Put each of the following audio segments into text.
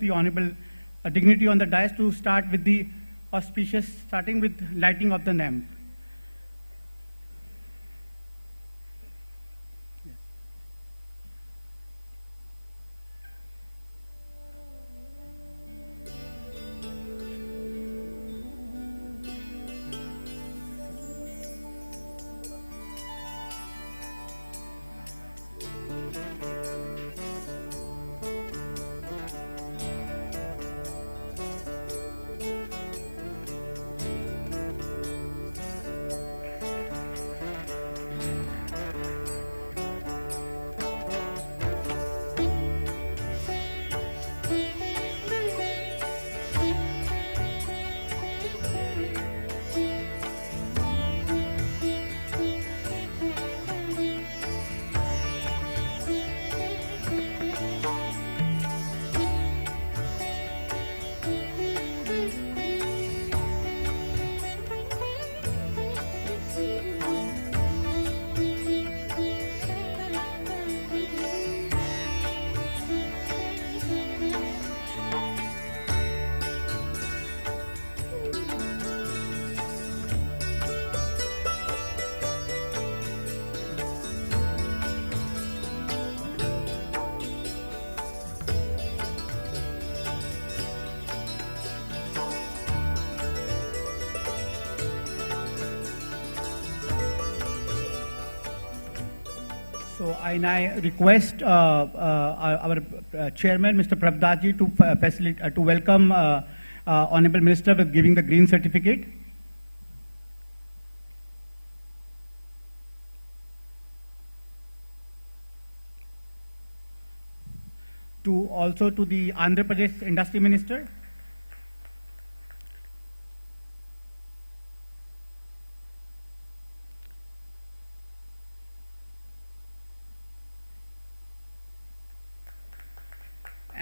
the Honorable dignity on the dais to start with the auspicious, starting with lighting of the lamp. So I now request our chairman, Mr. Prabhat ji, to welcome Honorable Minister with giving the green certificate. Also to the Andhra Pradesh Industry Minister.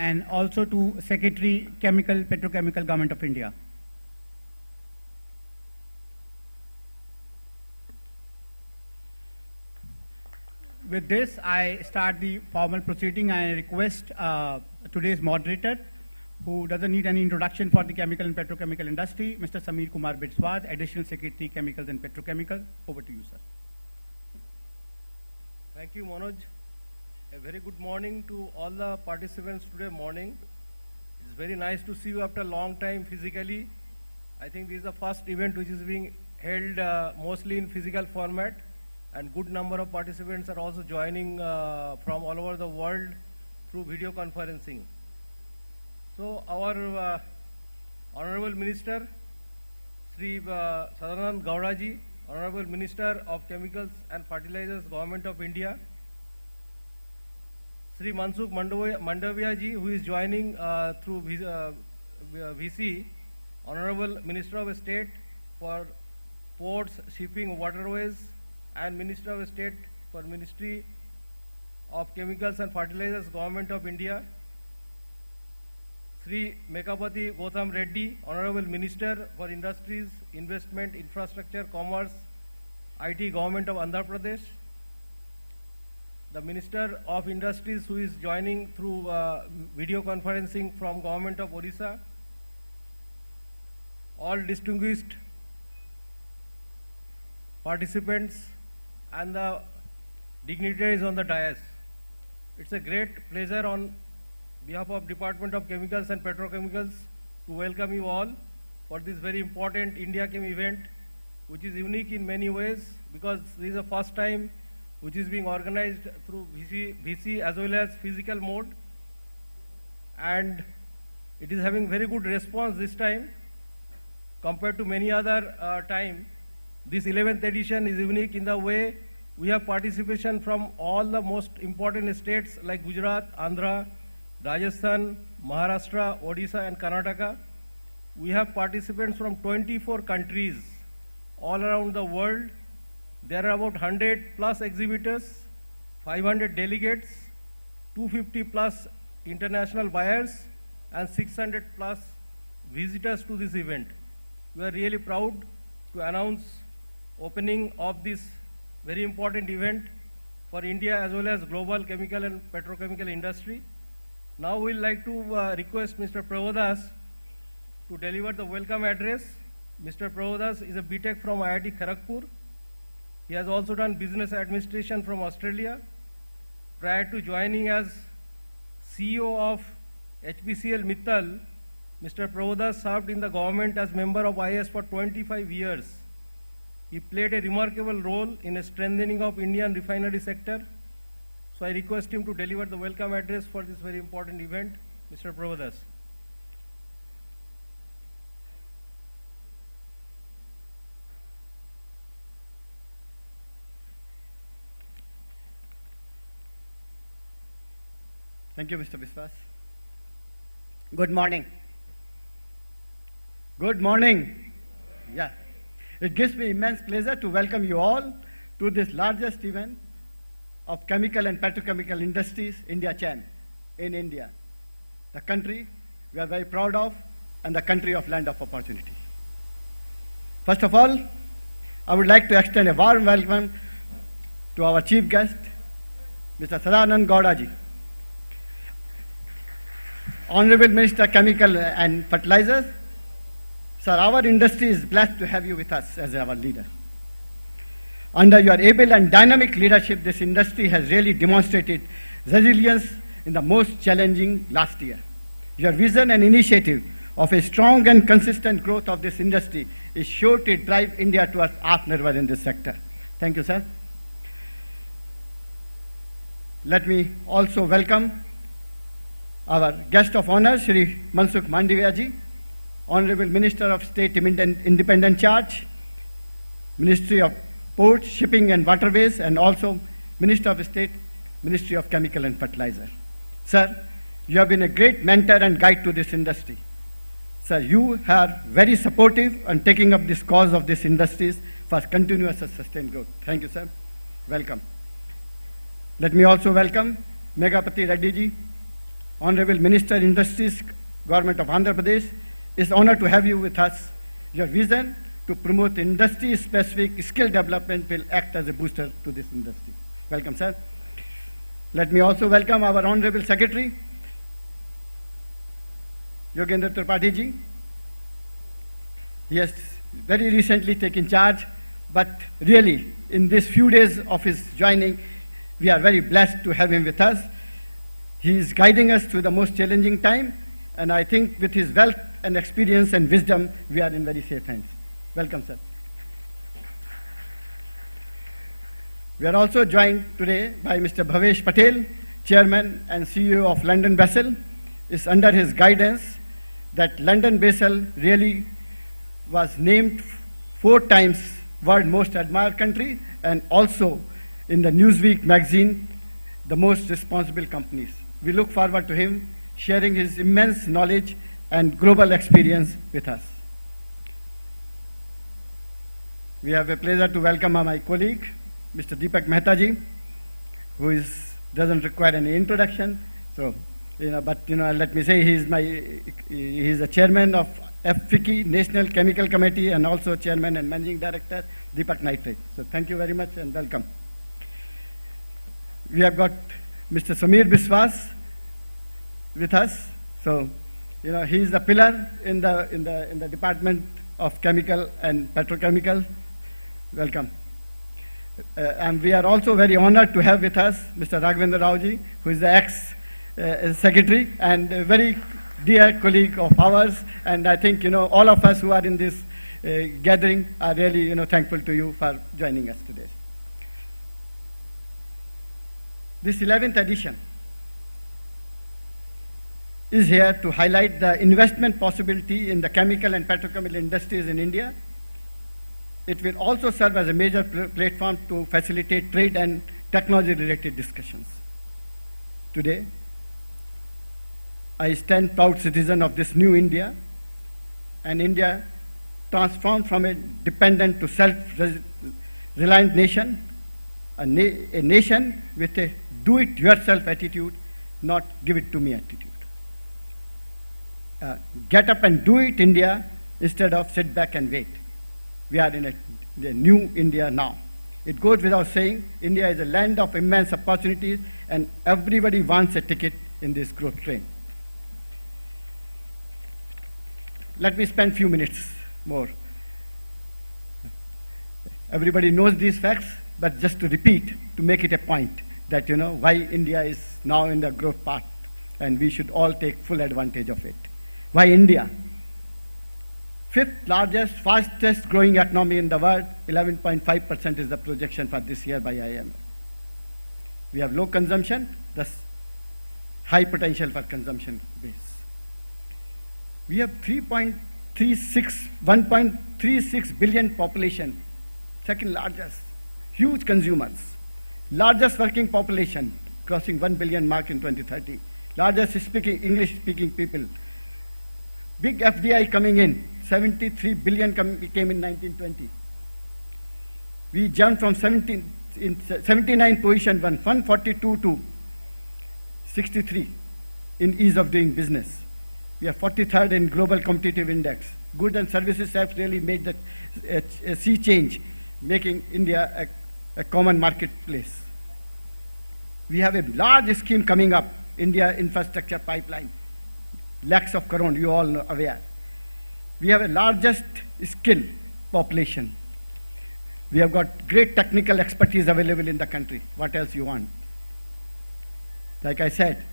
And also to Secretary Chemical, Petrochemical, Government of India. With this, I start the formal proceeding. I request today's moderator, who doesn't need any introduction for the chemical and petrochemical industry, Mr. Sameer Kumar Biswas, Additional Secretary, Chemicals and Petrochemical. Over to you, sir. Thank you, Manoj. A very good morning to all the participants today morning. It's very nice to see you after a long time physically. I think this is the first event which is being held mostly in physical format, and good number of participants are also joining from all over the world through video conferencing. So our Honorable Minister, Sri Sadanand Gowdaji, Honorable Minister of Chemicals and Fertilizers, Government of India, Sri Mansukh Mandavia ji, who is joining through VC, Honorable Minister of State for Ports, Shipping, Waterways, and Minister of State for Ministry of Chemicals and Fertilizers, Government of India, Sri Mekapati Gautam Reddy, Honorable Minister for Industries, Investment, Infrastructure, Commerce, IT, Government of Andhra Pradesh, the Minister of Industries, who is joining through video conferencing from Government of Odisha, all distinguished participants and the dignitaries on the dais. It's a great pleasure on behalf of Department of Chemicals and Petrochemicals to welcome you all for this very important India Chem event, which is unique in many ways because this is the first time which is being organized through VC as well as physical mode, and it is having very good response this time compared to many other time. This 11th edition is unique in the way we have participation from all the most important states like Gujarat, Andhra, Rajasthan, Maharashtra, Odisha and Karnataka. We have participants from 24 countries all around the world. There are about 100 plus exhibitors, 500 delegates, 250 plus international buyers, and 600 plus visitors to this event. We are really proud to announce opening of this very important event for India as well as global chemical and petrochemical industry. Now we'd like to request Mr. Pravodas to deliver the welcome address. Mr. Pravodas is a BTech from IIT Kharagpur. He has also done business administration from Australia. Prior to joining as CEO of HPCL Mittal, Mr. Pravodas served in the government as member of IS for 25 years. He played a remarkable role in a strengthening of Indian refinery sector. So I request him to deliver the welcome address for this very important event. Mr. Pravodas. Thank you, Mr. Biswas. Good morning. Good morning. Yeah. It gives me immense pleasure to welcome you all to this largest event of chemical and petrochemical industries, India Chem, in India, the country we are very proud of and the country of land of opportunity. First of all, I would like to extend a warm welcome to our chief guest, Mr. Sadanand Gowdaji, Honorable Minister Chemical and Fertilizers. Sir, our industry is blessed to have you with us as our leader. Under your able and dynamic leadership, this industry has really demonstrated resilience in the most challenging last year. Your vision and initiative of a strong and consistent growth of this industry is sure to drive India towards Atmanirbhar in this sector. Thank you, sir. Let me also welcome our guest of honor, Shri Mansukh Mandaviya ji, Honorable Minister of State Independent Charge, Ministry of Ports, Shipping and Waterways, and also Minister of State, Ministry of Chemical and Fertilizer. Sir, you have been a great mentor and guide to this industry. Sir, you are very supportive on taking up this cause of these industries for continuous and sustained growth. Thank you, sir. Welcome. Let me also welcome Megapati Reddy ji, Honorable Minister Industries, Government of Andhra Pradesh. It's an honor to have you with us. Your vision to promote industry-specific skill development will act as a booster to this industry. Welcome, sir. Let me also welcome our Honorable Secretary, Yogendra Tripathi ji. He has very recently taken charge, but really, in these few days of his joining, we are very blessed to have him with us. He is guiding us through the most challenging time, and I think with his wealth and experience and wisdom, we are in very safe hands. Welcome, sir. We are also joined today by Mr. Bhavesh Patel, Chairman and CEO of London Vessel. It's under his guidance that London Vessel really was named 4 times World Most Admired Country, and also in the Newsweek magazine, the most responsible companies. We look forward to him sharing his immense knowledge and global experience with us. We have a pleasure to welcome my colleague, Mr. Deepak Mehta ji, who doesn't require any introduction. So, let me say he's the chairman of FFICI, National Chemical Committee, and also chairman and managing director, Deepak Nitrate. So thank you very much and welcome. We have got Mr. Samir Biswas with us. So, he is the pillar in the Department of Chemical and Petrochemical. Welcome. And we are also very honored to have with us Mr. Raghavendra Rao ji, who is the ex-secretary and a very dear colleague of ours. And I think, all of us who are in this gathering are really, thankful to you for joining us today. This 11th edition is here to highlight the investment possibility in the chemical and petrochemical industries in India. It will also serve as a major platform to facilitate trade and technology-related discussions. Today, I stand proud citizen of this new India, an India transformed from a dependent to self-reliant nation, a nation with a do-it-yourself attitude, not give-it-to-me attitude. Get up and do it, India, instead of sit back and wait. We are in a new India now. It goes without saying, India is a land of immense opportunities, and everybody wants a ticket in this growth train. let me spend few minutes more. Everybody knows these facts, but just to repeat, to make it a point, that why India is now in the growth path, and we should all take full advantage of it. Why India? Fifth largest, fastest growing economy in the world, 11.5% is the projection for this year by IMF. We have low consumption, thus high potential for consumption base. We have 1.36 billion population, second largest, huge consumers, largest working population, crossing 1 billion mark in 2030, largest English-speaking people, big FDI coming in, 73 billion came in 1920. We jumped from 79 position 142 to 63 in ease of doing business. We are 43rd in global competitive index. Goods and services have really made the sea change, making India a common marketplace. We have a large scheme coming up, India infrastructure pipeline, lakhs of crore, you all know, aware. We have a largest skill population. We have got great technical expertise available in the country. What else you want? Like I said,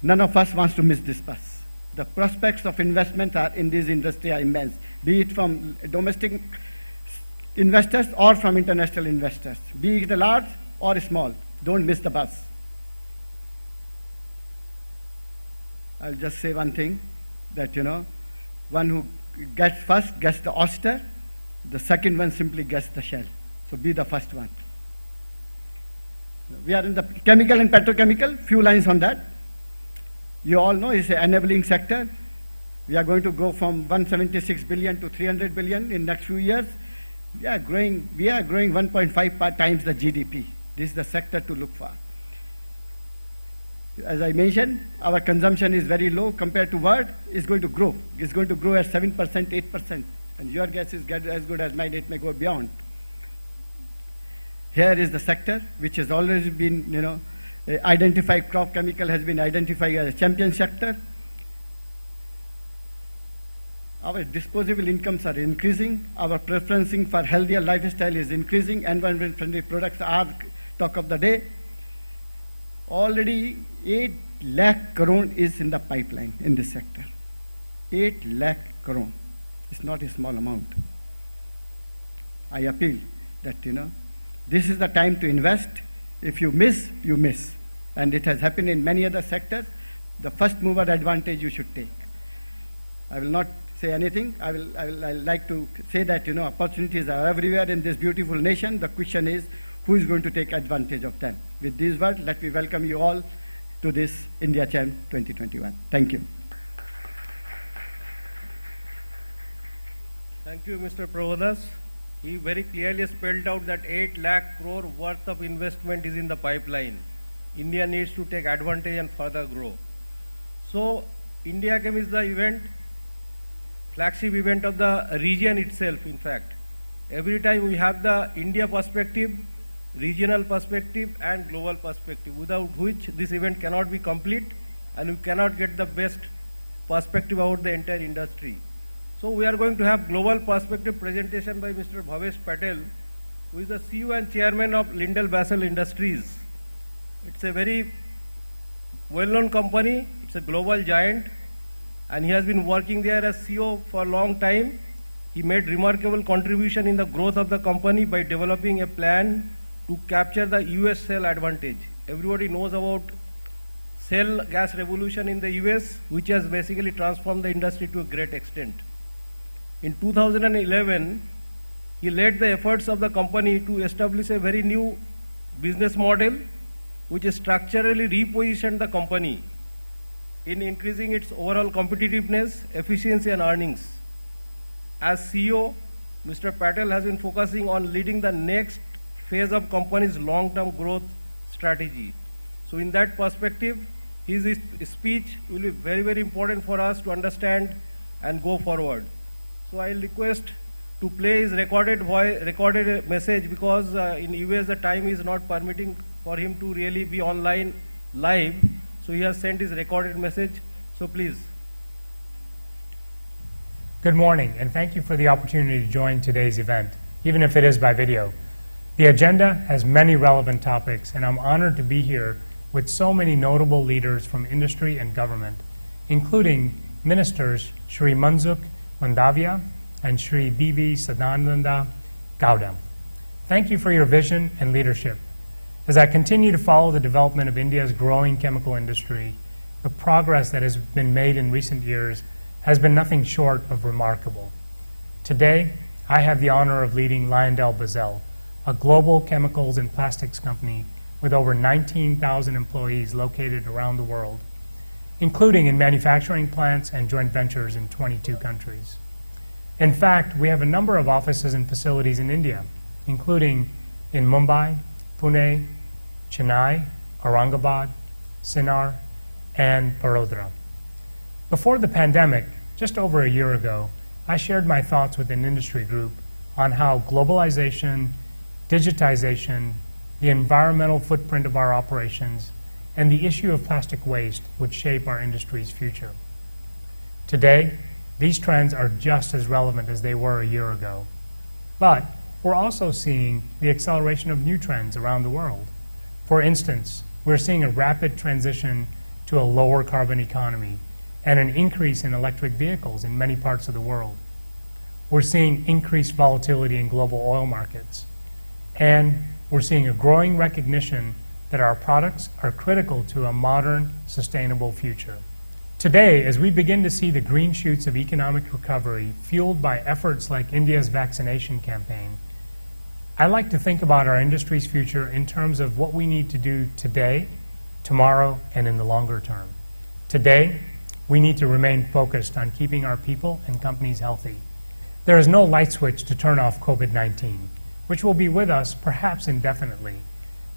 none of us wants to miss this bus. The prospects of investment in this industry are immense, be it from domestic investors or from international investors, be it large or small. Don't miss the bus. I'll just say one thing, that one who gets first gets the oyster, the second one simply gets the shell. So be the first one. We are in the chemical and petrochemical, few lines on that. You all know it's an enabling sector. We are going to go from 176 billion to 300 billion in next few years. We are growing 1.5 times the GDP. This is the sector to look for. As I mentioned, our consumption is very low compared to world. It's going to grow. It's going to grow at 7%, 8%. And your guess is as good as mine, it may go beyond. Here is the sector which has always been, identified. Crop chemical has been identified as a champion sector. Our disposable incomes are increasing. Our preferencing for healthier lifestyle is increasing. Environment-friendly products are talk of the day. Already 8 lakh crore is in the pipeline in this sector. 8 lakh crore. It's not a small amount. I appeal that, this is the time to invest. If you miss, you miss. And it has happened in many other sectors. The first mover advantage you should take. I will not say anything. I like to say that, opportunities are everywhere in this beautiful nation. The question is, who is going to take advantage of them? With these words, let me welcome you all to this India Chem 2021. Thank you. Thank you, Mr. Pravodas. He very clearly spelled out that 8 lakh crore worth of investment is in the pipeline. India needs to take advantage and further grow. So, India Chem is the event, flagship event of the region itself, in fact. Every time we have the India perspective, regional perspective and global perspective, without which this event cannot be complete and we cannot get the best perspective about the entire industry. So we are going to have global perspective presentation by Mr. Bhavesh Patel, who is the CEO and chairman of Lindell Bassell Industries. It's a very well-known company, it's a global giant, and he has been working there as CEO for a long time. He made remarkable contribution in the growth of the company by developing a plan to capture the US shale advantage. Everybody knows about shale gas revolution in the US, which has basically transformed the industry to a great extent. In 2011, he led the efforts of the company to establish a very new business model, which structurally repositioned the company in increasing its overall competitiveness, efficiency and earnings. As CEO, Mr. Patel has been focusing on leading the next phase of company's long-term growth strategy. So in that perspective, his speech will be very, very important for us to understand and go forward. So I'll request to play his recorded message, because in US the time is not permitting for him to really be online live. So he has sent his recorded message. So please. Good morning, and thank you for the opportunity to join today's event, even if it is by video. The agenda has many relevant topics, and I'm honored to be here with so many notable leaders from industry and government, including Ministers Shri Manzukh Mandavia and Shri B.V. Sadananda Gowda. Thank you for your vision and leadership. As I continue to follow the development of India's growing chemical industry, the progress that has been made in recent years has been nothing short of remarkable. Today, I have the honor of leading LyondellBasell, a global chemicals and plastics company with over 19,000 employees located around the world, including in manufacturing plants and joint ventures in 22 countries. In fact, we have a number of offices and facilities in India, including in Mumbai, Pune, Chennai, Aurangabad, Sinnar, and Barodara. Before the pandemic, just over a year ago, I shared my thoughts with an industry group on how globalization, digitization, the environmental footprint of our operations, and the issue of plastic waste would shape our industry's future. Today, these trends are just as relevant as they were a year ago. But we're also seeing the acceleration of new trends around the world. For instance, we're seeing a rapid transition to a lower carbon economy and an increase in electric vehicles in many parts of the world. We're seeing increased volatility in global oil markets. And we're seeing a growing recognition that our products are critical to a modern, sustainable future. Today, as we begin to see the green shoots of economic recovery fueled by efforts like India's vaccination campaign, I like to think about our industry's future in terms of what we need to do today, tomorrow, and in the longer term. Today, we need to remain focused on keeping our people and companies healthy. There is no light switch to turn off COVID-19, which will be with us perhaps indefinitely.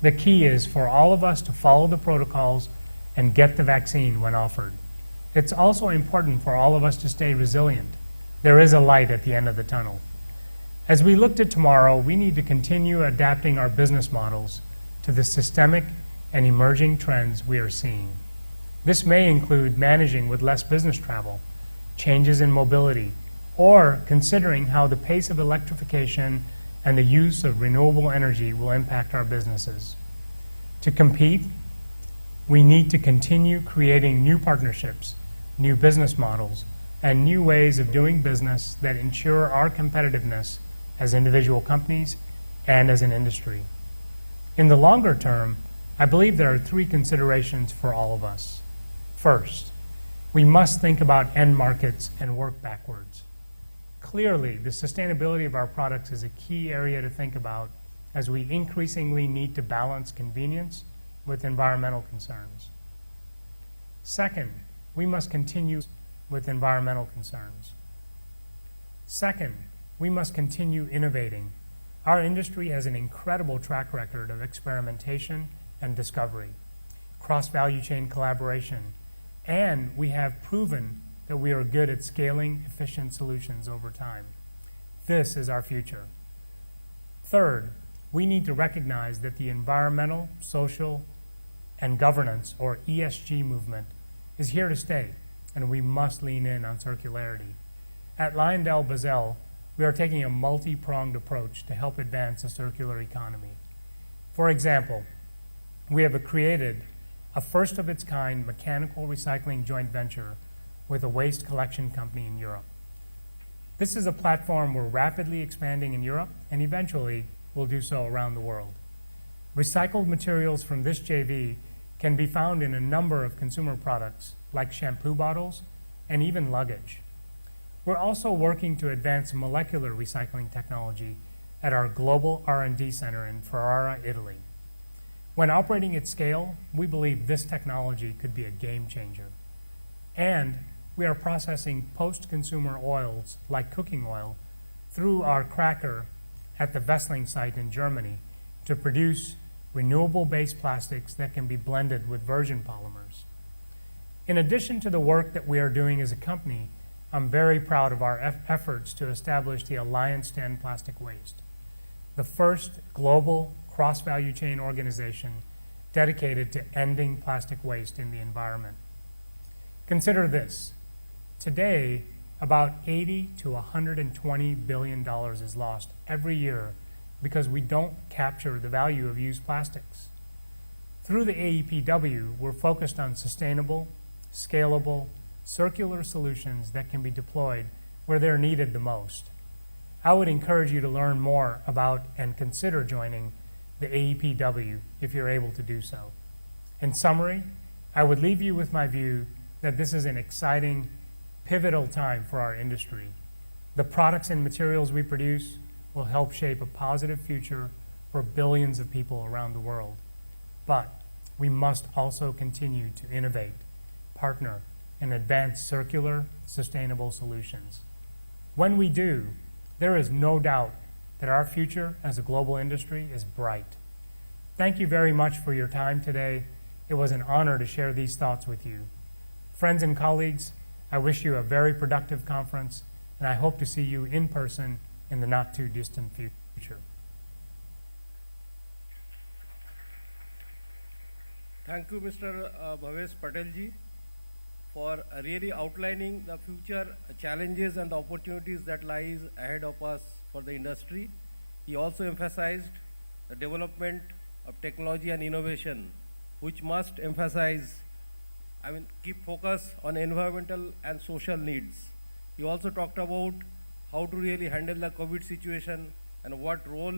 The key is for all of us to follow the protocols and get the vaccine when offered. It's also important for all of us to stay resilient. There is a light at the end of the tunnel. As we look to tomorrow, we need to continue adapting our business models to the systemic and emerging trends we are seeing. This may include managing with less business travel, changes in mobility, or considering how the pace of electrification and the use of renewable energy will impact our businesses. To compete, we need to continue creating new partnerships, new business models, and new ways of doing business that ensure our competitiveness as individual companies and as an industry. In the longer term, I believe there are three considerations for all of us. First, we must think about end markets and work backwards. Clearly, the sustainability of our products is a key area to think about as we increasingly need to balance convenience with environmental concerns. Second, we must continue with environmental concerns. Second, we must continue innovating. Our industry has an incredible track record of experimentation and discovery, cross-value chain collaboration, and we have proven that we are good at scaling efficient solutions over time. This is our future. Third, we need to recognize that the environmental, social, and governance, or ESG movement, is here to stay, and we must lean in on circularity. At LyondellBasell, we are taking a multi-pronged approach to help advance a circular economy. For example, we have created a first-of-its-kind mechanical recycling joint venture with a waste collection company in Europe. This is a platform we're rapidly expanding in Europe and eventually will do so around the world. Recycled materials from this JV can be found in a number of consumer products like shampoo bottles and even luggage. We're also working to advance molecular recycling technology at our global R&D center in Ferrara, Italy. When operating at scale, we believe this technology could be a game changer. And we are processing post-consumer oils like cooking oil through our cracker at the Wesseling site in Germany to produce renewable-based plastics that can be blended with virgin polymers. In addition to the work that we are doing as a company, I'm very proud of our efforts to establish the Alliance to End Plastic Waste, the first global cross-value chain organization dedicated to ending plastic waste in the environment. Consider this. Today, about 80 to 120 billion dollars is lost every year because we don't capture the value of used plastics. Through the AEPW, we're focused on sustainable, scalable, circular solutions that can be deployed where they're needed the most. I would encourage you to learn more about and consider joining the AEPW if you're able to do so. In summary, I would leave you with my view that this is an exciting, pivotal time for our industry. The products and materials we produce will help shape a positive future for billions of people around the world. But we must also continue to innovate, partner, and advance circular, sustainable solutions. When we do, there is no doubt that our future as a global industry is bright. Thank you very much for your time today. It was an honor to share these thoughts with you. Friends and colleagues, I wish you a very productive conference, and I hope to see you in person in the not too distant future. Thank you, Mr. Bhavesh Patel-ji, for really outlining the future challenges and opportunities that lies ahead of us for the industry. He also emphasized the development of technology and innovation, which must keep focus on environmental and social needs. He also talked about how to really handle the COVID situation and what role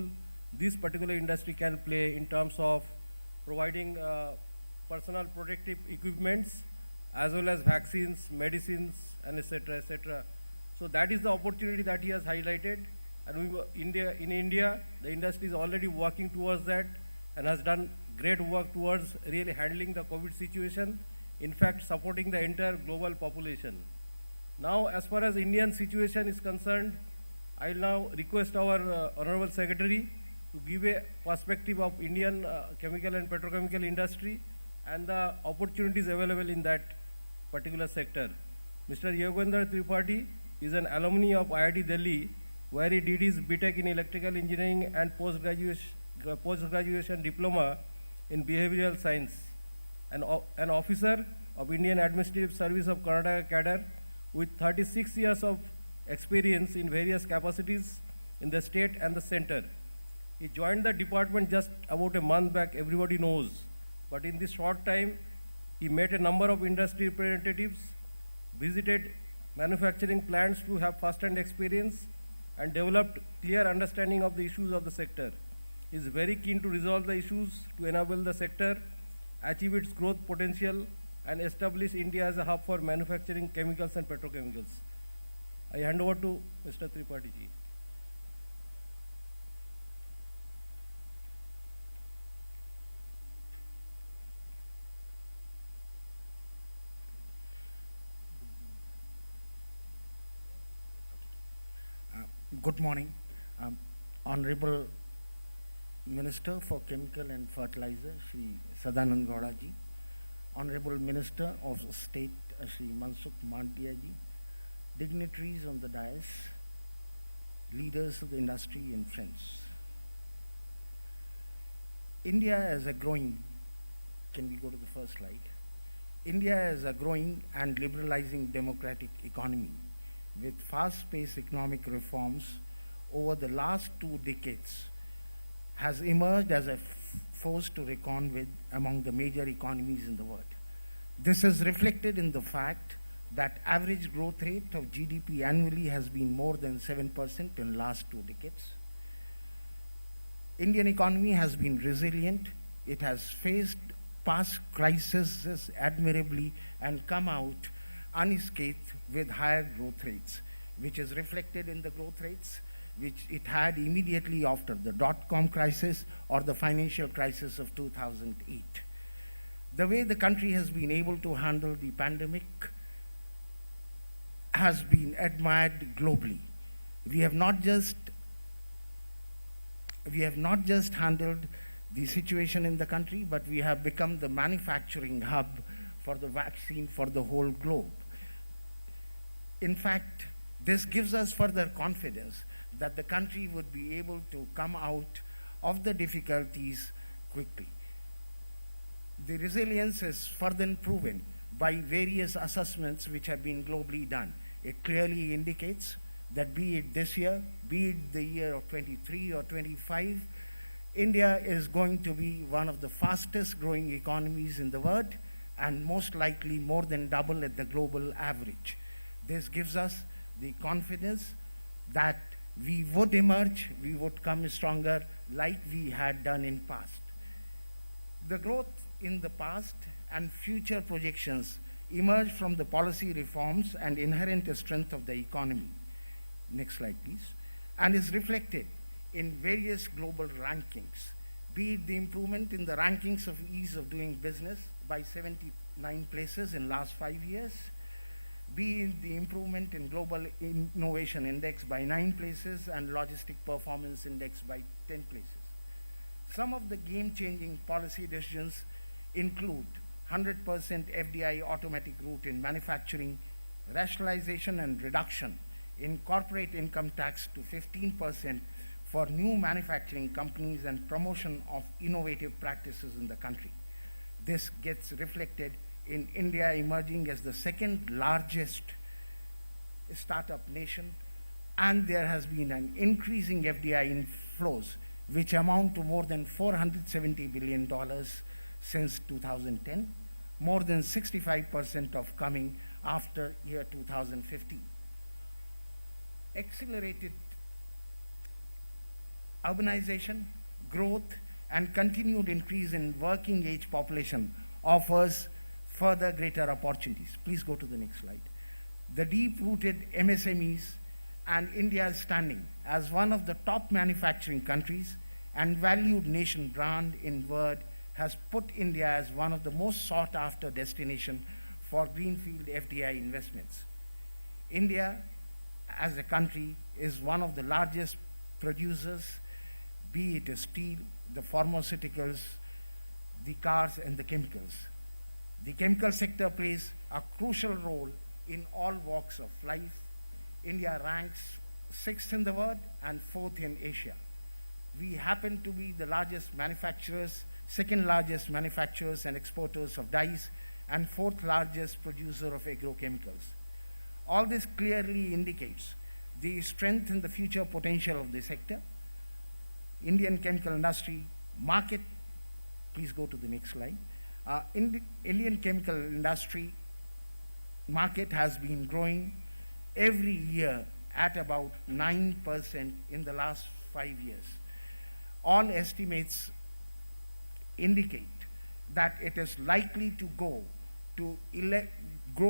this particular industry can play in terms of providing personal protective equipments as well as vaccines, medicines, and etc., etc. So that is the opportunity that he has highlighted. And in India, the industry is already working towards that and has done great work towards really handling the COVID situation, in fact, supporting the entire global population. Now, as far as Indian situation is concerned, I will now request our Honorable Secretary to give a perspective of Indian chemical and petrochemical industry and the opportunities available in that particular sector. Mr. Yogendra Tripathi is an alumni of IIT Delhi, where he did his BTech in Electrical Engineering and post-graduation diploma in Behavioral Science. An officer of Indian Administrative Service of Karnataka cadre with 36 years of experience in various capacities in the state and the center. He joined the department just about a month back, everybody knows. But in this short time, he met a number of industry representatives, visited manufacturing plants to have first-hand experience, and developed clear understanding of the issues of the sector. He is very keen to resolve the issues to enable the sector, achieve its growth potential, and establish India as a hub for manufacturing chemicals and petrochemicals. I hand over to Mr. Tripathi ji. Good morning. Honorable Minister for Chemical and Fertilizer, Shri Sadanand Gowda ji. Honorable Minister of State, Shri Mansukh Mandaviya ji. Dignitaries on the dais, leaders of the industry and friends. India is a growing, can we go to the first slide? India is a growing and liberalizing democratic economy with fast-paced economic reforms over the last 2 decades, has emerged as a force to reckon with among the major economies in the world. This is reflected in the fact that average growth rate of GDP annually has been more than 7% in last 2 decades. Indian economy has been resilient. It has faced past crises admirably and come out unscathed with higher growth rates, which is reflected in the growth rates which it had immediately after the dot-com crisis or the financial crisis of 2008. The way the country has been able to handle the pandemic has been admired globally. We have not just handled the situation in the country, but we have become the manufacturing hub for the vaccine for the whole globe. In fact, this gives us further confidence that the country would be able to come out of the difficulties quickly. The resilience is further proven by various assessments which have been globally done. It clearly indicates that be it this year, be it the year of 23 or 25, India is going to be one of the fastest growing economies in the world, and most likely more than double at the global average. This gives us the confidence that we would emerge, we would come stronger like we had done in past. The growth in the past and future projections emerge from the policy reforms and inherent strength of the economy. Next slide, please. And is reflected in various global rankings, be it the improvement in the rankings of ease of doing business by 79 places in last 5 years, be it the improvement in Global Innovation Index by 9 places and Logistic Performance Index by 10 places. Some of the game-changing policy decisions include 100% FDI automatic route in manufacturing, rationalization and reduction in corporate income tax to 15% for new manufacturing companies, and promotion of innovative practices in the country. This gets reflected in India emerging as the second largest startup nation, and there has been an increasing FDI inflows which amount to more than $470 billion since 2010, more than 65% of coming after year 2015. Accelerated urbanization, growth, and continued increase in working age population offers further greater opportunities. Please go to the next slide. The deep-rooted MSMEs and India's standing as one of the top manufacturing countries and valued nation brand in world has put India as one of the most sought-after destination for greenfield FDI investments. India, as a country, is one of the largest producers, be it steel, the pharmaceuticals, the cars, and the chemicals. The chemical sector plays a crucial role in all walks of life. India ranks 6th in the world and 4th in Asia. We happen to be the largest manufacturers, second largest manufacturers and exporters of dyes, and 4th largest producer of agrochemicals. All this clearly indicates the strength and the future potential of the sector. Indian chemical industry market, please go to the next slide. Indian chemical industry market has been growing every year at about 9% in the last 5 years. All estimates indicate that it is likely to grow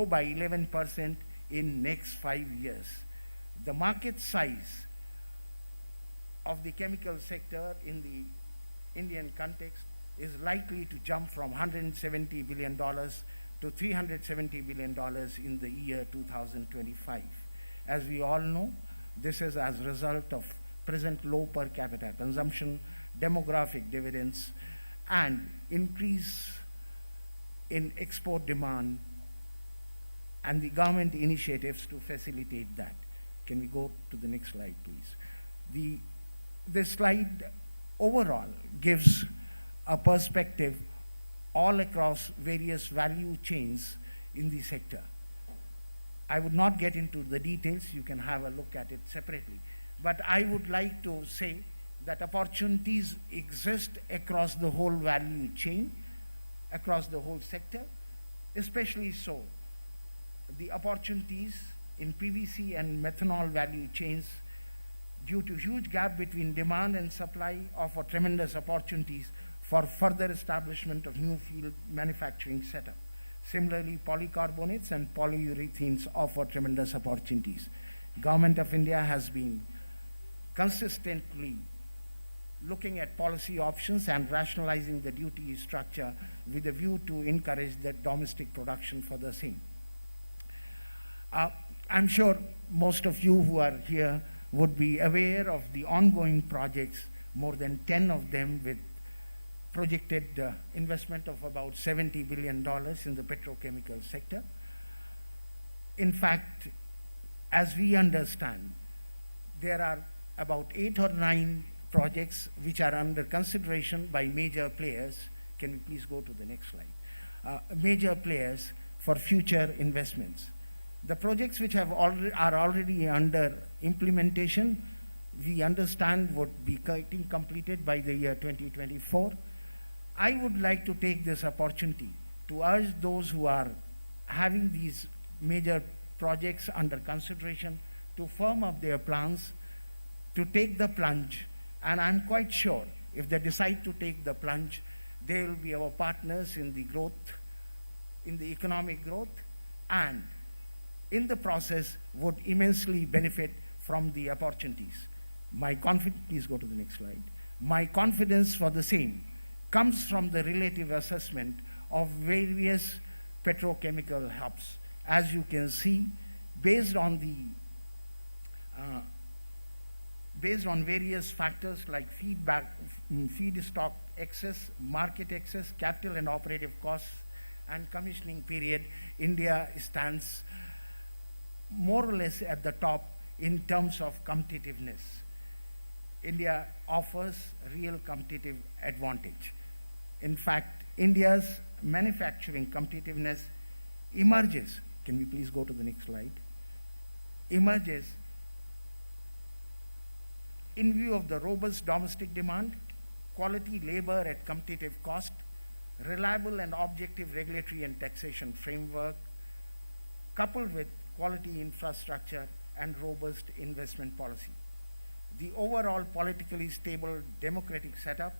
by 11% in next 5 years. The market size of the chemical sector in the Indian context is likely to jump from $170 billion to $370 billion in the year 2025. As we all know, this is as a result of present low per capita consumption, demographic dividends, and increase in export demand, and the government initiatives to facilitate that. Can we go to the next slide, please? This slide overall gives a perspective all across various value chains in the sector. I would not get into the details, you can have a look at it separately. But I would like to say that opportunities exist across the whole value chain, across the whole sector, especially so the opportunities in PVC and methanol value chains, due to huge gap between demand and supply, offer tremendous opportunities for further establishment of new field manufacturing setup. Similarly, polycarbonates and polyurethanes offer tremendous opportunities. Government of India has been consistently looking at policy options and rationalizing the duty structure with a view to encourage the domestic production for the same. I'm sure most of you who are here would be aware of the ongoing projects, more than 10 of them with projected investment of about $70 billion in the petrochemical sector. In fact, as we understand, there are about 8 or 9 projects which are under consideration by major players. Can we please go to the next slide? Major players for future investments. The projects which are already under implementation, we understand would be getting completed by the year 2024. I would like to take this opportunity to urge those who are having these major projects under consideration to firm up their plans, to take the plunge, and I'm quite sure if they decide to take the plunge, they will be our partners in the growth, in the economic growth, and in the process would immensely benefit from the opportunities. Please go to the next slide. My confidence for the same comes from the relative assessment of various petrochemical hubs. As you can see, based on various factors like feedstock excess, market excess, capital and operative costs, and commissioning period, India stands more or less at the top in terms of competitiveness. India offers real competitive advantage. In fact, India's manufacturing competitiveness emerges. Can we please go to the next slide? Emerges in view of the robust domestic demand, quality labor at competitive cost, reliable and objective regulatory and taxation framework, coupled with quality infrastructure and robust investment policy. The overall politically stable democratic setup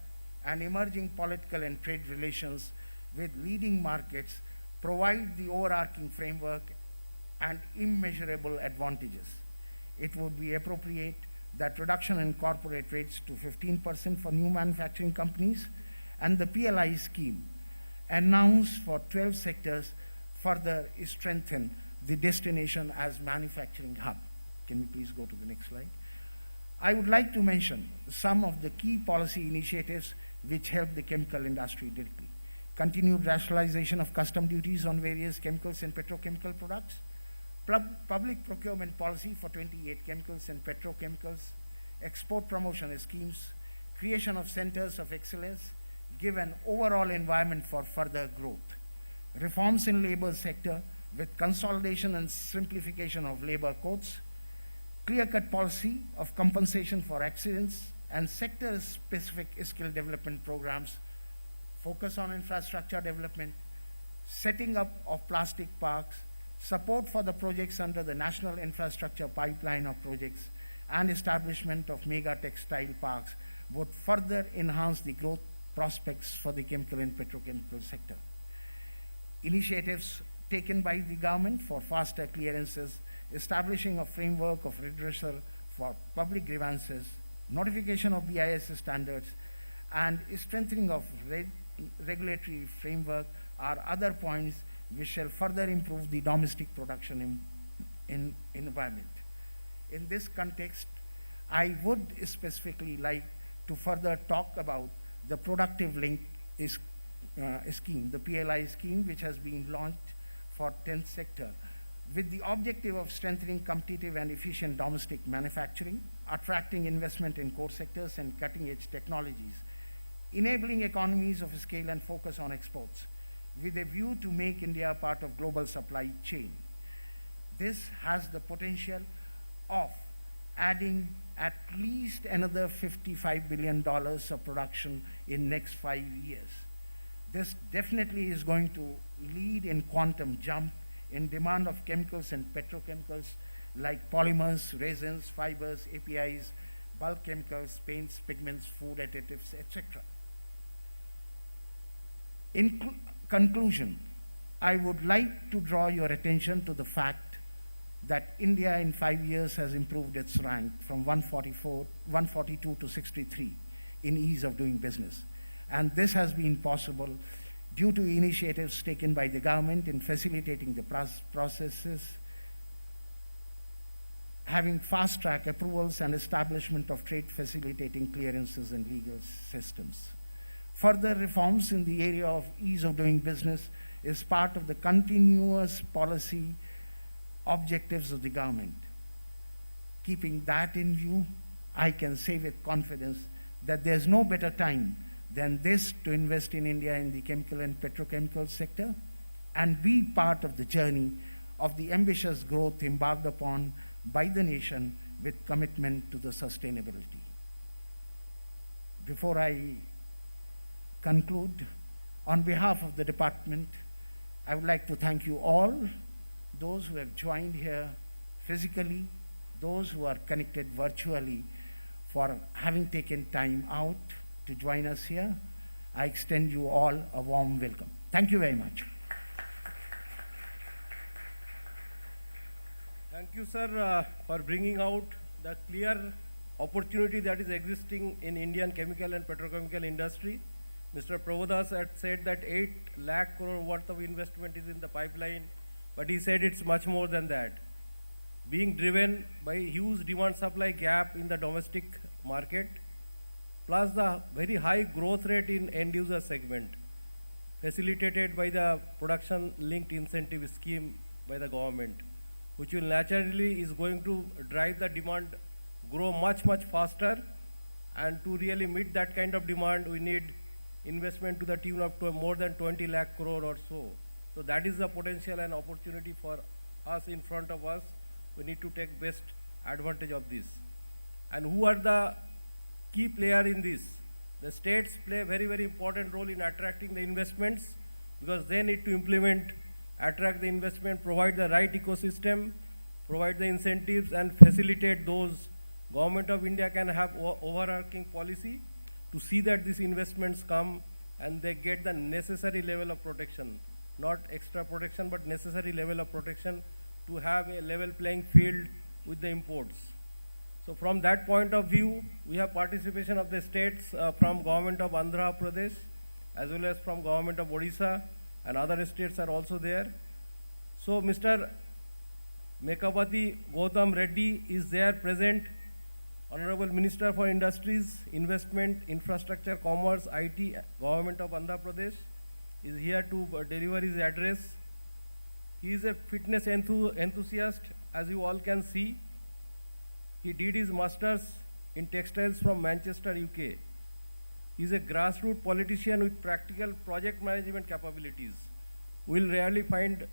and emerging political and trade relations with leading markets provide the overarching framework and immeasurable advantages. It would be appropriate that reduction in corporate rates to 15% for new manufacturing companies and the PLI scheme announced for 12 sectors further strengthen the destination as manufacturing hub. Can we please go to the next slide? I would like to mention some of the key policy initiatives which help the chemical industry directly. Continued rationalization of custom duties on various chemicals and petrochemical products, public procurement policy for 28 chemicals and petrochemicals, export promotion schemes, creation of centers of excellence, give an overall environment for further growth. Reforms in labor sector with consolidation and simplification of labor codes, clear-cut policy of compensation for accidents, and sector-specific skill development programs, focus on infrastructure development, setting up of plastic parks, support for the projects under the National Infrastructure Pipeline of projects, and establishment of mega textile parks would further enhance the growth prospects for the chemical and petrochemical sector. Initiatives taken by the government for faster clearances, establishing a framework of redressal for public grievances, notification of BIS standards, and strengthening of regulatory framework are other points which shall further improve the domestic production environment. In this context, I would specifically like to further talk about the productive link scheme, the PLI scheme, which has been launched for 10th sector, with the objective of strengthening competitive and efficient domestic manufacturing, attracting investment in core sectors and cutting-edge technologies, enabling economies of scale and focus on exports, with a view to make India part of global supply chain. This has the potential of adding at least another $55 billion of production in next 5 years. This definitely is going to lead in quantum jump in demand of chemicals and petrochemicals like polymers, resins, fibers, APIs, bulk chemicals, paints, pigments, food additives, etc. In conclusion, I would like to draw your attention to the fact that India in 5 years has improved its rank from 142 to 63 in ease of doing business. And this has been possible due to initiatives taken by the government in facilitating the processes, having fast-track approvals and establishment of trade facilitating clearances and legal systems. Further reforms in the area of ease of doing business is part of the continuous policy objectives of the government. Keeping that in view, I can say with confidence that there's no better time than this to invest in India in the chemical and petrochemical sector. and be part of the journey of the ambitious growth embarked upon by the nation with commitment to the sustainability. Before I conclude, on behalf of the department, I would like to thank you all, those who have joined here physically, those who are connected virtually, for having taken time out to join us here. I extend you all a warm welcome. Thank you very much. Thank you, sir, for bringing out the clear opportunity that is existing in Indian chemical and petrochemical industry. Mr. Prabhudas had said that 8 lakh crore worth of investment is in the pipeline, but he said it's much more than that. Being driven by huge demand-supply gap in the domestic market, plus the very high growth rate in end-user segment, facilitated by the production-linked incentive scheme by the government, which will naturally is going to drive the demand grow much, much faster. And to really meet that kind of demand, we need investment to the tune of more than 20 lakh crore or so. So that is the potential and opportunity for us in front of us. We need to take best advantage of this. And who are the key player in this? The states play a very, very important role in attracting the investments, because they need to implement, attract the investment, provide the right ecosystem, provide the incentives, and facilitate those. Government of India can have overarching policy to see that these investments come and they get the necessary level of protection, not extra protection, but necessary level of protection to have a level playing field with the imports. So from that point of view, we have participation of the states from government of Andhra Pradesh, as well as from government of Odisha, and other states are also there. So Mr. Mekapati Gautam Reddy is there present, Honorable Minister for Industries, Investment, Infrastructure, Commerce, IT, Government of Andhra Pradesh, is here to deliver his address. He is a fitness enthusiast, as you all can see. He did his masters in textiles from Manchester, UK. He is a grassroots politician with practical project management capabilities. We'll rarely find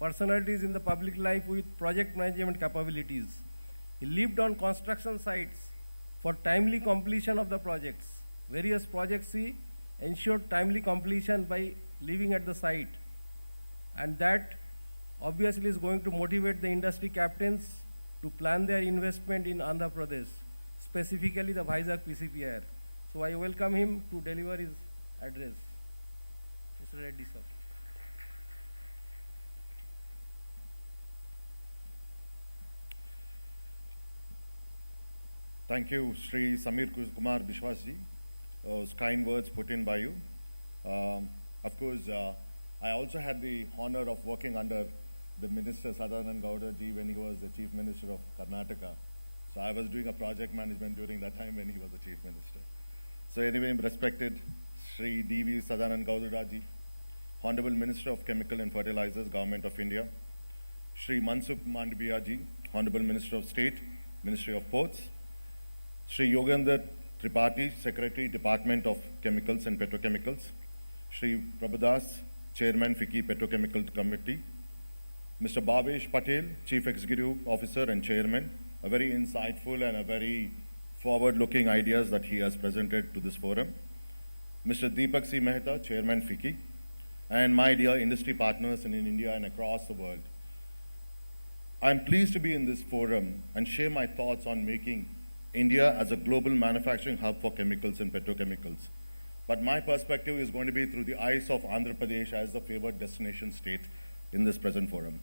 personalities in the public life with project management capabilities. He lived on construction sites for timely completion of the projects. Various projects he ensured timely completion by living at the site. And that obviously is going to motivate the industry captains to plan their investment in Andhra Pradesh, specifically the Vizag PCPR. So I welcome him to deliver his address. Mr. Reddy, sir. Thank you, Sri Samir Kumar Bishwasji. Those kind words put in by you. Of course, I also had the honor of working under the Minister Sadanand Gowda ji when he was the Chief Minister of Karnataka. So I was doing a project management during that time when he was the Chief Minister. So anyway, respected Sri D.V. Sadanand Gowda ji, Honorable Minister of Chemical and Fertilizers, Government of India, Sri Mansukh Mandaviya ji, Honorable Minister of State, Ministry of Ports, Sri Yogendra Tripathi, Secretary, Department of Chemicals and Petrochemicals, Sri Prabhudas, Chairman, FICCI Petrochemical Committee, Mr. Bhavesh Patel, Chief Executive Officer and Chairman, a very insightful and a very forward-looking ideas that he has presented to this forum. Mr. Deepak C. Mehta, Chairman, FICCI, and my dear industry partners in India and across the world. I'm pleased to be in this forum and share my thoughts on making India as a global manufacturing hub for chemicals and petrochemicals. But my perspective is going to be through the eyes of Andhra Pradesh as the favored destination state in this present forum.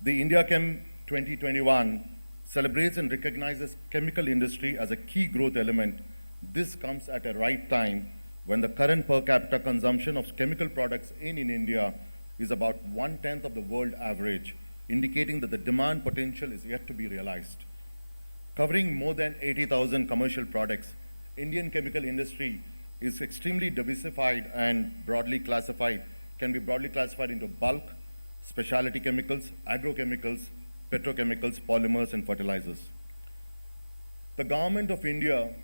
The India Chem 2021 celebrates and recognizes chemical industry as a key growth element. This comes at a right time when the current per capita consumption of chemical products in India is about 1/10 of the world average, indicating that the demand potential is yet to be realized. Covering more than 80,000 commercial products, Indian chemical industry is extremely diversified and can be broadly classified into bulk, specialty chemicals, agrochemicals, petrochemicals, polymers, and fertilizers. The Government of India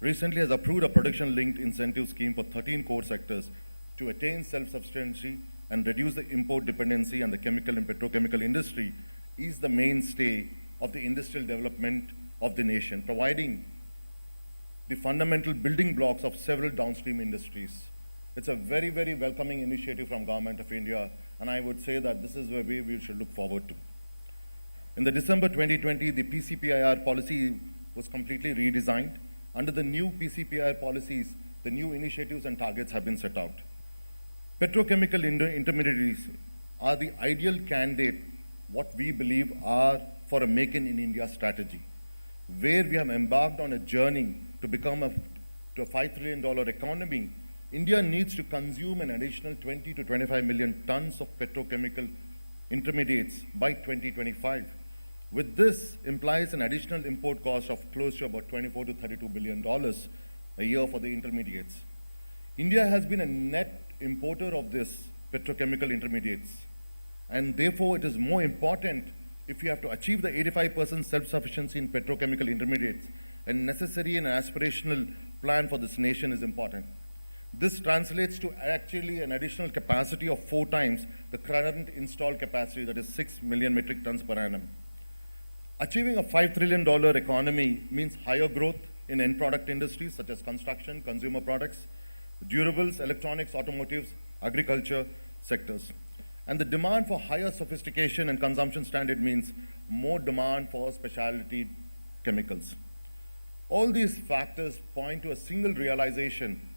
recently has approved a production-linked incentive scheme for 13 core sectors, to attain self-sufficiency and reduce the import dependency on the chemical and petrochemical industry is the mainstay of the industrial development of the nation, providing the fundamental building blocks of several downstream industries. It's a very, very welcoming initiative from Government of India, and I would say that this is the way we should look forward to. In the December 2020, the PCPIR policy was completely redesigned. Under the new PCPIR policies, the new initiatives and targets have been set out. Petrochemical intermediaries are the ideal candidate, what we believe are for a Make in India strategy, where we have embarked on a journey to become a $5 trillion economy. India needs to consume an additional 20 to 25 million tons of petrochemical intermediates by 2025. With this implies an additional import cost of close to about $24 to $32 billion a year for the intermediates. India has been a net importer of this petrochemical intermediates, and therefore it is more important if you have to achieve the 85% self-sufficiency in petrochemical intermediates, a necessary and aspirational plan for this nation is important. This translates to actually an additional capacity of 4 times the current installed capacity, that is 6 million metric tons per annum. Achieving a $5 trillion economy means higher growth in end product industries such as construction, consumer products, durables, electronics, automotives, agriculture sectors. And the demand for higher sophistication and consumption standard means more demand for specialty chemicals. All these factors point to a single realization: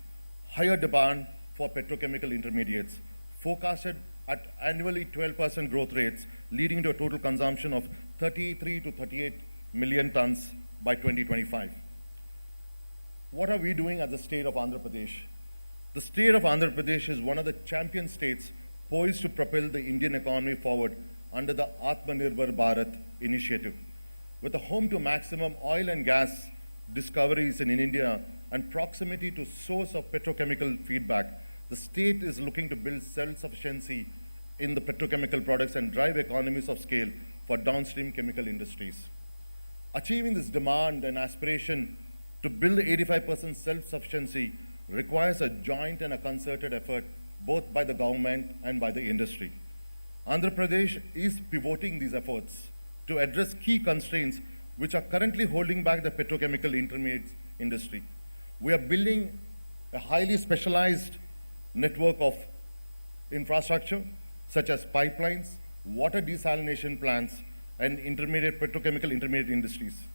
higher demand for petrochemical intermediates, forecasted at annually 12% growth rates, leading to a total consumption of 33 to 38 million tons by 2025. What are we doing as the state of Andhra Pradesh? The state of Andhra Pradesh is one of the champion states poised to propel the Indian economy forward under the Atmanirbhar Bharat initiative. With a home to maximum oil and gas discoveries in India and proximity to source of petrochemical feedback, the state is looking to build self-sufficiency in the petrochemical products and drive economies of scale for downstream chemical industries. Achieving this demand and aspiration to build 85% self-sufficiency requires a joint and a concerted effort both by the government and by the industry. Andhra Pradesh is pivoting these efforts to address key constraints which are currently holding back the petrochemical intermediates industry. We are building a highly specialized network of infrastructure such as pipelines, water desalination plants, and petrochemical intermediate industries.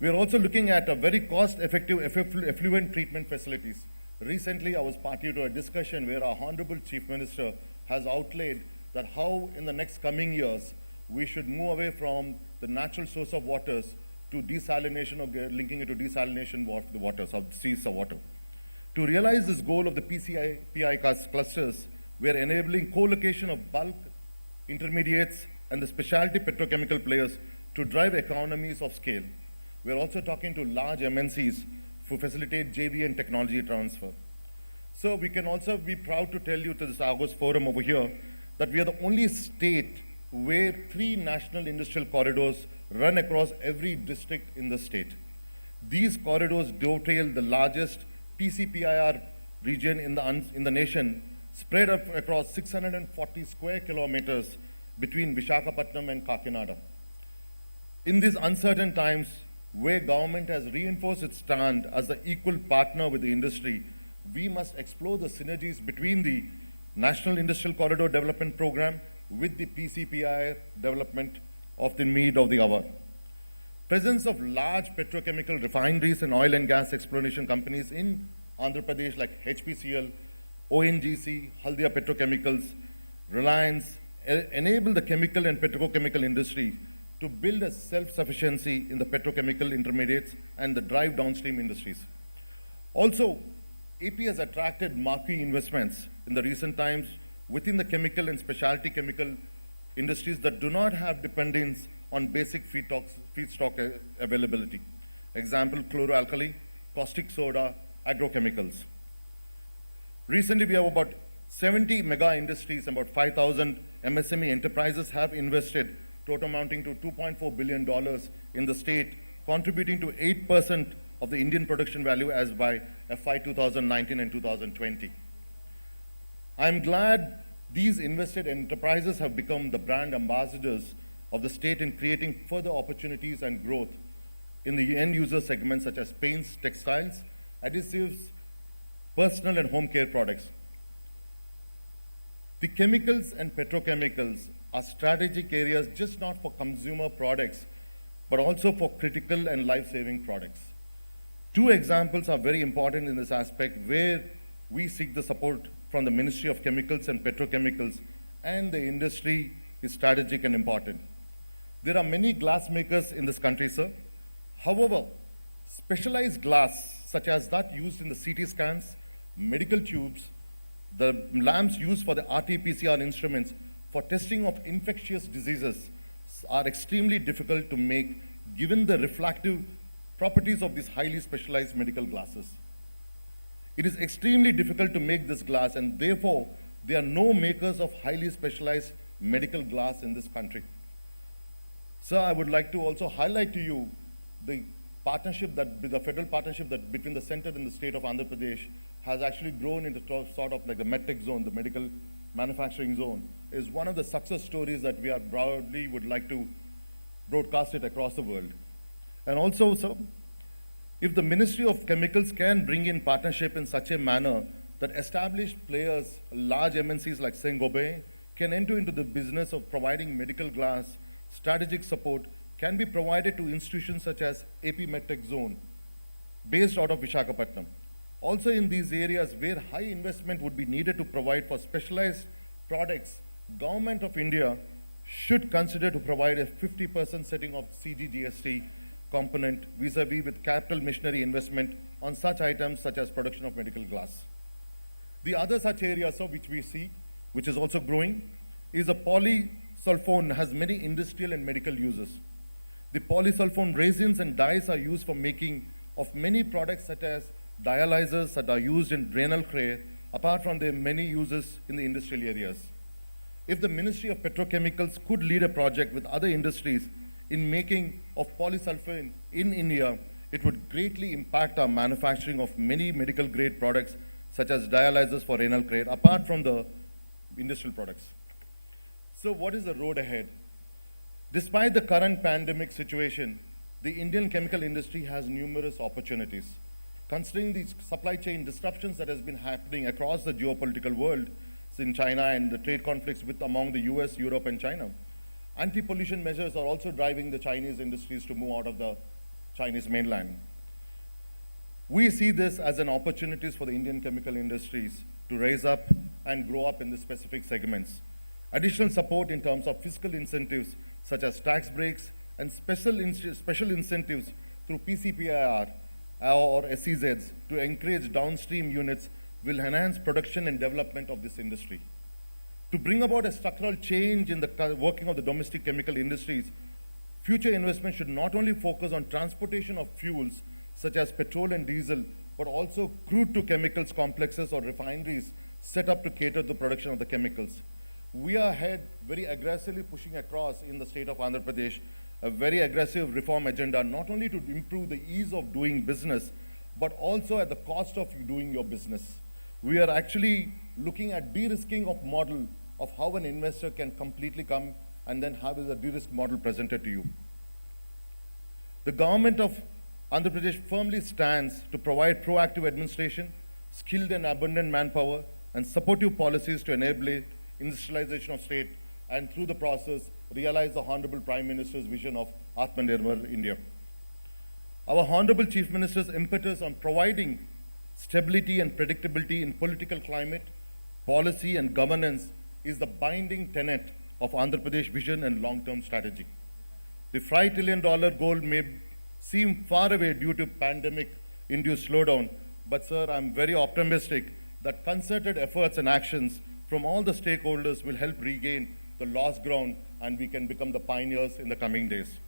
We are also looking at a very cost-effective effluent treatment facilities. Recently, I was party to a discussion where our Honorable Chief Minister has outlaid that how in the next coming years we should move away from the natural source of waters to desalination, or linking it to desalination of the waters, of seas of water. To realize this goal of the PCPI clusters, we are enabling co-location of bulk intermediates and the specialty petrochemical players to drive economies of scale. We are also talking to large MNCs to facilitate JV and technology transfer. So we can also be proud to tell you to this August forum over here that we are the only state where 3 national industrial corridors run across every district in the state. These corridors dovetail the largest PCPIR region in the nation, spread across 640 square kilometers between Visakhapatnam and Kakinada. In these uncertain times, where government has reinforced its stand as the equal partner with the industry, we must explore the synergies between the National Industrial Corridor Development Program with the PCPI development of the need of the hour. Presence of large petrochemical refineries and oil and gas exploration companies in Andhra Pradesh like HPCL, ONGC, Haldia Petrochemicals, Reliance, enable the chemical and petrochemical industry to build a self-sufficiency in the petrochemical intermediates and the drive downstream industries. Also, AP has attracted marquee investments in the recent times within the chemical and specialty chemical industries that do not have dependence on basic feedstock availability. Example, chloroalkali, caustic soda, agrochemicals. Recently, we have about 70 mega industries, about 5,000 MSME enterprises have invested, total amounting to $2.4 billion in the state, contributing to 8% of the Indian production value as by FY 2019 and 2020. I'm glad these invested enterprises have become the brand ambassadors of the state in creating further opportunities and growth in the end user segments such as paints, textiles, adhesives, personal and home care products. The chemicals and petrochemicals are strategic areas just not for consumer products, but also for critical and life-saving products. Two examples are very important in this aspect where we seek the support from the Ministry of Chemicals and Petrochemicals, and the industry is strategic and important. There are many glass makers in this country, sir. However, specialized glass, such as that used in the CT scans, medical tubes, the lamps used for the RT-PCR instruments for testing of infectious diseases are extremely difficult to make given the refractive properties of these highly specialized medical glasses. It is extremely difficult to make this glass, and therefore there are no makers of highly specialized medical glass in this country. Sir, I would like to also highlight to you the partnership the federal partnership that between the center and the state of Andhra Pradesh has actually grown into sort of like the medtech zone, the medical manufacturing zone, is one of the success stories that we are proudly would like to broadcast it across the world. And also, sir, if the Ministry of Chemicals can bring in partnership in such a manner that established players, large MNCs like Saint-Gobain, can enter into the business of providing medical glass, strategic support can be provided to institutions such as AP MedTech Zone, based out of Visakhapatnam. Also in these areas where high investment would be needed to provide for specialized products, Government of India should consider to provide a 50% setting of CGGST component vis-a-vis with capital machinery investment on such items such as production of medical glass. The other such area, sir, which we see, which is also growing, is a polysulfone has many industrial and medical uses. The polysulfone resins and dyes are used for making of many products such as dialyzers that are used in renal care, apart from their many uses in the industrial areas. If the Ministry of Petrochemicals could lead a project with other industries in making of polysulfone in India, it would greatly impact our manufacturing of many medical grade products such as dialyzers for renal care, apart from the industrial products. So what is the road ahead? Despite the current pandemic situation, the Indian chemical industry has numerous opportunities. Considering the supply chain disruptions that has been happening across the geopolitical world in China and the trade conflicts among the US, Europe, and China, anti-pollution measures are also driving the Chinese industries to move out of the Chinese mainland. We see this as an opportunity for the Indian chemical industries to raise up and grow up in the specific segments. Additional support in terms of fiscal incentives such as tax breaks and special incentives through PCPIR or SEZs to encourage downstream units will enhance production and development of this industry. To bring about a structural change in the working of the domestic chemical industries, future investment should not only focus on transportation of fuels such as petrol and diesel, but also crude to chemicals complexes or refineries set up to cater to the production of the chemicals. We are ahead very aggressively pushing across in the state of Andhra Pradesh a very aggressive reform agenda, not only to improve the ease of doing business, but also at the cost of doing your business. We are actually looking at de-risking of model of how an investor can completely come and then have a de-risk model presented to you. The government of Andhra Pradesh firmly stands to provide proactive administration, skilled and abundant manpower, and supportive policies to enable industrialization of state, and through the process, realize the Honorable Prime Minister's vision of Atmanirbhar India. Our Honorable Chief Minister's impetus on providing stability and predictability in political climate, policy, and governance is the binding tenet of Andhra Pradesh vision and long-term strategy. The $5 trillion goal may seem far away due to pandemic-induced slowdown, but sir, I'm very optimistic that concerted efforts and actions from all the stakeholders will help regain the lost ground and we can become the pioneers in the coming days.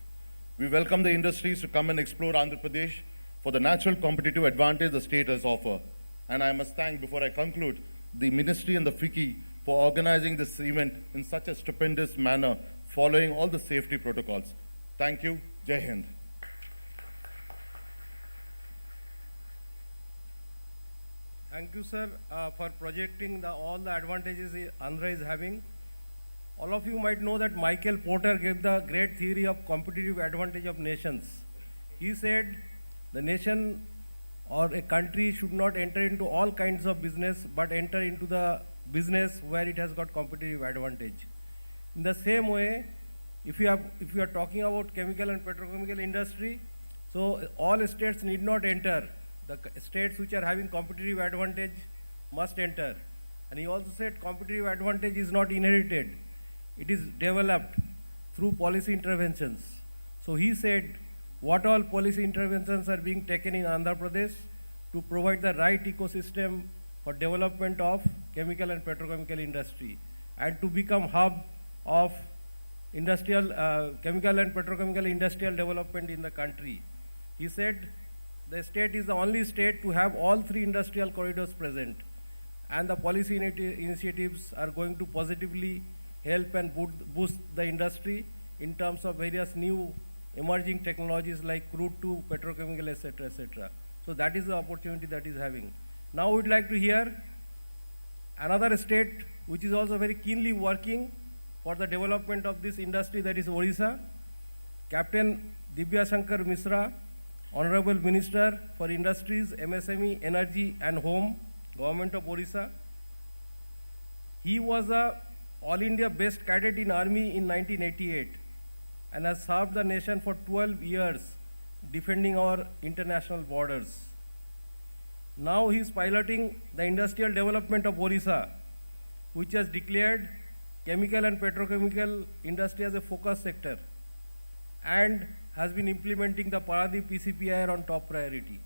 We welcome the industries to come and explore Andhra Pradesh for the natural competitive advantage the state has offer. And I must thank, before I conclude, the Ministry and the FICCI for organizing this event in such a stupendous manner, following all the safety protocols. Thank you. Jai Hind. Thank you, sir, for projecting all the advantages Andhra is having. All of you might know that Michael Porter gave the great theory of competitive advantage of nations. He said the nation or a country should not enter into all kinds of business, but enter into the business where it has got competitive advantage. In the same way, if you are talking about chemical and petrochemical industry, so all states need not enter. The states which are having competitive advantage must enter. And he also said competitive advantage is not inherited. It is developed through policy interventions. So he said what all policy interventions are being taken in Andhra Pradesh to provide the right ecosystem for development of chemical and petrochemical industry and to become hub of industrial, chemical and petrochemical industrial development in the country. He said the state is the only state to have all three industrial corridors present, and the policy initiatives are going to positively help and boost the industry in terms of various new emerging technologies like crude to petrochemical, etc., etc. So that is the opportunity that is having. Now we'd like to hear another state which is also very keenly working for the development of this industry, that is Odisha. Captain Divya Shankar Misra, Honorable Minister for Industries, MSME, Energy and Home, Government of Odisha. He was a All India Best Cadet in Army in 1988 and has served the nation for 12 years defending our international borders. Now he is piloting the industrial development of Odisha, which has declared chemical and petrochemical industry as a focus sector and has been implementing the Paradip PCPIR on top priority.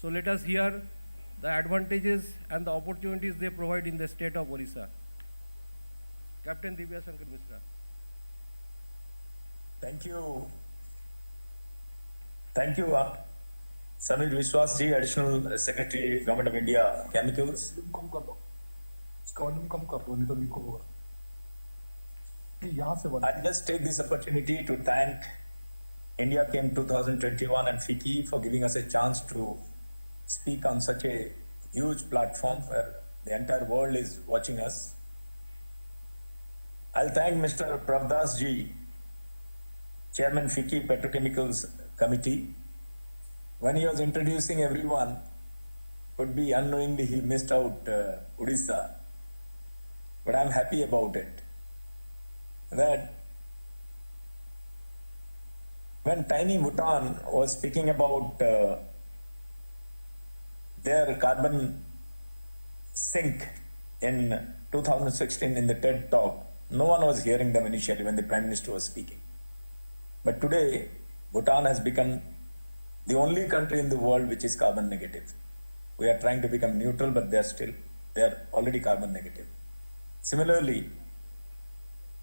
So let us hear the advantages and the opportunities they provide in the state of Odisha. Captain Divya Shankar Misra. Thank you. Thank you, Samir Vishwas ji, Additional Secretary, Government of India, Chemicals. I'll just take this opportunity to thank India Chem 2021 and FICCI for giving us a chance to speak on such a huge platform where the entire world is watching us. I'll thank Mr. Pravdas ji, Chairman FICCI Petrochemicals Committee. When he was introducing everyone, could be unknowingly he missed out Odisha. But I'm happy about it. That when Tiny Bhutan was speaking about their carbon sink in 2016 in the TED talk, no one was hearing them initially when the Prime Minister was speaking. But today, Bhutan has become the only country in the world which is carbon negative. We are trying to become neutral, but they're already carbon negative. Similarly,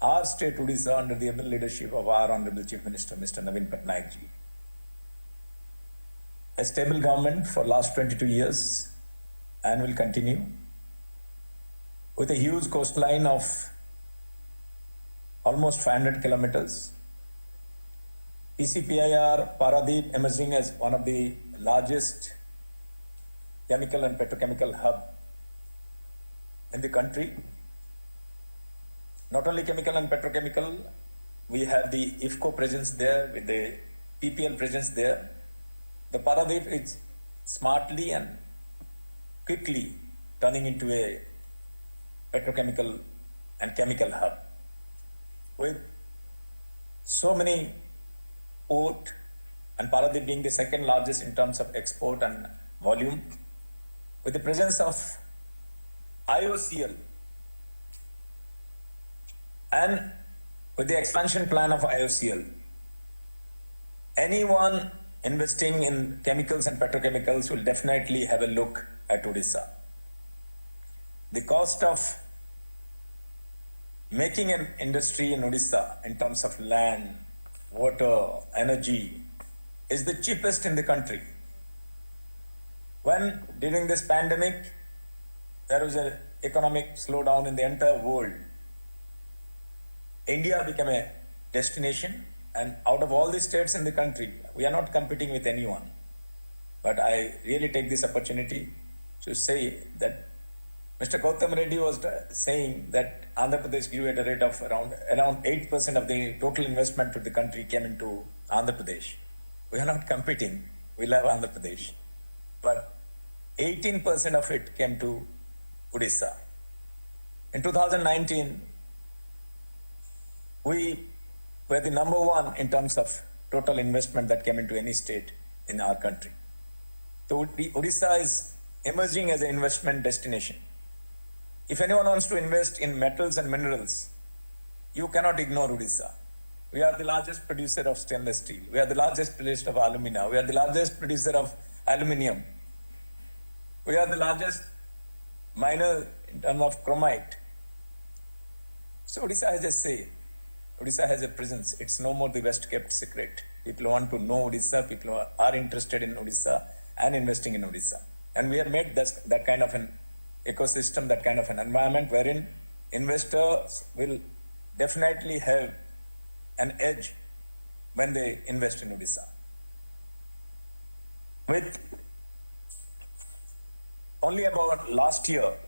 our state Odisha, under the able leadership of our Honorable Chief Minister, Mr. Naveen Patnaik ji, a stable government for last 22 years and will continue with a huge coastline of almost 500 kilometers. PCPIR Paradip emerging as one of the largest chemical and petrochemical hub in the country. Not only chemical and petrochemical, we have the IFCO presence there with the PPL presence there. The Paradip is smartly and quickly turning into a petrochemical and chemical hub with so many port, and Paradip being the second largest in terms of export and volume, with the presence of IOCL and with the expansion plan of IOCL. Anyone investing in chemicals and petrochemicals will definitely have a look at Odisha. The cost of making an industry in Odisha in terms of land, water, energy is the cheapest in the country. When during this pandemic, there was an economic slowdown in the entire world, India became a destination, and out of all the states in the country, we are not competing with anyone. But I really take this opportunity to say that Mr. Gautam Reddy was saying that Andhra Pradesh grew at a rate of around 8% of the total investment to the country came into Andhra Pradesh. We are not competing. We love Andhra Pradesh. But 18% of it came to Odisha. In 2019, we were the number one in terms of total investment that came into any state in our country. So Odisha is emerging as an investment destination. If anyone wants to invest in metals and minerals, you cannot ignore Odisha. We are the largest producer of stainless steel. We are the largest producer of alumina. We are the largest producer of aluminium. We are the largest miner in terms of chromite. So Odisha has a say. Odisha has a presence. It's no more the best kept secret. People want to know Odisha. People are interested in Odisha and investing in Odisha. And we have made that kind of an ecosystem, that kind of an environment wherein investors will definitely have an edge when they invest in Odisha. With only about last year,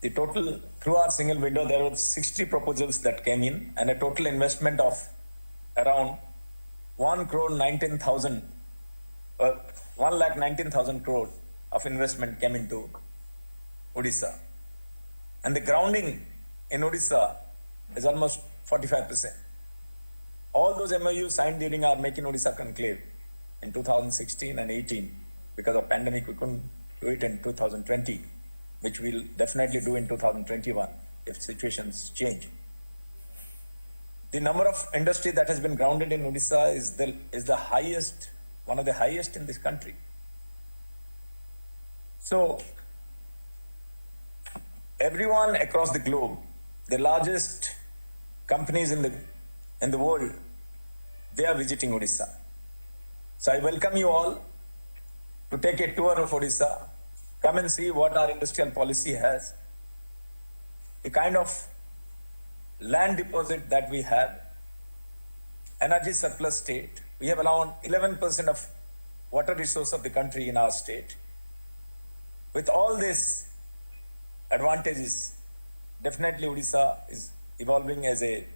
the total, through our single window, there were 60 proposals that came in and a total investment of around 1,19,000 crore of investment came into Odisha. And the grounding in Odisha is almost 45%. All those MOUs signed during our Make in Odisha conclave in 2016 and 18, because of pandemic, we couldn't do it in 2020, which we'll definitely do in 2021 if situations change. The number of industry that has been grounded in Odisha is the highest, one of the highest in this country. So everyone across the globe, the largest companies in the world, they are visiting Odisha. So I welcome you all to take a tour of Odisha. Come and see what our industrial policy has, the kind of land deposit that we have, energy surplus state. We have around 11% of water resource of the country in our state. With all these advantages, definitely Odisha is evolving as a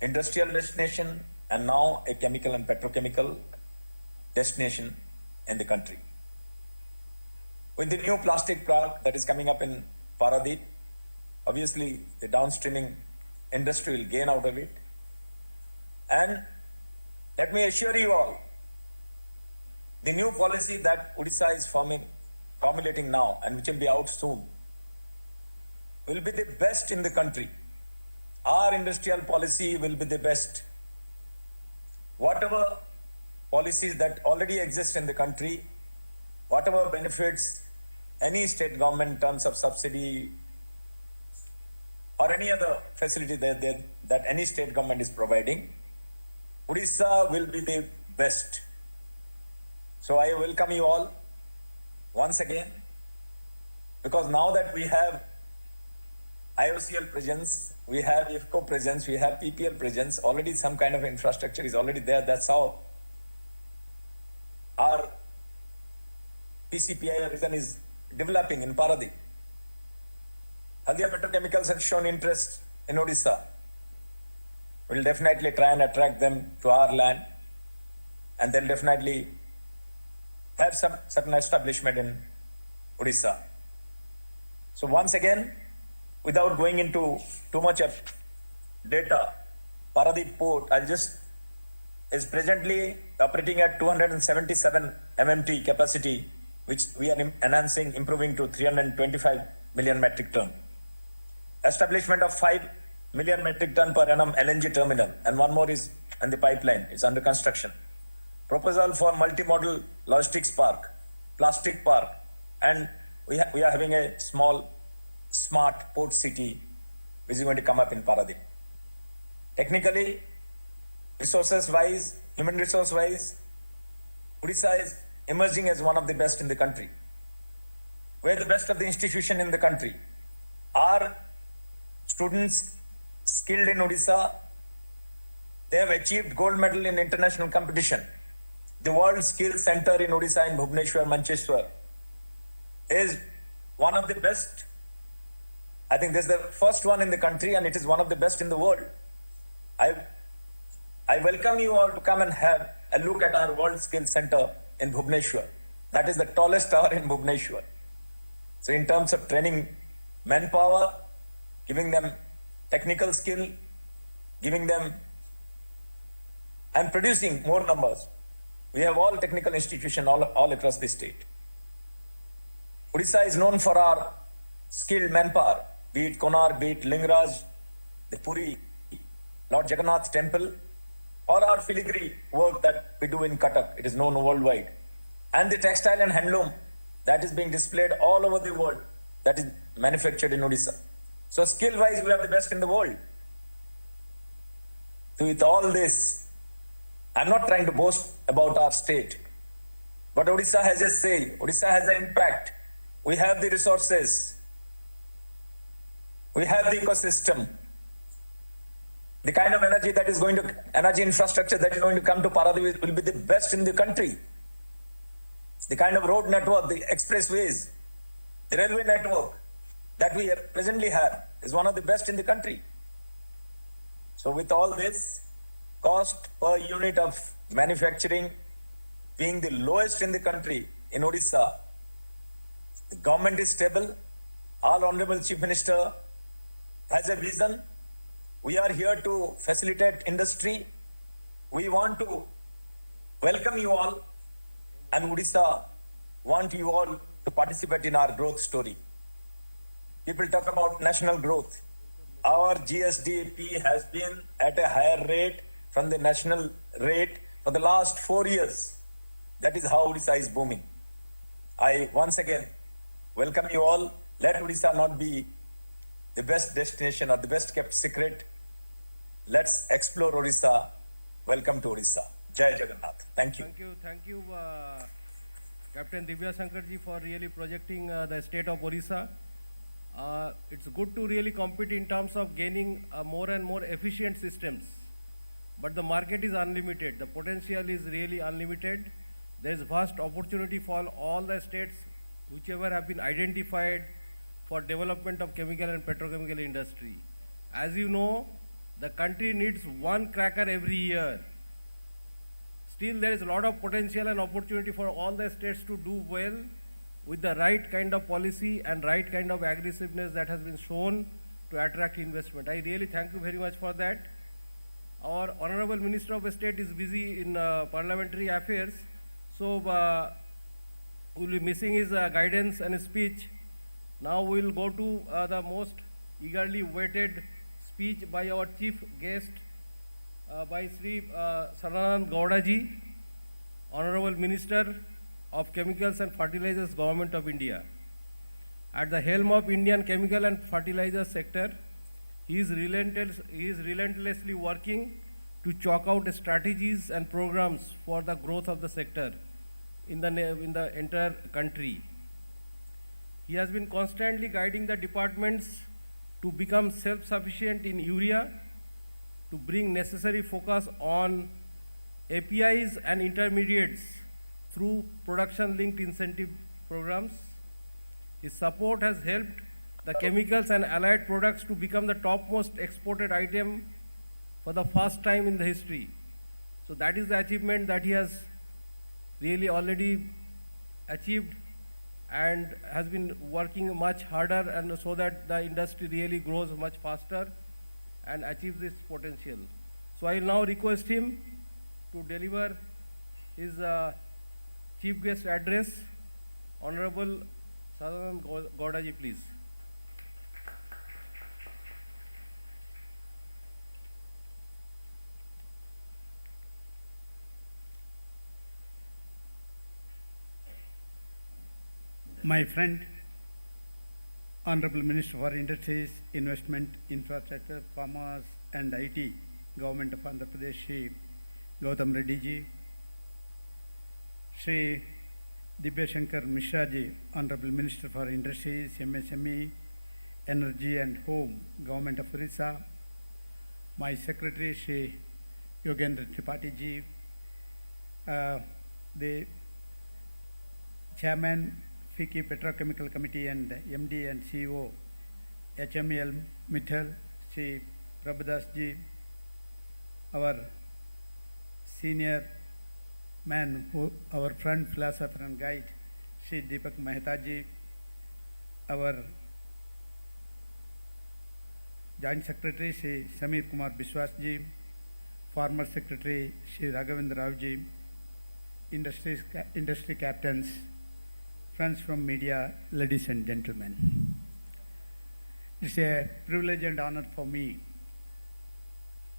industrial destination and now a chemical and petrochemical destination in the country. With the new plastic park that is coming up in Paradeep, obviously the downstreaming industry will gain out of it. And let me assure you all, the new policy that Odisha is formulating now and which will be out soon will be the best in the country. Our industrial policy will be the best. Whatever policies that already exist in the country, whatever benefits any state government in terms of subsidy or any other facility that any state government is providing, Odisha will be the best. So I welcome you all once again, because now that we have IOCL presence, we have IFCO presence, we have PPL presence, already some kind of infrastructure is already there. That's how our PCPI region is developing in Paradeep. Haldia Petrochemicals have shown interest in Odisha. We'll definitely try and attract them to our land, and they'll definitely have some certain establishment in Odisha. So once again, without going into too much of data, Paradeep Port is presently operating at 277 MMT capacity, which we are enhancing, improving to 325 million metric ton. Establishment of 5 million metric ton per annum LNG terminal, and one more is in the pipeline, it's under construction. Proposal for multimodal logistics park, plastic park, and we are having a small smart port city which is going to come up in Paradeep. Technically, resources wise, human resource wise, Odisha is emerging as one of the best in the country. We're the best of the institution in the country. Our students skilled in Odisha, they have achieved gold medal in international competition. The World Skills Center in Odisha in Bhubaneswar, Mancheshwar, is one of the best. I think this is the first one in the country and it is one of the best in the world. I welcome you all to come and have a look at our World Skills Center in Bhubaneswar. That is the tallest tower in Bhubaneswar. So in terms of training manpower, giving them technical skill, giving them and producing more numbers. We have all technical institutions all across the state. Odisha is known for our skilled manpower, be it Konark, be it Lingaraj, the Puri, Lord Jagannath temple, or our filigree work that we do in Cuttack. It is known worldwide. And the textile and handloom that is being displayed all over the world, that is manufactured in Odisha. So skill-wise, we are the best in the world. So with all this, I'm not trying to boast about our state, but Odisha has a say, Odisha has an impact. We have the resources, we have the ecosystem, the kind of energy that is going to, energy infrastructure that is going to come to Paradip will be the best in the country. The kind of road network, the expressways, the railway network that we presently have is one of the best in the country. So with all this, cost per unit of manufacturing being the lowest in the country in Odisha, the government is stable. Our Honorable Chief Minister has a vision. We are here to facilitate industry. We want to welcome you all, and Odisha want you all to participate in our growth story. People talk about national growth. Our GSDP has been at a higher rate from the national rate for the last 4 years. That is how Odisha is booming. I once again welcome you all. Let Odisha not be the best destination or the best kept secret. Let's explore Odisha. Welcome to Odisha. Jai Jagannath. Thank you. Thank you, Captain Divya Shankarji, for really projecting the state of Odisha. It's good to really compete in terms of gaining more and more efficient systems. But the market is unlimited. The potential is really unlimited. There is vast opportunity for all the states, whichever have been identified for development of chemical and petrochemical industry. As you know, the country needs one cracker every year. Still, there is a lot of potential and opportunity for all the states to do well with the right kind of policy and right kind of aggressiveness that has been shown to attract investment. I really thank you very much for that. Our Honorable Minister of State is busy in parliamentary affairs, so we'll be missing his guidance and his speech. Now we'll go to the most eagerly awaited speech by our chief guest, by Sri Sadanand Gowdaji, Honorable Minister of Chemicals and Fertilizers, Government of India. At the helm of Indian chemical and fertilizer sector, he is relentlessly working to chalk out strategies and programs for the growth of the sector in the entire country. He has been constantly guiding the departments to become self-sufficient in urea, to bring necessary focus on APIs and intermediates through production-linked incentive programs. His support has helped the chemicals and allied products to become the topmost exported item for the first time in the history. So that is the achievement that he has really already achieved and has been working much harder, and so that the industry really grows much faster and achieves its potential. So I will now request him to deliver his chief guest address. Honorable Sadanand Gowdaji, please. My friend, Honorable Minister for Industries, Investment, Infrastructure, Commerce and IT, Government of Andhra Pradesh, Shri Gautam Reddy ji, Shri Divya Shankar Mishra ji, Honorable Minister for Industries, MSME, Energy and Home, Government of Odisha, my Secretary, Shri Yogendra Tripathi ji, the Chairman, FICCI Petrochemical Committee and MD and CEO, HMEL Mittal, Sri Prabhudas ji, our senior man, our friend, philosopher and guide, Sri Deepak Mehta ji, our Joint Secretary, Sri Samir Kumar Biswas ji, former Secretary, Sri Raghavendra Rao ji, industry captains, friends from media, ladies and gentlemen. It's a privilege and honor for me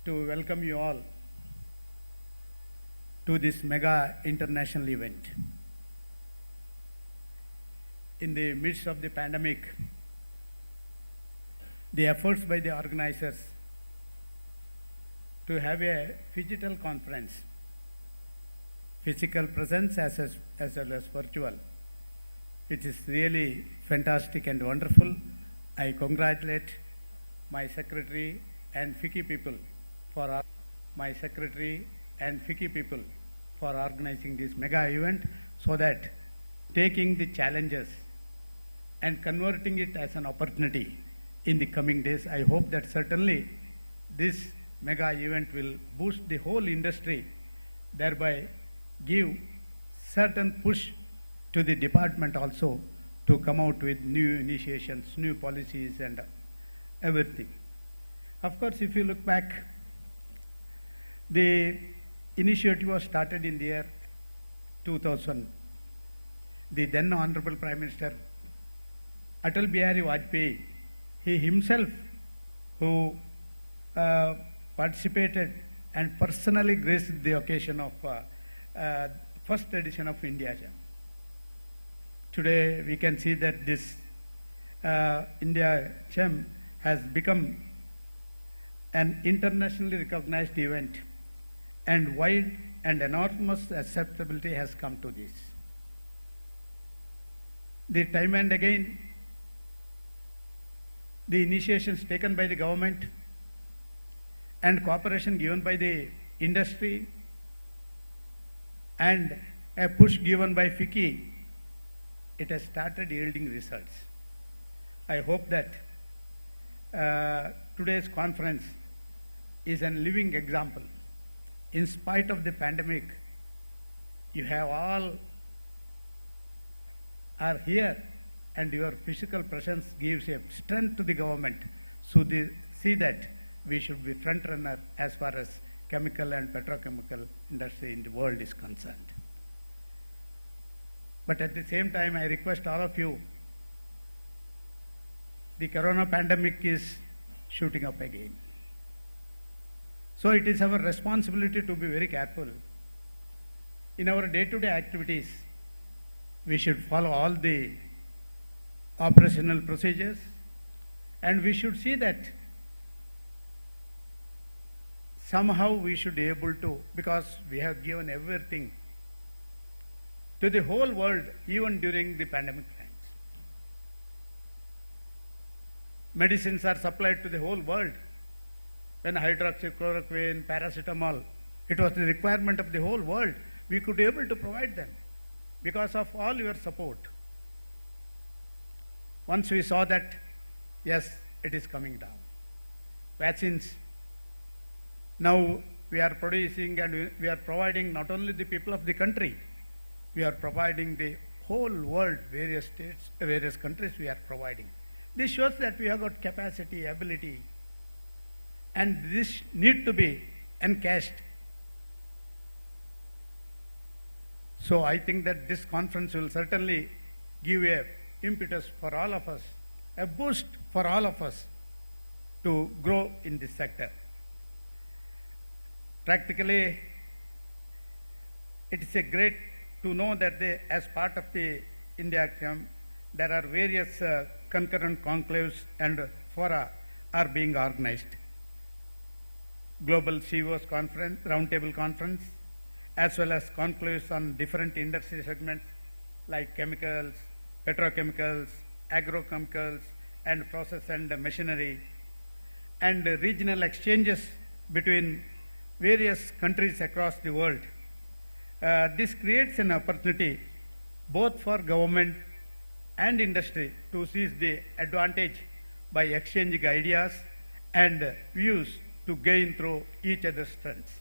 to welcome you all to this mega international event. In the midst of the pandemic, the efforts by the organizers to have a phygital conference, physical presence as well as virtual, it is really fantastic and wonderful. I congratulate my secretary and FICCI people for organizing this mega event, so that taking the challenges and converting it as an opportunity in the coming days. I hope that certainly this mega event will boost the whole industry, thereby give certain push to the department also to come out with new initiations, new policies and everything. Of course, if you look back, the initiative was started in the year 2000. The then Honorable Prime Minister Atal Bihari Vajpayee, he himself who participated and personally graced the occasion of first edition of India Chem. Today we can see that this India Chem has become an internationally recognized event, and wide and enormous acceptability has come to this. The time and again, the initiations taken by the government and cooperation given by the industry and a push given by FICCI, it has started yielding results. I hope that today's conference is a living example. In spite of the pandemic, you have all are here, and your physical presence gives a strength to the government. So they see that we should be front runner as far as chemical and petrochemical industry in the world is concerned. But at the same time, I request all of you, the corona pandemic is shooting up again. So it is our responsibility to be very careful. In our day-to-day activities, we should follow all the operational procedures, and we should see that somehow we should be able to, because we have given everything to the whole world, even during the pandemic times. Medicines are supplied to the whole world. When hydroxychloroquine, paracetamol, it was the requirement of the whole world. We could be able to provide them because of all your support. Once we saw that, yes, it is coming down. Vaccines, now we are producing and we are providing not only the people of the country, we are providing the whole world, various states, various countries we are providing. This shows that we have got capacity, ability, and this need to be encashed. So I think that this conference will certainly give a impetus for all of us, a boost for all of us to grow in this sector. Practically, it is a great to know that as part of the India Chem, there are various concurrent conclaves and fora are being organized. Global CEOs conference, roundtable conference, as well as conclaves on different industry segments like chemicals, petrochemicals, agrochemicals, and process and machinery, and regional exchanges between various countries across the world. This creates an opportunity both for government and industry to seize the advantage by exchanging ideas and views to gain through each other's strengths.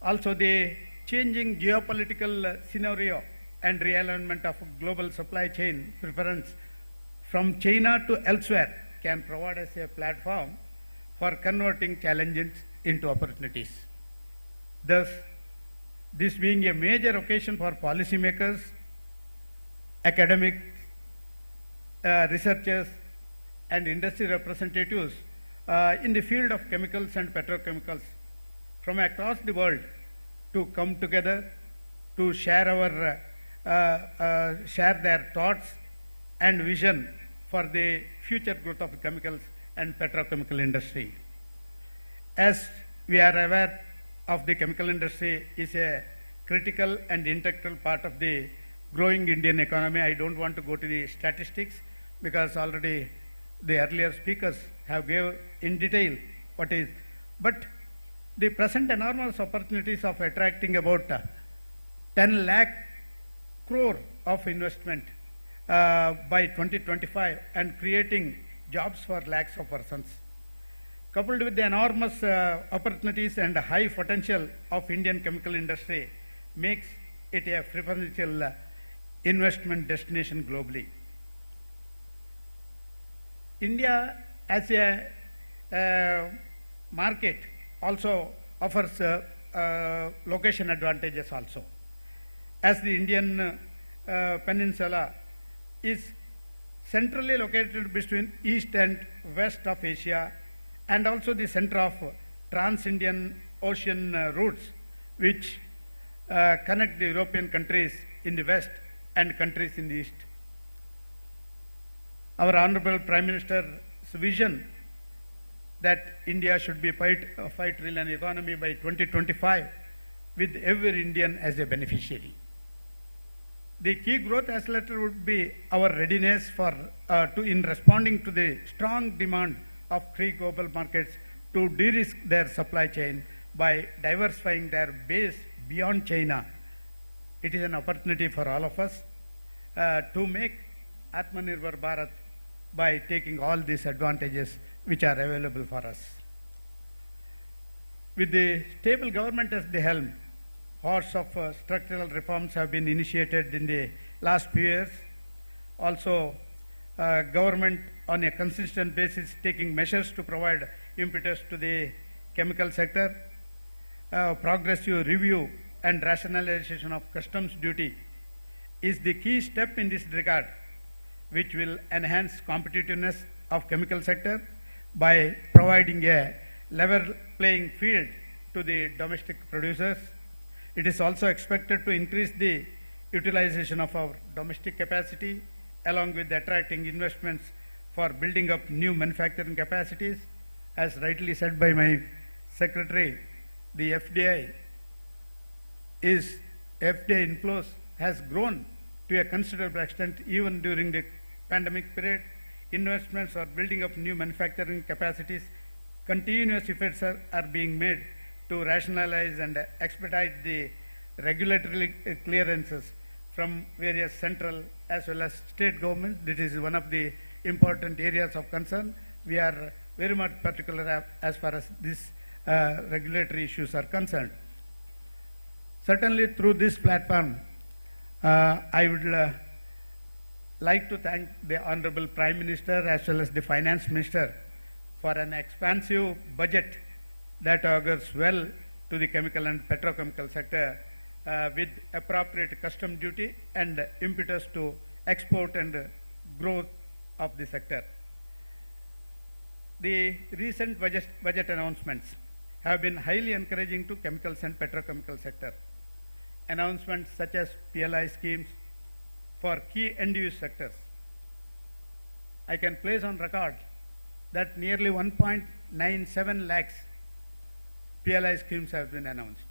Also, the changing geopolitical scenario and realignment of global supply chain preference from China to elsewhere can provide us a platform for converting challenges into opportunities. Thus, this being a major occasion for policymakers, academics, researchers, and industry representatives in the field of chemicals and petrochemicals from across the world to come together to share their thoughts and vision for the future growth of the chemicals and petrochemical industry. As we are aware of, the chemical industry is a critical and integral part of the growing Indian economy. I don't want to go to the statistics because already the earlier speakers have gave in detail what is, but the present enormous opportunities of attracting about 10 lakh crore of investment by 2025 and creating jobs for lakhs of persons, coupled with the enormous opportunities and high potential of Indian chemical industry, makes it a preferential investment destination globally. India as a market also offers location advantages also. As the Indian peninsula is centrally located between east and west of Asia and also the center of trans-Indian ocean routes which connect the European countries in the west and countries in the east. Our Honorable Prime Minister's vision that India should be a $5 trillion economy by 2025 with every Indian as a beneficiary. The key growth accelerator would be our readiness in responding to the strong demand of key global markets to de-risk their supply chain by diversifying their base beyond China. It is an opportunity for all of us to make Atmanirbhar Bharat by taking all these advantages which are available for us. With the stable government as the helm, hordes of structural reforms have been initiated in the last few years. Also, government on a consistent basis taking measures to provide impetus to the chemical sector. Progressive review and rationalization of customs duty is the key step in this regard, which will enhance competitiveness of chemical sector by providing a level playing field to the domestic producers. It is also expected to increase the utilization of our domestic capacity along with attracting investments for building up new manufacturing capacities. As rightly said by my secretary, the FDI inflows has grown to a considerable extent even during the pandemic period. Investments for building up new manufacturing capacities, continuous efforts are being made to rationalize and expedite the regulatory clearances from various central as well as state governments. This is one of the important areas of concern. We are very much particular as far as these regulatory issues are concerned. Certainly through this platform, I would like to thank the Honorable Prime Minister as well as the Finance Minister for an expansive budget that augurs well to the chemical and petrochemical sector with appropriate custom duty and impetus to export and growth of the sector. The recent budget announcements have been highly encouraging to chemicals and petrochemical sector. Announcements such as PLI schemes for key end-use sectors. I can place on record that nearly 1.97 lakhs PLI schemes have been announced.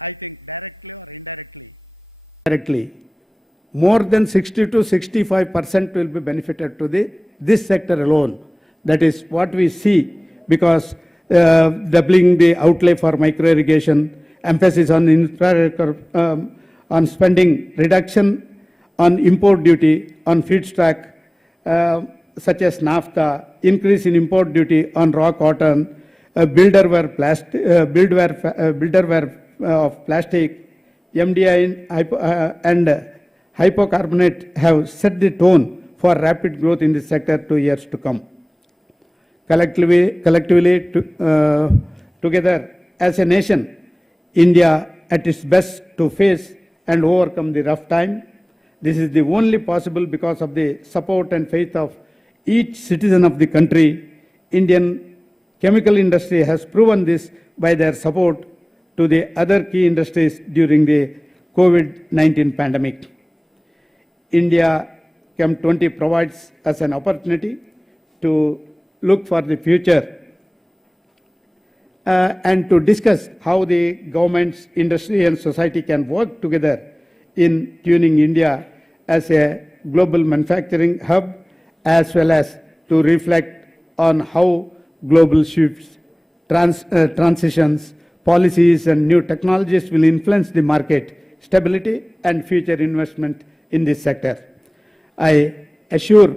I think directly or indirectly, more than 60 to 65% will be benefited to this sector alone. That is what we see, because doubling the outlay for micro irrigation, emphasis on infrastructure, on spending reduction on import duty on feedstock such as naphtha, increase in import duty on raw cotton, builderware of plastic, MDI and hypocarbonate have set the tone for rapid growth in this sector 2 years to come. Collectively together as a nation, India at its best to face and overcome the rough time. This is the only possible because of the support and faith of each citizen of the country. Indian chemical industry has proven this by their support to the other key industries during the COVID-19 pandemic. India Chem 20 provides us an opportunity to look for the future and to discuss how the governments, industry and society can work together in tuning India as a global manufacturing hub, as well as to reflect on how global shifts, transitions, policies and new technologies will influence the market stability and future investment in this sector. I assure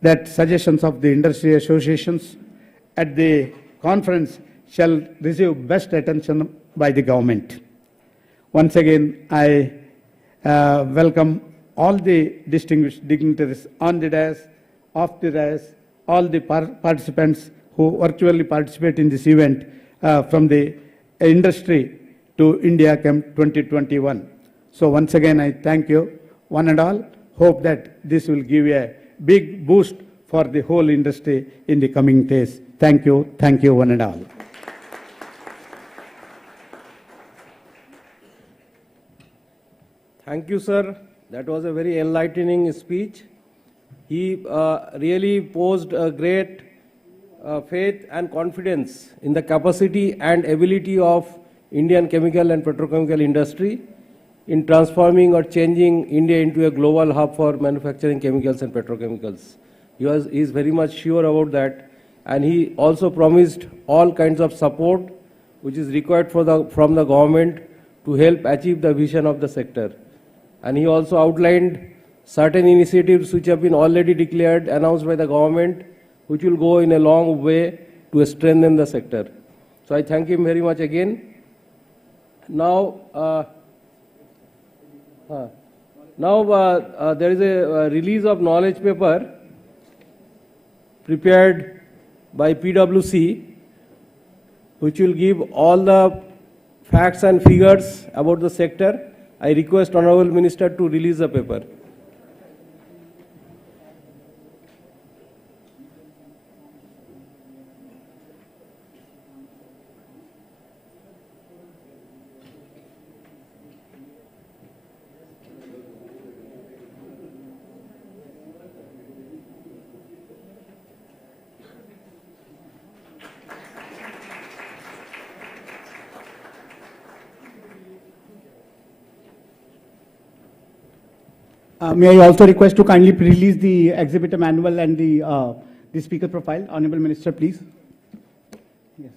that suggestions of the industry associations at the conference shall receive best attention by the government. Once again, I welcome all the distinguished dignitaries on the dais, off the dais, all the participants who virtually participate in this event from the industry to India Chem 2021. So once again, I thank you, one and all. Hope that this will give a big boost for the whole industry in the coming days. Thank you, one and all. Thank you, sir. That was a very enlightening speech. He really posed a great faith and confidence in the capacity and ability of Indian chemical and petrochemical industry in transforming or changing India into a global hub for manufacturing chemicals and petrochemicals. He is very much sure about that, and he also promised all kinds of support which is required from the government to help achieve the vision of the sector. And he also outlined certain initiatives which have been already declared, announced by the government, which will go in a long way to strengthen the sector. So I thank him very much again. Now, there is a release of knowledge paper prepared by PwC, which will give all the facts and figures about the sector. I request Honorable Minister to release the paper. May I also request to kindly release the exhibitor manual and the speaker profile. Honorable Minister, please. Yes.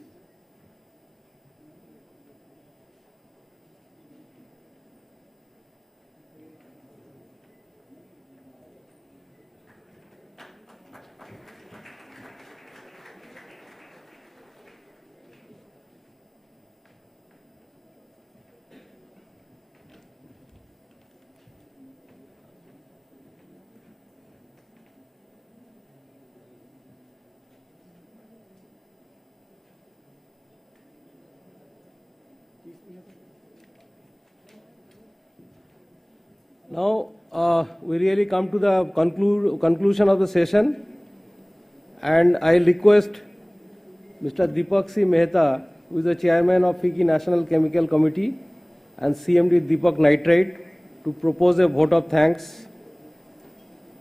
Now, we really come to the conclusion of the session, and I request Mr. Deepak C. Mehta, who is the chairman of FICCI National Chemical Committee, and CMD Deepak Nitrite, to propose a vote of thanks.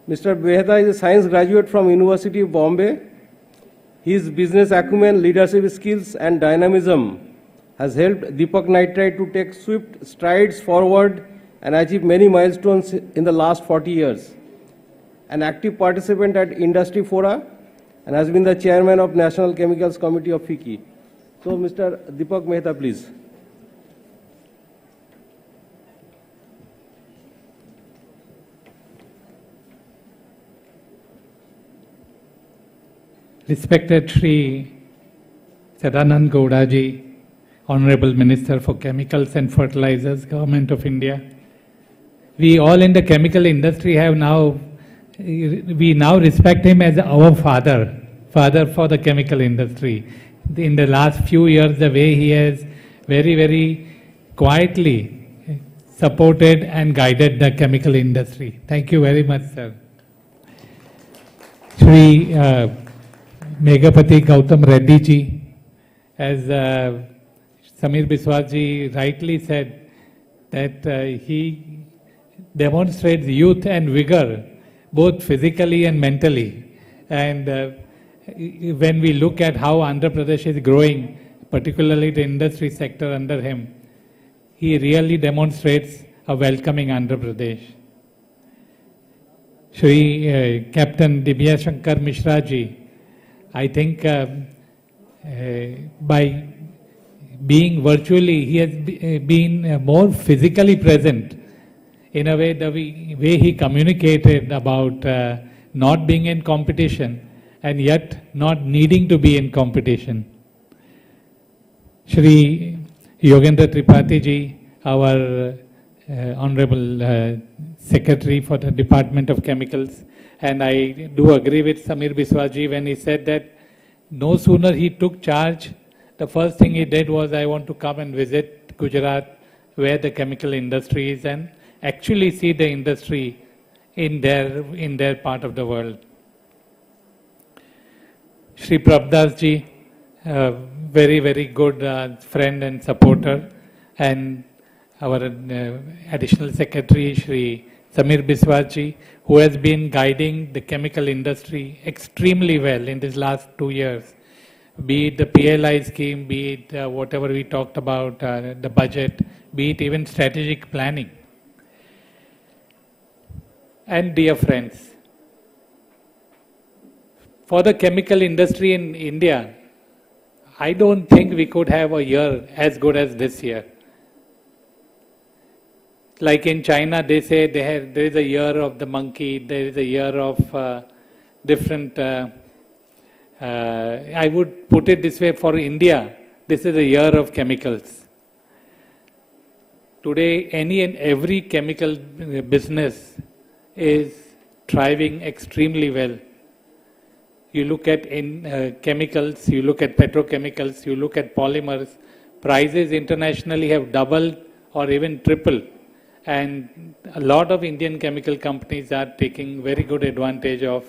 Mr. Mehta is a science graduate from University of Bombay. His business acumen, leadership skills, and dynamism has helped Deepak Nitrite to take swift strides forward and achieve many milestones in the last 40 years. An active participant at industry fora, and has been the chairman of National Chemicals Committee of FICCI. So, Mr. Deepak Mehta, please. Respected Shri Sadanand Gowdaji, Honorable Minister for Chemicals and Fertilizers, Government of India. We all in the chemical industry we now respect him as our father for the chemical industry. In the last few years, the way he has very, very quietly supported and guided the chemical industry. Thank you very much, sir. Shri Meghapati Gautam Reddy ji, as Samir Biswas ji rightly said, that he demonstrates youth and vigor, both physically and mentally. And when we look at how Andhra Pradesh is growing, particularly the industry sector under him, he really demonstrates a welcoming Andhra Pradesh. Shri Captain Divya Shankar Mishra ji, I think by being virtually, he has been more physically present. In a way, the way he communicated about not being in competition and yet not needing to be in competition. Shri Yogendra Tripathi ji, our Honorable Secretary for the Department of Chemicals, and I do agree with Samir Biswas ji when he said that no sooner he took charge, the first thing he did was, I want to come and visit Gujarat, where the chemical industry is, and actually see the industry in their part of the world. Shri Prabdas ji, very, very good friend and supporter, and our Additional Secretary, Shri Samir Biswas ji, who has been guiding the chemical industry extremely well in these last 2 years, be it the PLI scheme, be it whatever we talked about, the budget, be it even strategic planning. And dear friends, for the chemical industry in India, I don't think we could have a year as good as this year. Like in China, they say there is a year of the monkey, there is a year of different, I would put it this way, for India, this is a year of chemicals. Today, any and every chemical business is thriving extremely well. You look at chemicals, you look at petrochemicals, you look at polymers, prices internationally have doubled or even tripled. And a lot of Indian chemical companies are taking very good advantage of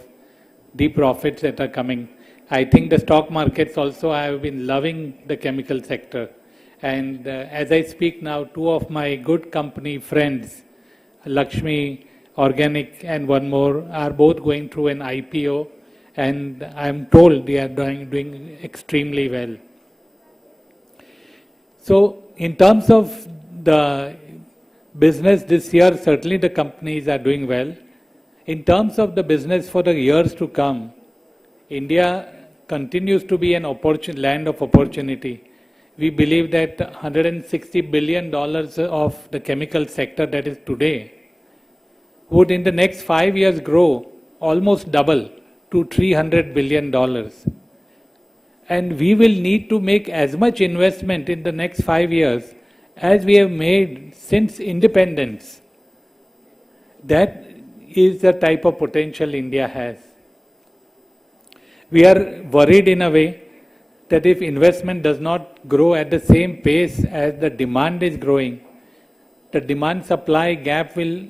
the profits that are coming. I think the stock markets also have been loving the chemical sector. And as I speak now, two of my good company friends, Lakshmi Organic and one more, are both going through an IPO, and I'm told they are doing extremely well. So in terms of the business this year, certainly the companies are doing well. In terms of the business for the years to come, India continues to be an land of opportunity. We believe that $160 billion of the chemical sector that is today would in the next 5 years grow almost double to $300 billion. And we will need to make as much investment in the next 5 years as we have made since independence. That is the type of potential India has. We are worried in a way that if investment does not grow at the same pace as the demand is growing, the demand-supply gap will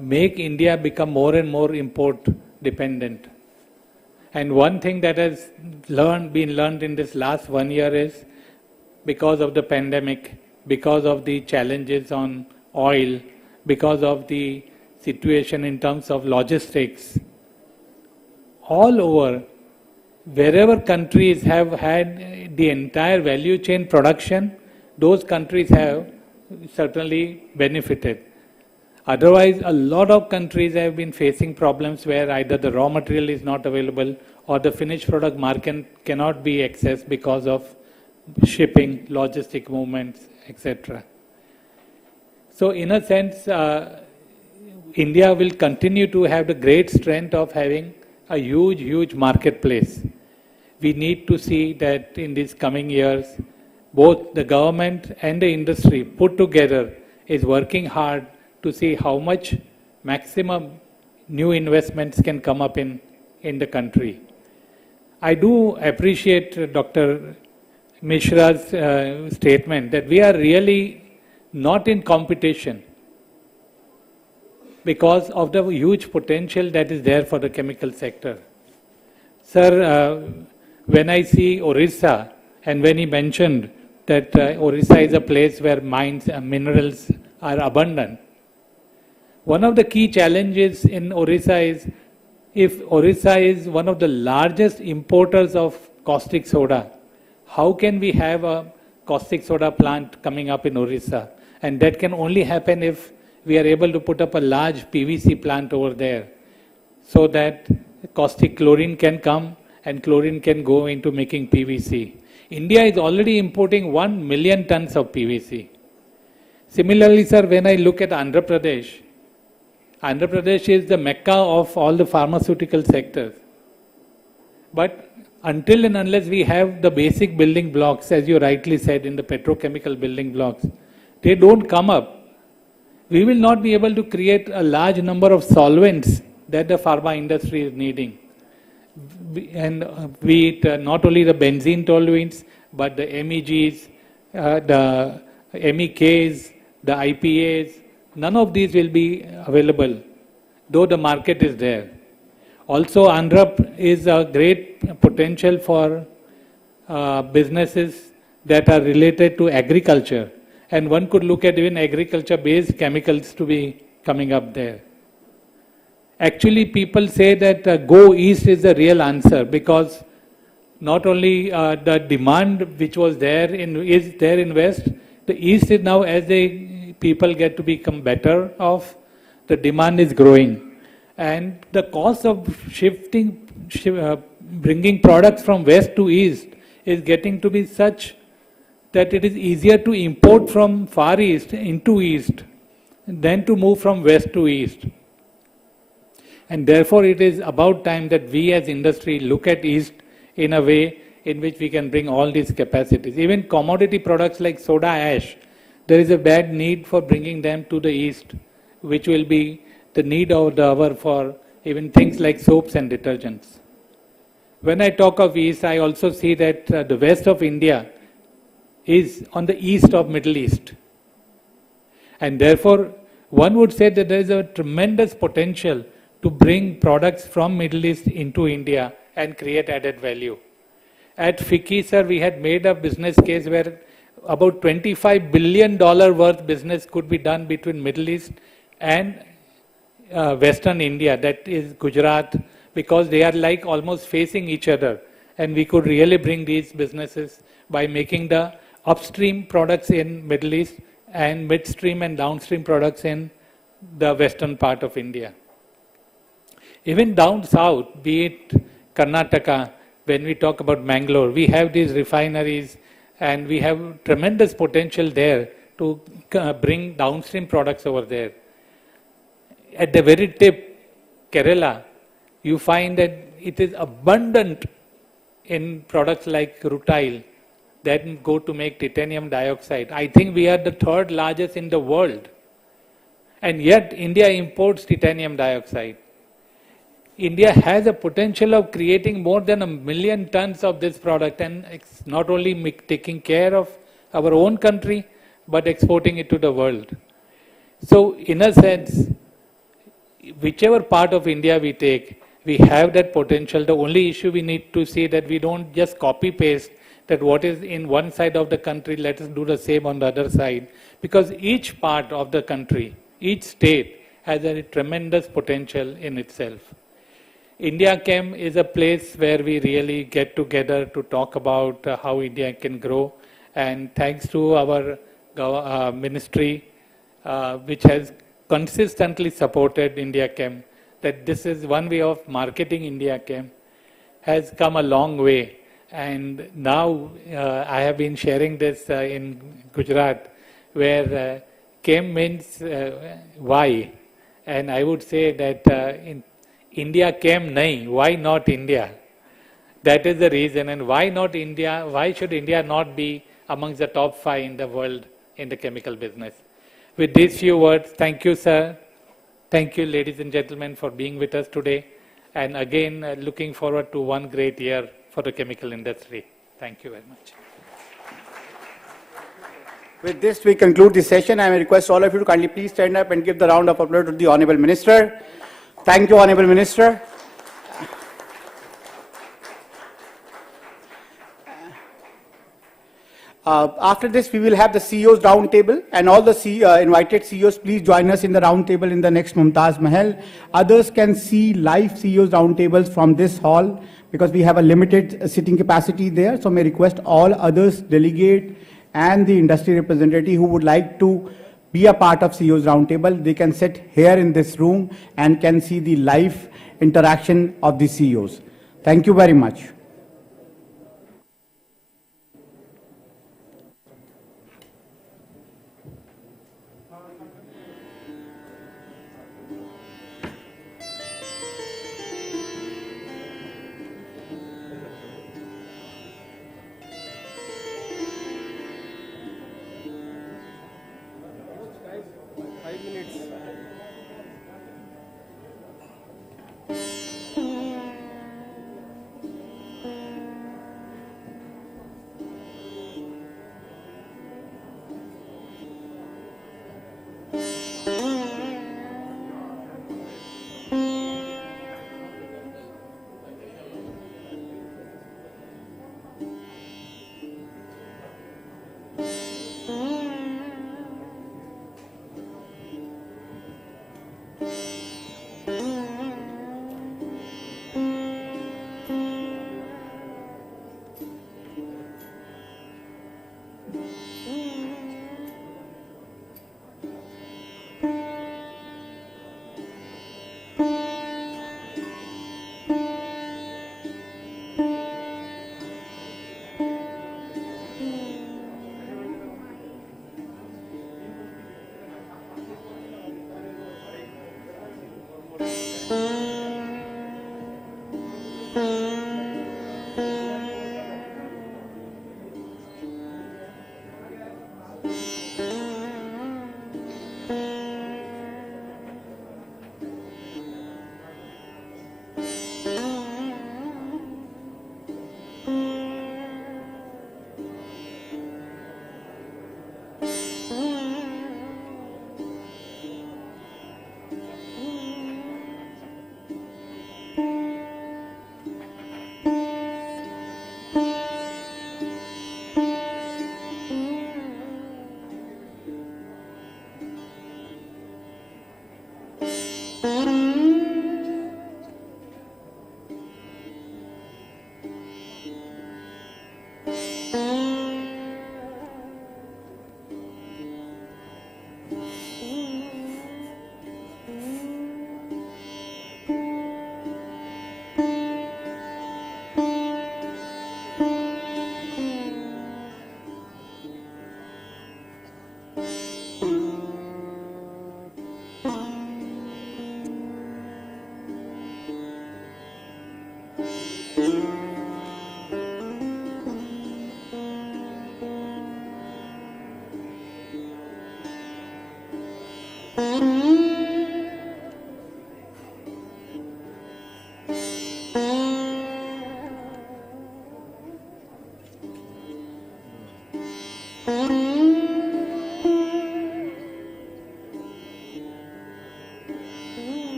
make India become more and more import dependent. And one thing that has been learned in this last 1 year is, because of the pandemic, because of the challenges on oil, because of the situation in terms of logistics, all over, wherever countries have had the entire value chain production, those countries have certainly benefited. Otherwise, a lot of countries have been facing problems where either the raw material is not available or the finished product market cannot be accessed because of shipping, logistic movements, etc. So in a sense, India will continue to have the great strength of having a huge, huge marketplace. we need to see that in these coming years, both the government and the industry put together is working hard to see how much maximum new investments can come up in the country. I do appreciate Dr. Mishra's statement that we are really not in competition because of the huge potential that is there for the chemical sector. Sir, when I see Orissa, and when he mentioned that Orissa is a place where mines and minerals are abundant, one of the key challenges in Orissa is, if Orissa is one of the largest importers of caustic soda, how can we have a caustic soda plant coming up in Orissa? And that can only happen if we are able to put up a large PVC plant over there, so that caustic chlorine can come and chlorine can go into making PVC. India is already importing 1 million tons of PVC. Similarly, sir, when I look at Andhra Pradesh is the mecca of all the pharmaceutical sectors. But until and unless we have the basic building blocks, as you rightly said, in the petrochemical building blocks, they don't come up, we will not be able to create a large number of solvents that the pharma industry is needing. And be it not only the benzene toluenes, but the MEGs, the MEKs, the IPAs, none of these will be available, though the market is there. Also, Andhra is a great potential for businesses that are related to agriculture. And one could look at even agriculture-based chemicals to be coming up there. Actually, people say that go east is the real answer, because not only the demand which was there is there in west, the east is now, as the people get to become better off, the demand is growing. And the cost of bringing products from west to east is getting to be such that it is easier to import from far east into east than to move from west to east. And therefore, it is about time that we as industry look at east in a way in which we can bring all these capacities. Even commodity products like soda ash, there is a bad need for bringing them to the east, which will be the need of the hour for even things like soaps and detergents. When I talk of east, I also see that the west of India is on the east of Middle East. And therefore, one would say that there is a tremendous potential to bring products from Middle East into India and create added value. At FICCI, sir, we had made a business case where about $25 billion worth business could be done between Middle East and Western India, that is Gujarat, because they are like almost facing each other. And we could really bring these businesses by making the upstream products in Middle East and midstream and downstream products in the western part of India. Even down south, be it Karnataka, when we talk about Mangalore, we have these refineries and we have tremendous potential there to bring downstream products over there. At the very tip, Kerala, you find that it is abundant in products like rutile that go to make titanium dioxide. I think we are the third largest in the world. And yet India imports titanium dioxide. India has a potential of creating more than 1 million tons of this product, and it's not only taking care of our own country, but exporting it to the world. So in a sense, whichever part of India we take, we have that potential. The only issue we need to see that we don't just copy paste that what is in one side of the country, let us do the same on the other side. Because each part of the country, each state has a tremendous potential in itself. India Chem is a place where we really get together to talk about how India can grow. And thanks to our ministry, which has consistently supported India Chem, that this is one way of marketing India Chem, has come a long way. And now I have been sharing this in Gujarat, where Chem means why. And I would say that in India Chem nahi, why not India? That is the reason. And why not India? Why should India not be amongst the top 5 in the world in the chemical business? With these few words, thank you, sir. Thank you, ladies and gentlemen, for being with us today. And again, looking forward to one great year for the chemical industry. Thank you very much. With this, we conclude the session. I request all of you to kindly please stand up and give the round of applause to the Honorable Minister. Thank you, Honorable Minister. After this, we will have the CEOs roundtable, and all the invited CEOs, please join us in the roundtable in the next Mumtaz Mahal. Others can see live CEOs roundtables from this hall because we have a limited sitting capacity there. So may request all others, delegate and the industry representative who would like to be a part of CEOs roundtable, they can sit here in this room and can see the live interaction of the CEOs. Thank you very much.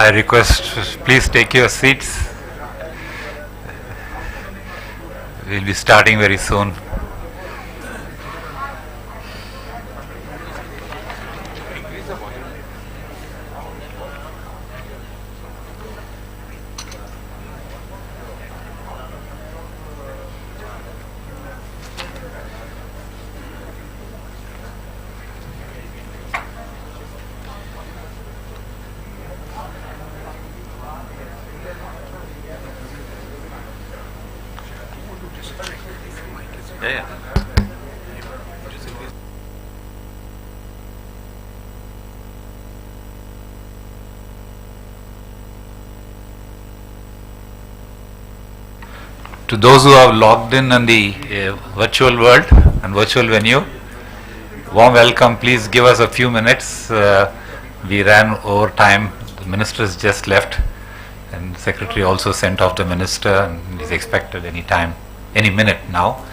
I request, please take your seats. We'll be starting very soon. Yeah. To those who have logged in on the virtual world and virtual venue, warm welcome. Please give us a few minutes. We ran over time. The ministers just left, and the secretary also sent off the minister, and is expected any time, any minute now.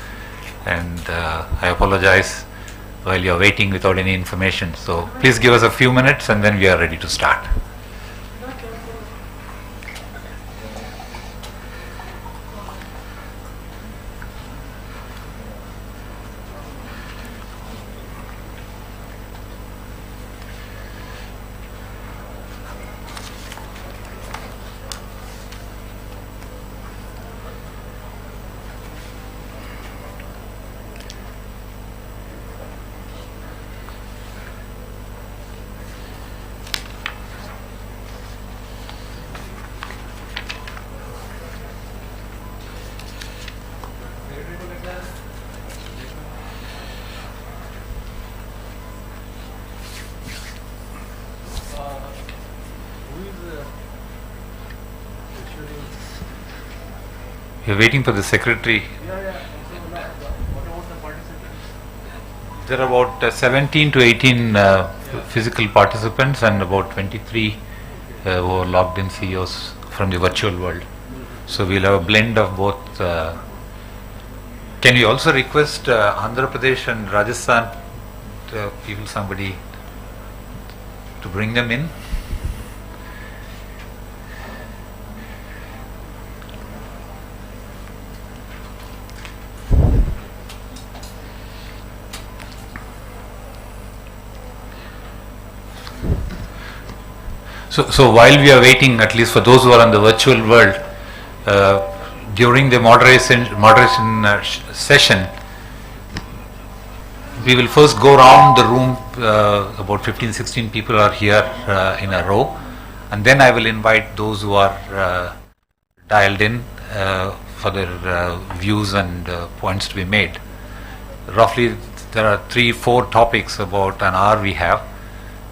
And I apologize while you're waiting without any information. So please give us a few minutes and then we are ready to start. You're waiting for the secretary. There are about 17 to 18 physical participants and about 23 who are logged in CEOs from the virtual world. So we'll have a blend of both. Can you also request Andhra Pradesh and Rajasthan people, somebody to bring them in? So while we are waiting, at least for those who are on the virtual world, during the moderation session, we will first go around the room. About 15-16 people are here in a row, and then I will invite those who are dialed in for their views and points to be made. Roughly, there are 3-4 topics, about an hour we have,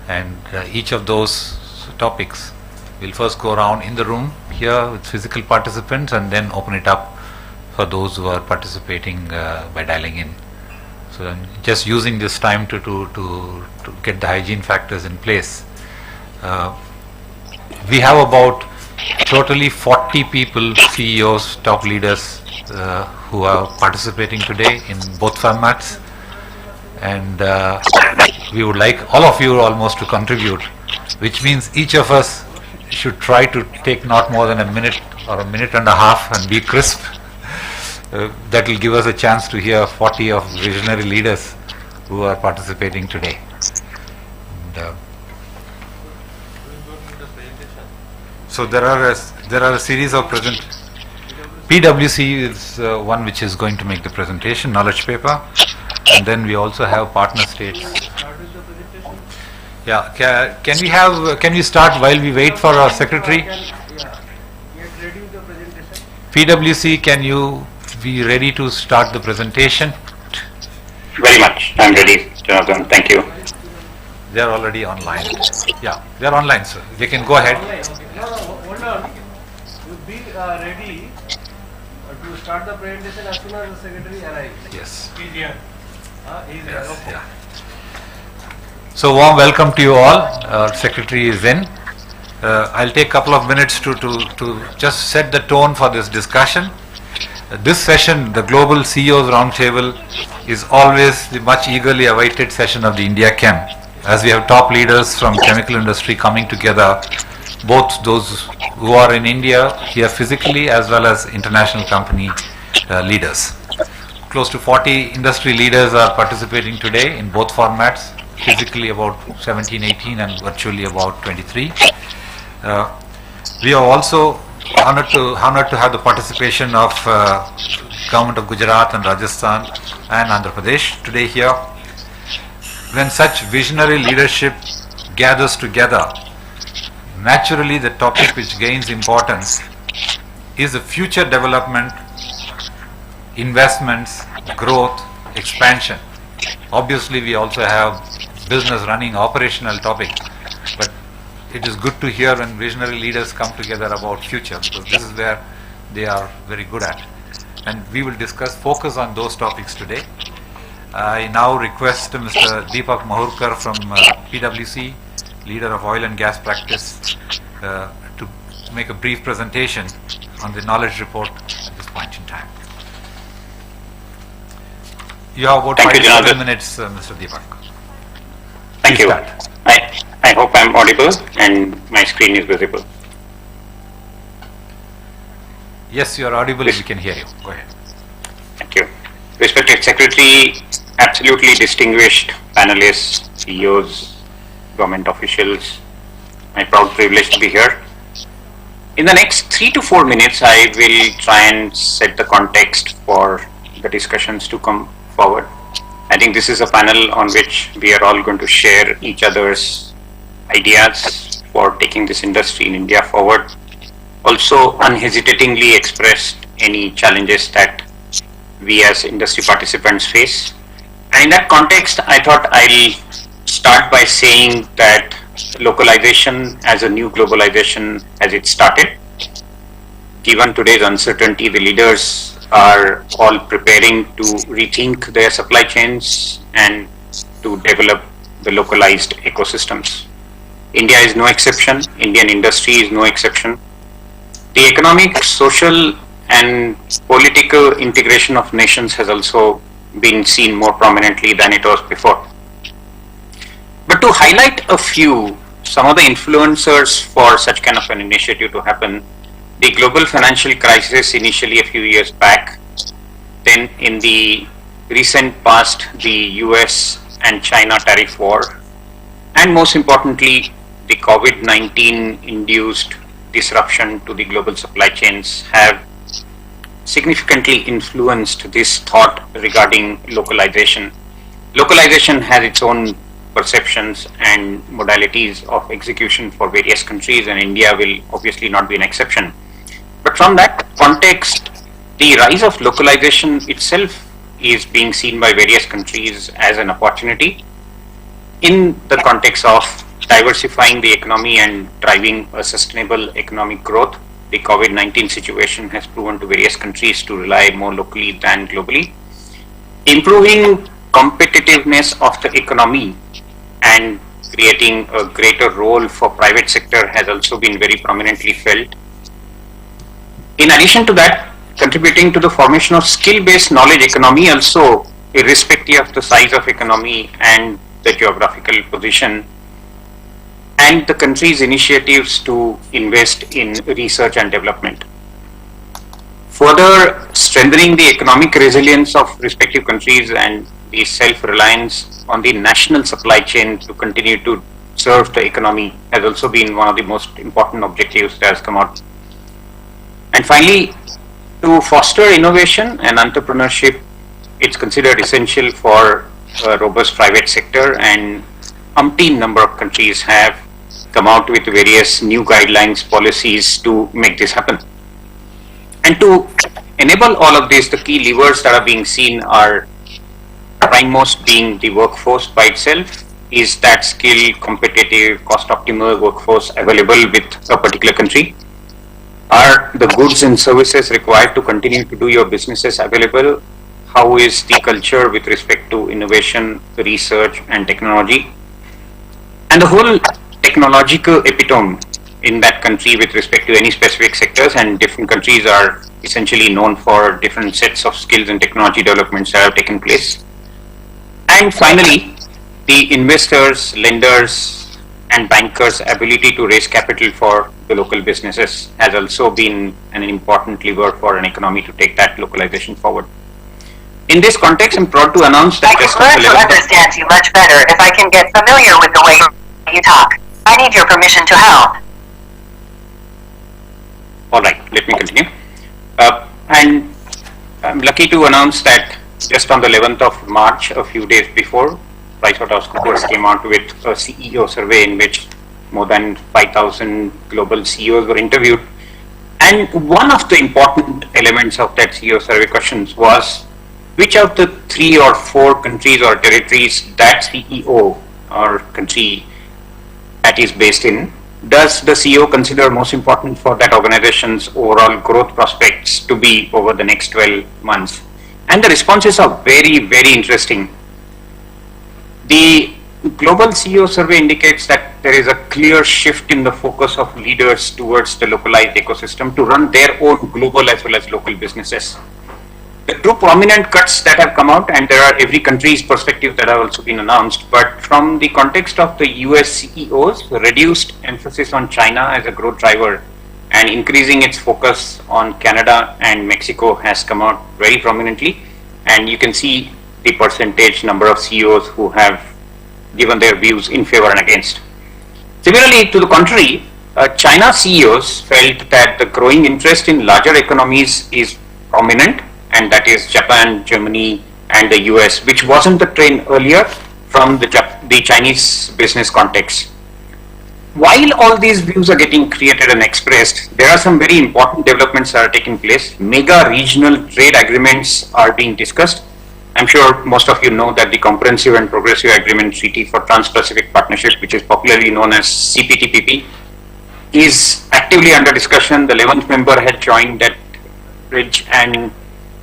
and each of those topics we'll first go around in the room here with physical participants and then open it up for those who are participating by dialing in. So I'm just using this time to get the hygiene factors in place. We have about totally 40 people, CEOs, top leaders who are participating today in both formats, and we would like all of you almost to contribute, which means each of us should try to take not more than a minute or a minute and a half and be crisp. That will give us a chance to hear 40 of visionary leaders who are participating today. And, so there are a series of PwC is one which is going to make the presentation, knowledge paper, and then we also have partner states. Yeah, can we start while we wait for our secretary? PwC, can you be ready to start the presentation? Very much. I'm ready, Jonathan. Thank you. They are already online. Yeah, they are online, sir. They can go ahead. No, hold on. You'll be ready to start the presentation as soon as the secretary arrives. Yes. He's here. He's here. Okay. Yeah. So warm welcome to you all. Our secretary is in. I'll take a couple of minutes to just set the tone for this discussion. This session, the Global CEOs Roundtable, is always the much eagerly awaited session of the India Chem, as we have top leaders from chemical industry coming together both those who are in India here physically as well as international company leaders. Close to 40 industry leaders are participating today in both formats, physically about 17, 18 and virtually about 23. We are also honored to have the participation of Government of Gujarat and Rajasthan and Andhra Pradesh today here. When such visionary leadership gathers together, naturally the topic which gains importance is the future development, investments, growth, expansion. Obviously we also have business running operational topic, but it is good to hear when visionary leaders come together about future, because this is where they are very good at. And we will focus on those topics today. I now request Mr. Deepak Mahurkar from PwC, leader of oil and gas practice, to make a brief presentation on the knowledge report at this point in time. You have about 5 to 7 minutes, Mr. Deepak. Thank you. I hope I'm audible and my screen is visible. Yes, you are audible. We can hear you. Go ahead. Thank you. Respected Secretary, absolutely distinguished panelists, CEOs, government officials, my proud privilege to be here. In the next 3 to 4 minutes, I will try and set the context for the discussions to come forward. I think this is a panel on which we are all going to share each other's ideas for taking this industry in India forward. Also unhesitatingly expressed any challenges that we as industry participants face. And in that context, I thought I'll start by saying that localization as a new globalization as it started. Given today's uncertainty, the leaders are all preparing to rethink their supply chains and to develop the localized ecosystems. India is no exception. Indian industry is no exception. The economic, social, and political integration of nations has also been seen more prominently than it was before. But to highlight a few, some of the influencers for such kind of an initiative to happen, the global financial crisis initially a few years back, then in the recent past, the US and China tariff war, and most importantly, the COVID-19 induced disruption to the global supply chains have significantly influenced this thought regarding localization. Localization has its own perceptions and modalities of execution for various countries, and India will obviously not be an exception. But from that context, the rise of localization itself is being seen by various countries as an opportunity in the context of diversifying the economy and driving a sustainable economic growth. The COVID-19 situation has proven to various countries to rely more locally than globally. Improving competitiveness of the economy and creating a greater role for private sector has also been very prominently felt. In addition to that, contributing to the formation of skill-based knowledge economy also, irrespective of the size of economy and the geographical position, and the country's initiatives to invest in research and development. Further strengthening the economic resilience of respective countries and the self-reliance on the national supply chain to continue to serve the economy has also been one of the most important objectives that has come out. And finally, to foster innovation and entrepreneurship, it's considered essential for a robust private sector, and umpteen number of countries have come out with various new guidelines, policies to make this happen. And to enable all of this, the key levers that are being seen are primemost being the workforce by itself. Is that skilled, competitive, cost optimal workforce available with a particular country? Are the goods and services required to continue to do your businesses available? How is the culture with respect to innovation, research, and technology? And the whole technological epitome in that country with respect to any specific sectors, and different countries are essentially known for different sets of skills and technology developments that have taken place. And finally, the investors, lenders, and bankers' ability to raise capital for the local businesses has also been an important lever for an economy to take that localization forward. In this context, I'm proud to announce that I can learn to understand you much better if I can get familiar with the way you talk. I need your permission to help. All right, let me continue. And I'm lucky to announce that just on the 11th of March, a few days before, PricewaterhouseCoopers came out with a CEO survey in which more than 5,000 global CEOs were interviewed. And one of the important elements of that CEO survey questions was, which of the 3 or 4 countries or territories that CEO or country that is based in, does the CEO consider most important for that organization's overall growth prospects to be over the next 12 months? And the responses are very, very interesting. The global CEO survey indicates that there is a clear shift in the focus of leaders towards the localized ecosystem to run their own global as well as local businesses. The 2 prominent cuts that have come out, and there are every country's perspective that have also been announced, but from the context of the US CEOs, reduced emphasis on China as a growth driver and increasing its focus on Canada and Mexico has come out very prominently, and you can see the percentage number of CEOs who have given their views in favor and against. Similarly, to the contrary, China CEOs felt that the growing interest in larger economies is prominent, and that is Japan, Germany, and the US, which wasn't the trend earlier from the Chinese business context. While all these views are getting created and expressed, there are some very important developments that are taking place. Mega regional trade agreements are being discussed. I'm sure most of you know that the Comprehensive and Progressive Agreement Treaty for Trans-Pacific Partnership, which is popularly known as CPTPP, is actively under discussion. The 11th member had joined that bridge, and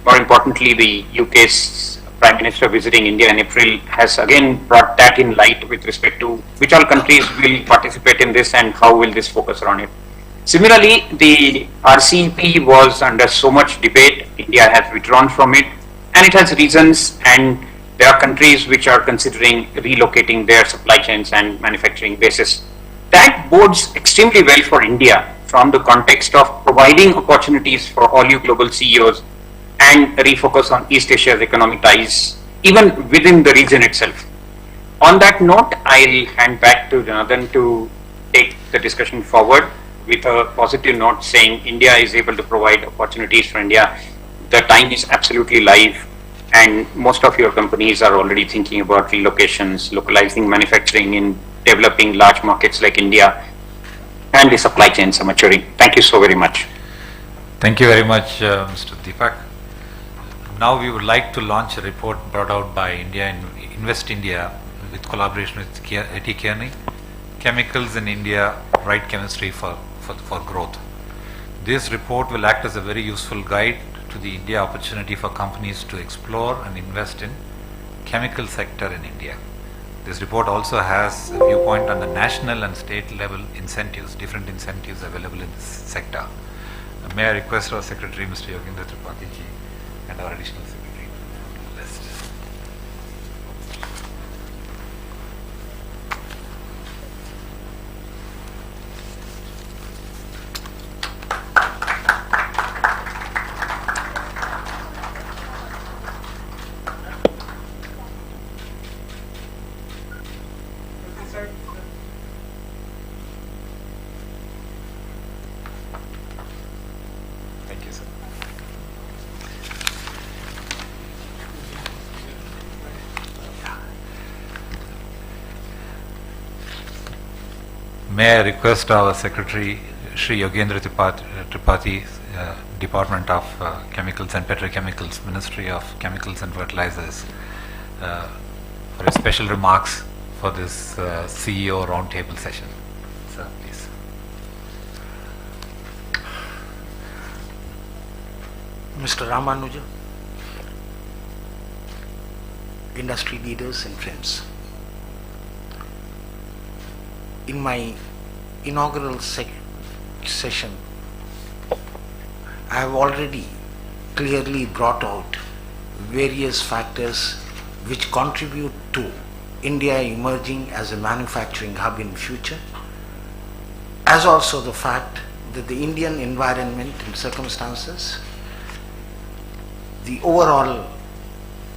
more importantly, the UK's Prime Minister visiting India in April has again brought that in light with respect to which all countries will participate in this and how will this focus around it. Similarly, the RCEP was under so much debate. India has withdrawn from it, and it has reasons, and there are countries which are considering relocating their supply chains and manufacturing bases. That bodes extremely well for India from the context of providing opportunities for all you global CEOs and refocus on East Asia's economic ties, even within the region itself. On that note, I'll hand back to Jonathan to take the discussion forward with a positive note saying India is able to provide opportunities for India. The time is absolutely live, and most of your companies are already thinking about relocations, localizing manufacturing in developing large markets like India, and the supply chains are maturing. Thank you so very much. Thank you very much, Mr. Deepak. Now we would like to launch a report brought out by Invest India with collaboration with A.T. Kearney, Chemicals in India, Right Chemistry for Growth. This report will act as a very useful guide to the India opportunity for companies to explore and invest in chemical sector in India. This report also has a viewpoint on the national and state level incentives, different incentives available in this sector. May I request our Secretary, Mr. Yogendra Tripathi ji, and our Additional Secretary to list. Thank you, sir. May I request our Secretary, Shri Yogendra Tripathi, Department of Chemicals and Petrochemicals, Ministry of Chemicals and Fertilizers, for a special remarks for this CEO roundtable session. Sir, please. Mr. Ramanuja, industry leaders and friends. In my inaugural session, I have already clearly brought out various factors which contribute to India emerging as a manufacturing hub in future, as also the fact that the Indian environment and circumstances, the overall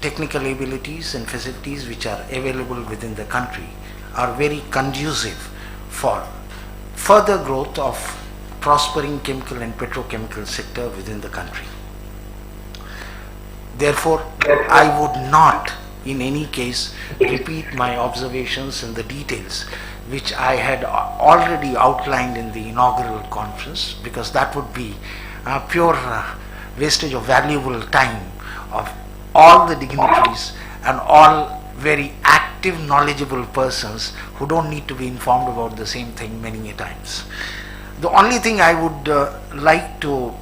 technical abilities and facilities which are available within the country are very conducive for further growth of prospering chemical and petrochemical sector within the country. Therefore, I would not in any case repeat my observations and the details which I had already outlined in the inaugural conference, because that would be pure wastage of valuable time of all the dignitaries and all very active, knowledgeable persons who don't need to be informed about the same thing many a times. The only thing I would like to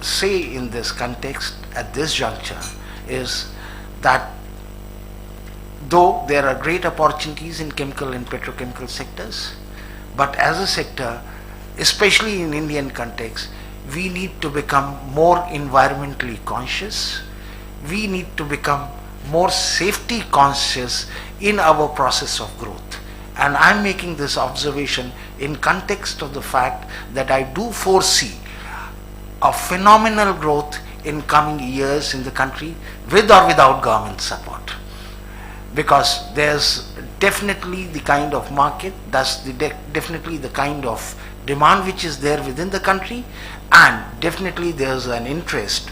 say in this context at this juncture is that though there are great opportunities in chemical and petrochemical sectors, but as a sector, especially in Indian context, we need to become more environmentally conscious. We need to become more safety conscious in our process of growth. And I'm making this observation in context of the fact that I do foresee a phenomenal growth in coming years in the country with or without government support. Because there's definitely the kind of market, that's definitely the kind of demand which is there within the country, and definitely there's an interest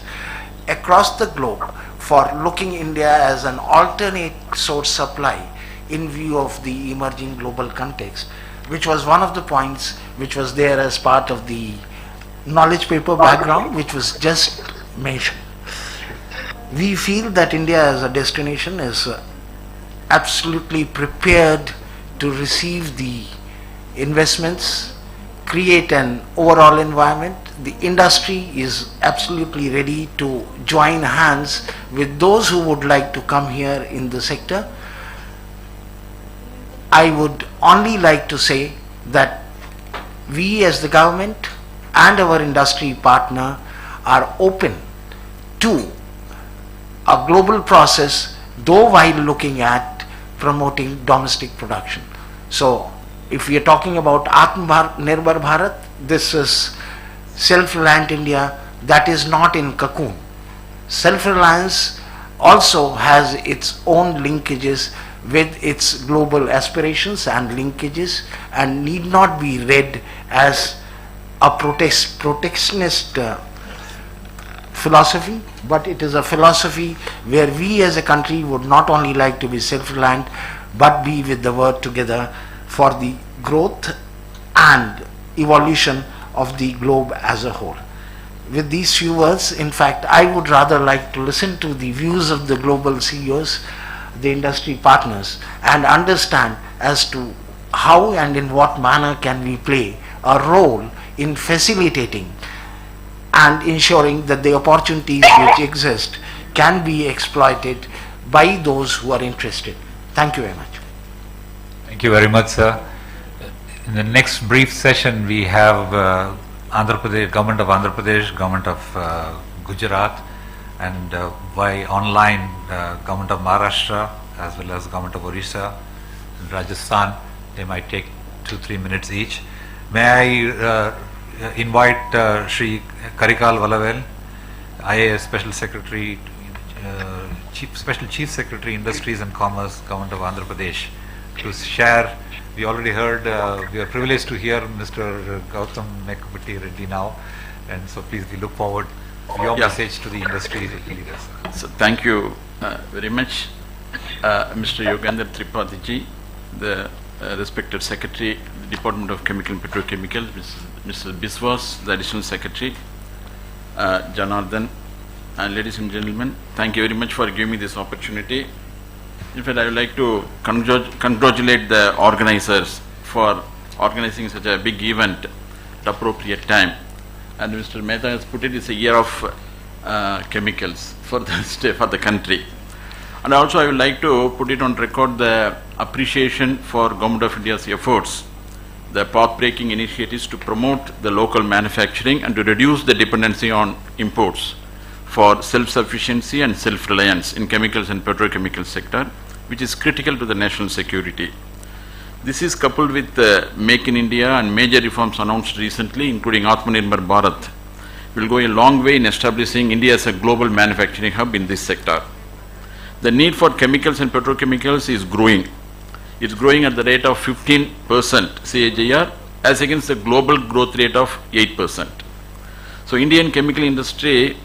across the globe for looking India as an alternate source supply in view of the emerging global context, which was one of the points which was there as part of the knowledge paper background which was just mentioned. We feel that India as a destination is absolutely prepared to receive the investments, create an overall environment. The industry is absolutely ready to join hands with those who would like to come here in the sector. I would only like to say that we as the government and our industry partner are open to a global process, though while looking at promoting domestic production. So if we are talking about Atmanirbhar Bharat, this is self-reliant India that is not in cocoon. Self-reliance also has its own linkages with its global aspirations and linkages, and need not be read as a protectionist philosophy, but it is a philosophy where we as a country would not only like to be self-reliant but be with the world together for the growth and evolution of the globe as a whole. With these few words, in fact, I would rather like to listen to the views of the global CEOs, the industry partners, and understand as to how and in what manner can we play a role in facilitating and ensuring that the opportunities which exist can be exploited by those who are interested. Thank you very much. Thank you very much, sir. In the next brief session, we have Andhra Pradesh, Government of Andhra Pradesh, Government of Gujarat, and by online, Government of Maharashtra, as well as Government of Orissa and Rajasthan. They might take 2-3 minutes each. May I invite Shri Karikal Valavel, IAS Special Secretary, Special Chief Secretary, Industries and Commerce, Government of Andhra Pradesh, to share. We already heard, we are privileged to hear Mr. Gautam Mekapati Reddy now, and so please we look forward to your message to the industry leaders. So thank you very much, Mr. Yogendra Tripathi ji, the respected Secretary, the Department of Chemical and Petrochemical, Mr. Biswas, the Additional Secretary, Janardhan, and ladies and gentlemen, thank you very much for giving me this opportunity. In fact, I would like to congratulate the organizers for organizing such a big event at appropriate time. And Mr. Mehta has put it, it's a year of chemicals for the country. And also I would like to put it on record the appreciation for Government of India's efforts, the path-breaking initiatives to promote the local manufacturing and to reduce the dependency on imports for self-sufficiency and self-reliance in chemicals and petrochemical sector. which is critical to the national security. This is coupled with Make in India and major reforms announced recently, including Atmanirbhar Bharat, will go a long way in establishing India as a global manufacturing hub in this sector. The need for chemicals and petrochemicals is growing. It's growing at the rate of 15% CAGR as against the global growth rate of 8%. So Indian chemical industry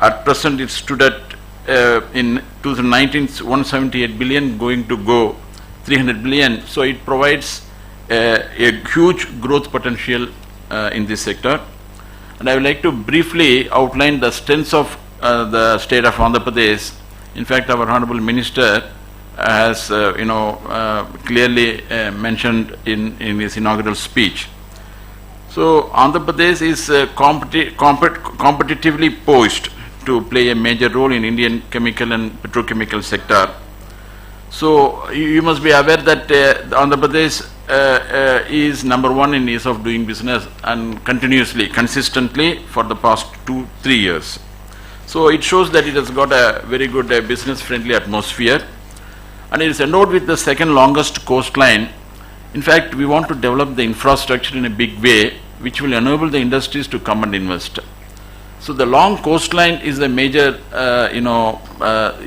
at present it stood at in 2019 178 billion, going to go 300 billion. So it provides a huge growth potential in this sector. And I would like to briefly outline the strengths of the state of Andhra Pradesh. In fact, our Honorable Minister has clearly mentioned in his inaugural speech. So Andhra Pradesh is competitively poised to play a major role in Indian chemical and petrochemical sector. So you must be aware that Andhra Pradesh is number one in ease of doing business and continuously, consistently for the past 2-3 years. So it shows that it has got a very good business-friendly atmosphere, and it is endowed with the second longest coastline. In fact, we want to develop the infrastructure in a big way, which will enable the industries to come and invest. So the long coastline is a major,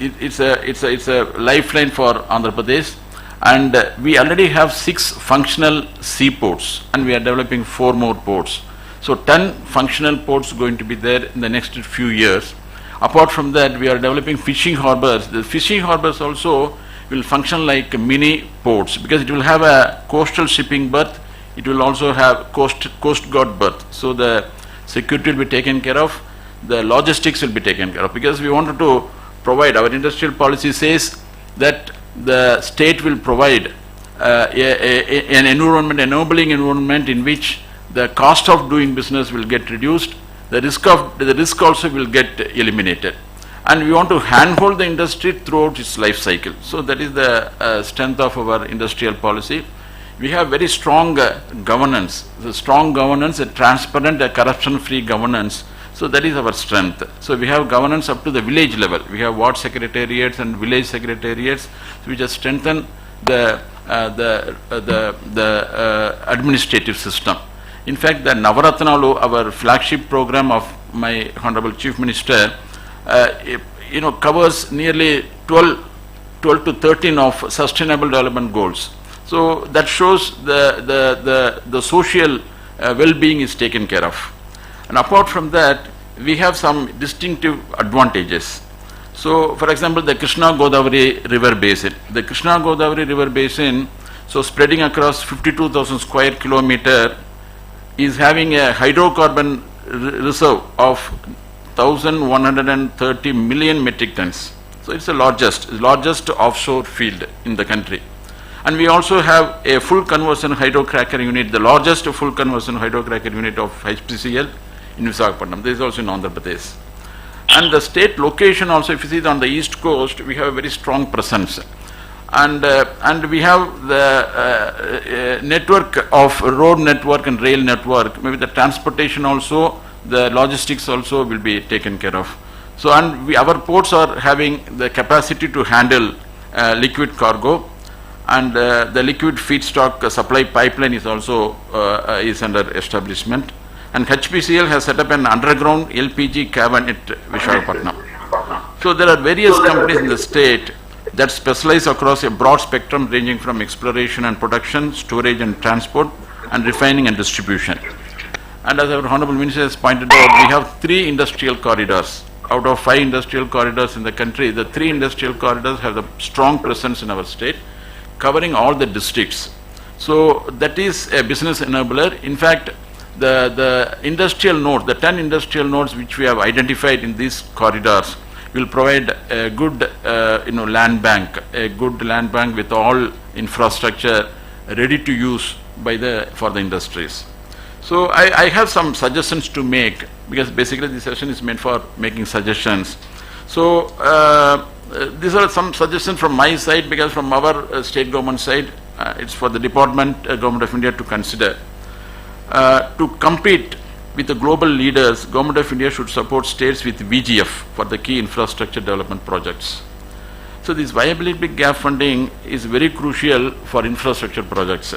it's a lifeline for Andhra Pradesh, and we already have 6 functional seaports, and we are developing 4 more ports. So 10 functional ports going to be there in the next few years. Apart from that, we are developing fishing harbors. The fishing harbors also will function like mini ports because it will have a coastal shipping berth. It will also have coast guard berth. So the security will be taken care of. The logistics will be taken care of, because we wanted to provide, our industrial policy says that the state will provide an environment, enabling environment in which the cost of doing business will get reduced, the risk also will get eliminated, and we want to handhold the industry throughout its life cycle. So that is the strength of our industrial policy. We have very strong governance, a transparent, corruption-free governance. So that is our strength. So we have governance up to the village level. We have ward secretariats and village secretariats, which have strengthened the administrative system. In fact, the Navaratnalu, our flagship program of my Honorable Chief Minister, covers nearly 12 to 13 of sustainable development goals. So that shows the social well-being is taken care of. And apart from that, we have some distinctive advantages. So, for example, the Krishna-Godavari river basin. The Krishna-Godavari river basin, so spreading across 52,000 square kilometer, is having a hydrocarbon reserve of 1,130 million metric tons. So it's the largest offshore field in the country. And we also have a full conversion hydrocracker unit, the largest full conversion hydrocracker unit of HPCL in Visakhapatnam. This is also in Andhra Pradesh. And the state location also, if you see it on the east coast, we have a very strong presence. And we have the network of road network and rail network. Maybe the transportation also, the logistics also will be taken care of. So, and our ports are having the capacity to handle liquid cargo, and the liquid feedstock supply pipeline is also is under establishment. And HPCL has set up an underground LPG cavern at Visakhapatnam. So there are various companies in the state that specialize across a broad spectrum ranging from exploration and production, storage and transport, and refining and distribution. And as our Honorable Minister has pointed out, we have 3 industrial corridors. Out of 5 industrial corridors in the country, the 3 industrial corridors have a strong presence in our state, covering all the districts. So that is a business enabler. In fact, the industrial nodes, the 10 industrial nodes which we have identified in these corridors, will provide a good land bank, with all infrastructure ready to use for the industries. So I have some suggestions to make, because basically this session is meant for making suggestions. So these are some suggestions from my side, because from our state government side, it's for the Government of India to consider. To compete with the global leaders, Government of India should support states with VGF for the key infrastructure development projects. So this viability gap funding is very crucial for infrastructure projects.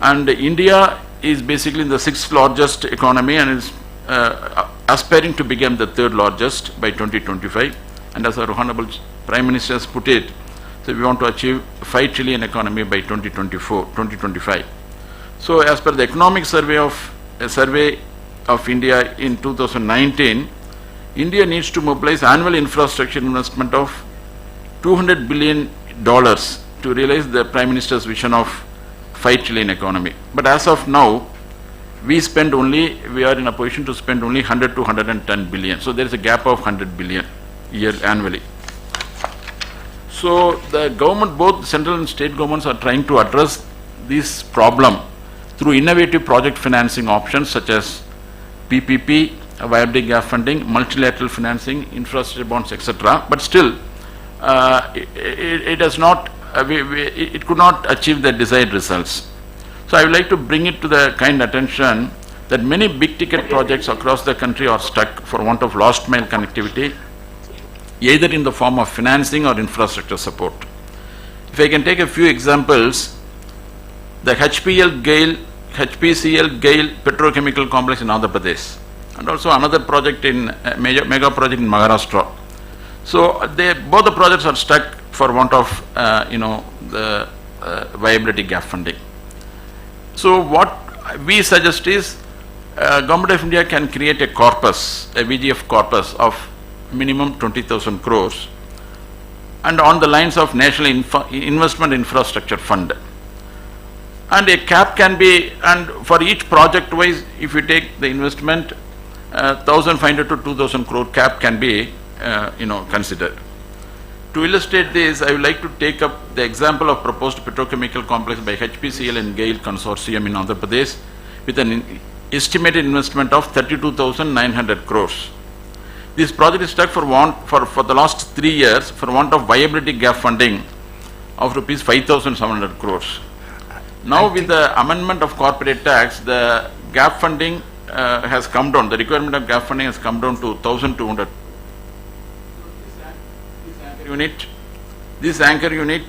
And India is basically the 6th largest economy and is aspiring to become the 3rd largest by 2025. And as our Honorable Prime Minister has put it, so we want to achieve 5 trillion economy by 2025. So as per the economic survey of India in 2019, India needs to mobilize annual infrastructure investment of $200 billion to realize the Prime Minister's vision of 5 trillion economy. But as of now, we are in a position to spend only 100 to 110 billion. So there is a gap of 100 billion annually. So the government, both central and state governments, are trying to address this problem through innovative project financing options such as PPP, viability gap funding, multilateral financing, infrastructure bonds, etc. But still, it does not. It could not achieve the desired results. So I would like to bring it to the kind attention that many big ticket projects across the country are stuck for want of last mile connectivity, either in the form of financing or infrastructure support. If I can take a few examples, the HPCL GAIL petrochemical complex in Andhra Pradesh, and also another project in mega project in Maharashtra. So both the projects are stuck for want of the viability gap funding. So what we suggest is Government of India can create a corpus, a VGF corpus of minimum 20,000 crores and on the lines of National Investment Infrastructure Fund. And a cap can be, and for each project wise, if you take the investment, 1,500 to 2,000 crore cap can be considered. To illustrate this, I would like to take up the example of proposed petrochemical complex by HPCL and GAIL consortium in Andhra Pradesh with an estimated investment of 32,900 crores. This project is stuck for the last 3 years for want of viability gap funding of rupees 5,700 crores. Now with the amendment of corporate tax, the gap funding has come down, the requirement of gap funding has come down to 1,200. This anchor unit,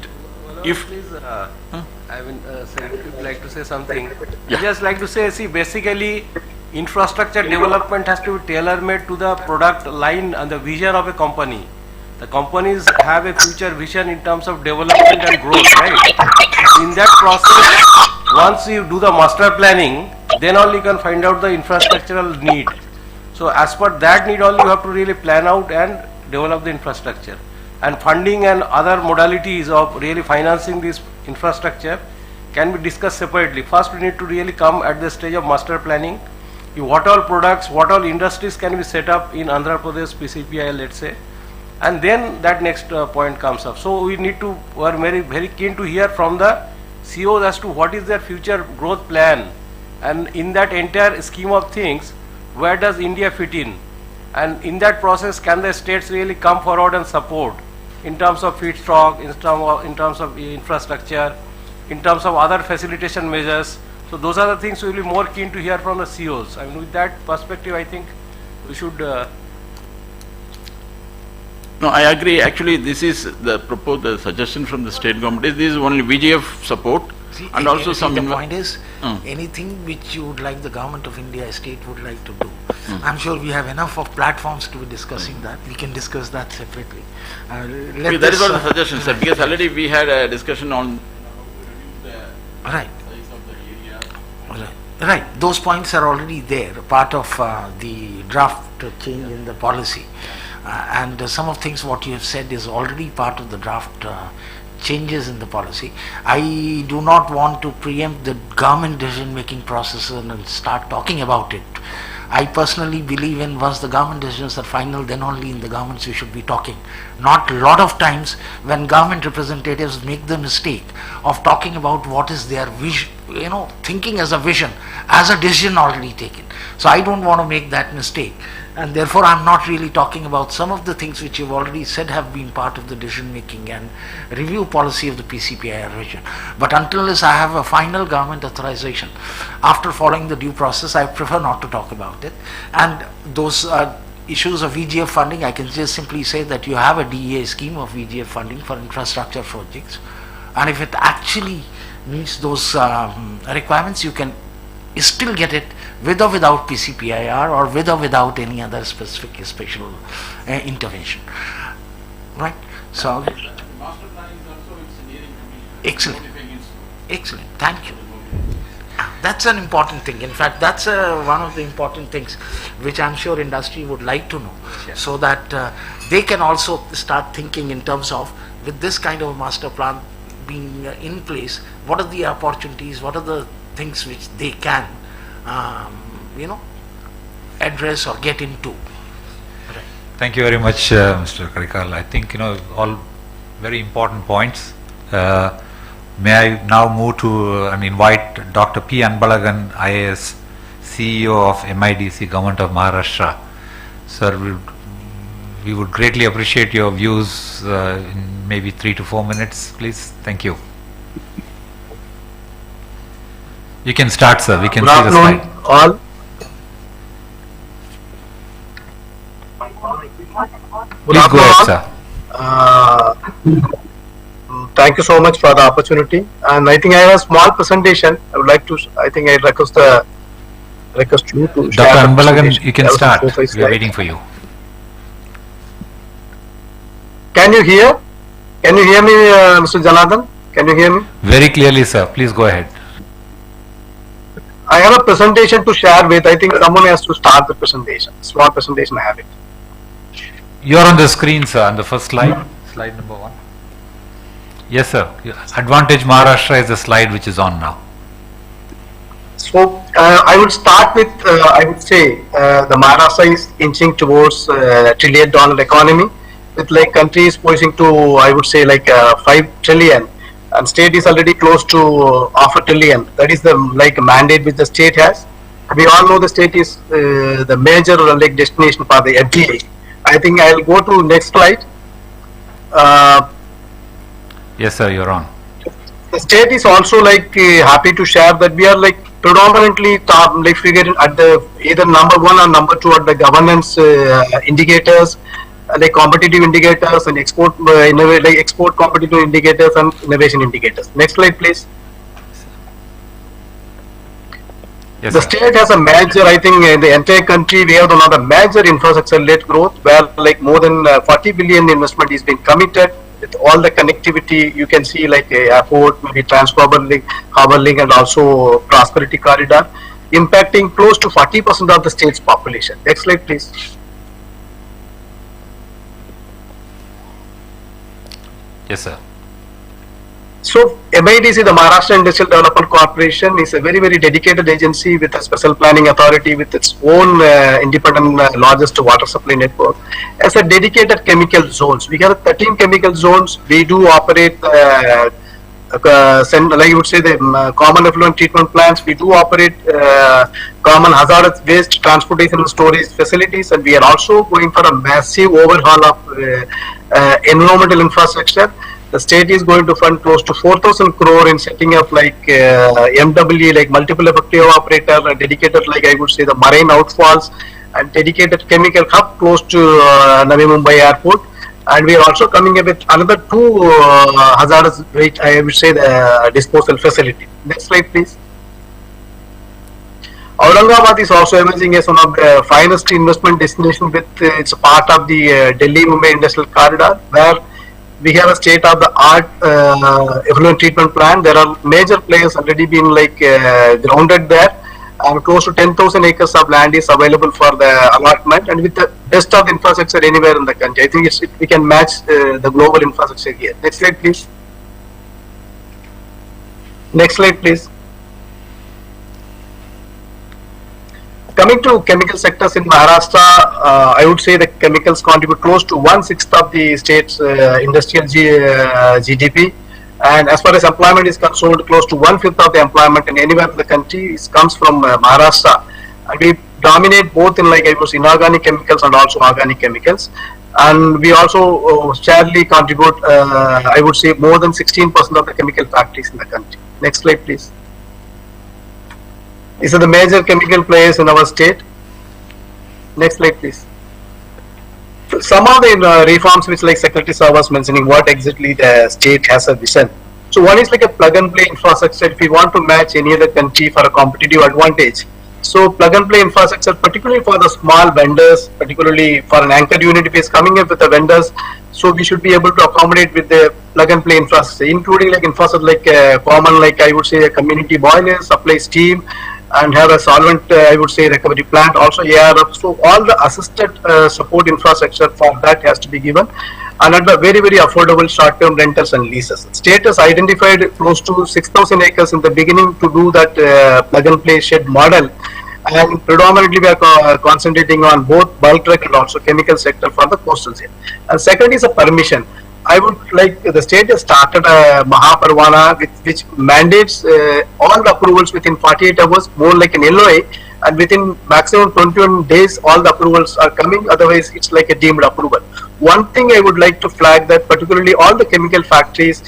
if I would like to say something. Yeah. I just like to say, see, basically, infrastructure development has to be tailor-made to the product line and the vision of a company. The companies have a future vision in terms of development and growth, right? In that process, once you do the master planning, then only you can find out the infrastructural need. So as per that need only, you have to really plan out and develop the infrastructure. And funding and other modalities of really financing this infrastructure can be discussed separately. First, we need to really come at the stage of master planning. What all products, what all industries can be set up in Andhra Pradesh PCPI, let's say, and then that next point comes up. So we need to, we are very, very keen to hear from the CEOs as to what is their future growth plan, and in that entire scheme of things, where does India fit in? And in that process, can the states really come forward and support in terms of feedstock, in terms of infrastructure, in terms of other facilitation measures? So those are the things we will be more keen to hear from the CEOs. I mean, with that perspective, I think we should. No, I agree. Actually, this is the suggestion from the state government. This is only VGF support. See, and also some. The point is, anything which you would like the government of India, state would like to do. I'm sure we have enough of platforms to be discussing that. We can discuss that separately. That is what the suggestion, sir. Because already we had a discussion on. Right. Right. Those points are already there, part of the draft change in the policy. And some of things what you have said is already part of the draft changes in the policy. I do not want to preempt the government decision-making process and start talking about it. I personally believe in once the government decisions are final, then only in the governments we should be talking. Not a lot of times when government representatives make the mistake of talking about what is their vision, thinking as a vision, as a decision already taken. So I don't want to make that mistake. And therefore I'm not really talking about some of the things which you've already said have been part of the decision making and review policy of the PCPI revision. But until this I have a final government authorization, after following the due process, I prefer not to talk about it. And those issues of VGF funding, I can just simply say that you have a DEA scheme of VGF funding for infrastructure projects, and if it actually meets those requirements, you can still get it with or without PCPIR or with or without any other specific special intervention, right? So, excellent, excellent, thank you. That's an important thing. In fact, that's one of the important things which I'm sure industry would like to know, so that they can also start thinking in terms of, with this kind of master plan being in place, what are the opportunities, what are the things which they can, address or get into. Right. Thank you very much, Mr. Karikal. I think, all very important points. May I now move to and invite Dr. P. Anbalagan, IAS, CEO of MIDC, Government of Maharashtra. Sir, we would greatly appreciate your views in maybe 3 to 4 minutes, please. Thank you. You can start, sir. We can see the slide. All. Please go ahead, sir. Thank you so much for the opportunity. And I think I have a small presentation. I would like to, I request you to Dr. Anbalagan, you can start. We are waiting for you. Can you hear? Can you hear me, Mr. Janardhan? Can you hear me? Very clearly, sir. Please go ahead. I have a presentation to share with. I think someone has to start the presentation. Small presentation, I have it. You are on the screen, sir, on the first slide. Slide number 1. Yes, sir. Advantage Maharashtra is the slide which is on now. So, I would start with, I would say, the Maharashtra is inching towards $1 trillion economy, with like countries poising to, I would say, like 5 trillion, and state is already close to $500 billion. That is the mandate which the state has. We all know the state is the major destination for the FDI. I think I'll go to next slide. Yes, sir, you're on. The state is also happy to share that we are predominantly figuring at the either number 1 or number 2 at the governance indicators, competitive indicators and export export competitive indicators and innovation indicators. Next slide, please. Yes, the sir. state has a major, I think, in the entire country we have one of the major infrastructure-led growth where more than 40 billion investment is being committed. With all the connectivity, you can see airport, maybe transformer link, harbour link, and also prosperity corridor, impacting close to 40% of the state's population. Next slide, please. Yes, sir. So, MIDC, the Maharashtra Industrial Development Corporation, is a very, very dedicated agency with a special planning authority with its own independent largest water supply network. As a dedicated chemical zones, we have 13 chemical zones. We do operate, you would say, the common effluent treatment plants. We do operate common hazardous waste transportation and storage facilities, and we are also going for a massive overhaul of environmental infrastructure. The state is going to fund close to 4,000 crore in setting up MW, multiple effective operator, dedicated, I would say, the marine outfalls, and dedicated chemical hub close to Navi Mumbai airport. And we are also coming up with another 2 hazardous waste, I would say, the disposal facility. Next slide, please. Aurangabad is also emerging as one of the finest investment destination with it's a part of the Delhi-Mumbai industrial corridor, where we have a state-of-the-art effluent treatment plant. There are major players already been grounded there, and close to 10,000 acres of land is available for the allotment, and with the best of the infrastructure anywhere in the country. I think we can match the global infrastructure here. Next slide, please. Next slide, please. Coming to chemical sectors in Maharashtra, I would say the chemicals contribute close to 1/6 of the state's industrial GDP. And as far as employment is concerned, close to 1/5 of the employment in anywhere in the country comes from Maharashtra. And we dominate both in inorganic chemicals and also organic chemicals. And we also sadly contribute, I would say, more than 16% of the chemical factories in the country. Next slide, please. These are the major chemical players in our state. Next slide, please. some of the reforms which like Secretary Sir was mentioning, what exactly the state has a vision. So one is like a plug and play infrastructure. If we want to match any other country for a competitive advantage, so plug and play infrastructure, particularly for the small vendors, particularly for an anchor unit, if it's coming up with the vendors, so we should be able to accommodate with the plug and play infrastructure, including like infrastructure like common, like I would say a community boiler, supply steam, and have a solvent, I would say, recovery plant, also ARF. So all the assisted support infrastructure for that has to be given, and at a very, very affordable short-term rentals and leases. State has identified close to 6,000 acres in the beginning to do that plug-and-play shed model, and predominantly we are concentrating on both bulk truck and also chemical sector for the coastal zone. And second is a permission. I would like, the state has started a Mahaparvana which mandates all the approvals within 48 hours, more like an LOA, and within maximum 21 days all the approvals are coming, otherwise it's like a deemed approval. One thing I would like to flag, that particularly all the chemical factories,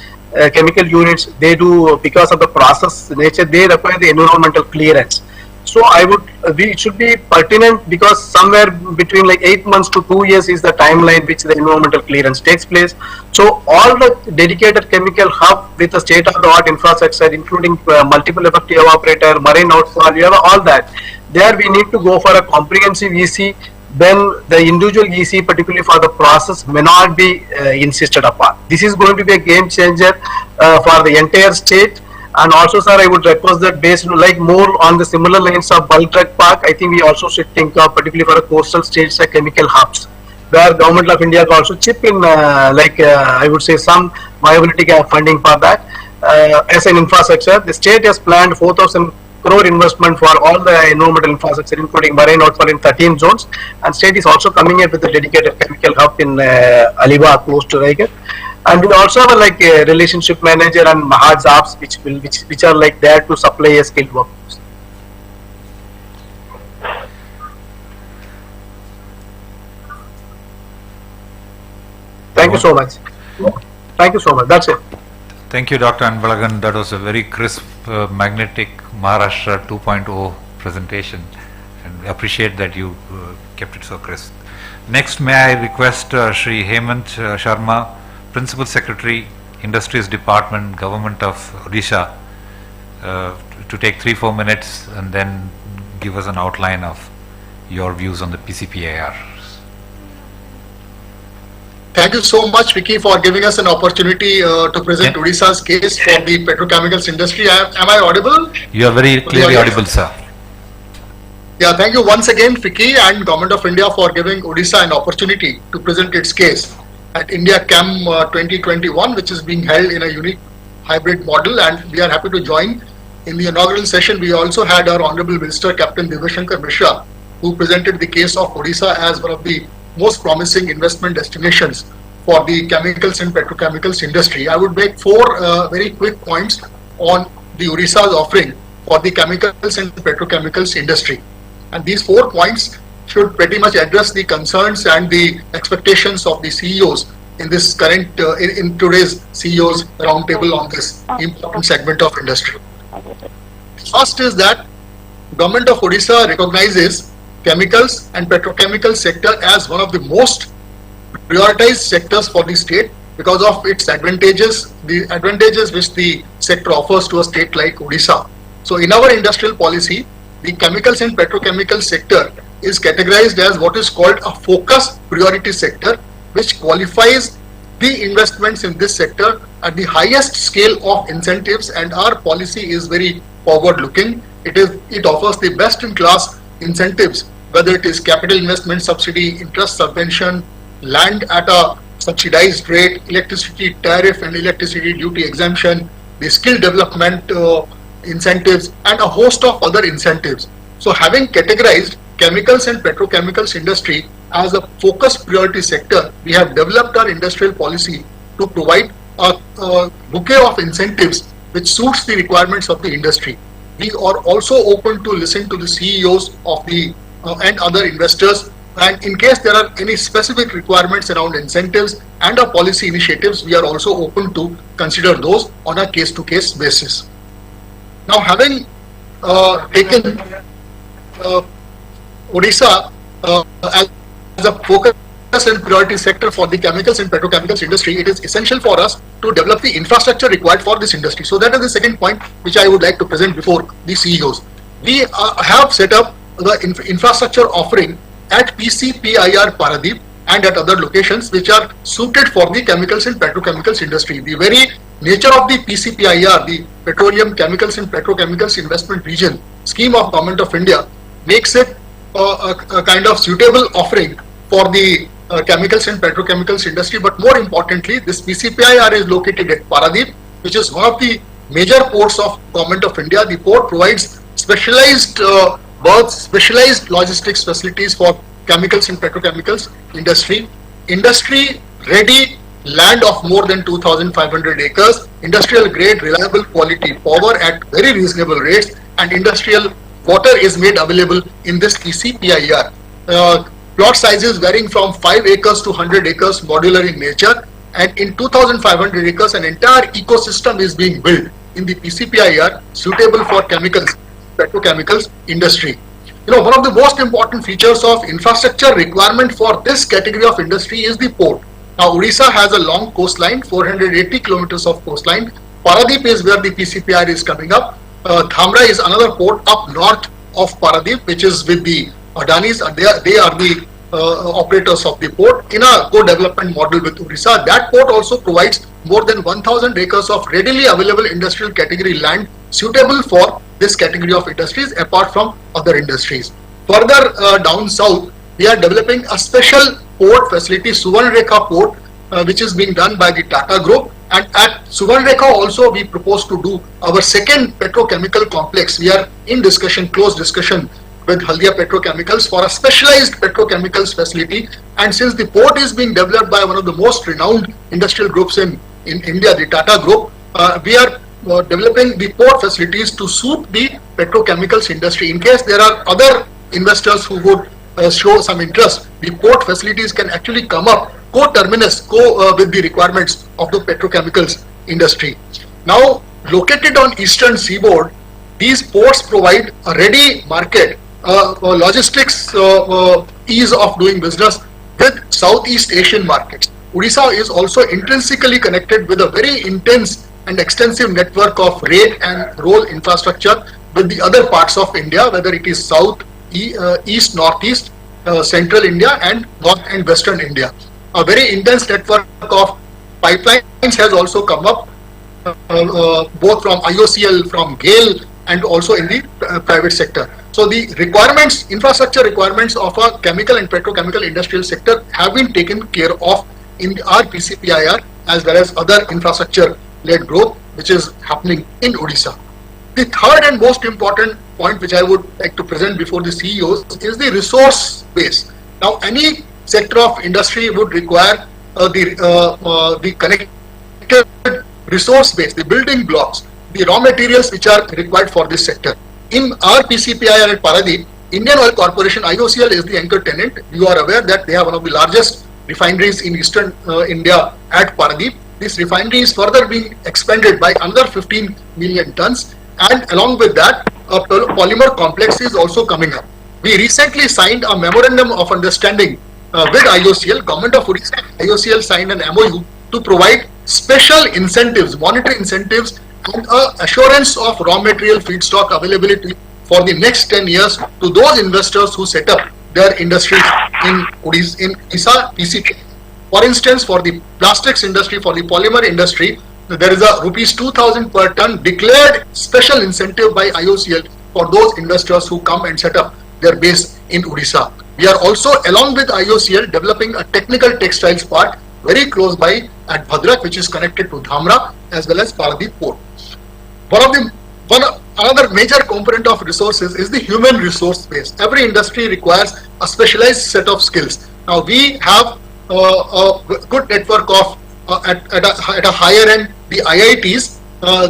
chemical units, they do, because of the process nature, they require the environmental clearance. So I would, it should be pertinent, because somewhere between like 8 months to 2 years is the timeline which the environmental clearance takes place. So all the dedicated chemical hub with the state-of-the-art infrastructure, including multiple effective evaporator, marine outfall, you have all that. There we need to go for a comprehensive EC. Then the individual EC, particularly for the process, may not be insisted upon. This is going to be a game changer for the entire state. And also, sir, I would request that based like more on the similar lines of bulk truck park, I think we also should think of, particularly for the coastal states, like chemical hubs, where Government of India can also chip in I would say some viability funding for that as an infrastructure. The state has planned 4,000 crore investment for all the environmental infrastructure, including marine outfall in 13 zones, and state is also coming up with a dedicated chemical hub in Alibaug, close to Raigarh. And we also have a relationship manager and Mahajabs, which are like there to supply a skilled workforce. Thank you so much. Thank you so much. That's it. Thank you, Dr. Anbalagan. That was a very crisp, magnetic Maharashtra 2.0 presentation, and we appreciate that you kept it so crisp. Next, may I request Shri Hemant Sharma, Principal Secretary, Industries Department, Government of Odisha, to take 3-4 minutes and then give us an outline of your views on the PCPIR. Thank you so much, Vicky, for giving us an opportunity to present Odisha's case for the petrochemicals industry. Am I audible? You are very clearly audible, sir. Yeah, thank you once again, Vicky and Government of India, for giving Odisha an opportunity to present its case at India Chem 2021, which is being held in a unique hybrid model, and we are happy to join. In the inaugural session, we also had our Honorable Minister, Captain Devashankar Mishra, who presented the case of Odisha as one of the most promising investment destinations for the chemicals and petrochemicals industry. I would make 4 very quick points on the Odisha's offering for the chemicals and petrochemicals industry. And these 4 points should pretty much address the concerns and the expectations of the CEOs in this current, in today's CEOs roundtable on this important segment of industry. First is that Government of Odisha recognizes chemicals and petrochemical sector as one of the most prioritized sectors for the state because of its advantages, the advantages which the sector offers to a state like Odisha. So in our industrial policy, the chemicals and petrochemical sector is categorized as what is called a focus priority sector, which qualifies the investments in this sector at the highest scale of incentives, and our policy is very forward looking. It offers the best in class incentives, whether it is capital investment subsidy, interest subvention, land at a subsidized rate, electricity tariff and electricity duty exemption, the skill development incentives, and a host of other incentives. So having categorized chemicals and petrochemicals industry as a focus priority sector, we have developed our industrial policy to provide a bouquet of incentives which suits the requirements of the industry. We are also open to listen to the CEOs of the and other investors, and in case there are any specific requirements around incentives and our policy initiatives, we are also open to consider those on a case-to-case basis. Now, having taken Odisha as a focus and priority sector for the chemicals and petrochemicals industry, it is essential for us to develop the infrastructure required for this industry. So that is the second point which I would like to present before the CEOs. We have set up the infrastructure offering at PCPIR Paradeep and at other locations which are suited for the chemicals and petrochemicals industry. The very nature of the PCPIR, the Petroleum Chemicals and Petrochemicals Investment Region scheme of Government of India, makes it a kind of suitable offering for the chemicals and petrochemicals industry. But more importantly, this PCPIR is located at Paradeep, which is one of the major ports of Government of India. The port provides specialized berths, specialized logistics facilities for chemicals and petrochemicals industry. Industry ready land of more than 2,500 acres, industrial grade reliable quality power at very reasonable rates, and industrial water is made available in this PCPIR. Plot sizes varying from 5 acres to 100 acres, modular in nature, and in 2,500 acres an entire ecosystem is being built in the PCPIR suitable for chemicals, petrochemicals industry. One of the most important features of infrastructure requirement for this category of industry is the port. Now, Odisha has a long coastline, 480 kilometers of coastline. Paradeep is where the PCPIR is coming up. Dhamra is another port up north of Paradeep, which is with the Adanis, and they are the operators of the port in a co-development model with Odisha. That port also provides more than 1,000 acres of readily available industrial category land suitable for this category of industries apart from other industries. Further down south, we are developing a special port facility, Suvarnrekha port, which is being done by the Tata Group. And at Suvarnrekha also we propose to do our second petrochemical complex. We are in discussion, close discussion with Haldia Petrochemicals for a specialized petrochemicals facility. And since the port is being developed by one of the most renowned industrial groups in India, the Tata Group, we are developing the port facilities to suit the petrochemicals industry. In case there are other investors who would show some interest, the port facilities can actually come up co-terminus, with the requirements of the petrochemicals industry. Now, located on eastern seaboard, these ports provide a ready market, logistics, ease of doing business with Southeast Asian markets. Odisha is also intrinsically connected with a very intense and extensive network of rail and road infrastructure with the other parts of India, whether it is South, East, Northeast, Central India and North and Western India. A very intense network of pipelines has also come up, both from IOCL, from GAIL and also in the private sector. So the requirements, infrastructure requirements of a chemical and petrochemical industrial sector have been taken care of in our PCPIR as well as other infrastructure-led growth which is happening in Odisha. The third and most important point which I would like to present before the CEOs is the resource base. Now, any sector of industry would require the connected resource base, the building blocks, the raw materials which are required for this sector. In our PCPIR at Paradeep, Indian Oil Corporation, IOCL, is the anchor tenant. You are aware that they have one of the largest refineries in eastern India at Paradeep. This refinery is further being expanded by another 15 million tons, and along with that, a polymer complex is also coming up. We recently signed a memorandum of understanding with IOCL. Government of Odisha, IOCL signed an MOU to provide special incentives, monetary incentives, and assurance of raw material feedstock availability for the next 10 years to those investors who set up their industries in Odisha PCP. For instance, for the plastics industry, for the polymer industry, there is a rupees 2,000 per ton declared special incentive by IOCL for those investors who come and set up their base in Odisha. We are also, along with IOCL, developing a technical textiles park very close by at Bhadrak, which is connected to Dhamra as well as Paradeep port. Another major component of resources is the human resource base. Every industry requires a specialized set of skills. Now, we have a good network of at a higher end, the IITs,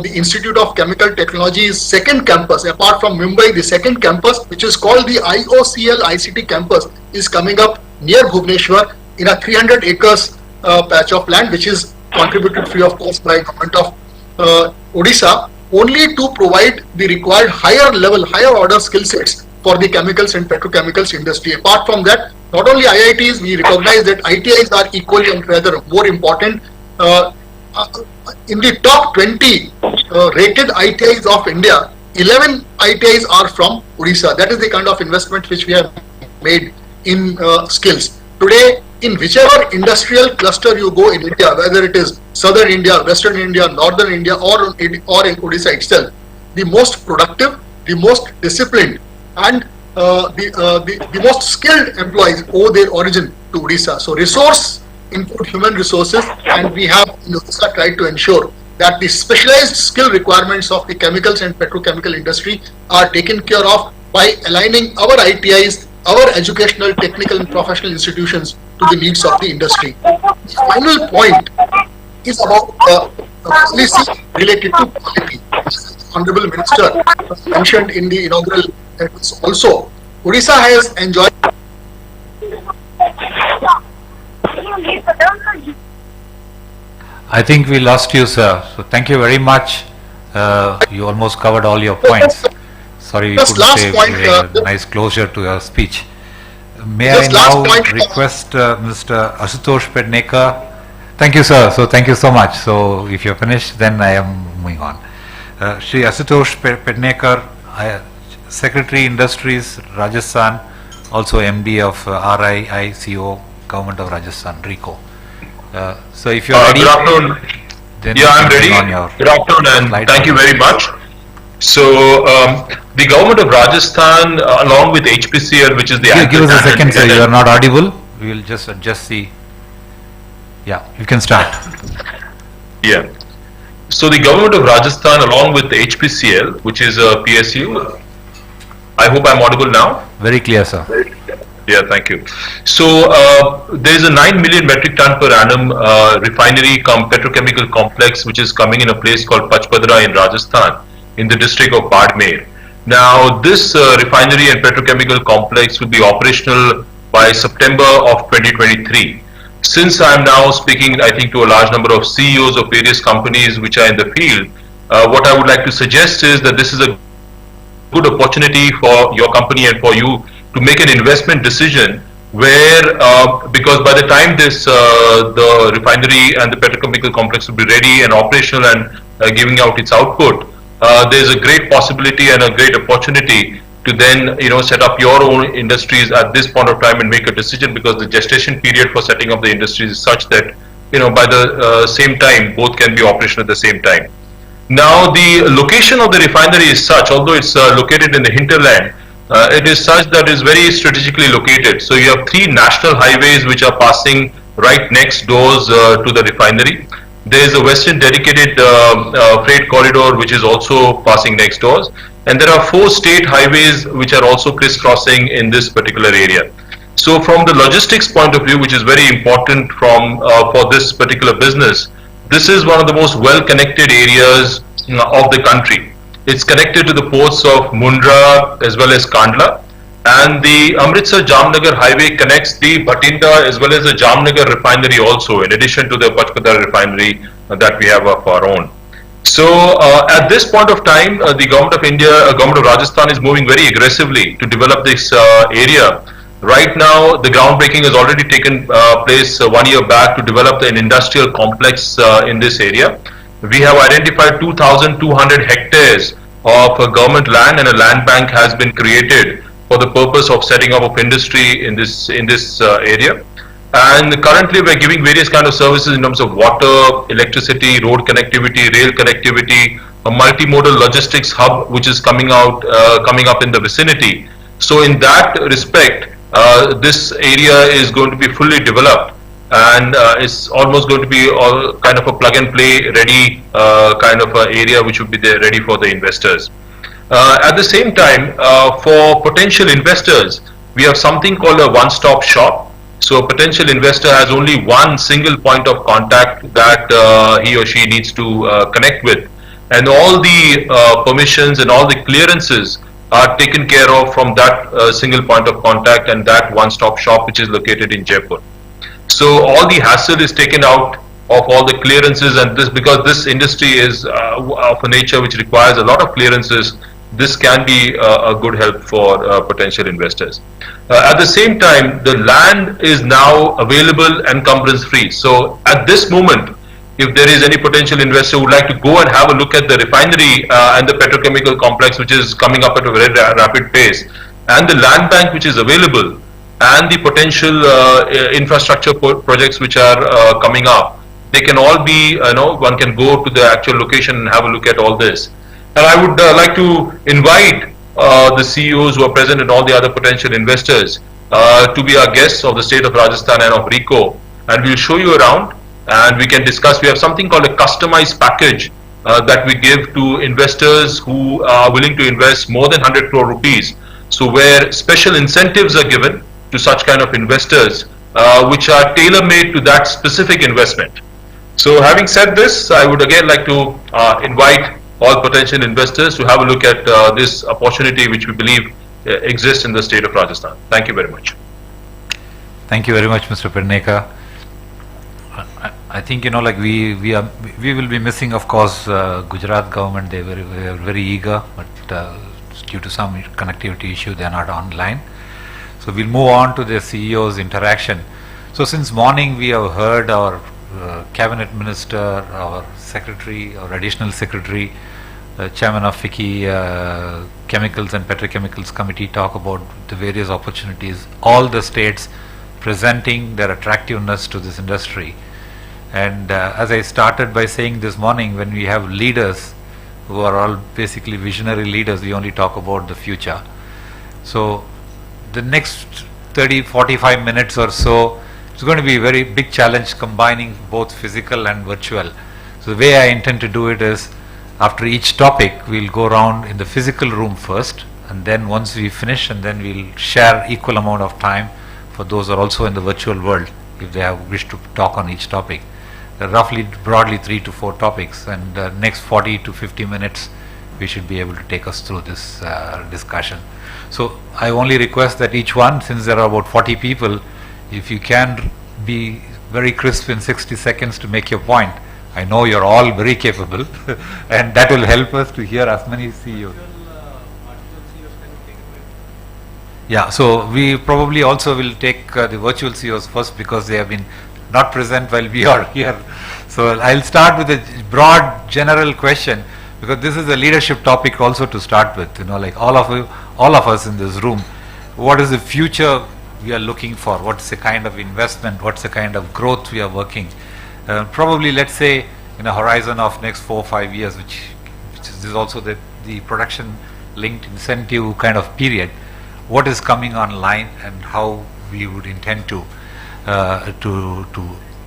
the Institute of Chemical Technology's second campus, apart from Mumbai, the second campus, which is called the IOCL ICT campus, is coming up near Bhubaneswar in a 300 acres patch of land, which is contributed free of cost by government of Odisha, only to provide the required higher level, higher order skill sets for the chemicals and petrochemicals industry. Apart from that, not only IITs, we recognize that ITIs are equally and rather more important. In the top 20 rated ITIs of India, 11 ITIs are from Odisha. That is the kind of investment which we have made in skills. Today, in whichever industrial cluster you go in India, whether it is southern India, western India, northern India, or in Odisha itself, the most productive, the most disciplined, and the most skilled employees owe their origin to Odisha. So resource input, human resources, and we have in Odisha tried to ensure that the specialized skill requirements of the chemicals and petrochemical industry are taken care of by aligning our ITIs, our educational, technical and professional institutions to the needs of the industry. The final point is about policy related to quality. Honorable Minister mentioned in the inaugural address also, Odisha has enjoyed I think we lost you, sir. So thank you very much. You almost covered all your points. Sorry, we couldn't say a nice closure to your speech. May I now request Mr. Ashutosh Pednekar? Thank you, sir. So thank you so much. So if you're finished, then I am moving on. Shri Ashutosh Pednekar, Secretary Industries, Rajasthan, also MD of RIICO, Government of Rajasthan, RICO. So if you're ready, good afternoon. Yeah, I'm ready. Good afternoon, and thank you very much. So the government of Rajasthan, along with HPCL, which is the give us a second, sir. You are not audible. We will just adjust the. Yeah, you can start. Yeah. So the government of Rajasthan, along with the HPCL, which is a PSU. I hope I'm audible now. Very clear, sir. Yeah, thank you. So there is a 9 million metric ton per annum refinery petrochemical complex which is coming in a place called Pachpadra in Rajasthan in the district of Badmer. Now this refinery and petrochemical complex will be operational by September of 2023. Since I am now speaking, I think, to a large number of CEOs of various companies which are in the field, what I would like to suggest is that this is a good opportunity for your company and for you to make an investment decision where, because by the time this the refinery and the petrochemical complex will be ready and operational and giving out its output, there is a great possibility and a great opportunity to then set up your own industries at this point of time and make a decision, because the gestation period for setting up the industries is such that by the same time both can be operational at the same time. Now the location of the refinery is such, although it's located in the hinterland, it is such that it is very strategically located. So you have 3 national highways which are passing right next doors to the refinery. There is a western dedicated freight corridor which is also passing next doors, and there are 4 state highways which are also crisscrossing in this particular area. So from the logistics point of view, which is very important for this particular business, this is one of the most well-connected areas of the country. It's connected to the ports of Mundra as well as Kandla, and the Amritsar-Jamnagar highway connects the Bhatinda as well as the Jamnagar refinery also, in addition to the Pachpadar refinery that we have of our own. So at this point of time, the government of India, government of Rajasthan is moving very aggressively to develop this area. Right now, the groundbreaking has already taken place 1 year back to develop an industrial complex in this area. We have identified 2,200 hectares of government land, and a land bank has been created for the purpose of setting up of industry in this area. And currently we are giving various kind of services in terms of water, electricity, road connectivity, rail connectivity, a multimodal logistics hub which is coming up in the vicinity. So in that respect, this area is going to be fully developed, and it's almost going to be all kind of a plug and play ready kind of area which would be there ready for the investors. At the same time, for potential investors, we have something called a one-stop shop. So a potential investor has only one single point of contact that he or she needs to connect with, and all the permissions and all the clearances are taken care of from that single point of contact and that one-stop shop which is located in Jaipur. So all the hassle is taken out of all the clearances, and this because this industry is of a nature which requires a lot of clearances. this can be a good help for potential investors. At the same time, the land is now available encumbrance free. So at this moment, if there is any potential investor who would like to go and have a look at the refinery and the petrochemical complex, which is coming up at a very rapid pace, and the land bank which is available, and the potential infrastructure projects which are coming up, they can all be, one can go to the actual location and have a look at all this. And I would like to invite the CEOs who are present and all the other potential investors to be our guests of the state of Rajasthan and of RICO, and we'll show you around and we can discuss. We have something called a customized package that we give to investors who are willing to invest more than 100 crore rupees. So where special incentives are given to such kind of investors which are tailor-made to that specific investment. So having said this, I would again like to invite all potential investors to have a look at this opportunity which we believe exists in the state of Rajasthan. Thank you very much. Thank you very much, Mr. Perneka. I think, like we will be missing, of course, Gujarat government. They were very eager, but due to some connectivity issue, they are not online. So we'll move on to the CEO's interaction. So since morning, we have heard our cabinet minister, our secretary, our additional secretary, chairman of FICCI Chemicals and Petrochemicals Committee talk about the various opportunities, all the states presenting their attractiveness to this industry. And as I started by saying this morning, when we have leaders who are all basically visionary leaders, we only talk about the future. So the next 30-45 minutes or so, it's going to be a very big challenge combining both physical and virtual. So the way I intend to do it is, after each topic, we'll go around in the physical room first, and then once we finish, and then we'll share equal amount of time for those who are also in the virtual world, if they have wished to talk on each topic. Roughly, broadly 3 to 4 topics, and next 40 to 50 minutes we should be able to take us through this discussion. So I only request that each one, since there are about 40 people, if you can be very crisp in 60 seconds to make your point. I know you're all very capable and that will help us to hear as many CEOs. Yeah, so we probably also will take the virtual CEOs first, because they have been not present while we are here. So I'll start with a broad general question, because this is a leadership topic also to start with. Like all of us in this room, what is the future we are looking for? What's the kind of investment? What's the kind of growth we are working? Probably, let's say, in a horizon of next 4 or 5 years, which is also the production linked incentive kind of period. What is coming online and how we would intend to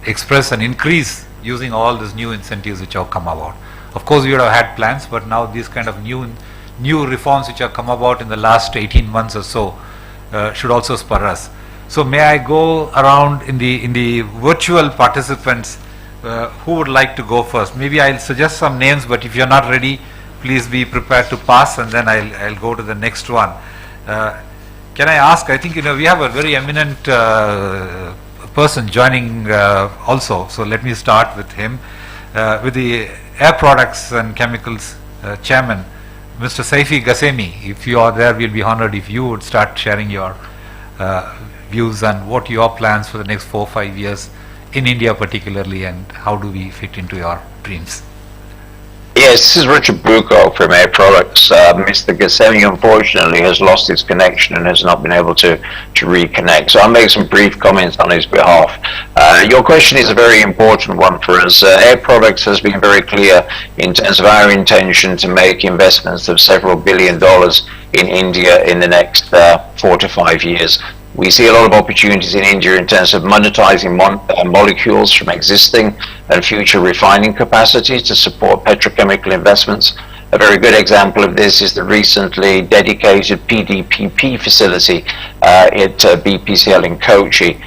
express and increase using all these new incentives which have come about. Of course, we would have had plans, but now these kind of new reforms which have come about in the last 18 months or so should also spur us. So may I go around in the virtual participants, who would like to go first? Maybe I'll suggest some names, but if you're not ready, please be prepared to pass, and then I'll go to the next one. Can I ask, I think we have a very eminent person joining also, so let me start with him. With the Air Products and Chemicals Chairman, Mr. Saifi Ghasemi. If you are there, we'll be honored if you would start sharing your views and what your plans for the next 4 or 5 years in India particularly, and how do we fit into your dreams? Yes, this is Richard Bucco from Air Products. Mr. Ghasemi unfortunately has lost his connection and has not been able to reconnect. So I'll make some brief comments on his behalf. Your question is a very important one for us. Air Products has been very clear in terms of our intention to make investments of several $1 billion in India in the next 4 to 5 years. We see a lot of opportunities in India in terms of monetizing molecules from existing and future refining capacity to support petrochemical investments. A very good example of this is the recently dedicated PDPP facility at BPCL in Kochi,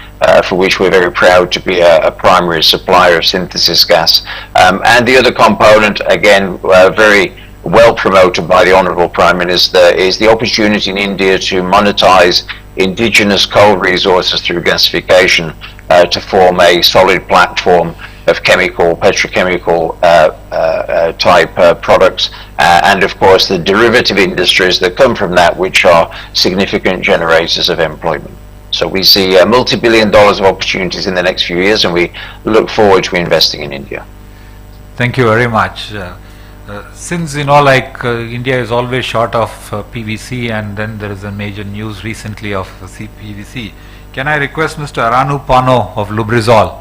for which we're very proud to be a primary supplier of synthesis gas. And the other component, again, very well promoted by the Honourable Prime Minister, is the opportunity in India to monetize indigenous coal resources through gasification to form a solid platform chemical, petrochemical type products, and of course the derivative industries that come from that, which are significant generators of employment. So we see multi-billion dollars of opportunities in the next few years, and we look forward to investing in India. Thank you very much. Since India is always short of PVC, and then there is a major news recently of CPVC, can I request Mr. Aranu Pano of Lubrizol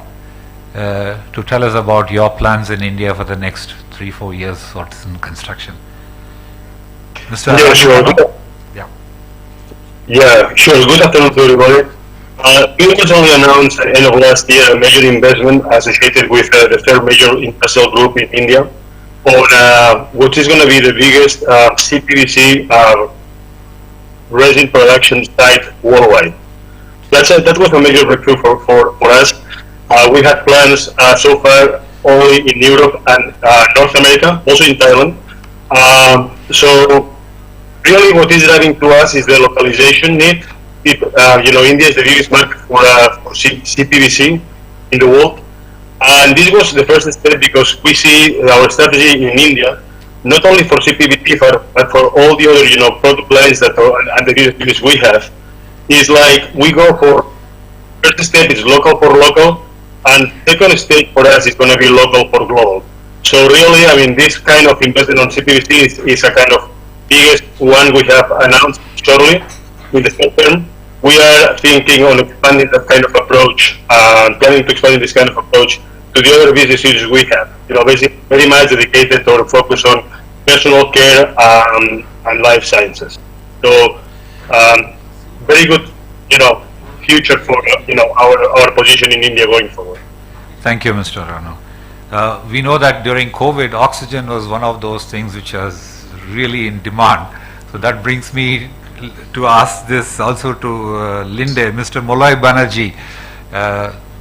to tell us about your plans in India for the next 3-4 years, what's in construction? Mr. Yeah, sure. Yeah, sure. Good afternoon to everybody. It only announced at the end of last year a major investment associated with the third major industrial group in India on what is going to be the biggest CPVC resin production site worldwide. That was a major breakthrough for us. We had plans so far only in Europe and North America, also in Thailand. So really what is driving to us is the localization need. India is the biggest market for CPVC in the world. And this was the first step because we see our strategy in India, not only for CPVC, but for all the other, product lines and the business we have, is like we go for, first step is local for local, and second step for us is going to be local for global. So really, I mean, this kind of investment on CPVC is a kind of biggest one we have announced shortly in the short term. We are thinking on expanding that kind of approach, planning to expand this kind of approach to the other business units we have. Basically very much dedicated or focus on personal care and life sciences. So very good, future for our position in India going forward. Thank you, Mr. Rano. We know that during COVID, oxygen was one of those things which was really in demand. So that brings me to ask this also to Linde, Mr. Molloy Banerjee,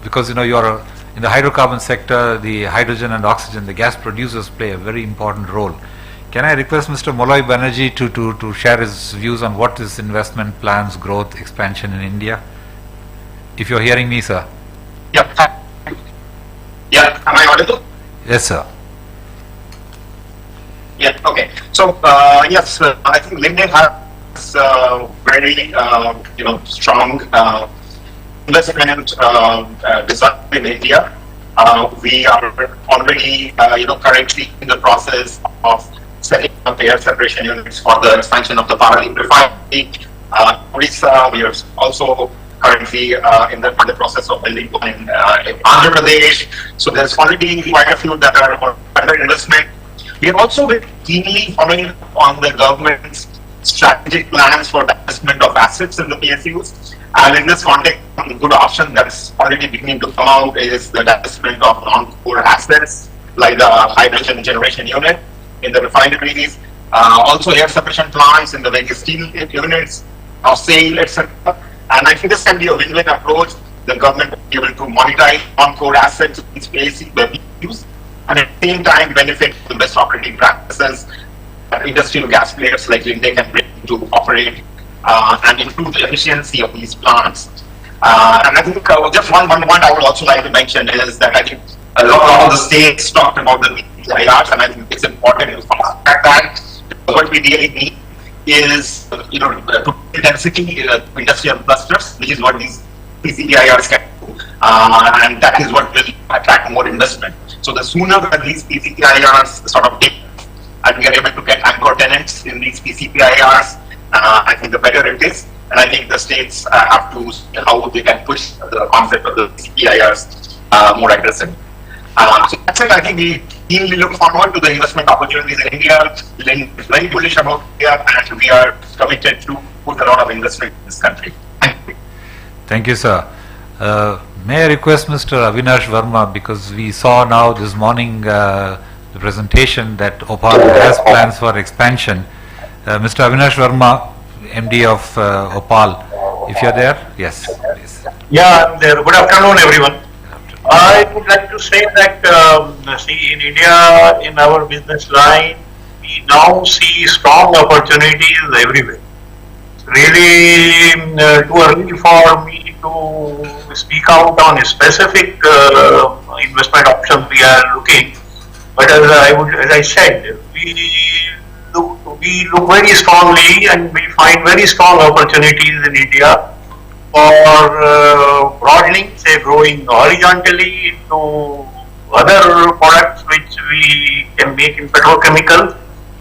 because you are in the hydrocarbon sector, the hydrogen and oxygen, the gas producers play a very important role. Can I request Mr. Molloy Banerjee to share his views on what is investment plans, growth, expansion in India? If you're hearing me, sir. Yeah. Yeah, am I audible? Yes, sir. Yeah, okay. So, yes, I think Linde has very, strong investment design in India. We are already, currently in the process of setting up air separation units for the expansion of the Paradip refinery. Odisha, we are also currently in the process of building one in Andhra Pradesh. So there's already quite a few that are under investment. We are also very keenly following on the government's strategic plans for the investment of assets in the PSUs. And in this context, a good option that's already beginning to come out is the divestment of non-core assets like the hydrogen generation unit in the refineries, also air separation plants in the various steel units, of sale, etc. And I think this can be a win-win approach. The government will be able to monetize non-core assets in space use, and at the same time benefit the best operating practices that industrial gas players like Linde can bring to operate and improve the efficiency of these plants. And I think just one point I would also like to mention is that I think a lot of the states talked about the PCIRs, and I think it's important to fast-track that. What we really need is, to density industrial clusters, which is what these PCIRs can do, and that is what will attract more investment. So the sooner that these PCIRs sort of get, and we are able to get anchor tenants in these PCIRs, I think the better it is. And I think the states have to see how they can push the concept of the PCIRs more aggressively. So that's it. I think we keenly look forward to the investment opportunities in India. Linde is very bullish about India, and we are committed to put a lot of investment in this country. Thank you. Thank you, sir. May I request Mr. Avinash Verma, because we saw now this morning the presentation that Opal has plans for expansion. Mr. Avinash Verma, MD of Opal, if you're there, yes, please. Yeah, I'm there. Good afternoon, everyone. I would like to say that, in India, in our business line, we now see strong opportunities everywhere. really too early for me to speak out on a specific investment options we are looking. But as I said, we look very strongly and we find very strong opportunities in India for broadening, say growing horizontally into other products which we can make in petrochemical,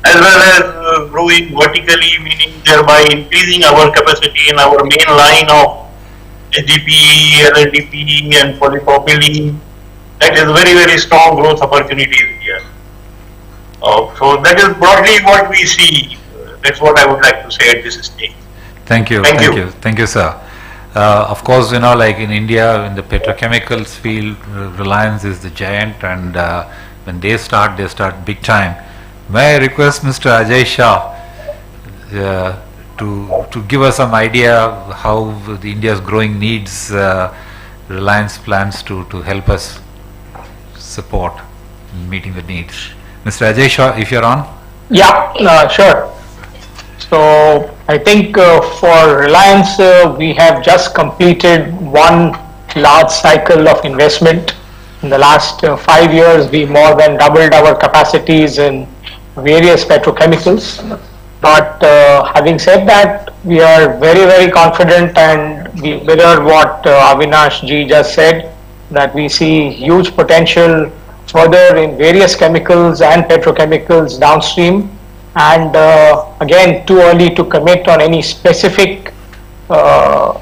as well as growing vertically, meaning thereby increasing our capacity in our main line of HDPE, LLDPE and polypropylene. That is very, very strong growth opportunities here. So that is broadly what we see. That's what I would like to say at this stage. Thank you. Thank you, sir. Of course, like in India, in the petrochemicals field, Reliance is the giant, and when they start big time. May I request Mr. Ajay Shah to give us some idea how the India's growing needs Reliance plans to help us support in meeting the needs. Mr. Ajay Shah, if you're on. Yeah, sure. So I think for Reliance, we have just completed one large cycle of investment. In the last 5 years, we more than doubled our capacities in various petrochemicals. But having said that, we are very, very confident, and we mirror what Avinash ji just said, that we see huge potential further in various chemicals and petrochemicals downstream. And again, too early to commit on any specific growth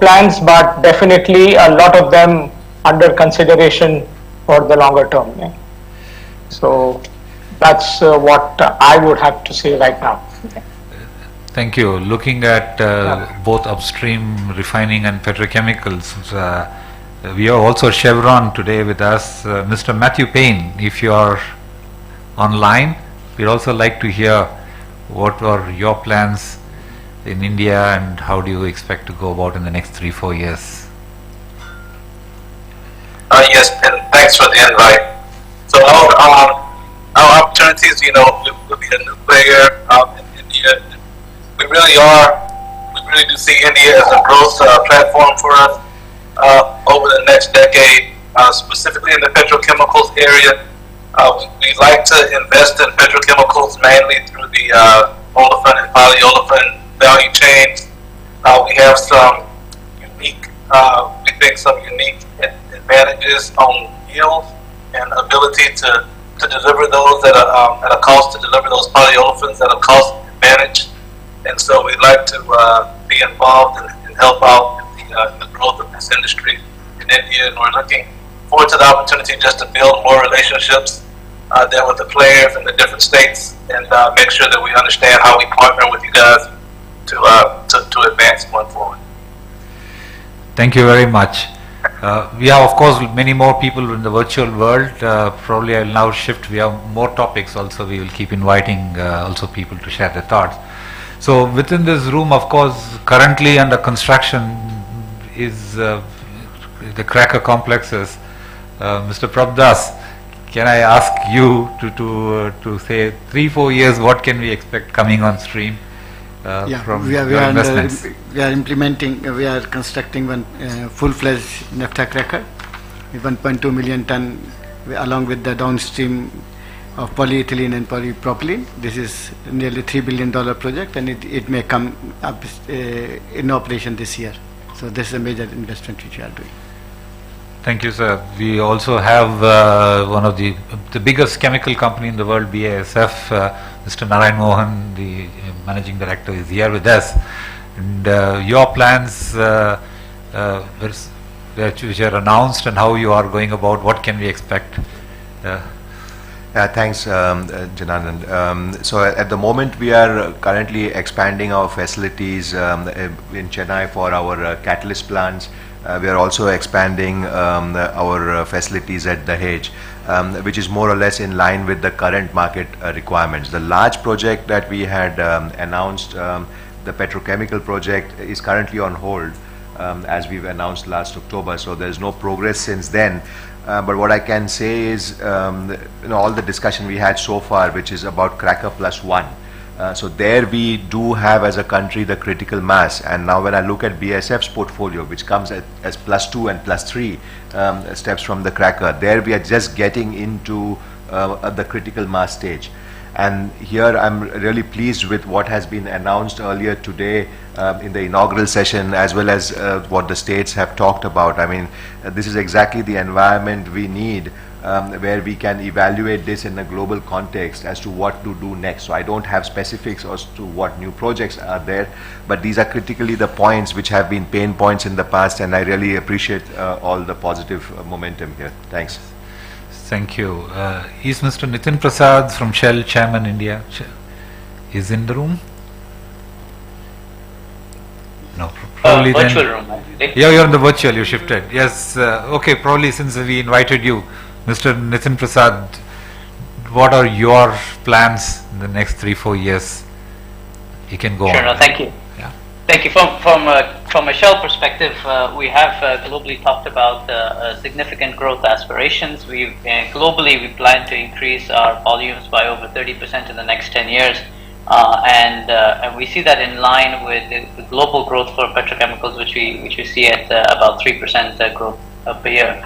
plans, but definitely a lot of them under consideration for the longer term. Yeah. So that's what I would have to say right now. Thank you. Looking at both upstream refining and petrochemicals, we have also Chevron today with us. Mr. Matthew Payne, if you are online, we'd also like to hear what are your plans in India and how do you expect to go about in the next 3-4 years? Yes, and thanks for the invite. So our opportunities, we'll be a new player in India. We really do see India as a growth platform for us over the next decade, specifically in the petrochemicals area. We like to invest in petrochemicals mainly through the olefin and polyolefin value chains. We have some unique advantages on yield and ability to deliver those at a cost, to deliver those polyolefins at a cost advantage. And so we'd like to be involved and help out in the growth of this industry in India. And we're looking forward to the opportunity just to build more relationships there with the players in the different states and make sure that we understand how we partner with you guys to advance going forward. Thank you very much. We have, of course, many more people in the virtual world. Probably I'll now shift. We have more topics also. We will keep inviting also people to share their thoughts. So within this room, of course, currently under construction is the cracker complexes. Mr. Prabdas, can I ask you to say 3-4 years, what can we expect coming on stream from your investments? We are constructing one full-fledged naphtha cracker, 1.2 million ton, along with the downstream of polyethylene and polypropylene. This is nearly $3 billion project, and it may come up in operation this year. So this is a major investment which we are doing. Thank you, sir. We also have one of the biggest chemical company in the world, BASF. Mr. Narayan Mohan, the managing director, is here with us. And your plans which are announced and how you are going about, what can we expect? Thanks, Jananand. So at the moment we are currently expanding our facilities in Chennai for our catalyst plants. We are also expanding our facilities at Dahej, which is more or less in line with the current market requirements. The large project that we had announced, the petrochemical project, is currently on hold, as we've announced last October. So there's no progress since then. But what I can say is, all the discussion we had so far, which is about cracker plus one, So there we do have as a country the critical mass, and now when I look at BSF's portfolio, which comes as +2 and +3 steps from the cracker, there we are just getting into the critical mass stage. And here I'm really pleased with what has been announced earlier today in the inaugural session, as well as what the states have talked about. I mean, this is exactly the environment we need, where we can evaluate this in a global context as to what to do next. So I don't have specifics as to what new projects are there, but these are critically the points which have been pain points in the past, and I really appreciate all the positive momentum here. Thanks. Thank you. Is Mr. Nitin Prasad from Shell, Chem in India, is in the room? No, probably virtual then. room, actually. Yeah, you're in the virtual, you shifted. Yes, okay, probably since we invited you, Mr. Nitin Prasad, what are your plans in the next 3-4 years? You can go on. Sure, no, thank you. Yeah. Thank you. From a Shell perspective, we have globally talked about significant growth aspirations. Globally, we plan to increase our volumes by over 30% in the next 10 years. And we see that in line with the global growth for petrochemicals, which we see at about 3% growth per year.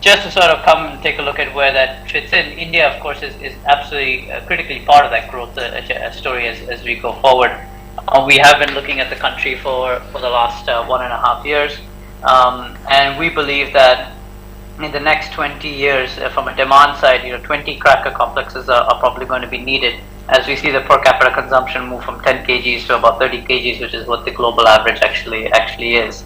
Just to sort of come and take a look at where that fits in, India, of course, is absolutely critically part of that growth story as we go forward. We have been looking at the country for the last 1.5 years, and we believe that in the next 20 years, from a demand side, 20 cracker complexes are probably going to be needed, as we see the per capita consumption move from 10 kgs to about 30 kgs, which is what the global average actually is.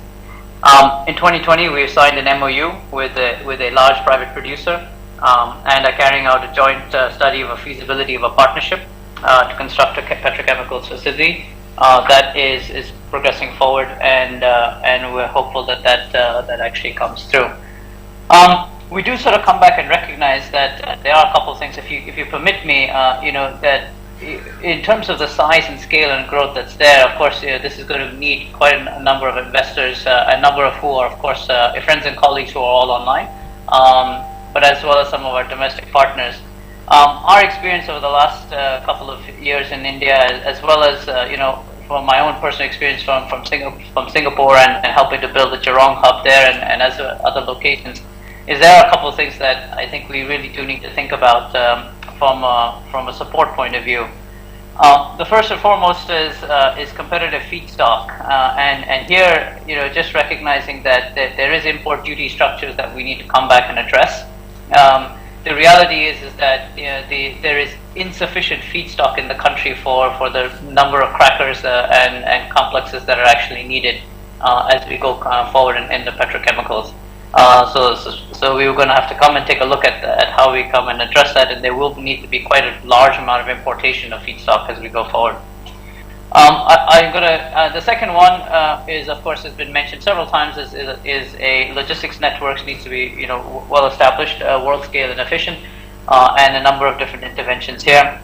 In 2020, we signed an MOU with a large private producer and are carrying out a joint study of a feasibility of a partnership to construct a petrochemicals facility that is progressing forward, and we're hopeful that actually comes through. We do sort of come back and recognize that there are a couple of things, if you permit me, that in terms of the size and scale and growth that's there, of course, this is going to need quite a number of investors, a number of who are, of course, friends and colleagues who are all online, but as well as some of our domestic partners. Our experience over the last couple of years in India, as well as from my own personal experience from Singapore and helping to build the Jurong hub there and as other locations, is there are a couple of things that I think we really do need to think about from a support point of view. The first and foremost is competitive feedstock, and here just recognizing that there is import duty structures that we need to come back and address. The reality is that there is insufficient feedstock in the country for the number of crackers and complexes that are actually needed as we go forward in the petrochemicals. So we were going to have to come and take a look at how we come and address that, and there will need to be quite a large amount of importation of feedstock as we go forward. The second one is, of course, has been mentioned several times, is a logistics networks needs to be well established, world scale and efficient, and a number of different interventions here.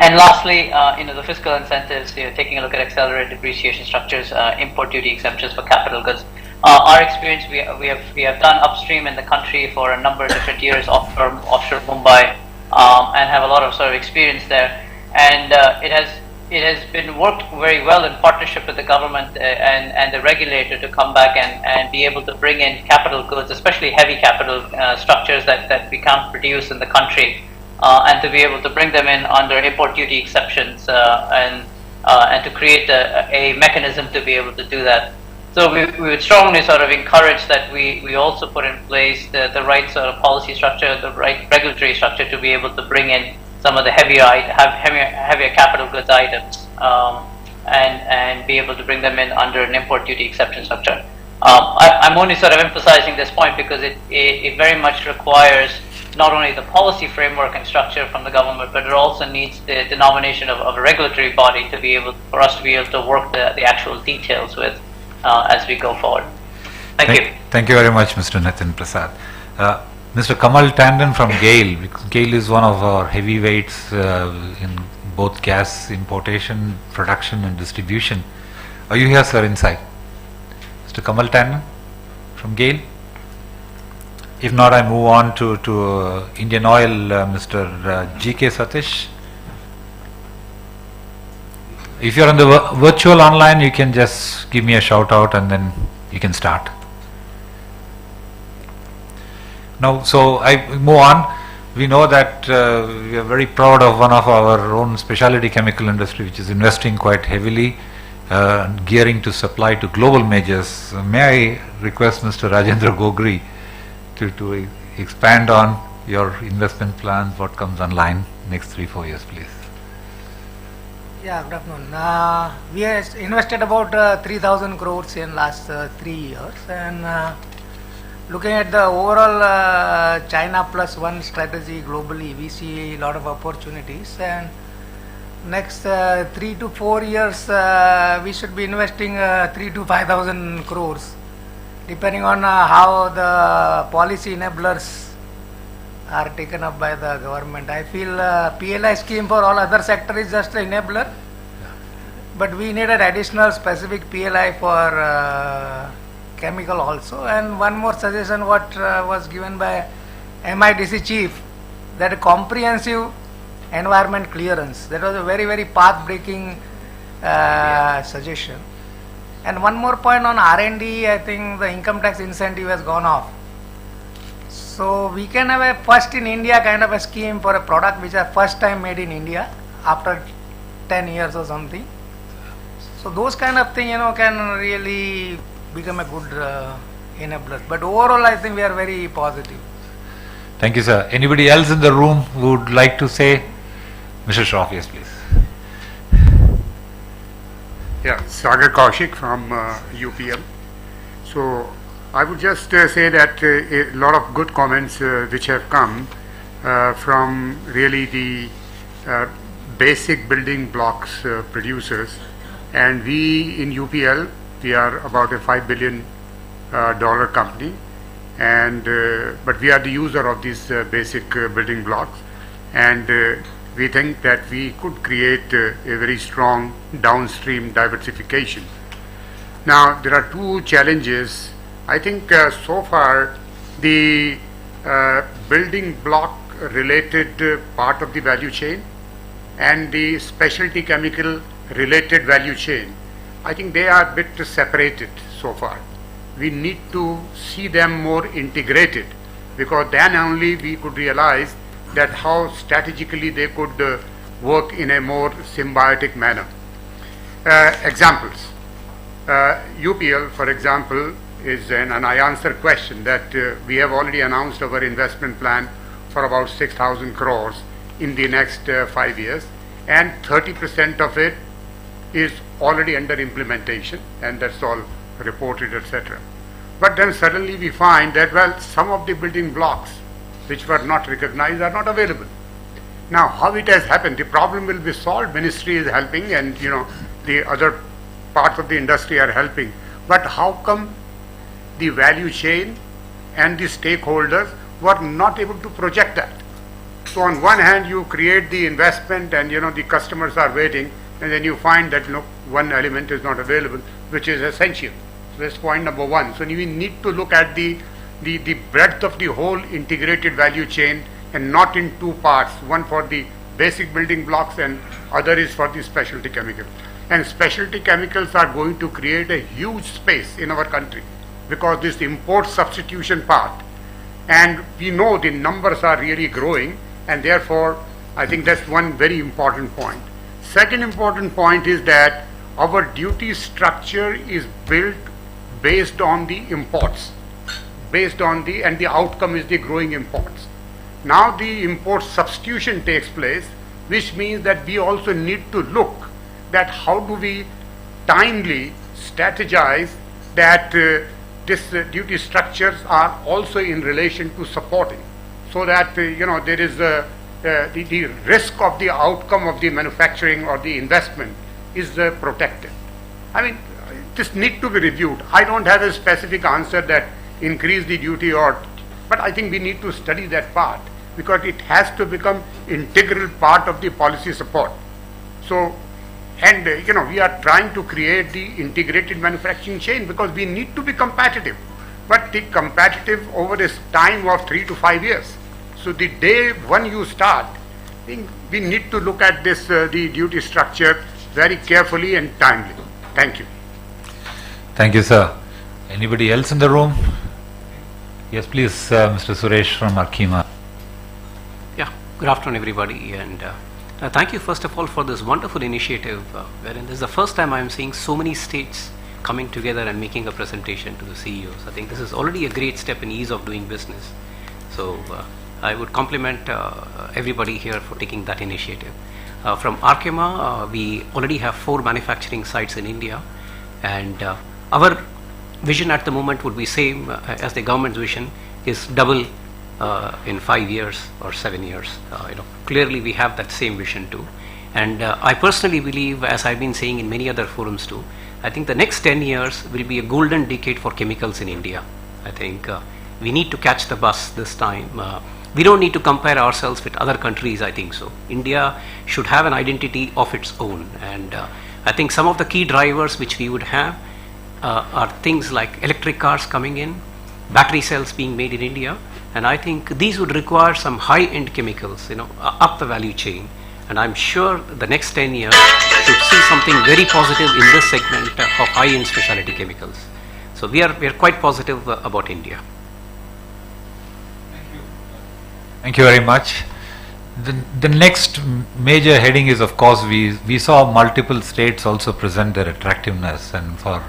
And lastly, the fiscal incentives, taking a look at accelerated depreciation structures, import duty exemptions for capital goods. Our experience, we have done upstream in the country for a number of different years, offshore Mumbai, and have a lot of sort of experience there. And it has been worked very well in partnership with the government and the regulator to come back and be able to bring in capital goods, especially heavy capital structures that we can't produce in the country, and to be able to bring them in under import duty exceptions and to create a mechanism to be able to do that. So we would strongly sort of encourage that we also put in place the right sort of policy structure, the right regulatory structure to be able to bring in some of the heavier capital goods items and be able to bring them in under an import duty exception structure. I'm only sort of emphasizing this point because it very much requires not only the policy framework and structure from the government, but it also needs the nomination of a regulatory body to be able for us to be able to work the actual details with as we go forward. Thank you. Thank you very much, Mr. Nitin Prasad. Mr. Kamal Tandon from GAIL. GAIL is one of our heavyweights in both gas importation, production and distribution. Are you here, sir, inside? Mr. Kamal Tandon from GAIL? If not, I move on to Indian Oil, Mr. G.K. Satish. if you're on the virtual online, you can just give me a shout out and then you can start. Now, so I move on. We know that we are very proud of one of our own specialty chemical industry, which is investing quite heavily, gearing to supply to global majors. May I request Mr. Rajendra Gogri to expand on your investment plans, what comes online next 3-4 years, please. Yeah, good afternoon. We have invested about 3,000 crores in last 3 years, and looking at the overall China plus one strategy globally, we see a lot of opportunities, and next 3 to 4 years we should be investing 3 to 5,000 crores, depending on how the policy enablers are taken up by the government. I feel PLI scheme for all other sector is just an enabler, but we need an additional specific PLI for chemical also. And one more suggestion what was given by MIDC chief, that a comprehensive environment clearance, that was a very, very path breaking suggestion. And one more point on R&D, I think the income tax incentive has gone off. So we can have a first in India kind of a scheme for a product which are first time made in India after 10 years or something. So those kind of thing, can really become a good enabler. But overall, I think we are very positive. Thank you, sir. Anybody else in the room who would like to say? Mr. Shroff, yes, please. Yeah, Sagar Kaushik from UPL. So I would just say that a lot of good comments which have come from really the basic building blocks producers, and we in UPL, we are about a $5 billion company, and but we are the user of these basic building blocks, and we think that we could create a very strong downstream diversification. Now there are two challenges. I think so far the building block related part of the value chain and the specialty chemical related value chain, I think they are a bit separated so far. We need to see them more integrated, because then only we could realize that how strategically they could work in a more symbiotic manner. Examples. UPL, for example, is and I answer question that we have already announced our investment plan for about 6,000 crores in the next 5 years, and 30% of it is already under implementation, and that's all reported, etc. But then suddenly we find that, well, some of the building blocks which were not recognized are not available. Now, how it has happened, the problem will be solved. Ministry is helping, and the other parts of the industry are helping. But how come the value chain and the stakeholders were not able to project that? So on one hand, you create the investment, and the customers are waiting, and then you find that one element is not available, which is essential. So that's point number one. So we need to look at the breadth of the whole integrated value chain, and not in two parts, one for the basic building blocks and other is for the specialty chemicals. And specialty chemicals are going to create a huge space in our country, because this import substitution part, and we know the numbers are really growing, and therefore I think that's one very important point. Second important point is that our duty structure is built based on the imports, and the outcome is the growing imports. Now the import substitution takes place, which means that we also need to look that how do we timely strategize that this duty structures are also in relation to supporting, so that there is the risk of the outcome of the manufacturing or the investment is protected. I mean, this need to be reviewed. I don't have a specific answer that increase the duty but I think we need to study that part, because it has to become integral part of the policy support. So, and we are trying to create the integrated manufacturing chain, because we need to be competitive, but the competitive over this time of 3 to 5 years. So the day when you start, I think we need to look at this the duty structure very carefully and timely. Thank you. Thank you, sir. Anybody else in the room? Yes, please, Mr. Suresh from Arkema. Yeah, good afternoon, everybody, and thank you first of all for this wonderful initiative, wherein this is the first time I am seeing so many states coming together and making a presentation to the CEOs. I think this is already a great step in ease of doing business. So I would compliment everybody here for taking that initiative. From Arkema, we already have 4 manufacturing sites in India, and our vision at the moment would be same as the government's vision, is double in 5 years or 7 years. Clearly we have that same vision too. And I personally believe, as I've been saying in many other forums too, I think the next 10 years will be a golden decade for chemicals in India. I think we need to catch the bus this time. We don't need to compare ourselves with other countries, I think so. India should have an identity of its own. And I think some of the key drivers which we would have are things like electric cars coming in, battery cells being made in India, and I think these would require some high-end chemicals, up the value chain. And I'm sure the next 10 years should see something very positive in this segment of high-end specialty chemicals. So we are quite positive about India. Thank you very much. The next major heading is, of course, we saw multiple states also present their attractiveness, and for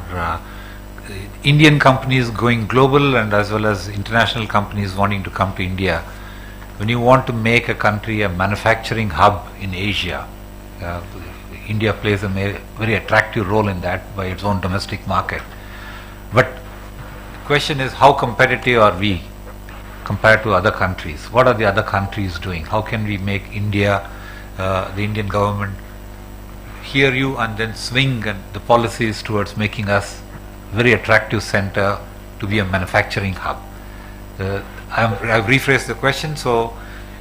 Indian companies going global and as well as international companies wanting to come to India. When you want to make a country a manufacturing hub in Asia, India plays a very attractive role in that by its own domestic market. But the question is, how competitive are we compared to other countries? What are the other countries doing? How can we make India, the Indian government, hear you and then swing and the policies towards making us a very attractive center to be a manufacturing hub? I've rephrased the question. So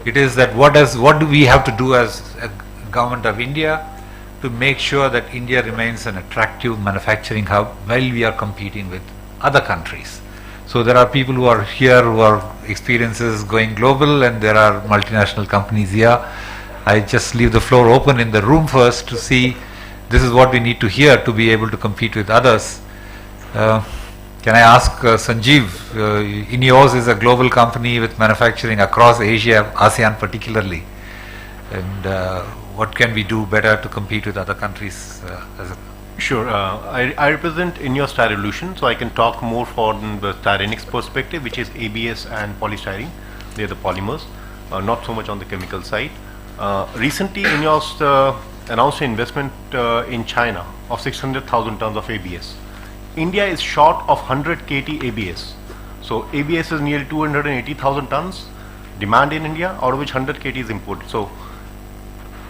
it is that what do we have to do as a government of India to make sure that India remains an attractive manufacturing hub while we are competing with other countries? So there are people who are here who are experiences going global, and there are multinational companies here. I just leave the floor open in the room first to see this is what we need to hear to be able to compete with others. Can I ask Sanjeev, INEOS is a global company with manufacturing across Asia, ASEAN particularly, and what can we do better to compete with other countries? Sure. I represent INEOS Styrolution, so I can talk more from the styrenics perspective, which is ABS and polystyrene. They are the polymers, not so much on the chemical side. Recently, INEOS announced an investment in China of 600,000 tons of ABS. India is short of 100 KT ABS. So ABS is nearly 280,000 tons demand in India, out of which 100 KT is imported. So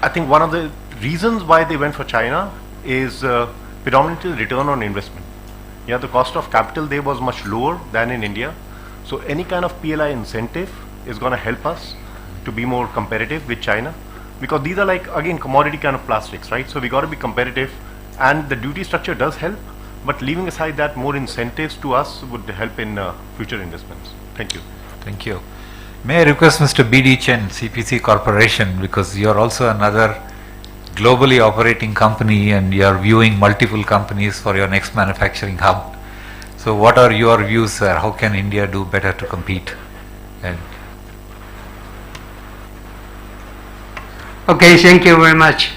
I think one of the reasons why they went for China is predominantly return on investment. Yeah, the cost of capital there was much lower than in India. So any kind of PLI incentive is going to help us to be more competitive with China, because these are like, again, commodity kind of plastics, right? So we got to be competitive, and the duty structure does help. But leaving aside that, more incentives to us would help in future investments. Thank you. Thank you. May I request Mr. B.D. Chen, CPC Corporation, because you are also another globally operating company and you are viewing multiple companies for your next manufacturing hub. So what are your views, sir? How can India do better to compete? And okay, thank you very much.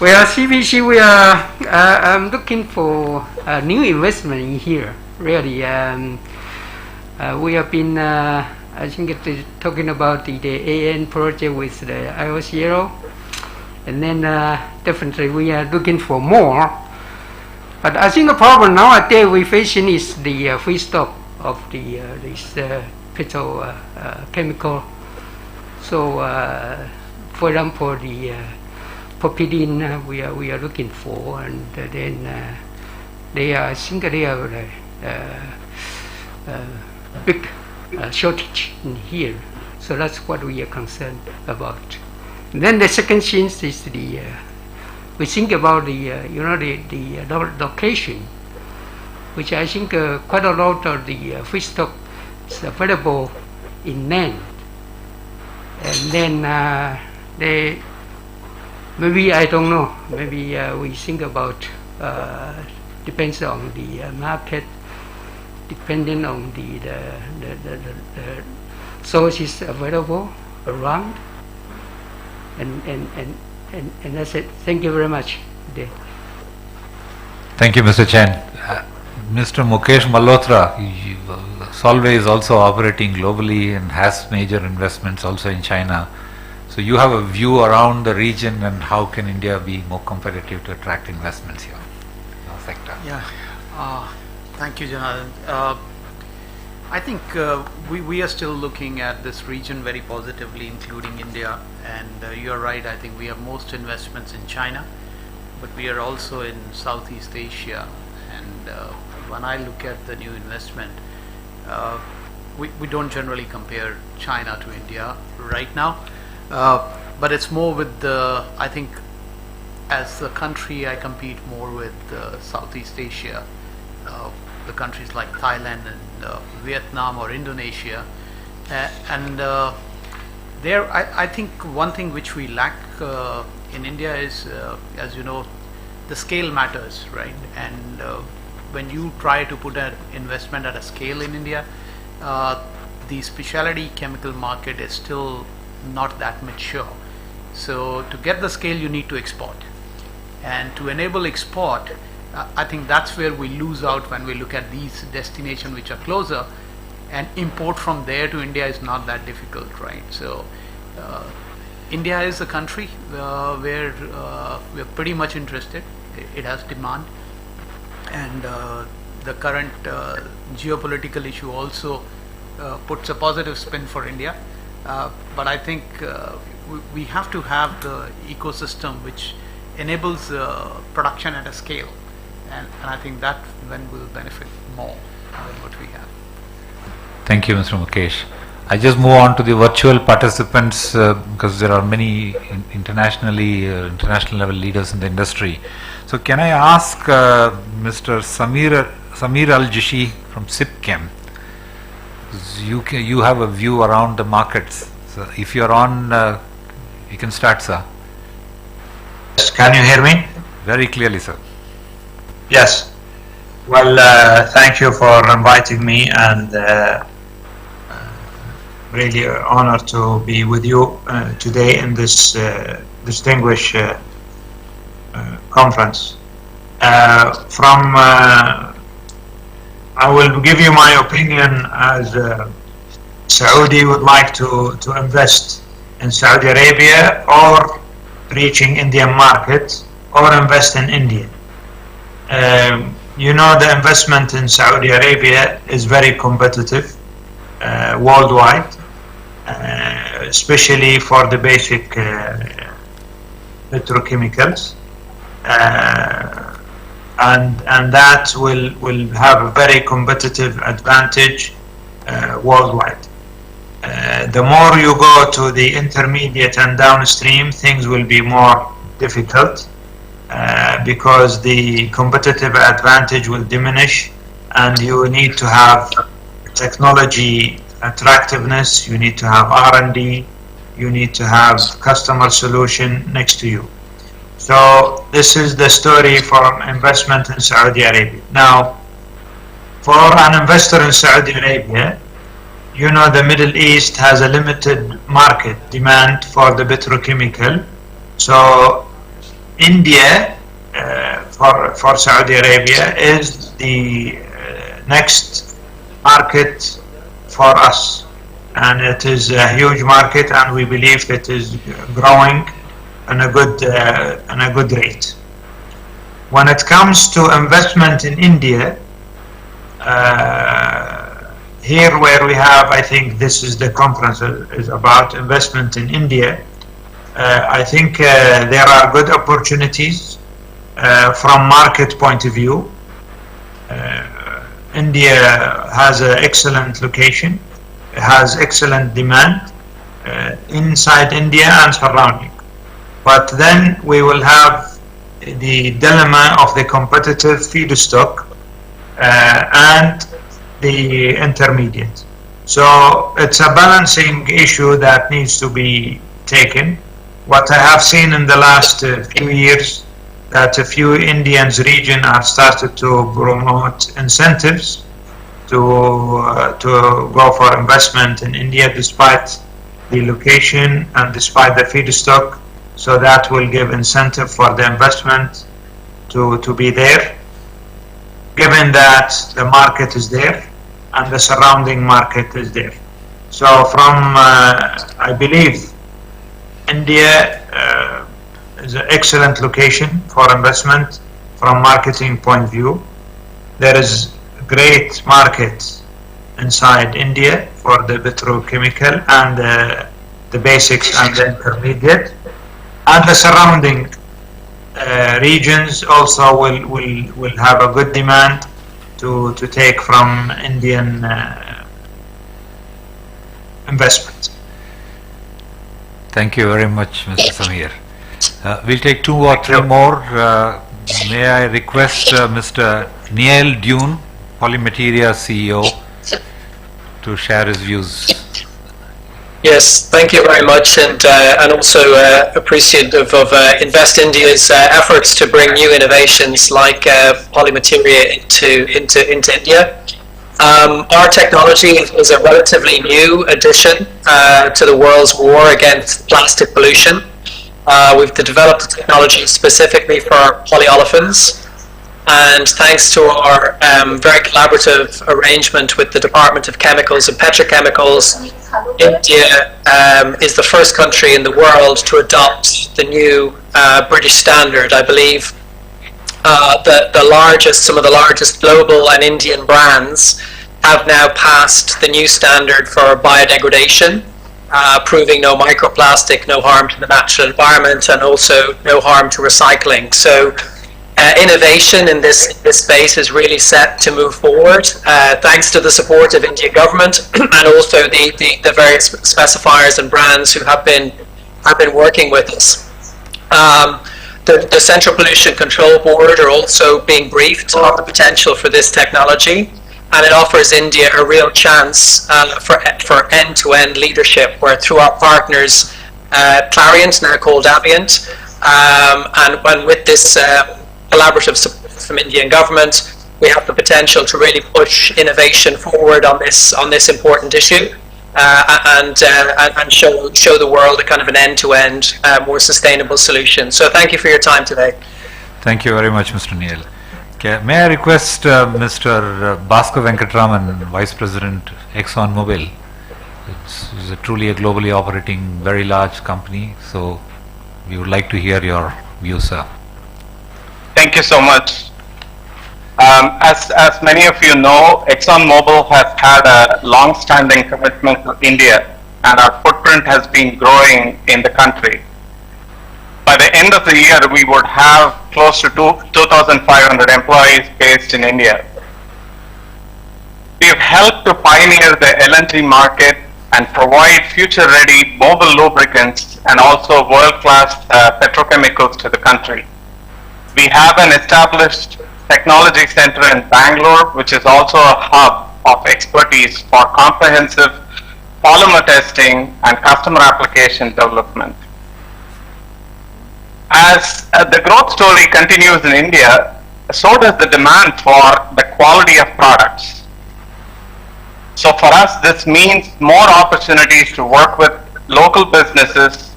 Well, CPC, we are looking for new investment in here. Really, we have been, I think, talking about the AN project with the IOCL, and then definitely we are looking for more. But I think the problem nowadays we're facing is the feedstock of this petrochemical. So, for example, the propylene we are looking for, and then I think they are big shortage in here. So that's what we are concerned about. And then the second thing is we think about the location, which I think quite a lot of the feedstock is available in land, and then maybe I don't know. Maybe we think about depends on the market, depending on the sources available around, and that's it. Thank you very much. Thank you, Mr. Chen. Mr. Mukesh Malhotra, Solvay is also operating globally and has major investments also in China. So you have a view around the region and how can India be more competitive to attract investments here in our sector? Yeah, thank you, Janardhan. I think we are still looking at this region very positively, including India. And you're right, I think we have most investments in China, but we are also in Southeast Asia. And when I look at the new investment, we don't generally compare China to India right now. But it's more with the, I think, as a country, I compete more with Southeast Asia, the countries like Thailand and Vietnam or Indonesia. And there, I think one thing which we lack in India is, as you know, the scale matters, right? And when you try to put an investment at a scale in India, the specialty chemical market is still not that mature. So to get the scale, you need to export. And to enable export, I think that's where we lose out when we look at these destinations which are closer, and import from there to India is not that difficult, right? So India is a country where we're pretty much interested. It has demand, and the current geopolitical issue also puts a positive spin for India. But I think we have to have the ecosystem which enables production at a scale, and I think that then will benefit more than what we have. Thank you, Mr. Mukesh. I just move on to the virtual participants because there are many international level leaders in the industry. So can I ask Mr. Samir Al-Jishi from Chem? You have a view around the markets. So if you're on, you can start, sir. Yes, can you hear me? Very clearly, sir. Yes. Well, thank you for inviting me, and really honored to be with you today in this distinguished conference. I will give you my opinion as Saudi would like to invest in Saudi Arabia or reaching Indian market or invest in India. You know, the investment in Saudi Arabia is very competitive worldwide, especially for the basic petrochemicals. And that will have a very competitive advantage worldwide. The more you go to the intermediate and downstream, things will be more difficult because the competitive advantage will diminish, and you need to have technology attractiveness, you need to have R&D, you need to have customer solution next to you. So this is the story for investment in Saudi Arabia. Now, for an investor in Saudi Arabia, you know, the Middle East has a limited market demand for the petrochemical. So India, for Saudi Arabia, is the next market for us. And it is a huge market, and we believe it is growing in a good rate. When it comes to investment in India, here where we have, I think this is the conference is about investment in India. I think there are good opportunities from market point of view. India has an excellent location, has excellent demand inside India and surrounding. But then we will have the dilemma of the competitive feedstock and the intermediate. So it's a balancing issue that needs to be taken. what I have seen in the last few years, that a few Indians region have started to promote incentives to go for investment in India despite the location and despite the feedstock. So that will give incentive for the investment to be there, given that the market is there and the surrounding market is there. So from, I believe, India is an excellent location for investment from marketing point of view. There is great market inside India for the petrochemical and the basics and the intermediate, and the surrounding regions also will have a good demand to take from Indian investment. Thank you very much, Mr. Samir. We'll take 2 or 3 more. May I request Mr. Neil Dune, Polymateria CEO, to share his views. Yes, thank you very much, and also appreciative of Invest India's efforts to bring new innovations like Polymateria into India. Our technology is a relatively new addition to the world's war against plastic pollution. We've developed the technology specifically for polyolefins, and thanks to our very collaborative arrangement with the Department of Chemicals and Petrochemicals, India is the first country in the world to adopt the new British standard. I believe some of the largest global and Indian brands have now passed the new standard for biodegradation, proving no microplastic, no harm to the natural environment, and also no harm to recycling. So innovation in this space is really set to move forward, thanks to the support of Indian government and also the various specifiers and brands who have been working with us. The Central Pollution Control Board are also being briefed on the potential for this technology, and it offers India a real chance for end-to-end leadership, where through our partners, Clariant, now called Avient, and with this collaborative support from Indian government, we have the potential to really push innovation forward on this important issue, and show the world a kind of an end-to-end, more sustainable solution. So thank you for your time today. Thank you very much, Mr. Neil. Okay, may I request Mr. Bhaskar Venkatraman, Vice President, ExxonMobil. It's truly a globally operating, very large company, so we would like to hear your views, sir. Thank you so much. As many of you know, ExxonMobil has had a long-standing commitment to India, and our footprint has been growing in the country. By the end of the year, we would have close to 2,500 employees based in India. We have helped to pioneer the LNG market and provide future-ready mobile lubricants and also world-class petrochemicals to the country. We have an established technology center in Bangalore, which is also a hub of expertise for comprehensive polymer testing and customer application development. As the growth story continues in India, so does the demand for the quality of products. So for us, this means more opportunities to work with local businesses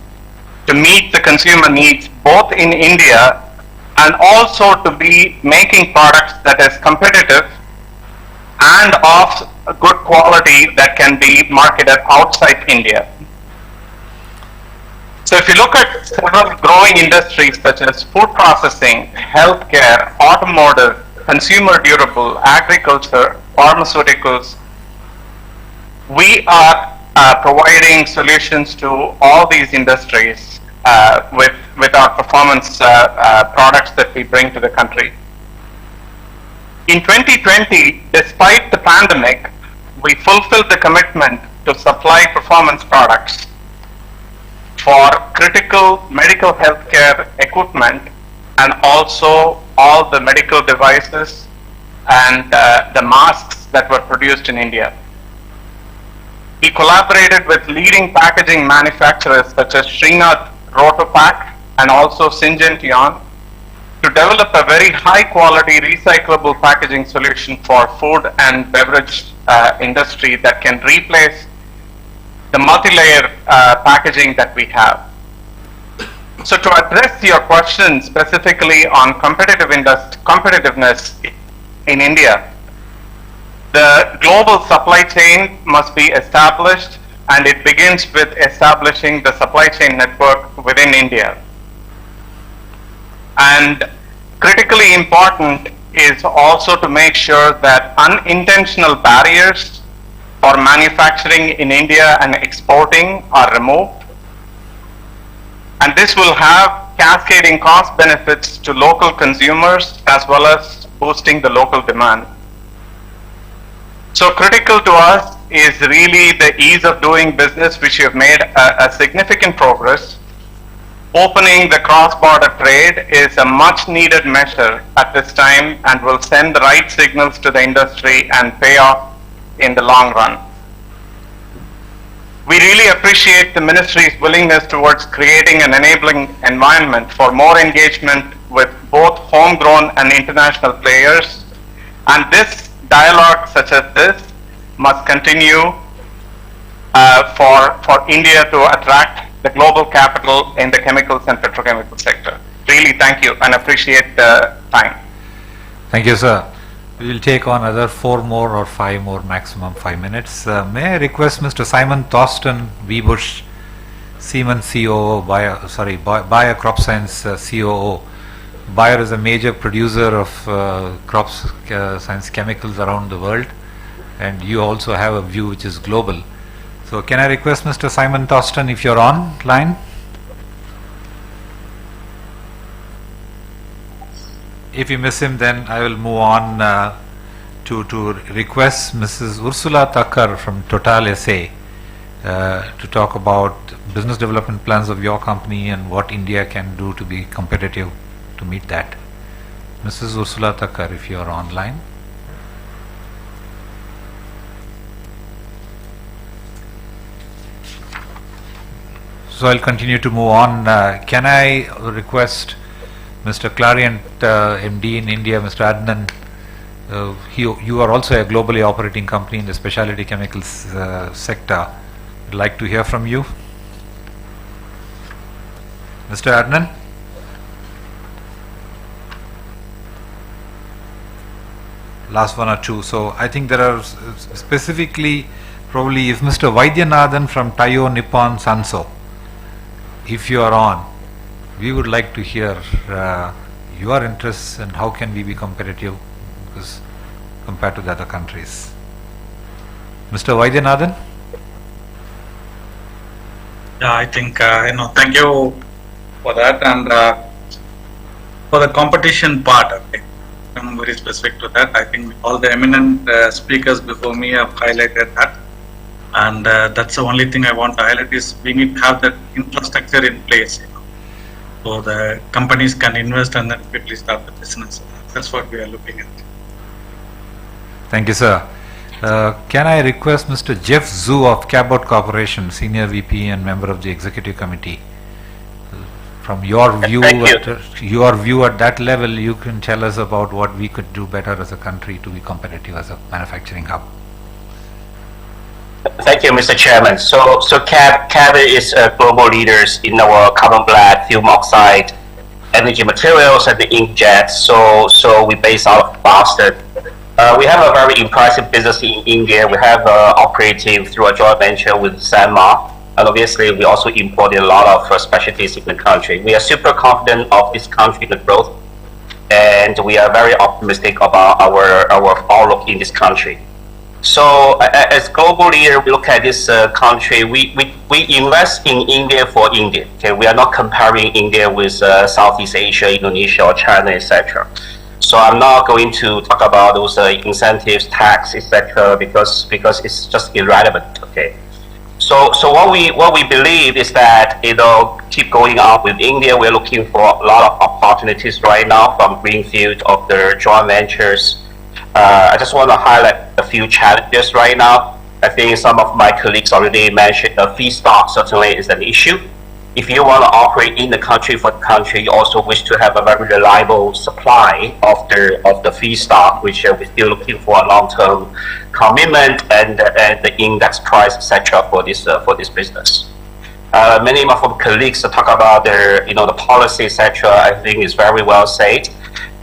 to meet the consumer needs both in India and also to be making products that is competitive and of good quality that can be marketed outside India. So if you look at several growing industries such as food processing, healthcare, automotive, consumer durable, agriculture, pharmaceuticals, we are providing solutions to all these industries with our performance products that we bring to the country. In 2020, despite the pandemic, we fulfilled the commitment to supply performance products for critical medical healthcare equipment and also all the medical devices and the masks that were produced in India. We collaborated with leading packaging manufacturers such as Srinath Rotopack, and also Syngenta to develop a very high quality recyclable packaging solution for food and beverage industry that can replace the multi-layer packaging that we have. So to address your question specifically on competitiveness in India, the global supply chain must be established, and it begins with establishing the supply chain network within India. And critically important is also to make sure that unintentional barriers for manufacturing in India and exporting are removed. And this will have cascading cost benefits to local consumers as well as boosting the local demand. So critical to us is really the ease of doing business, which we have made a significant progress. Opening the cross-border trade is a much needed measure at this time and will send the right signals to the industry and pay off in the long run. We really appreciate the ministry's willingness towards creating an enabling environment for more engagement with both homegrown and international players, and this dialogue such as this must continue for India to attract the global capital in the chemicals and petrochemical sector. Really thank you and appreciate the time. Thank you, sir. We will take on another 4 more or 5 more, maximum 5 minutes. May I request Mr. Simon Thorsten Wiebusch, Siemens COO, Bayer Crop Science COO. Bayer is a major producer of crop science chemicals around the world, and you also have a view which is global. So can I request Mr. Simon Thorsten, if you're online? If you miss him, then I will move on to request Mrs. Ursula Thakkar from Total SA to talk about business development plans of your company and what India can do to be competitive to meet that. Mrs. Ursula Thakkar, if you are online. So I'll continue to move on. Can I request Mr. Clariant MD in India, Mr. Adnan? You are also a globally operating company in the specialty chemicals sector. I'd like to hear from you. Mr. Adnan? Last 1 or 2. So I think there are specifically, probably if Mr. Vaidyanathan from Taiyo Nippon Sanso, if you are on, we would like to hear your interests and how can we be competitive compared to the other countries. Mr. Vaidyanathan? Yeah, I think, thank you for that, and for the competition part, okay, I'm very specific to that. I think all the eminent speakers before me have highlighted that, and that's the only thing I want to highlight is we need to have that infrastructure in place, so the companies can invest and then quickly start the business. That's what we are looking at. Thank you, sir. Can I request Mr. Jeff Zhu of Cabot Corporation, Senior VP and member of the Executive Committee? From your view, at that level, you can tell us about what we could do better as a country to be competitive as a manufacturing hub. Thank you, Mr. Chairman. So Cabot is global leaders in our carbon black, fume oxide, energy materials, and the inkjet. So we base out of Boston. We have a very impressive business in India. We have operating through a joint venture with Sanmar. And obviously, we also imported a lot of specialties in the country. We are super confident of this country, the growth, and we are very optimistic about our outlook in this country. So as global leader, we look at this country, we invest in India for India. Okay, we are not comparing India with Southeast Asia, Indonesia, or China, etc. So I'm not going to talk about those incentives, tax, etc., because it's just irrelevant. Okay. So what we believe is that keep going on with India. We're looking for a lot of opportunities right now from greenfield of their joint ventures. I just want to highlight a few challenges right now. I think some of my colleagues already mentioned feedstock certainly is an issue. if you want to operate in the country for the country, you also wish to have a very reliable supply of the feedstock, which we're still looking for a long-term commitment and the index price, etc. for this business. Many of my colleagues talk about the policy, etc. I think is very well said,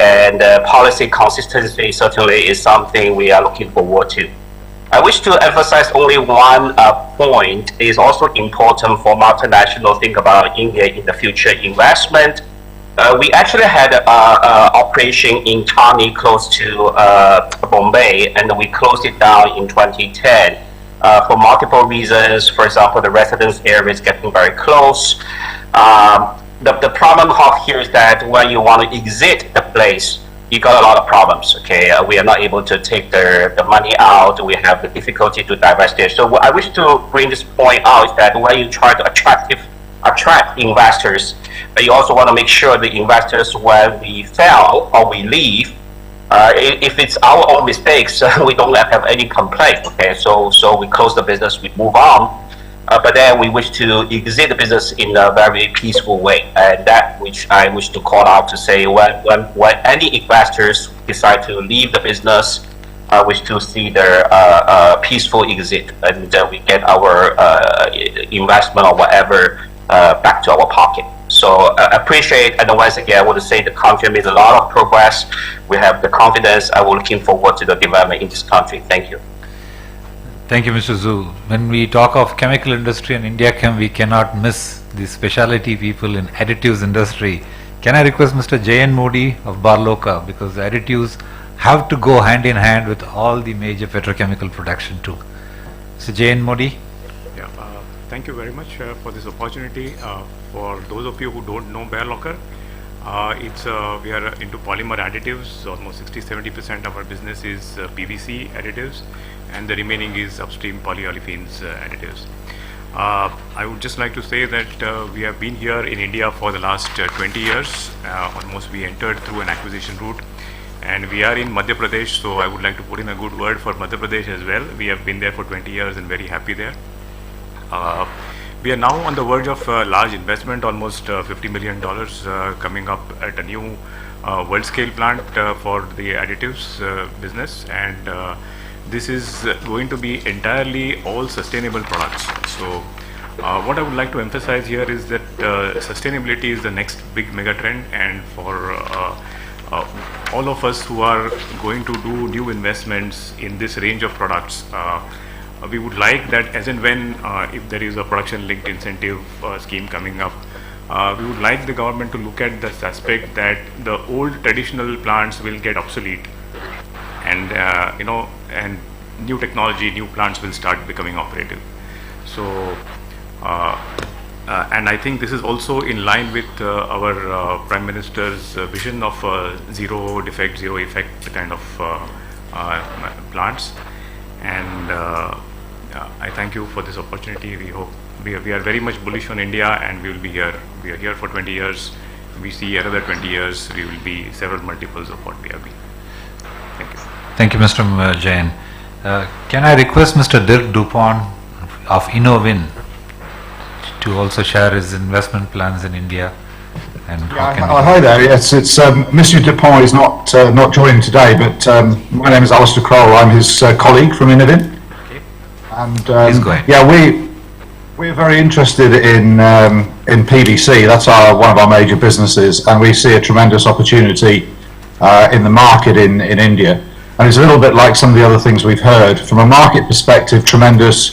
and policy consistency certainly is something we are looking forward to. I wish to emphasize only one point. It is also important for multinational think about India in the future investment. We actually had an operation in Thane close to Bombay, and we closed it down in 2010 for multiple reasons. For example, the residence area is getting very close. The problem here is that when you want to exit the place, you got a lot of problems. Okay, we are not able to take the money out. We have the difficulty to divest it. So what I wish to bring this point out is that when you try to attract investors, but you also want to make sure the investors, when we fail or we leave, if it's our own mistakes, we don't have any complaint. Okay, so we close the business, we move on. But then we wish to exit the business in a very peaceful way, and that which I wish to call out to say when any investors decide to leave the business, I wish to see their peaceful exit, and we get our investment or whatever back to our pocket. So appreciate, and once again, I want to say the country made a lot of progress. We have the confidence. I will looking forward to the development in this country. Thank you. Thank you, Mr. Zhu. When we talk of chemical industry and India Chem, we cannot miss the specialty people in additives industry. Can I request Mr. J.N. Modi of Barloka, because the additives have to go hand in hand with all the major petrochemical production too. Mr. J.N. Modi. Yeah, thank you very much for this opportunity. For those of you who don't know Barloka, we are into polymer additives. Almost 60-70% of our business is PVC additives, and the remaining is upstream polyolefins additives. I would just like to say that we have been here in India for the last 20 years. Almost we entered through an acquisition route, and we are in Madhya Pradesh, so I would like to put in a good word for Madhya Pradesh as well. We have been there for 20 years and very happy there. We are now on the verge of large investment, almost $50 million coming up at a new world-scale plant for the additives business, and this is going to be entirely all sustainable products. So what I would like to emphasize here is that sustainability is the next big mega trend, and for all of us who are going to do new investments in this range of products, we would like that as and when if there is a production linked incentive scheme coming up, we would like the government to look at this aspect that the old traditional plants will get obsolete, and and new technology, new plants will start becoming operative. So and I think this is also in line with our Prime Minister's vision of zero defect, zero effect kind of plants. And I thank you for this opportunity. We hope we are very much bullish on India, and we will be here. We are here for 20 years. We see another 20 years, we will be several multiples of what we have been. Thank you. Thank you, Mr. Jain. Can I request Mr. Dirk Dupont of Innovin to also share his investment plans in India? And hi there. Yes, it's Mr. Dupont is not joining today, but my name is Alistair Crowell. I'm his colleague from Innovin. Okay. And please go ahead. Yeah, we're very interested in PVC. That's one of our major businesses, and we see a tremendous opportunity in the market in India. And it's a little bit like some of the other things we've heard. From a market perspective, tremendous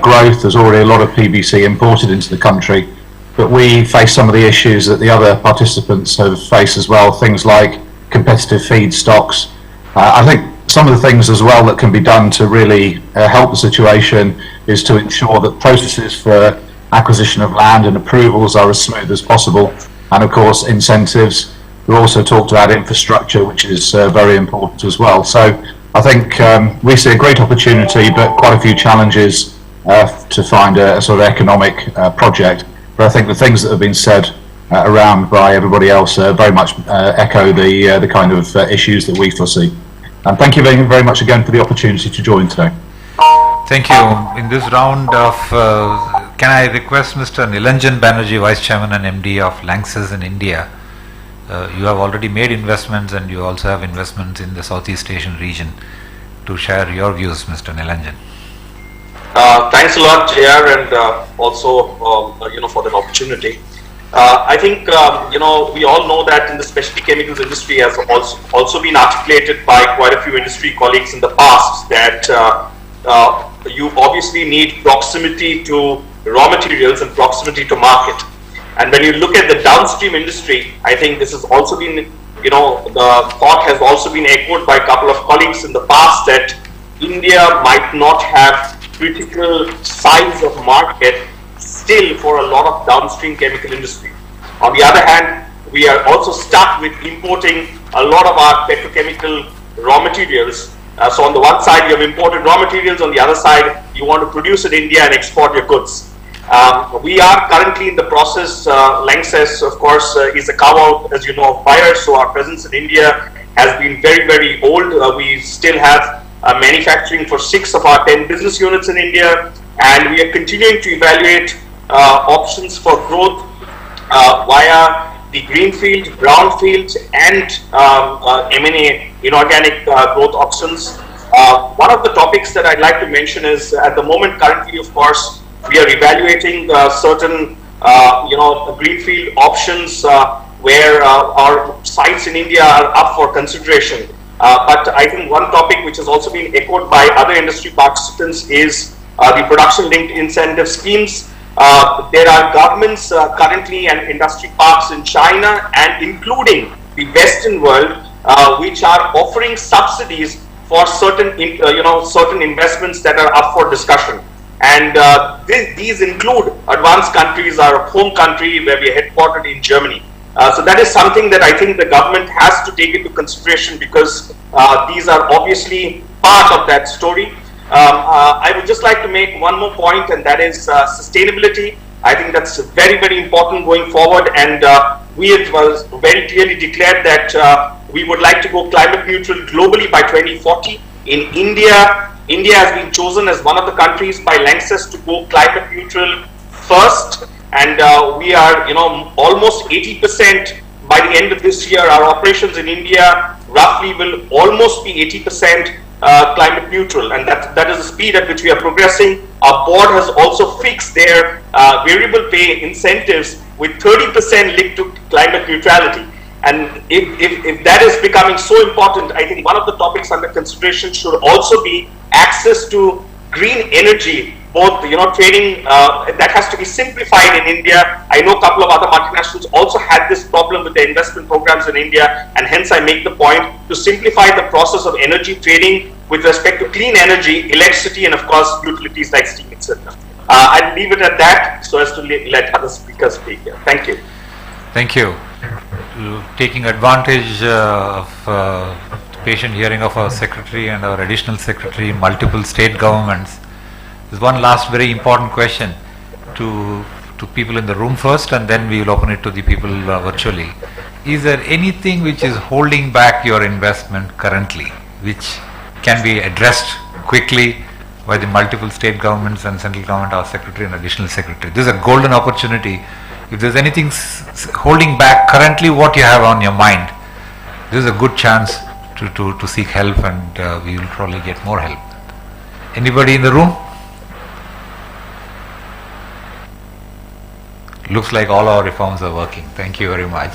growth. There's already a lot of PVC imported into the country, but we face some of the issues that the other participants have faced as well, things like competitive feedstocks. I think some of the things as well that can be done to really help the situation is to ensure that processes for acquisition of land and approvals are as smooth as possible, and of course incentives. We also talked about infrastructure, which is very important as well. So I think we see a great opportunity, but quite a few challenges to find a sort of economic project. But I think the things that have been said around by everybody else very much echo the kind of issues that we foresee. And thank you very, very much again for the opportunity to join today. Thank you. In this round of can I request Mr. Nilanjan Banerjee, Vice Chairman and MD of Lanxess in India? You have already made investments and you also have investments in the Southeast Asian region, to share your views, Mr. Nilanjan. Thanks a lot, JR, and also for that opportunity. I think we all know that in the specialty chemicals industry has also been articulated by quite a few industry colleagues in the past that you obviously need proximity to raw materials and proximity to market. And when you look at the downstream industry, I think this has also been, the thought has also been echoed by a couple of colleagues in the past that India might not have critical size of market still for a lot of downstream chemical industry. On the other hand, we are also stuck with importing a lot of our petrochemical raw materials. So on the one side, you have imported raw materials. On the other side, you want to produce in India and export your goods. We are currently in the process. Lanxess, of course, is a carve-out, as you know, of Bayer. So our presence in India has been very, very old. We still have manufacturing for 6 of our 10 business units in India, and we are continuing to evaluate options for growth via the greenfield, brownfield, and M&A inorganic growth options. One of the topics that I'd like to mention is, at the moment, currently, of course, we are evaluating certain, greenfield options where our sites in India are up for consideration. But I think one topic which has also been echoed by other industry participants is the production-linked incentive schemes. There are governments currently and industry parks in China and including the Western world which are offering subsidies for certain, certain investments that are up for discussion. And these include advanced countries, our home country where we are headquartered in Germany. So that is something that I think the government has to take into consideration because these are obviously part of that story. I would just like to make one more point, and that is sustainability. I think that's very, very important going forward, and we have very clearly declared that we would like to go climate neutral globally by 2040. In India, India has been chosen as one of the countries by Lanxess to go climate neutral first, and we are, almost 80% by the end of this year. Our operations in India roughly will almost be 80% climate neutral, and that is the speed at which we are progressing. Our board has also fixed their variable pay incentives with 30% linked to climate neutrality. And if that is becoming so important, I think one of the topics under consideration should also be access to green energy, both trading that has to be simplified in India. I know a couple of other multinationals also had this problem with their investment programs in India, and hence I make the point to simplify the process of energy trading with respect to clean energy, electricity, and of course utilities like steam, etc. I'll leave it at that so as to let other speakers speak here. Thank you. Thank you. Taking advantage of the patient hearing of our secretary and our additional secretary in multiple state governments, there's one last very important question to people in the room first, and then we will open it to the people virtually. Is there anything which is holding back your investment currently, which can be addressed quickly by the multiple state governments and central government, our secretary and additional secretary? This is a golden opportunity. If there's anything holding back currently what you have on your mind, this is a good chance to seek help, and we will probably get more help. Anybody in the room? Looks like all our reforms are working. Thank you very much.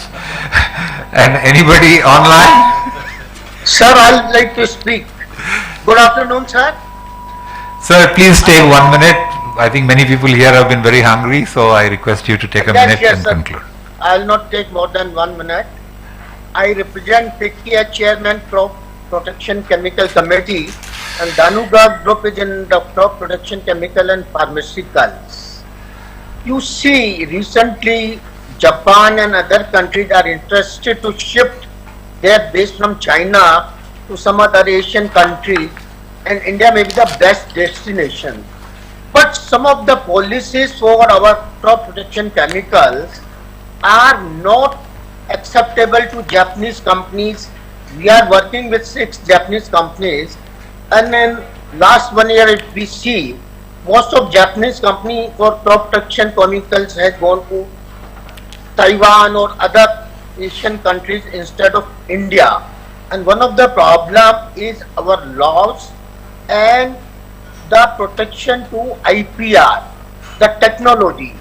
And anybody online? Sir, I'd like to speak. Good afternoon, sir. Sir, please take 1 minute. I think many people here have been very hungry, so I request you to take a minute and sir. conclude. I'll not take more than 1 minute. I represent FICCI as Chairman Crop Protection Chemical Committee, and Dhanuka Group is in the Crop Protection Chemical and Pharmaceuticals. You see, recently Japan and other countries are interested to shift their base from China to some other Asian country, and India may be the best destination. But some of the policies for our crop protection chemicals are not acceptable to Japanese companies. We are working with 6 Japanese companies, and in last 1 year if we see, most of Japanese company for crop protection chemicals has gone to Taiwan or other Asian countries instead of India. And one of the problem is our laws and the protection to IPR, the technology.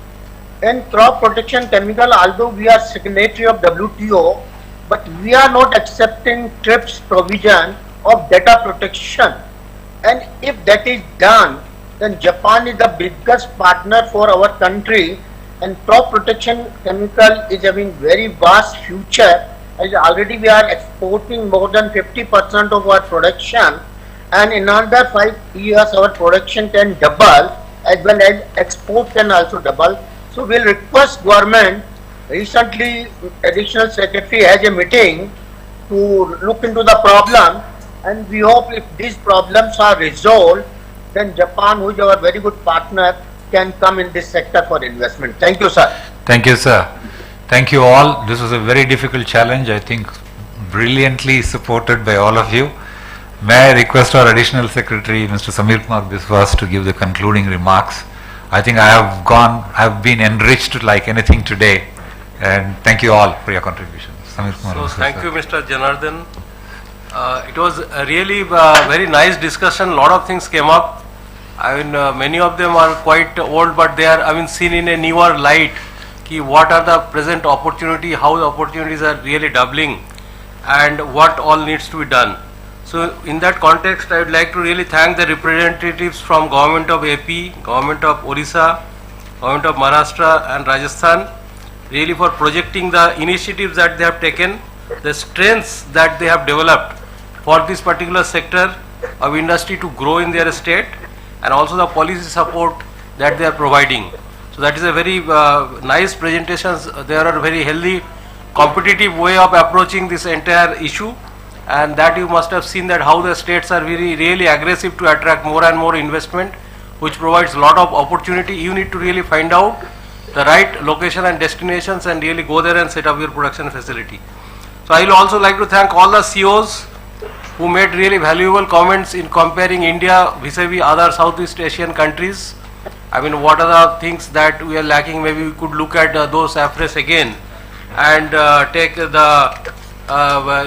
In crop protection chemical, although we are signatory of WTO, but we are not accepting TRIPS provision of data protection. And if that is done, then Japan is the biggest partner for our country, and crop protection chemical is having very vast future, as already we are exporting more than 50% of our production, and in another 5 years our production can double, as well as export can also double. So we'll request government. Recently additional secretary has a meeting to look into the problem, and we hope if these problems are resolved, then Japan, who is our very good partner, can come in this sector for investment. Thank you, sir. Thank you, sir. Thank you all. This was a very difficult challenge, I think brilliantly supported by all of you. May I request our additional secretary, Mr. Samir Kumar Biswas, to give the concluding remarks. I think I have been enriched like anything today, and thank you all for your contributions. Samir Kumar So Biswas, thank sir. you, Mr. Janardhan. It was a really very nice discussion. A lot of things came up. I mean, many of them are quite old, but they are, I mean, seen in a newer light. Ki what are the present opportunity, how the opportunities are really doubling, and what all needs to be done. So in that context, I would like to really thank the representatives from Government of AP, Government of Orissa, Government of Maharashtra and Rajasthan, really for projecting the initiatives that they have taken, the strengths that they have developed for this particular sector of industry to grow in their state, and also the policy support that they are providing. So that is a very nice presentations. There are very healthy, competitive way of approaching this entire issue, and that you must have seen that how the states are really aggressive to attract more and more investment, which provides a lot of opportunity. You need to really find out the right location and destinations and really go there and set up your production facility. So I will also like to thank all the CEOs who made really valuable comments in comparing India vis-a-vis other Southeast Asian countries. I mean, what are the things that we are lacking? Maybe we could look at those afresh again and take the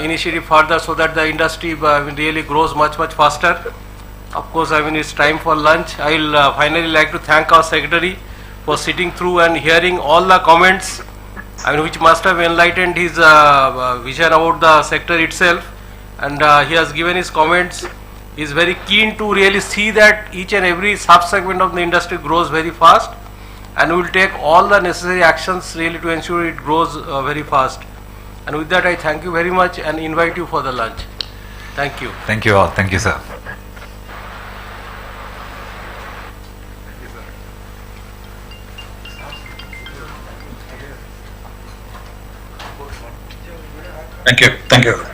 initiative further so that the industry really grows much faster. Of course, I mean, it's time for lunch. I will finally like to thank our secretary for sitting through and hearing all the comments, I mean, which must have enlightened his vision about the sector itself. And he has given his comments. He is very keen to really see that each and every sub-segment of the industry grows very fast, and we will take all the necessary actions really to ensure it grows very fast. And with that, I thank you very much and invite you for the lunch. Thank you. Thank you all. Thank you, sir. Thank you. Thank you.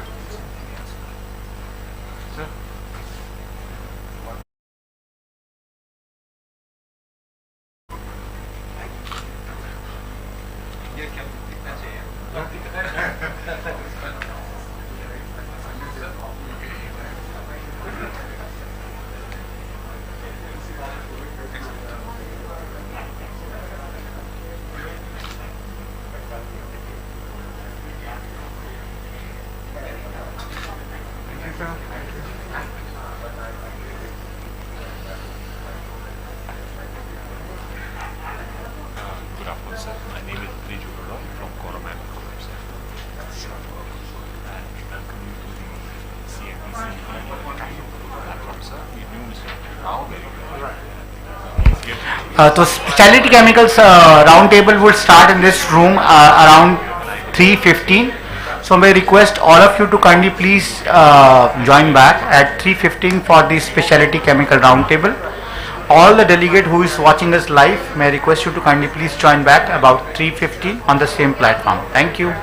Good afternoon, sir. My name is Riju Roy from Coroman Group, sir. And welcome you to the CNBC platform, sir. We knew Mr. Rao very well. So specialty chemicals roundtable would start in this room around 3:15. So may I request all of you to kindly please join back at 3:15 for the specialty chemical roundtable. All the delegate who is watching us live, may I request you to kindly please join back about 3:15 on the same platform. Thank you.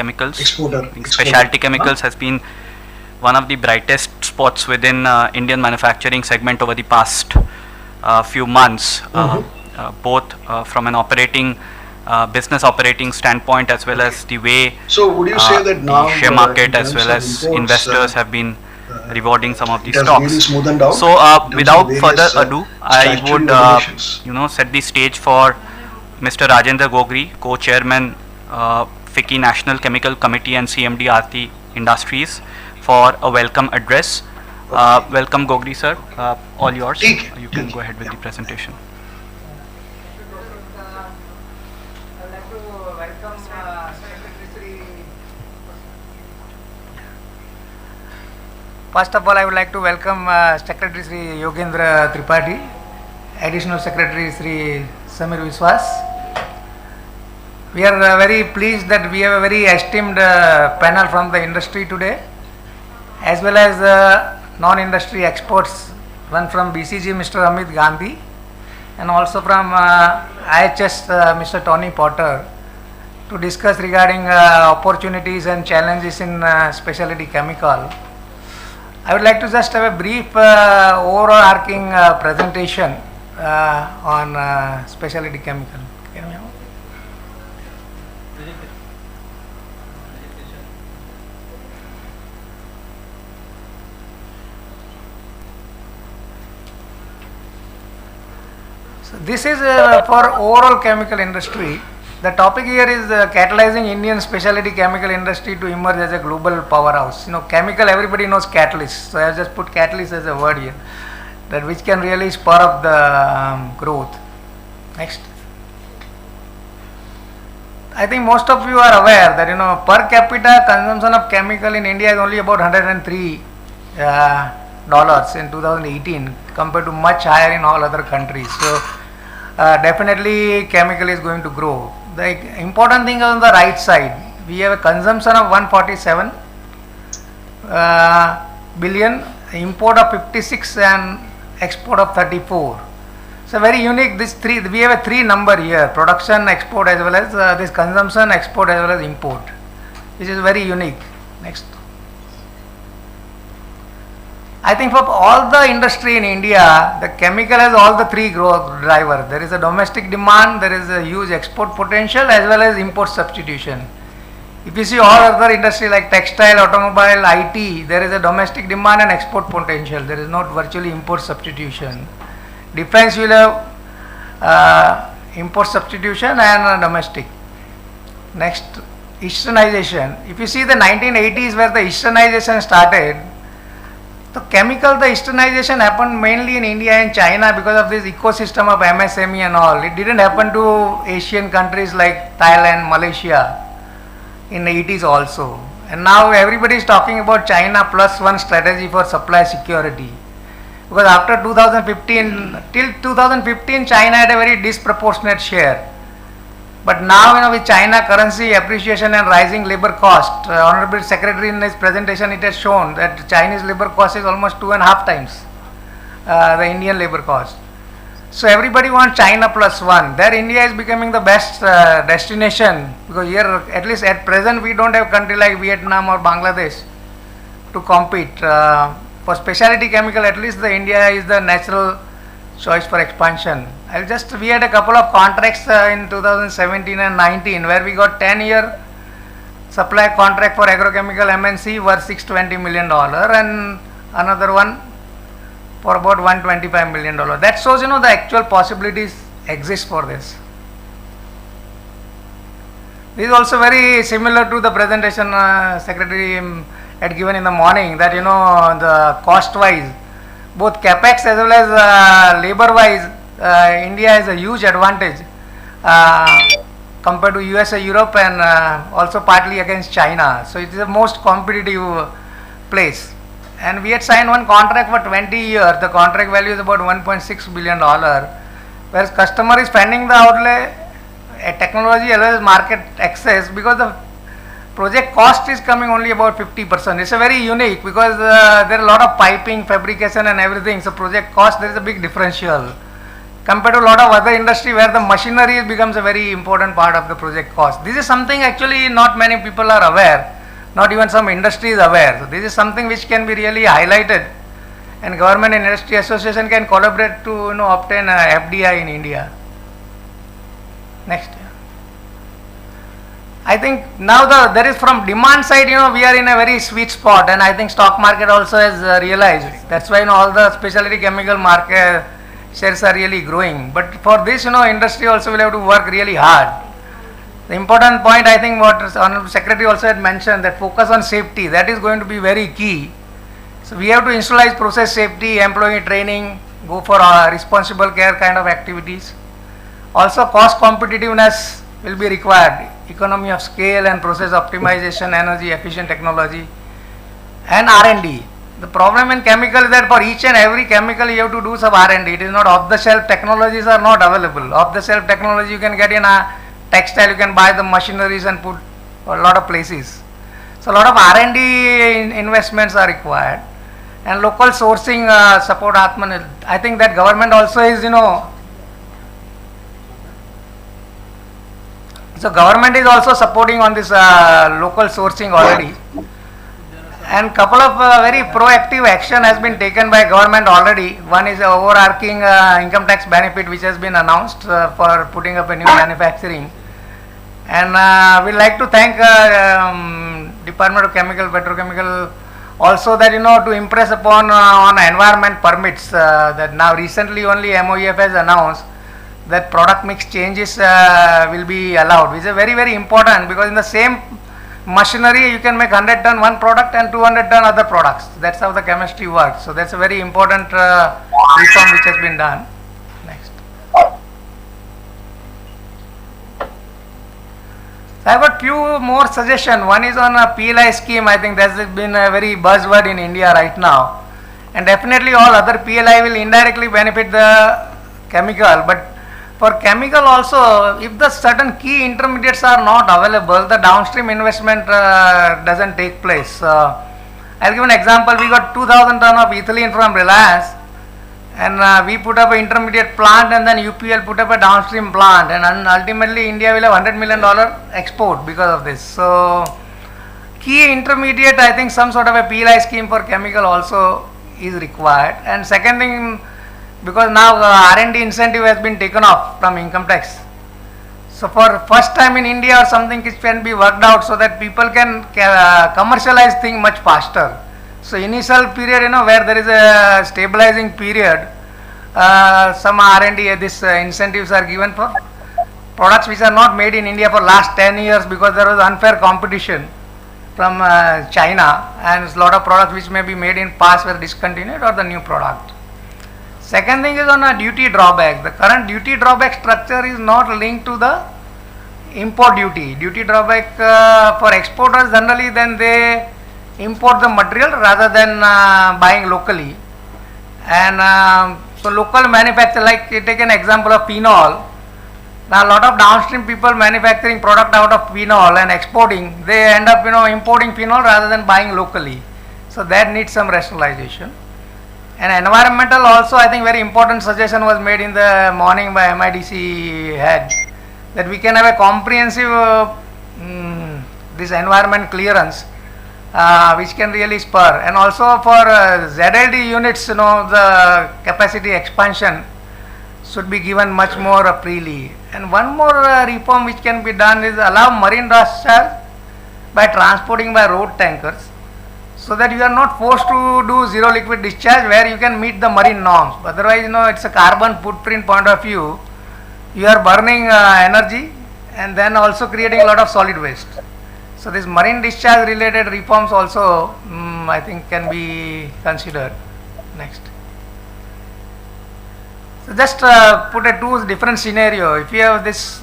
chemicals. I think specialty chemicals has been one of the brightest spots within Indian manufacturing segment over the past few months, both from an operating business operating standpoint as well as the way So would you say that now the share market in as terms well of as imports, investors have been rewarding some of these it has stocks. really smoothened down So in terms without of further various, ado, I statutory would regulations? set the stage for Mr. Rajendra Gogri, co-chairman, FICCI National Chemical Committee and CMD Aarti Industries, for a welcome address. Welcome, Gogri sir. All yours. You can go ahead with the presentation. First of all, I would like to welcome Secretary Sri Yogendra Tripathi, Additional Secretary Sri Samir Viswas. We are very pleased that we have a very esteemed panel from the industry today, as well as non-industry experts, one from BCG, Mr. Amit Gandhi, and also from IHS, Mr. Tony Potter, to discuss regarding opportunities and challenges in specialty chemical. I would like to just have a brief overarching presentation on specialty chemical. Can we have? So this is for overall chemical industry. The topic here is catalyzing Indian specialty chemical industry to emerge as a global powerhouse. Chemical, everybody knows catalyst. So I have just put catalyst as a word here, that which can really spur up the growth. Next. I think most of you are aware that per capita consumption of chemical in India is only about $103 in 2018 compared to much higher in all other countries. So definitely chemical is going to grow. The important thing on the right side, we have a consumption of 147 billion, import of 56 and export of 34. So very unique, we have a three number here, production, export as well as this consumption, export as well as import, which is very unique. Next. I think for all the industry in India, the chemical has all the three growth drivers. There is a domestic demand, there is a huge export potential as well as import substitution. If you see all other industry like textile, automobile, IT, there is a domestic demand and export potential. There is not virtually import substitution. Defense will have import substitution and domestic. Next, Easternization. If you see the 1980s where the Easternization started, the chemical, the Easternization happened mainly in India and China because of this ecosystem of MSME and all. It didn't happen to Asian countries like Thailand, Malaysia in the 80s also. And now everybody is talking about China plus one strategy for supply security. Because after 2015, till 2015, China had a very disproportionate share. But now, with China currency appreciation and rising labor cost, Honorable Secretary in his presentation, it has shown that Chinese labor cost is almost 2.5 times the Indian labor cost. So everybody wants China plus one. There India is becoming the best destination, because here, at least at present, we don't have country like Vietnam or Bangladesh to compete. For specialty chemical, at least the India is the natural choice for expansion. We had a couple of contracts in 2017 and 19 where we got 10-year supply contract for agrochemical MNC worth $620 million and another one for about $125 million. That shows, the actual possibilities exist for this. This is also very similar to the presentation Secretary had given in the morning, that, the cost-wise, both capex as well as labor-wise, India has a huge advantage compared to USA, Europe, and also partly against China. So it is the most competitive place. And we had signed one contract for 20 years. The contract value is about $1.6 billion, whereas customer is spending the outlay, technology as well as market access, because the project cost is coming only about 50%. It's a very unique, because there are a lot of piping, fabrication and everything. So project cost, there is a big differential. compared to a lot of other industry where the machinery becomes a very important part of the project cost. This is something actually not many people are aware, not even some industry is aware. So this is something which can be really highlighted, and government and industry association can collaborate to obtain a FDI in India. Next. I think now there is from demand side, we are in a very sweet spot, and I think stock market also has realized. That's why all the specialty chemical market shares are really growing. But for this, industry also will have to work really hard. The important point, I think, what Honorable Secretary also had mentioned, that focus on safety, that is going to be very key. So we have to institutionalize process safety, employee training, go for responsible care kind of activities. Also, cost competitiveness will be required. Economy of scale and process optimization, energy efficient technology, and R&D. The problem in chemical is that for each and every chemical you have to do some R&D. It is not off-the-shelf technologies are not available. Off-the-shelf technology you can get in a textile, you can buy the machineries and put a lot of places. So a lot of R&D investments are required, and local sourcing support Atman. I think that government also is so government is also supporting on this local sourcing already, and couple of very proactive action has been taken by government already. One is overarching income tax benefit which has been announced for putting up a new manufacturing, and we like to thank Department of Chemical Petrochemical also that to impress upon on environment permits that now recently only MOEF has announced that product mix changes will be allowed, which is very, very important, because in the same machinery you can make 100 ton one product and 200 ton other products. That's how the chemistry works. So that's a very important reform which has been done. Next. So I have got few more suggestions. One is on a PLI scheme. I think that's been a very buzzword in India right now, and definitely all other PLI will indirectly benefit the chemical, but for chemical also, if the certain key intermediates are not available, the downstream investment doesn't take place. I'll give an example. We got 2,000 ton of ethylene from Reliance, and we put up an intermediate plant, and then UPL put up a downstream plant, and ultimately India will have $100 million export because of this. So key intermediate, I think some sort of a PLI scheme for chemical also is required. And second thing, because now R&D incentive has been taken off from income tax. So for first time in India or something, it can be worked out so that people can commercialize things much faster. So initial period, where there is a stabilizing period, some R&D, this incentives are given for products which are not made in India for last 10 years because there was unfair competition from China, and a lot of products which may be made in past were discontinued or the new product. Second thing is on a duty drawback. The current duty drawback structure is not linked to the import duty. Duty drawback for exporters generally, then they import the material rather than buying locally. And so local manufacturer, like take an example of phenol. Now a lot of downstream people manufacturing product out of phenol and exporting, they end up importing phenol rather than buying locally. So that needs some rationalization. And environmental also, I think very important suggestion was made in the morning by MIDC head, that we can have a comprehensive this environment clearance which can really spur, and also for ZLD units, the capacity expansion should be given much more freely. And one more reform which can be done is allow marine discharge by transporting by road tankers, so that you are not forced to do zero liquid discharge where you can meet the marine norms. Otherwise, it's a carbon footprint point of view. You are burning energy and then also creating a lot of solid waste. So this marine discharge related reforms also I think can be considered. Next. So just put a two different scenario. If you have this,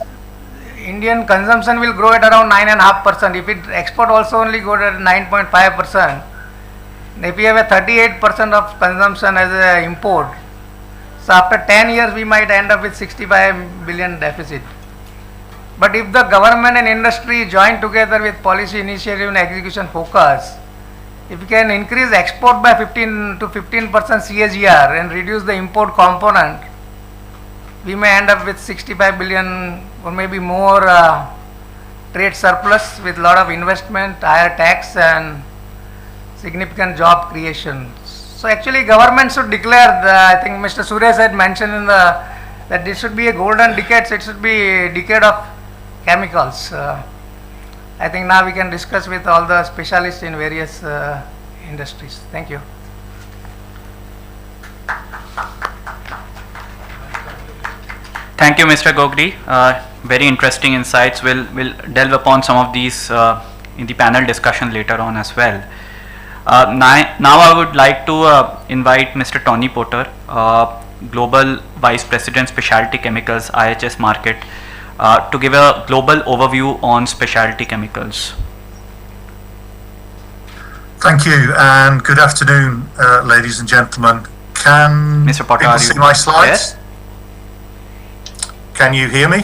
Indian consumption will grow at around 9.5%. If it export also only go at 9.5%. If we have a 38% of consumption as a import, so after 10 years we might end up with 65 billion deficit. But if the government and industry join together with policy initiative and execution focus, if we can increase export by 15% CAGR and reduce the import component, we may end up with 65 billion or maybe more trade surplus with a lot of investment, higher tax and significant job creation. So actually government should declare, I think Mr. Suresh had mentioned in that this should be a golden decade, so it should be a decade of chemicals. I think now we can discuss with all the specialists in various industries. Thank you. Thank you, Mr. Gogri. Very interesting insights. We'll delve upon some of these in the panel discussion later on as well. Now I would like to invite Mr. Tony Porter, Global Vice President Specialty Chemicals IHS Market, to give a global overview on specialty chemicals. Thank you and good afternoon, ladies and gentlemen. Can Mr. Porter, people see my slides? Yes? Can you hear me?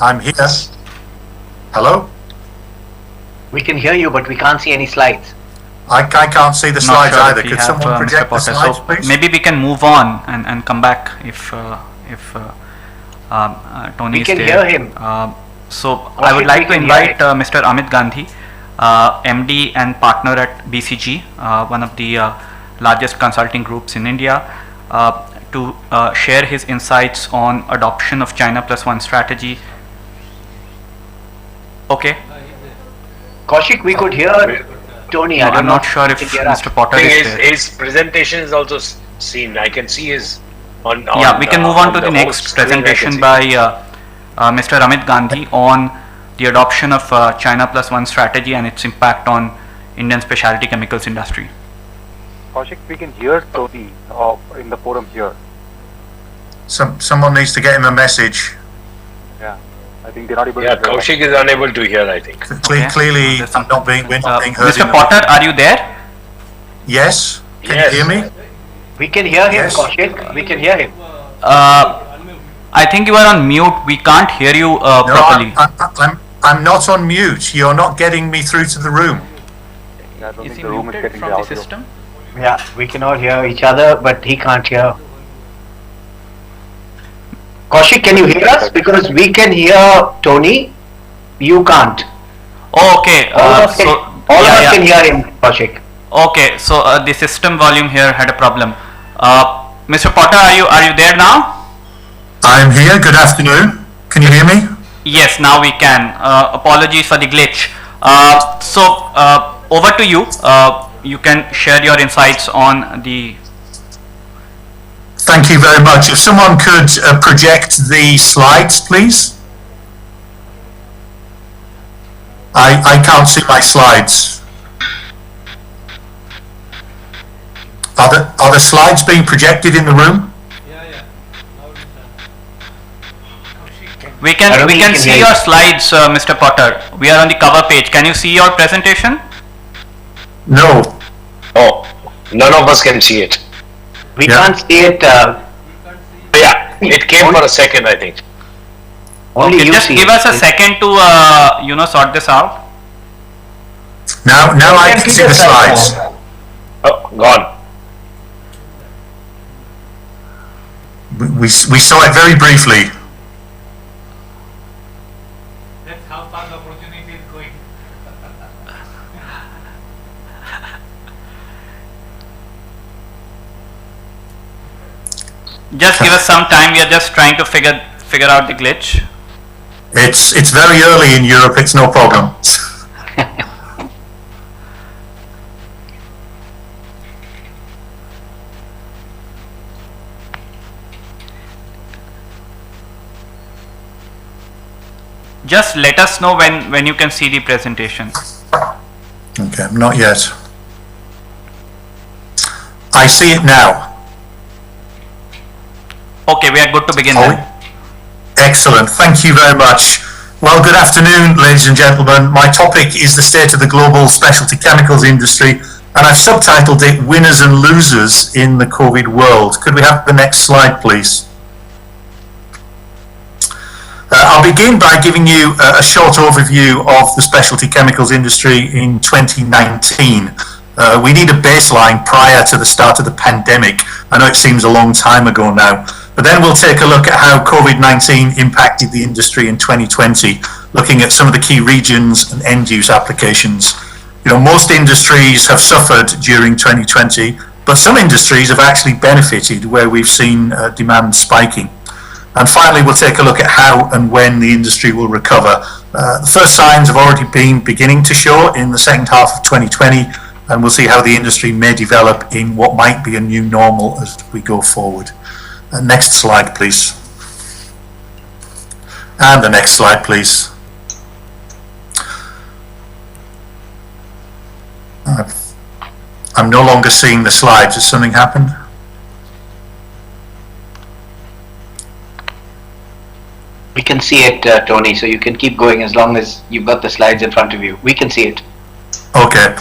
I'm here. Hello? We can hear you, but we can't see any slides. I can't see the slides Not sure either. if we Could have, someone Mr. project the Porter. slides, So please? maybe we can move on and come back if Tony We is can there. hear him. So I would we like to can hear invite Mr. Amit Gandhi, MD and partner at BCG, one of the largest consulting groups in India, to share his insights on adoption of China Plus One strategy. Okay. Kaushik, we could hear Tony. No, I don't I'm know not sure if Mr. Potter Thing is is, there. his presentation is also seen. I can see his on Yeah, we can move on to the whole next screen, I can presentation see. by Mr. Amit Gandhi on the adoption of China Plus One strategy and its impact on Indian specialty chemicals industry. Kaushik, we can hear Tony in the forum here. Someone needs to get him a message. Yeah, I think they're not able Yeah, to hear. Kaushik is unable to hear, I think. Clearly, we're not being heard. Mr. Potter, are you there? Yes. Can you hear me? We can hear him, Yes. Kaushik. We can hear him. I think you are on mute. We can't hear you properly. I'm not on mute. You're not getting me through to the room. Is he muted from the system? Yeah, we can all hear each other, but he can't hear. Kaushik, can you hear us? Because we can hear Tony, you can't. Oh, okay. All of us can hear him, Kaushik. Okay, so the system volume here had a problem. Mr. Potter, are you there now? I'm here. Good afternoon. Can you hear me? Yes, now we can. Apologies for the glitch. So over to you. You can share your insights on the. Thank you very much. If someone could project the slides, please. I can't see my slides. Are the slides being projected in the room? We can see your slides, Mr. Potter. We are on the cover page. Can you see your presentation? No. Oh, none of us can see it. We can't see it. Yeah, it came for a second, I think. Only Okay, you just see give it. us a second to sort this out. Now I can see the slides. Oh, gone. We saw it very briefly. That's how far the opportunity is going. Just give us some time. We are just trying to figure out the glitch. It's very early in Europe. It's no problem. Just let us know when you can see the presentation. Okay, not yet. I see it now. Okay, we are good to begin then. Excellent. Thank you very much. Well, good afternoon, ladies and gentlemen. My topic is the state of the global specialty chemicals industry, and I've subtitled it Winners and Losers in the COVID World. Could we have the next slide, please? I'll begin by giving you a short overview of the specialty chemicals industry in 2019. We need a baseline prior to the start of the pandemic. I know it seems a long time ago now, but then we'll take a look at how COVID-19 impacted the industry in 2020, looking at some of the key regions and end-use applications. You know, most industries have suffered during 2020, but some industries have actually benefited where we've seen demand spiking. And finally, we'll take a look at how and when the industry will recover. The first signs have already been beginning to show in the second half of 2020, and we'll see how the industry may develop in what might be a new normal as we go forward. Next slide, please. And the next slide, please. I'm no longer seeing the slides. Has something happened? We can see it, Tony, so you can keep going as long as you've got the slides in front of you. We can see it. Okay.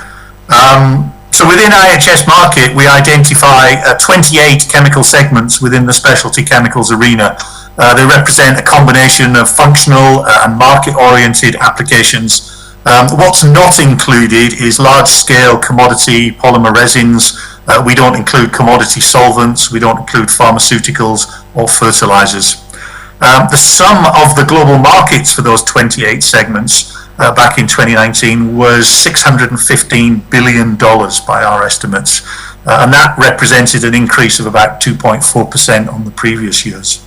So within IHS Markit, we identify 28 chemical segments within the specialty chemicals arena. They represent a combination of functional and market-oriented applications. What's not included is large-scale commodity polymer resins. We don't include commodity solvents. We don't include pharmaceuticals or fertilizers. The sum of the global markets for those 28 segments back in 2019 was $615 billion by our estimates, and that represented an increase of about 2.4% on the previous years.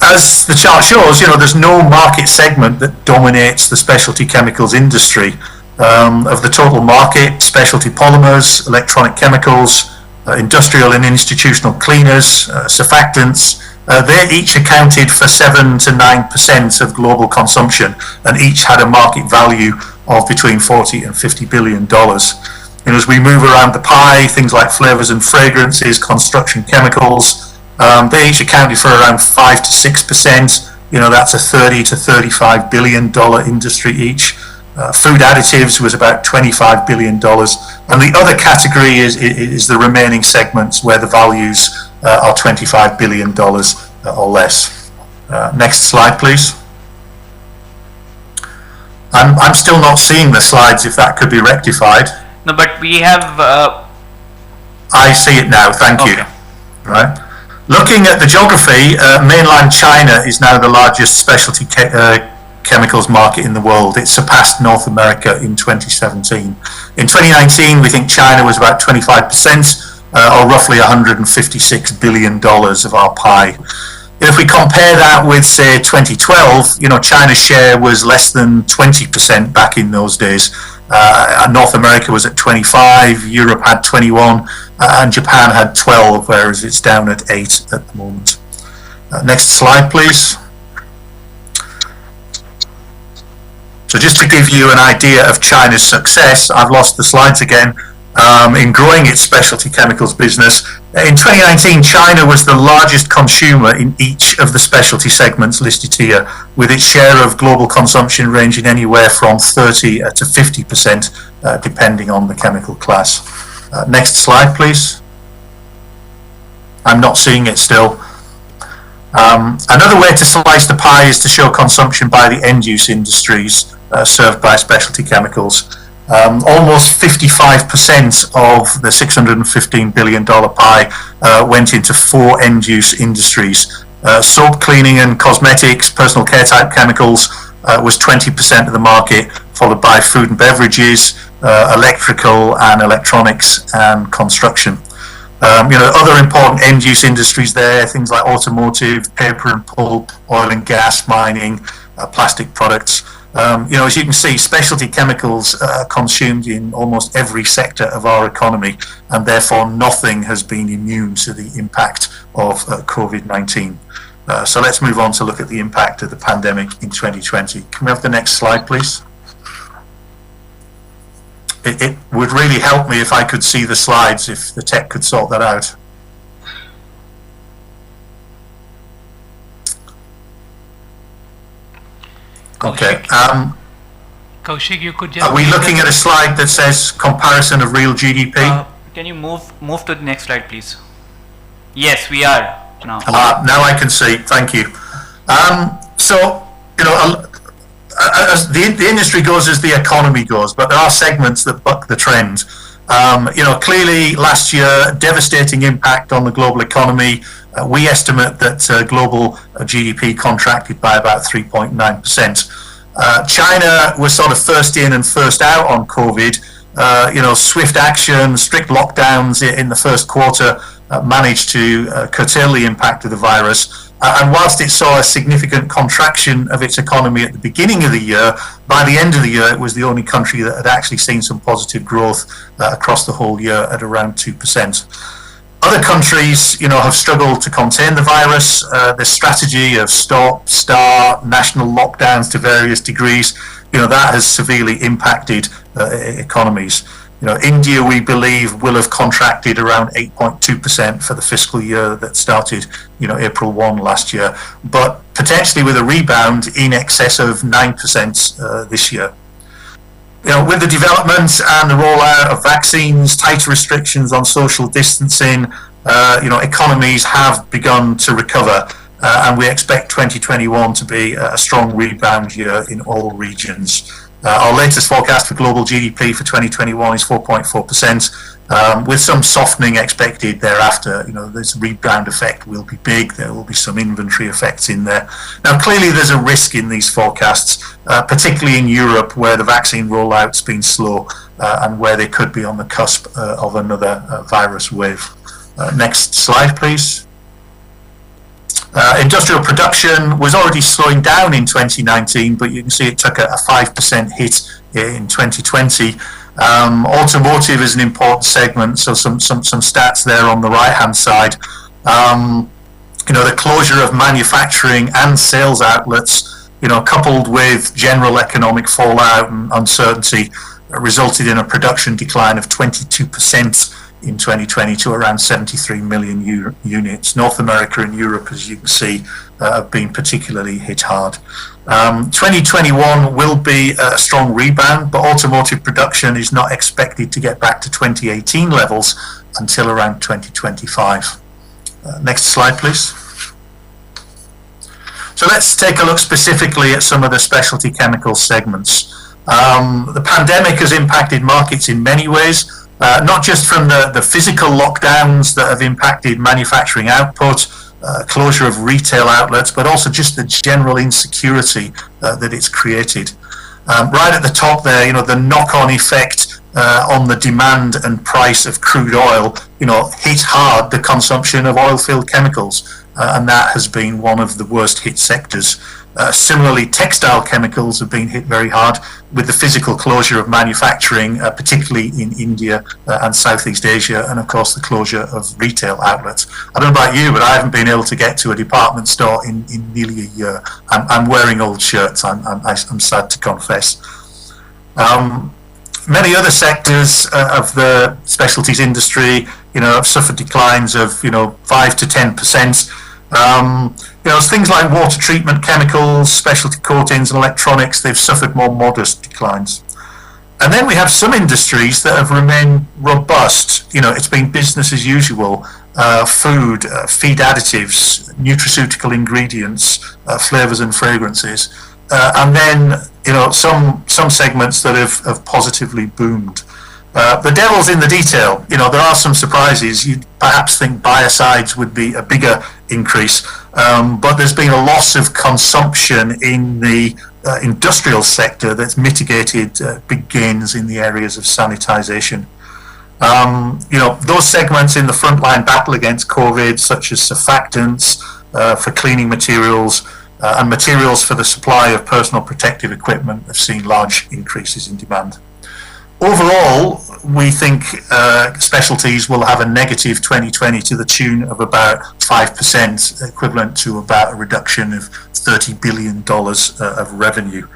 As the chart shows, you know, there's no market segment that dominates the specialty chemicals industry. Of the total market, specialty polymers, electronic chemicals, industrial and institutional cleaners, surfactants, they each accounted for 7 to 9% of global consumption, and each had a market value of between 40 and $50 billion. And as we move around the pie, things like flavors and fragrances, construction chemicals, they each accounted for around 5 to 6%. You know, that's a 30 to $35 billion industry each. Food additives was about $25 billion. And the other category is the remaining segments where the values are $25 billion or less. Next slide, please. I'm still not seeing the slides, if that could be rectified. No, but we have... I see it now, thank you. Right. Looking at the geography, mainland China is now the largest specialty chemicals market in the world. It surpassed North America in 2017. In 2019, we think China was about 25%, or roughly $156 billion of our pie. If we compare that with, say, 2012, you know, China's share was less than 20% back in those days. North America was at 25, Europe had 21, and Japan had 12, whereas it's down at 8 at the moment. Next slide, please. So just to give you an idea of China's success, I've lost the slides again, in growing its specialty chemicals business. In 2019, China was the largest consumer in each of the specialty segments listed here, with its share of global consumption ranging anywhere from 30 to 50%, depending on the chemical class. Next slide, please. I'm not seeing it still. Another way to slice the pie is to show consumption by the end-use industries served by specialty chemicals. Almost 55% of the $615 billion pie went into 4 end-use industries. Soap, cleaning and cosmetics, personal care type chemicals was 20% of the market, followed by food and beverages, electrical and electronics, and construction. You know, other important end-use industries there, things like automotive, paper and pulp, oil and gas, mining, plastic products. You know, as you can see, specialty chemicals are consumed in almost every sector of our economy, and therefore nothing has been immune to the impact of COVID-19. So let's move on to look at the impact of the pandemic in 2020. Can we have the next slide, please? It would really help me if I could see the slides, if the tech could sort that out. Okay. Kaushik, you could just... Are we looking at a slide that says comparison of real GDP? Can you move to the next slide, please? Yes, we are now. Now I can see. Thank you. So, you know, as the industry goes as the economy goes, but there are segments that buck the trend. Clearly last year, devastating impact on the global economy. We estimate that global GDP contracted by about 3.9%. China was sort of first in and first out on COVID. Swift action, strict lockdowns in the first quarter managed to curtail the impact of the virus. And whilst it saw a significant contraction of its economy at the beginning of the year, by the end of the year, it was the only country that had actually seen some positive growth across the whole year at around 2%. Other countries, have struggled to contain the virus. The strategy of stop, start, national lockdowns to various degrees, that has severely impacted economies. India, we believe, will have contracted around 8.2% for the fiscal year that started, April 1 last year, but potentially with a rebound in excess of 9% this year. With the development and the rollout of vaccines, tighter restrictions on social distancing, economies have begun to recover, and we expect 2021 to be a strong rebound year in all regions. Our latest forecast for global GDP for 2021 is 4.4%, with some softening expected thereafter. This rebound effect will be big. There will be some inventory effects in there. Now, clearly there's a risk in these forecasts, particularly in Europe, where the vaccine rollout's been slow and where they could be on the cusp of another virus wave. Next slide, please. Industrial production was already slowing down in 2019, but you can see it took a 5% hit in 2020. Automotive is an important segment, so some stats there on the right-hand side. The closure of manufacturing and sales outlets, coupled with general economic fallout and uncertainty, resulted in a production decline of 22% in 2020 to around 73 million units. North America and Europe, as you can see, have been particularly hit hard. 2021 will be a strong rebound, but automotive production is not expected to get back to 2018 levels until around 2025. Next slide, please. So let's take a look specifically at some of the specialty chemicals segments. The pandemic has impacted markets in many ways. Not just from the physical lockdowns that have impacted manufacturing output, closure of retail outlets, but also just the general insecurity that it's created. Right at the top there, the knock-on effect on the demand and price of crude oil, hit hard the consumption of oil-filled chemicals, and that has been one of the worst hit sectors. Similarly, textile chemicals have been hit very hard with the physical closure of manufacturing, particularly in India and Southeast Asia, and of course the closure of retail outlets. I don't know about you, but I haven't been able to get to a department store in nearly a year. I'm wearing old shirts, I'm sad to confess. Many other sectors of the specialties industry, have suffered declines of 5 to 10%. Things like water treatment chemicals, specialty coatings and electronics, they've suffered more modest declines. And then we have some industries that have remained robust. It's been business as usual. Food, feed additives, nutraceutical ingredients, flavors and fragrances. And then, some segments that have positively boomed. The devil's in the detail. There are some surprises. You'd perhaps think biocides would be a bigger increase, but there's been a loss of consumption in the industrial sector that's mitigated big gains in the areas of sanitization. Those segments in the frontline battle against COVID, such as surfactants for cleaning materials and materials for the supply of personal protective equipment, have seen large increases in demand. Overall, we think specialties will have a negative 2020 to the tune of about 5%, equivalent to about a reduction of $30 billion of revenue.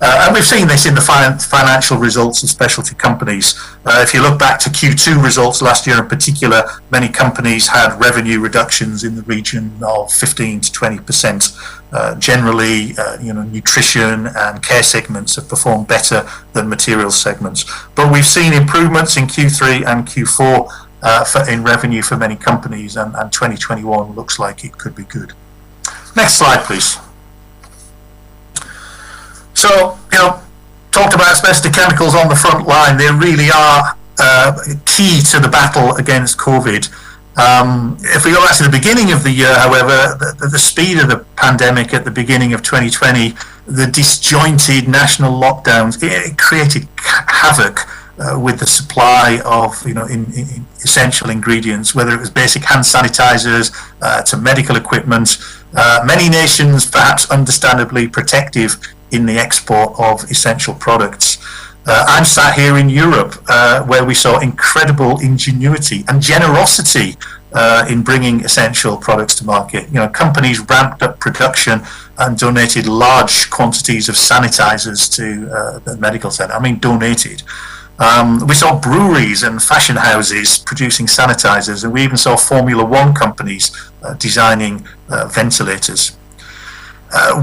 And we've seen this in the financial results of specialty companies. If you look back to Q2 results last year in particular, many companies had revenue reductions in the region of 15 to 20%. Generally, nutrition and care segments have performed better than materials segments. But we've seen improvements in Q3 and Q4 in revenue for many companies, and 2021 looks like it could be good. Next slide, please. So, talked about specialty chemicals on the front line. They really are key to the battle against COVID. If we go back to the beginning of the year, however, the speed of the pandemic at the beginning of 2020, the disjointed national lockdowns, it created havoc with the supply of in essential ingredients, whether it was basic hand sanitizers to medical equipment. Many nations, perhaps understandably protective in the export of essential products. I'm sat here in Europe, where we saw incredible ingenuity and generosity in bringing essential products to market. Companies ramped up production and donated large quantities of sanitizers to the medical center. I mean, donated. We saw breweries and fashion houses producing sanitizers, and we even saw Formula One companies designing ventilators.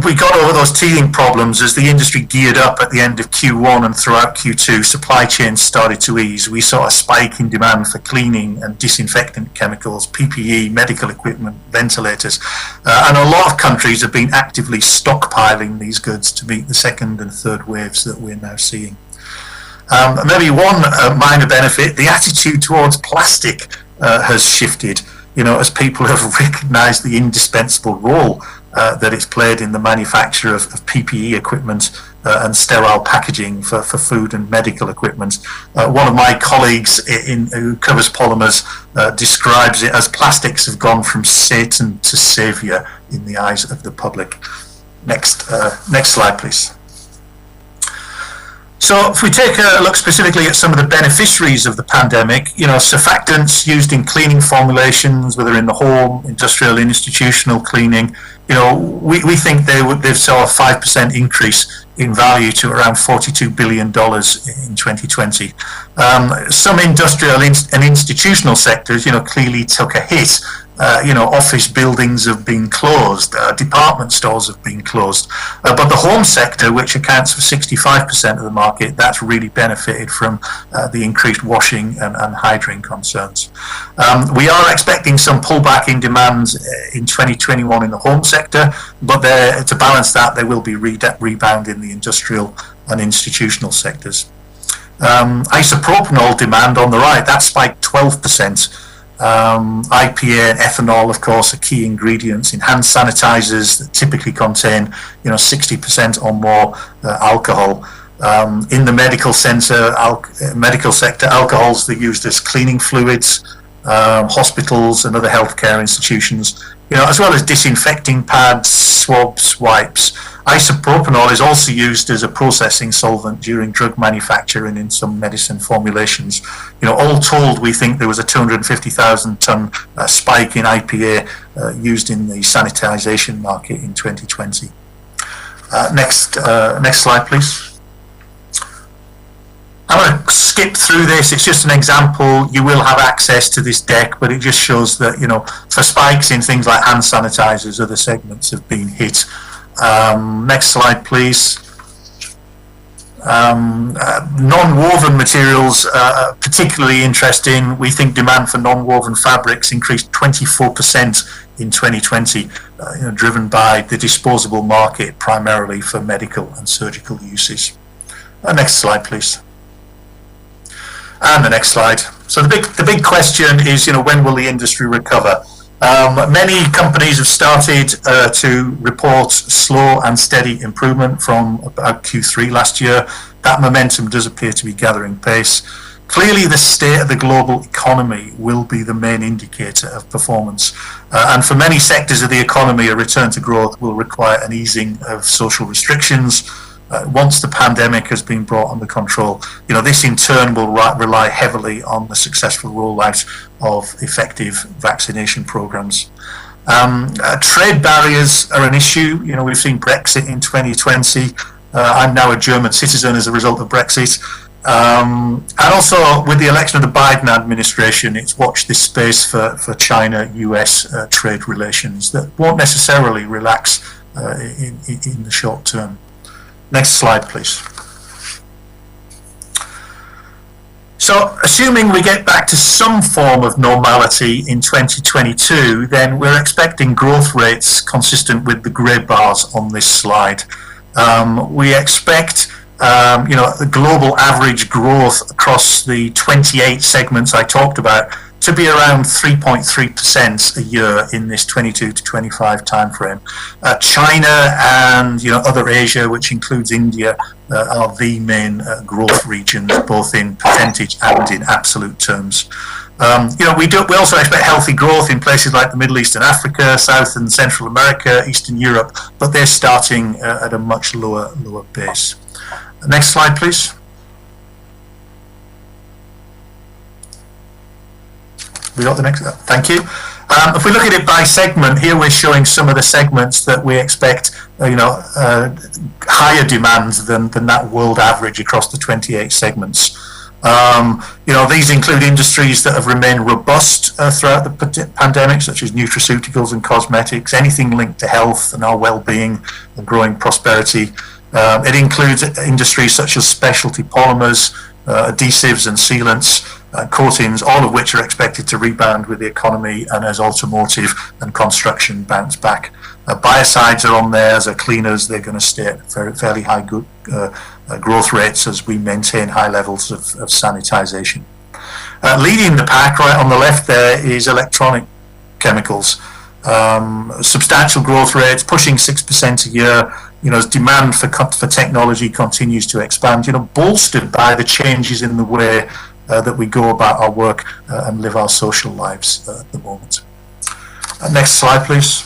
We got over those teething problems as the industry geared up at the end of Q1 and throughout Q2. Supply chains started to ease. We saw a spike in demand for cleaning and disinfectant chemicals, PPE, medical equipment, ventilators. And a lot of countries have been actively stockpiling these goods to meet the second and third waves that we're now seeing. Maybe one minor benefit, the attitude towards plastic has shifted, as people have recognized the indispensable role that it's played in the manufacture of PPE equipment and sterile packaging for food and medical equipment. One of my colleagues who covers polymers describes it as plastics have gone from Satan to saviour in the eyes of the public. Next slide, please. So if we take a look specifically at some of the beneficiaries of the pandemic, surfactants used in cleaning formulations, whether in the home, industrial, institutional cleaning, we think they saw a 5% increase in value to around $42 billion in 2020. Some industrial and institutional sectors, clearly took a hit. Office buildings have been closed, department stores have been closed. But the home sector, which accounts for 65% of the market, that's really benefited from the increased washing and hydrogen concerns. We are expecting some pullback in demand in 2021 in the home sector, but to balance that, there will be rebound in the industrial and institutional sectors. Isopropanol demand on the right, that spiked 12%. IPA and ethanol, of course, are key ingredients in hand sanitizers that typically contain 60% or more alcohol. In the medical sector, alcohols are used as cleaning fluids, hospitals and other healthcare institutions, as well as disinfecting pads, swabs, wipes. Isopropanol is also used as a processing solvent during drug manufacture and in some medicine formulations. All told, we think there was a 250,000 ton spike in IPA used in the sanitization market in 2020. Next slide, please. I'm going to skip through this. It's just an example. You will have access to this deck, but it just shows that, for spikes in things like hand sanitizers, other segments have been hit. Next slide, please. Non-woven materials are particularly interesting. We think demand for non-woven fabrics increased 24% in 2020, driven by the disposable market, primarily for medical and surgical uses. Next slide, please. And the next slide. So the big question is, when will the industry recover? Many companies have started to report slow and steady improvement from about Q3 last year. That momentum does appear to be gathering pace. Clearly, the state of the global economy will be the main indicator of performance. And for many sectors of the economy, a return to growth will require an easing of social restrictions. Once the pandemic has been brought under control, this in turn will rely heavily on the successful rollout of effective vaccination programs. Trade barriers are an issue. We've seen Brexit in 2020. I'm now a German citizen as a result of Brexit. And also with the election of the Biden administration, it's watched this space for China-US trade relations that won't necessarily relax in the short term. Next slide, please. So, assuming we get back to some form of normality in 2022, then we're expecting growth rates consistent with the grey bars on this slide. We expect the global average growth across the 28 segments I talked about to be around 3.3% a year in this 22 to 25 timeframe. China and other Asia, which includes India, are the main growth regions, both in percentage and in absolute terms. We also expect healthy growth in places like the Middle East and Africa, South and Central America, Eastern Europe, but they're starting at a much lower base. Next slide, please. We got the next. Thank you. If we look at it by segment, here we're showing some of the segments that we expect, higher demand than that world average across the 28 segments. These include industries that have remained robust throughout the pandemic, such as nutraceuticals and cosmetics, anything linked to health and our well-being and growing prosperity. It includes industries such as specialty polymers, adhesives and sealants, coatings, all of which are expected to rebound with the economy and as automotive and construction bounce back. Biocides are on there as cleaners. They're going to stay at fairly high growth rates as we maintain high levels of sanitization. Leading the pack right on the left there is electronic chemicals. Substantial growth rates, pushing 6% a year. As demand for technology continues to expand, bolstered by the changes in the way that we go about our work and live our social lives at the moment. Next slide, please.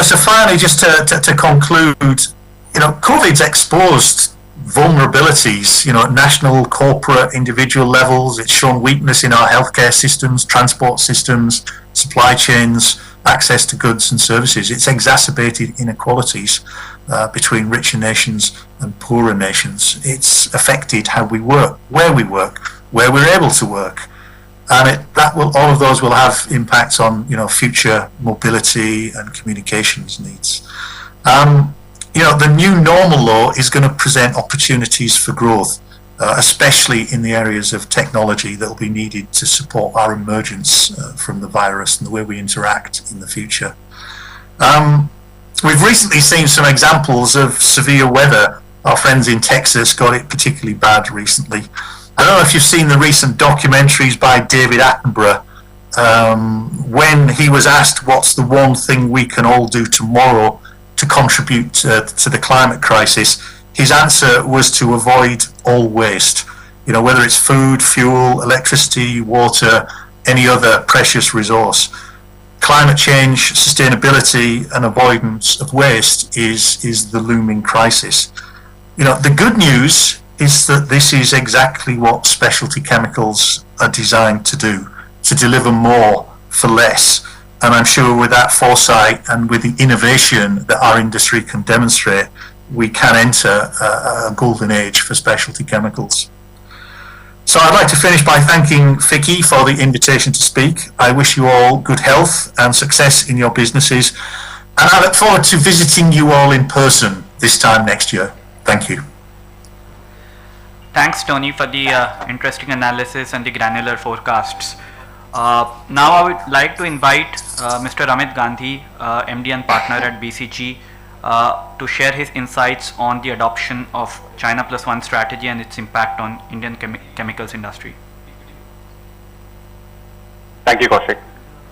So finally, just to conclude, COVID's exposed vulnerabilities, at national, corporate, individual levels. It's shown weakness in our healthcare systems, transport systems, supply chains, access to goods and services. It's exacerbated inequalities between richer nations and poorer nations. It's affected how we work, where we're able to work. And all of those will have impacts on, future mobility and communications needs. The new normal law is going to present opportunities for growth, especially in the areas of technology that will be needed to support our emergence from the virus and the way we interact in the future. We've recently seen some examples of severe weather. Our friends in Texas got it particularly bad recently. I don't know if you've seen the recent documentaries by David Attenborough. When he was asked what's the one thing we can all do tomorrow to contribute to the climate crisis, his answer was to avoid all waste. Whether it's food, fuel, electricity, water, any other precious resource. Climate change, sustainability and avoidance of waste is the looming crisis. The good news is that this is exactly what specialty chemicals are designed to do, to deliver more for less. And I'm sure with that foresight and with the innovation that our industry can demonstrate, we can enter a golden age for specialty chemicals. So I'd like to finish by thanking Vicky for the invitation to speak. I wish you all good health and success in your businesses. And I look forward to visiting you all in person this time next year. Thank you. Thanks, Tony, for the interesting analysis and the granular forecasts. Now I would like to invite Mr. Amit Gandhi, MD and partner at BCG, to share his insights on the adoption of China Plus One strategy and its impact on Indian chemicals industry. Thank you, Kaushik.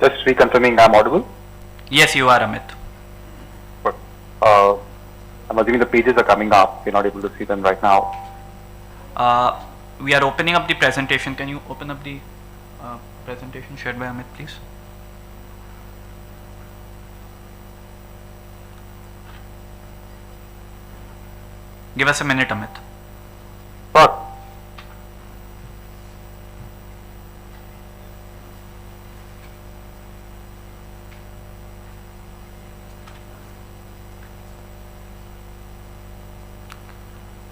Just reconfirming I'm audible? Yes, you are, Amit. Good. I'm assuming the pages are coming up. We're not able to see them right now. We are opening up the presentation. Can you open up the presentation shared by Amit, please? Give us a minute, Amit. Sure.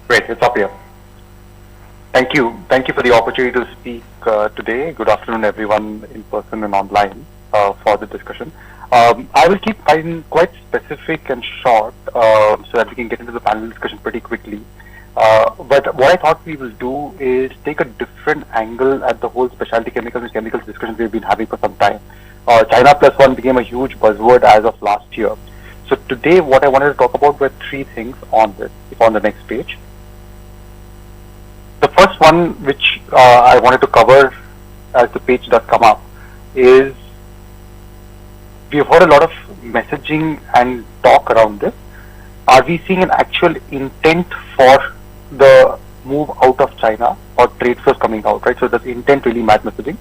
Great, it's up here. Thank you. Thank you for the opportunity to speak today. Good afternoon, everyone in person and online for the discussion. I will keep mine quite specific and short so that we can get into the panel discussion pretty quickly. But what I thought we will do is take a different angle at the whole specialty chemicals and chemicals discussion we've been having for some time. China Plus One became a huge buzzword as of last year. So today what I wanted to talk about were three things on this, if on the next page. The first one which I wanted to cover as the page does come up is we've heard a lot of messaging and talk around this. Are we seeing an actual intent for the move out of China or trade flows coming out, right? So does intent really match messaging?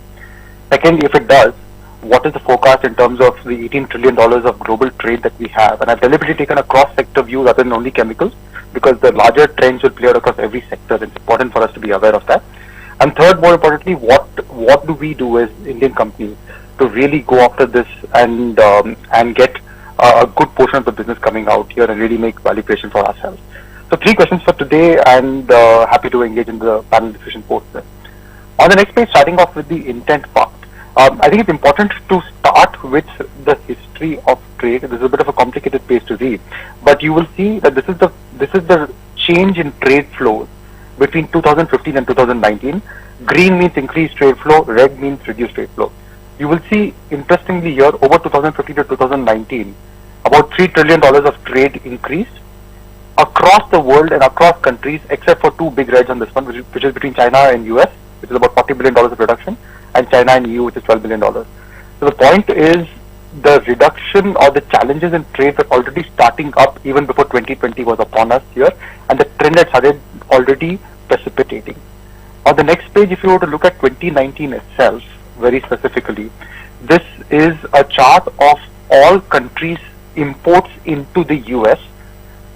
Second, if it does, what is the forecast in terms of the $18 trillion of global trade that we have? And I've deliberately taken a cross-sector view rather than only chemicals, because the larger trends will play out across every sector. It's important for us to be aware of that. And third, more importantly, what do we do as Indian companies to really go after this and get a good portion of the business coming out here and really make value creation for ourselves? So three questions for today, and happy to engage in the panel discussion post there. On the next page, starting off with the intent part, I think it's important to start with the history of trade. This is a bit of a complicated page to read, but you will see that this is the change in trade flows between 2015 and 2019. Green means increased trade flow, red means reduced trade flow. You will see, interestingly here, over 2015 to 2019, about $3 trillion of trade increased across the world and across countries, except for two big reds on this one, which is between China and US, which is about $40 billion of reduction, and China and EU, which is $12 billion. So the point is, the reduction or the challenges in trade were already starting up even before 2020 was upon us here, and the trend had started already precipitating. On the next page, if you were to look at 2019 itself, very specifically, this is a chart of all countries' imports into the US,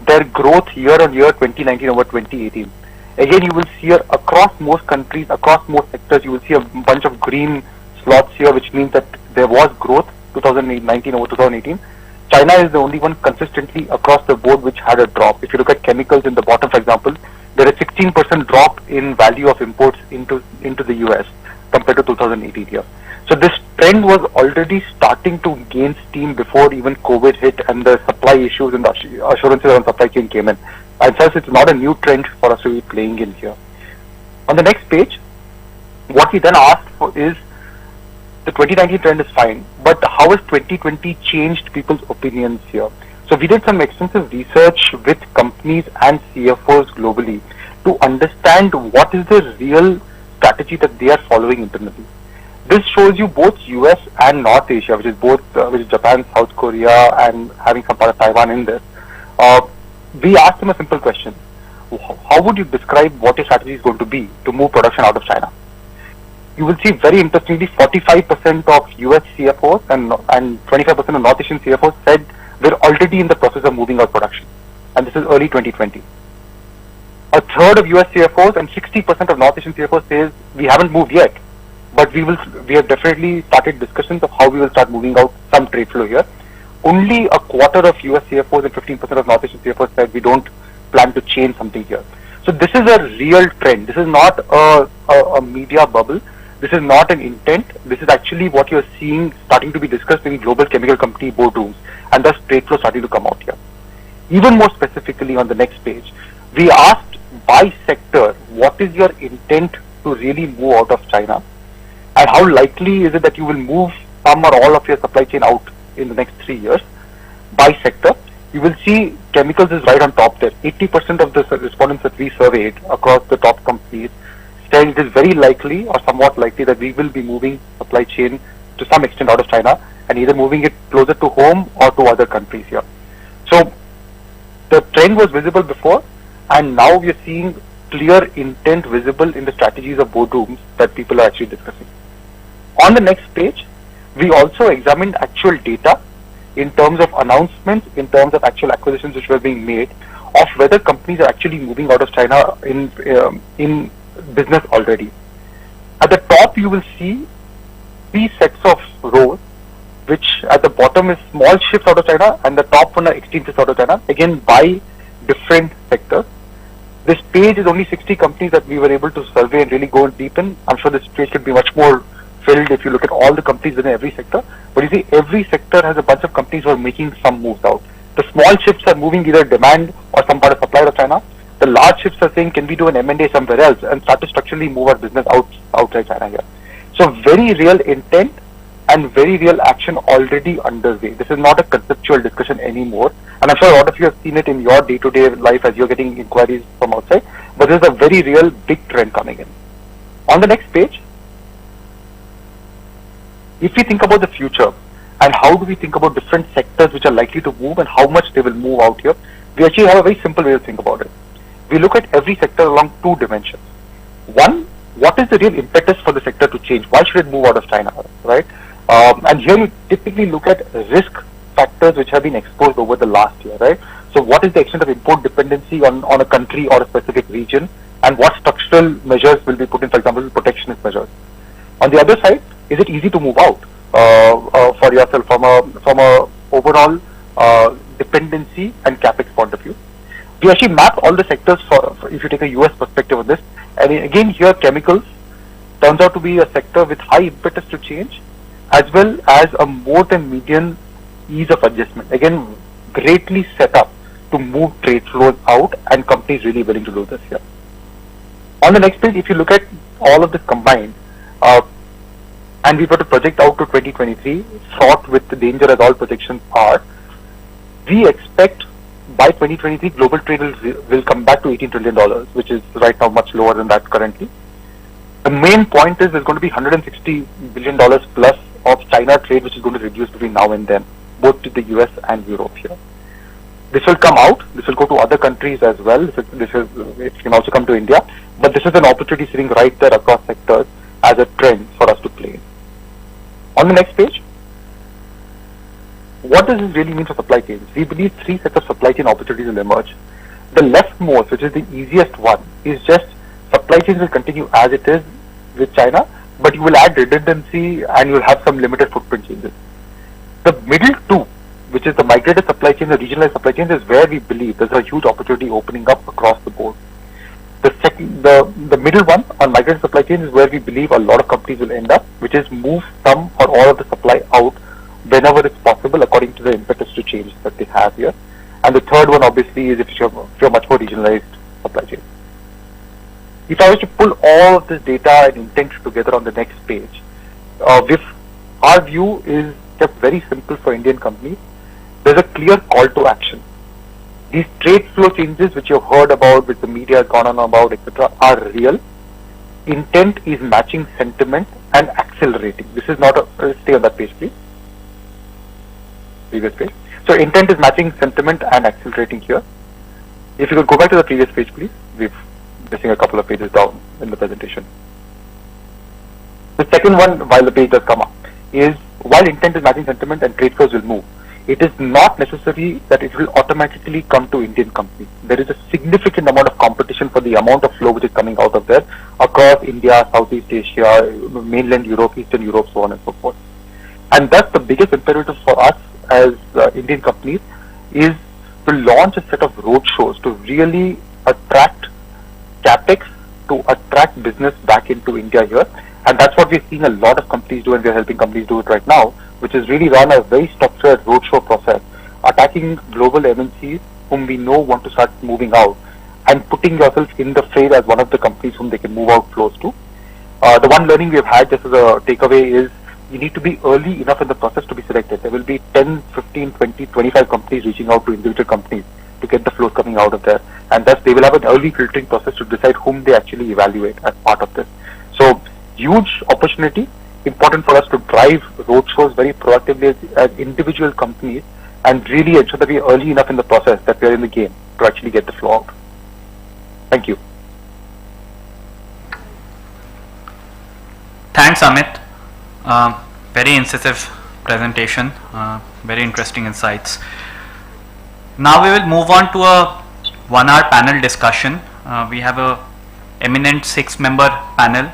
their growth year on year 2019 over 2018. Again, you will see here across most countries, across most sectors, you will see a bunch of green slots here, which means that there was growth 2019 over 2018. China is the only one consistently across the board which had a drop. If you look at chemicals in the bottom, for example, there is 16% drop in value of imports into the US compared to 2018 here. So this trend was already starting to gain steam before even COVID hit and the supply issues and the assurances on supply chain came in. And thus it's not a new trend for us to be playing in here. On the next page, what we then asked for is, the 2019 trend is fine, but how has 2020 changed people's opinions here? So we did some extensive research with companies and CFOs globally to understand what is the real strategy that they are following internally. This shows you both US and North Asia, which is Japan, South Korea, and having some part of Taiwan in this. We asked them a simple question: how would you describe what your strategy is going to be to move production out of China? You will see, very interestingly, 45% of US CFOs and 25% of North Asian CFOs said we're already in the process of moving out production, and this is early 2020. A third of US CFOs and 60% of North Asian CFOs says we haven't moved yet, but we have definitely started discussions of how we will start moving out some trade flow here. Only a quarter of US CFOs and 15% of North Asian CFOs said we don't plan to change something here. So this is a real trend. This is not a media bubble. This is not an intent. This is actually what you're seeing starting to be discussed in global chemical company boardrooms, and thus trade flow starting to come out here. Even more specifically, on the next page, we asked by sector, what is your intent to really move out of China, and how likely is it that you will move some or all of your supply chain out in the next 3 years? By sector, you will see chemicals is right on top there. 80% of the respondents that we surveyed across the top companies said it is very likely or somewhat likely that we will be moving supply chain to some extent out of China and either moving it closer to home or to other countries here. So the trend was visible before, and now we are seeing clear intent visible in the strategies of boardrooms that people are actually discussing. On the next page, we also examined actual data in terms of announcements, in terms of actual acquisitions which were being made, of whether companies are actually moving out of China in business already. At the top, you will see 3 sets of rows, which at the bottom is small shifts out of China, and the top one are extreme shifts out of China, again by different sectors. This page is only 60 companies that we were able to survey and really go deep in. I'm sure this page could be much more filled if you look at all the companies within every sector. But you see, every sector has a bunch of companies who are making some moves out. The small shifts are moving either demand or some part of supply out of China. The large shifts are saying, can we do an M&A somewhere else and start to structurally move our business outside China here. So very real intent and very real action already underway. This is not a conceptual discussion anymore, and I'm sure a lot of you have seen it in your day-to-day life as you're getting inquiries from outside, but there's a very real big trend coming in. On the next page, if we think about the future and how do we think about different sectors which are likely to move and how much they will move out here, we actually have a very simple way to think about it. We look at every sector along two dimensions. One, what is the real impetus for the sector to change? Why should it move out of China, right? And here you typically look at risk factors which have been exposed over the last year, right? So what is the extent of import dependency on a country or a specific region, and what structural measures will be put in, for example, protectionist measures. On the other side, is it easy to move out for yourself from a overall dependency and capex point of view? We actually map all the sectors for if you take a US perspective on this, and again here chemicals turns out to be a sector with high impetus to change, as well as a more than median ease of adjustment. Again, greatly set up to move trade flows out, and companies really willing to do this here. On the next page, if you look at all of this combined, and we were to project out to 2023, fraught with the danger as all projections are, we expect by 2023 global trade will come back to $18 trillion, which is right now much lower than that currently. The main point is there's going to be $160 billion plus of China trade, which is going to reduce between now and then, both to the US and Europe here. This will come out, this will go to other countries as well, it can also come to India, but this is an opportunity sitting right there across sectors as a trend for us to play in. On the next page, what does this really mean for supply chains? We believe three sets of supply chain opportunities will emerge. The leftmost, which is the easiest one, is just supply chains will continue as it is with China, but you will add redundancy and you will have some limited footprint changes. The middle two, which is the migrated supply chains, the regionalized supply chains, is where we believe there's a huge opportunity opening up across the board. The middle one on migrated supply chains is where we believe a lot of companies will end up, which is move some or all of the supply out whenever it's possible according to the impetus to change that they have here. And the third one obviously is if you're much more regionalized supply chain. If I was to pull all of this data and intent together on the next page, our view is kept very simple for Indian companies. There's a clear call to action. These trade flow changes which you've heard about, which the media has gone on about, etc., are real. Intent is matching sentiment and accelerating. This is not stay on that page, please. Previous page. So intent is matching sentiment and accelerating here. If you could go back to the previous page, please. We're missing a couple of pages down in the presentation. The second one, while the page does come up, is while intent is matching sentiment and trade flows will move, it is not necessary that it will automatically come to Indian companies. There is a significant amount of competition for the amount of flow which is coming out of there across India, Southeast Asia, mainland Europe, Eastern Europe, so on and so forth. And thus the biggest imperative for us as Indian companies is to launch a set of roadshows to really attract capex, to attract business back into India here. And that's what we're seeing a lot of companies do, and we're helping companies do it right now, which is really run a very structured roadshow process, attacking global MNCs whom we know want to start moving out, and putting yourself in the fray as one of the companies whom they can move out close to. The one learning we've had just as a takeaway is you need to be early enough in the process to be selected. There will be 10, 15, 20, 25 companies reaching out to individual companies to get the flows coming out of there, and thus they will have an early filtering process to decide whom they actually evaluate as part of this. So huge opportunity, important for us to drive roadshows very proactively as individual companies and really ensure that we are early enough in the process that we are in the game to actually get the flow out. Thank you. Thanks, Amit. Very incisive presentation, very interesting insights. Now we will move on to a 1-hour panel discussion. We have a eminent 6-member panel.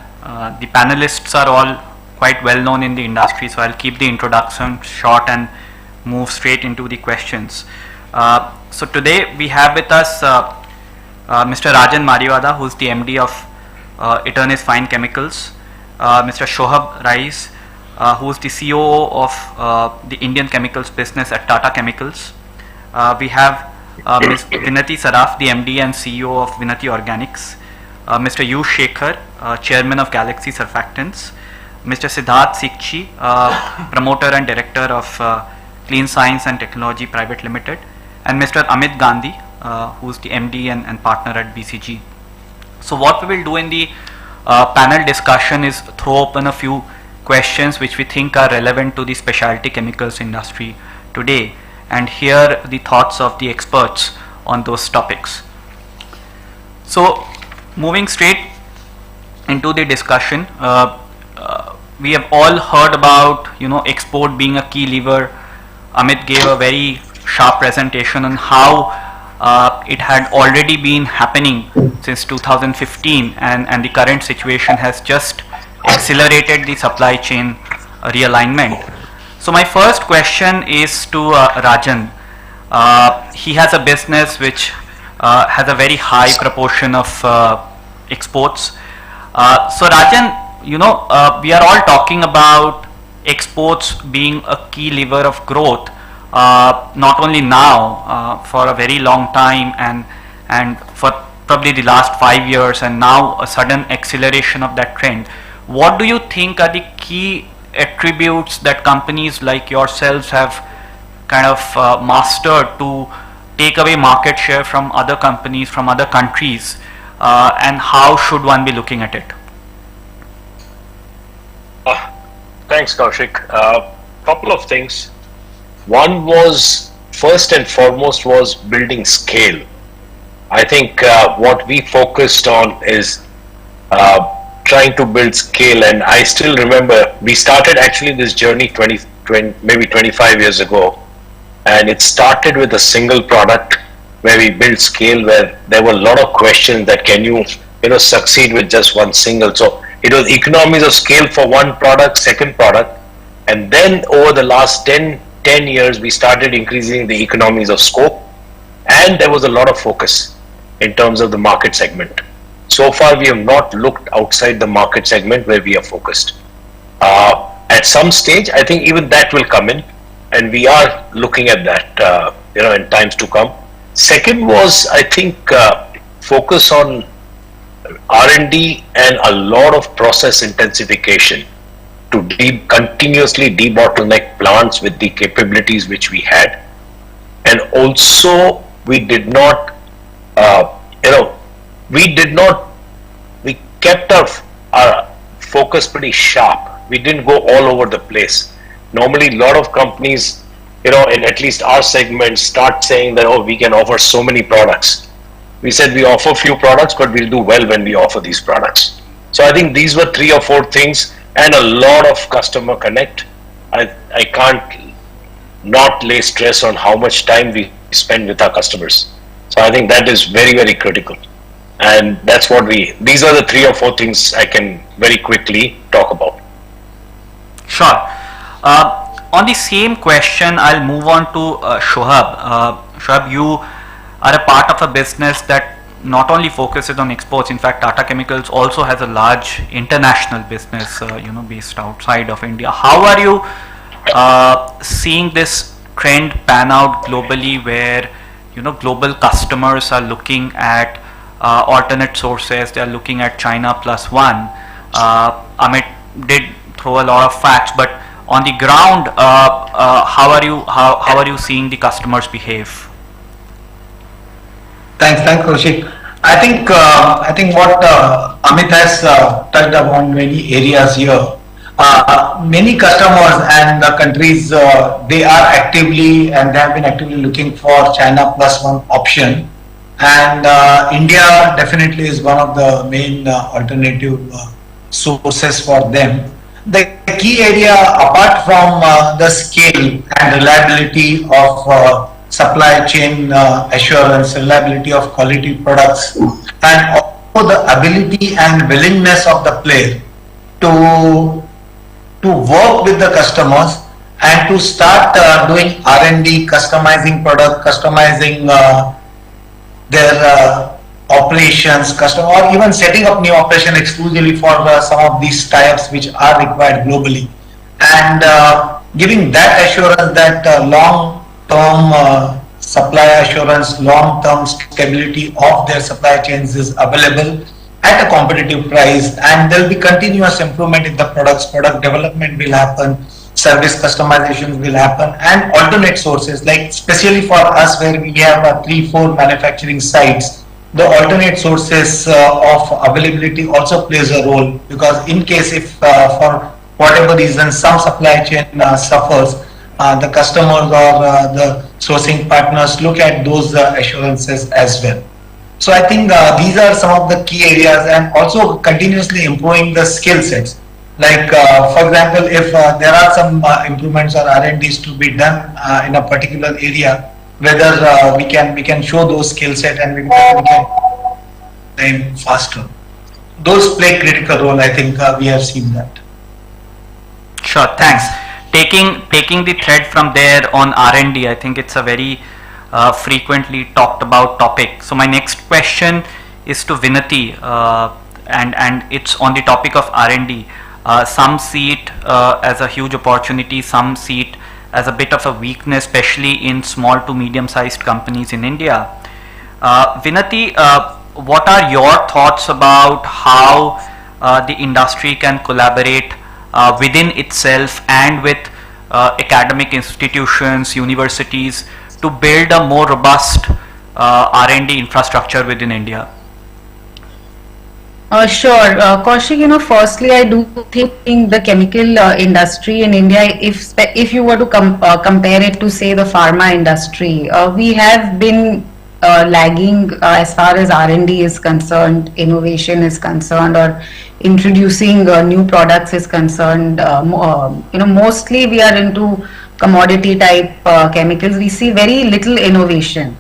The panelists are all quite well known in the industry, so I'll keep the introduction short and move straight into the questions. So today we have with us Mr. Rajan Mariwada, who is the MD of Eternis Fine Chemicals, Mr. Shohab Rais, who is the COO of the Indian chemicals business at Tata Chemicals. We have Ms. Vinati Saraf, the MD and CEO of Vinati Organics, Mr. U. Shekhar, Chairman of Galaxy Surfactants, Mr. Siddharth Sikchi, promoter and director of Clean Science and Technology Private Limited, and Mr. Amit Gandhi, who is the MD and partner at BCG. So what we will do in the panel discussion is throw open a few questions which we think are relevant to the specialty chemicals industry today and hear the thoughts of the experts on those topics. So moving straight into the discussion, we have all heard about export being a key lever. Amit gave a very sharp presentation on how it had already been happening since 2015, and the current situation has just accelerated the supply chain realignment. So my first question is to Rajan. He has a business which has a very high proportion of exports. So Rajan, we are all talking about exports being a key lever of growth, not only now, for a very long time, and for probably the last 5 years, and now a sudden acceleration of that trend. What do you think are the key attributes that companies like yourselves have kind of mastered to take away market share from other companies, from other countries, and how should one be looking at it? Thanks, Kaushik. Couple of things. One was, first and foremost, was building scale. I think what we focused on is trying to build scale, and I still remember we started actually this journey maybe 25 years ago, and it started with a single product where we built scale, where there were a lot of questions that can you succeed with just one single. So it was economies of scale for one product, second product, and then over the last 10 years we started increasing the economies of scope, and there was a lot of focus in terms of the market segment. So far we have not looked outside the market segment where we are focused. At some stage I think even that will come in, and we are looking at that in times to come. Second was, I think, focus on R&D and a lot of process intensification to continuously debottleneck plants with the capabilities which we had. And also we did not, we kept our focus pretty sharp. We didn't go all over the place. Normally a lot of companies, in at least our segment, start saying that, oh, we can offer so many products. We said we offer few products, but we'll do well when we offer these products. So I think these were 3 or 4 things, and a lot of customer connect. I can't not lay stress on how much time we spend with our customers. So I think that is very, very critical. And that's what these are the 3 or 4 things I can very quickly talk about. Sure. On the same question, I'll move on to Shohab. Shohab, you are a part of a business that not only focuses on exports. In fact, Tata Chemicals also has a large international business, based outside of India. How are you seeing this trend pan out globally, where global customers are looking at alternate sources? They are looking at China plus one. Amit did throw a lot of facts, but on the ground, how are you seeing the customers behave? Thanks, Kaushik. I think what Amit has touched upon many areas here. Many customers and the countries, they are actively and they have been actively looking for China plus one option, and India definitely is one of the main alternative sources for them. The key area, apart from the scale and reliability of supply chain assurance, reliability of quality products, and also the ability and willingness of the player to work with the customers and to start doing R&D, customizing product, customizing their operations, or even setting up new operation exclusively for some of these types which are required globally, and giving that assurance that long-term supply assurance, long-term stability of their supply chains is available, at a competitive price, and there will be continuous improvement in the products. Product development will happen, service customization will happen, and alternate sources, like especially for us where we have 3-4 manufacturing sites, the alternate sources of availability also plays a role, because in case if for whatever reason some supply chain suffers, the customers or the sourcing partners look at those assurances as well. So I think these are some of the key areas, and also continuously improving the skill sets. Like for example, if there are some improvements or R&Ds to be done in a particular area, whether we can show those skill set and we can time faster. Those play critical role. I think we have seen that. Sure, thanks. Taking the thread from there on R&D, I think it's a very frequently talked about topic. So my next question is to Vinati, and it's on the topic of R&D. Some see it as a huge opportunity, some see it as a bit of a weakness, especially in small to medium-sized companies in India. Vinati, what are your thoughts about how the industry can collaborate within itself and with academic institutions, universities, to build a more robust R&D infrastructure within India? Sure, Kaushik, firstly, I do think the chemical industry in India, if you were to compare it to, say, the pharma industry, we have been lagging as far as R&D is concerned, innovation is concerned, or introducing new products is concerned. Mostly we are into commodity type chemicals. We see very little innovation.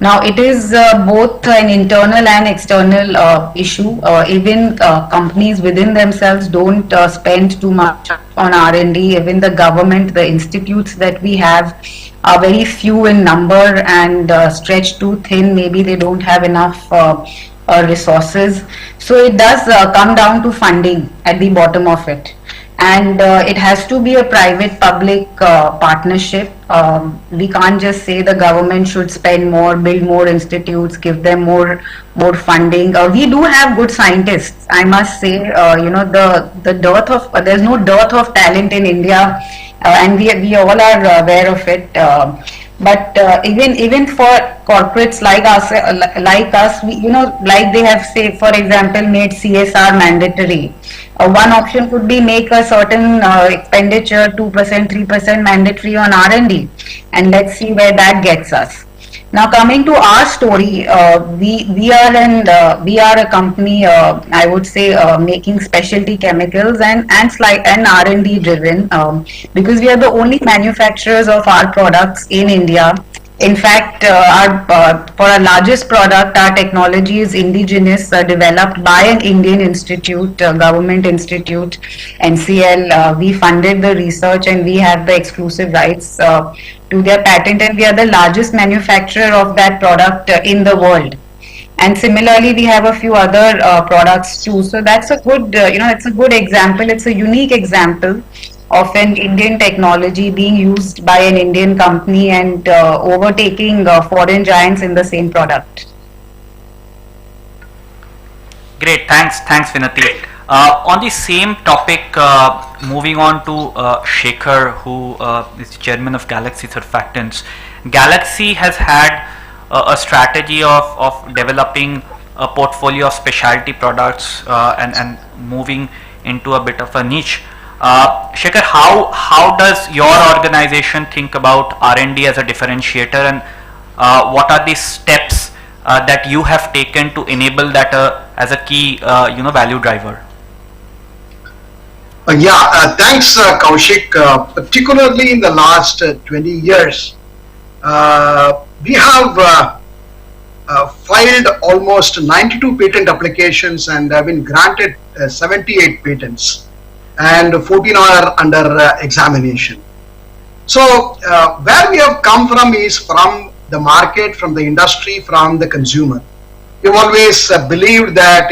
Now it is both an internal and external issue. Even companies within themselves don't spend too much on R&D. Even the government, the institutes that we have are very few in number and stretched too thin. Maybe they don't have enough resources. So it does come down to funding at the bottom of it. And it has to be a private-public partnership. We can't just say the government should spend more, build more institutes, give them more funding. We do have good scientists, I must say. The dearth of there's no dearth of talent in India, and we all are aware of it. But even for corporates like us, like they have, say, for example, made CSR mandatory. One option could be make a certain expenditure 2%, 3% mandatory on R&D, and let's see where that gets us. Now coming to our story, we are a company, I would say, making specialty chemicals and R&D driven, because we are the only manufacturers of our products in India. In fact, for our largest product, our technology is indigenous, developed by an Indian institute, government institute, NCL. We funded the research and we have the exclusive rights to their patent, and we are the largest manufacturer of that product in the world. And similarly, we have a few other products too. So that's a good, it's a good example. It's a unique example of an Indian technology being used by an Indian company and overtaking foreign giants in the same product. Great, thanks Vinati. On the same topic, moving on to Shekhar, who is chairman of Galaxy Surfactants. Galaxy has had a strategy of developing a portfolio of specialty products and moving into a bit of a niche. Shekhar, how does your organization think about R&D as a differentiator, and what are the steps that you have taken to enable that as a key value driver? Thanks, Kaushik. Particularly in the last 20 years, we have filed almost 92 patent applications and have been granted 78 patents, and 14 are under examination. So where we have come from is from the market, from the industry, from the consumer. We've always believed that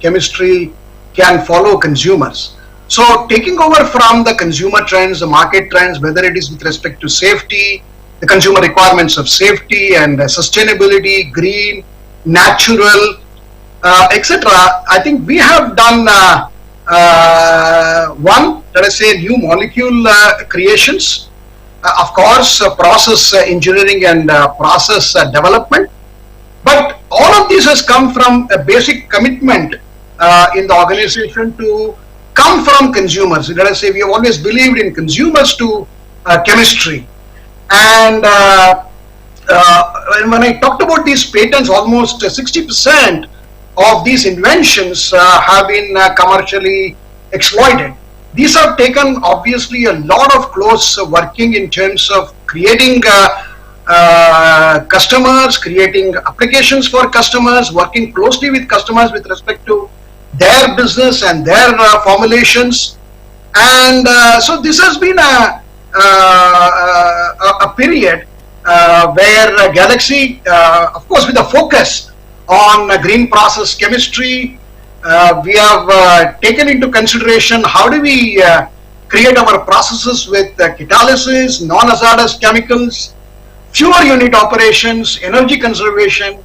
chemistry can follow consumers. So taking over from the consumer trends, the market trends, whether it is with respect to safety, the consumer requirements of safety and sustainability, green, natural, etc. I think we have done one, let us say, new molecule creations, of course, process engineering and process development. But all of this has come from a basic commitment in the organization to come from consumers. Let us say we have always believed in consumers to chemistry. And when I talked about these patents, almost 60% of these inventions have been commercially exploited. These have taken obviously a lot of close working in terms of creating customers, creating applications for customers, working closely with customers with respect to their business and their formulations. And so this has been a period where Galaxy, of course, with a focus on green process chemistry, we have taken into consideration how do we create our processes with catalysis, non-hazardous chemicals, fewer unit operations, energy conservation,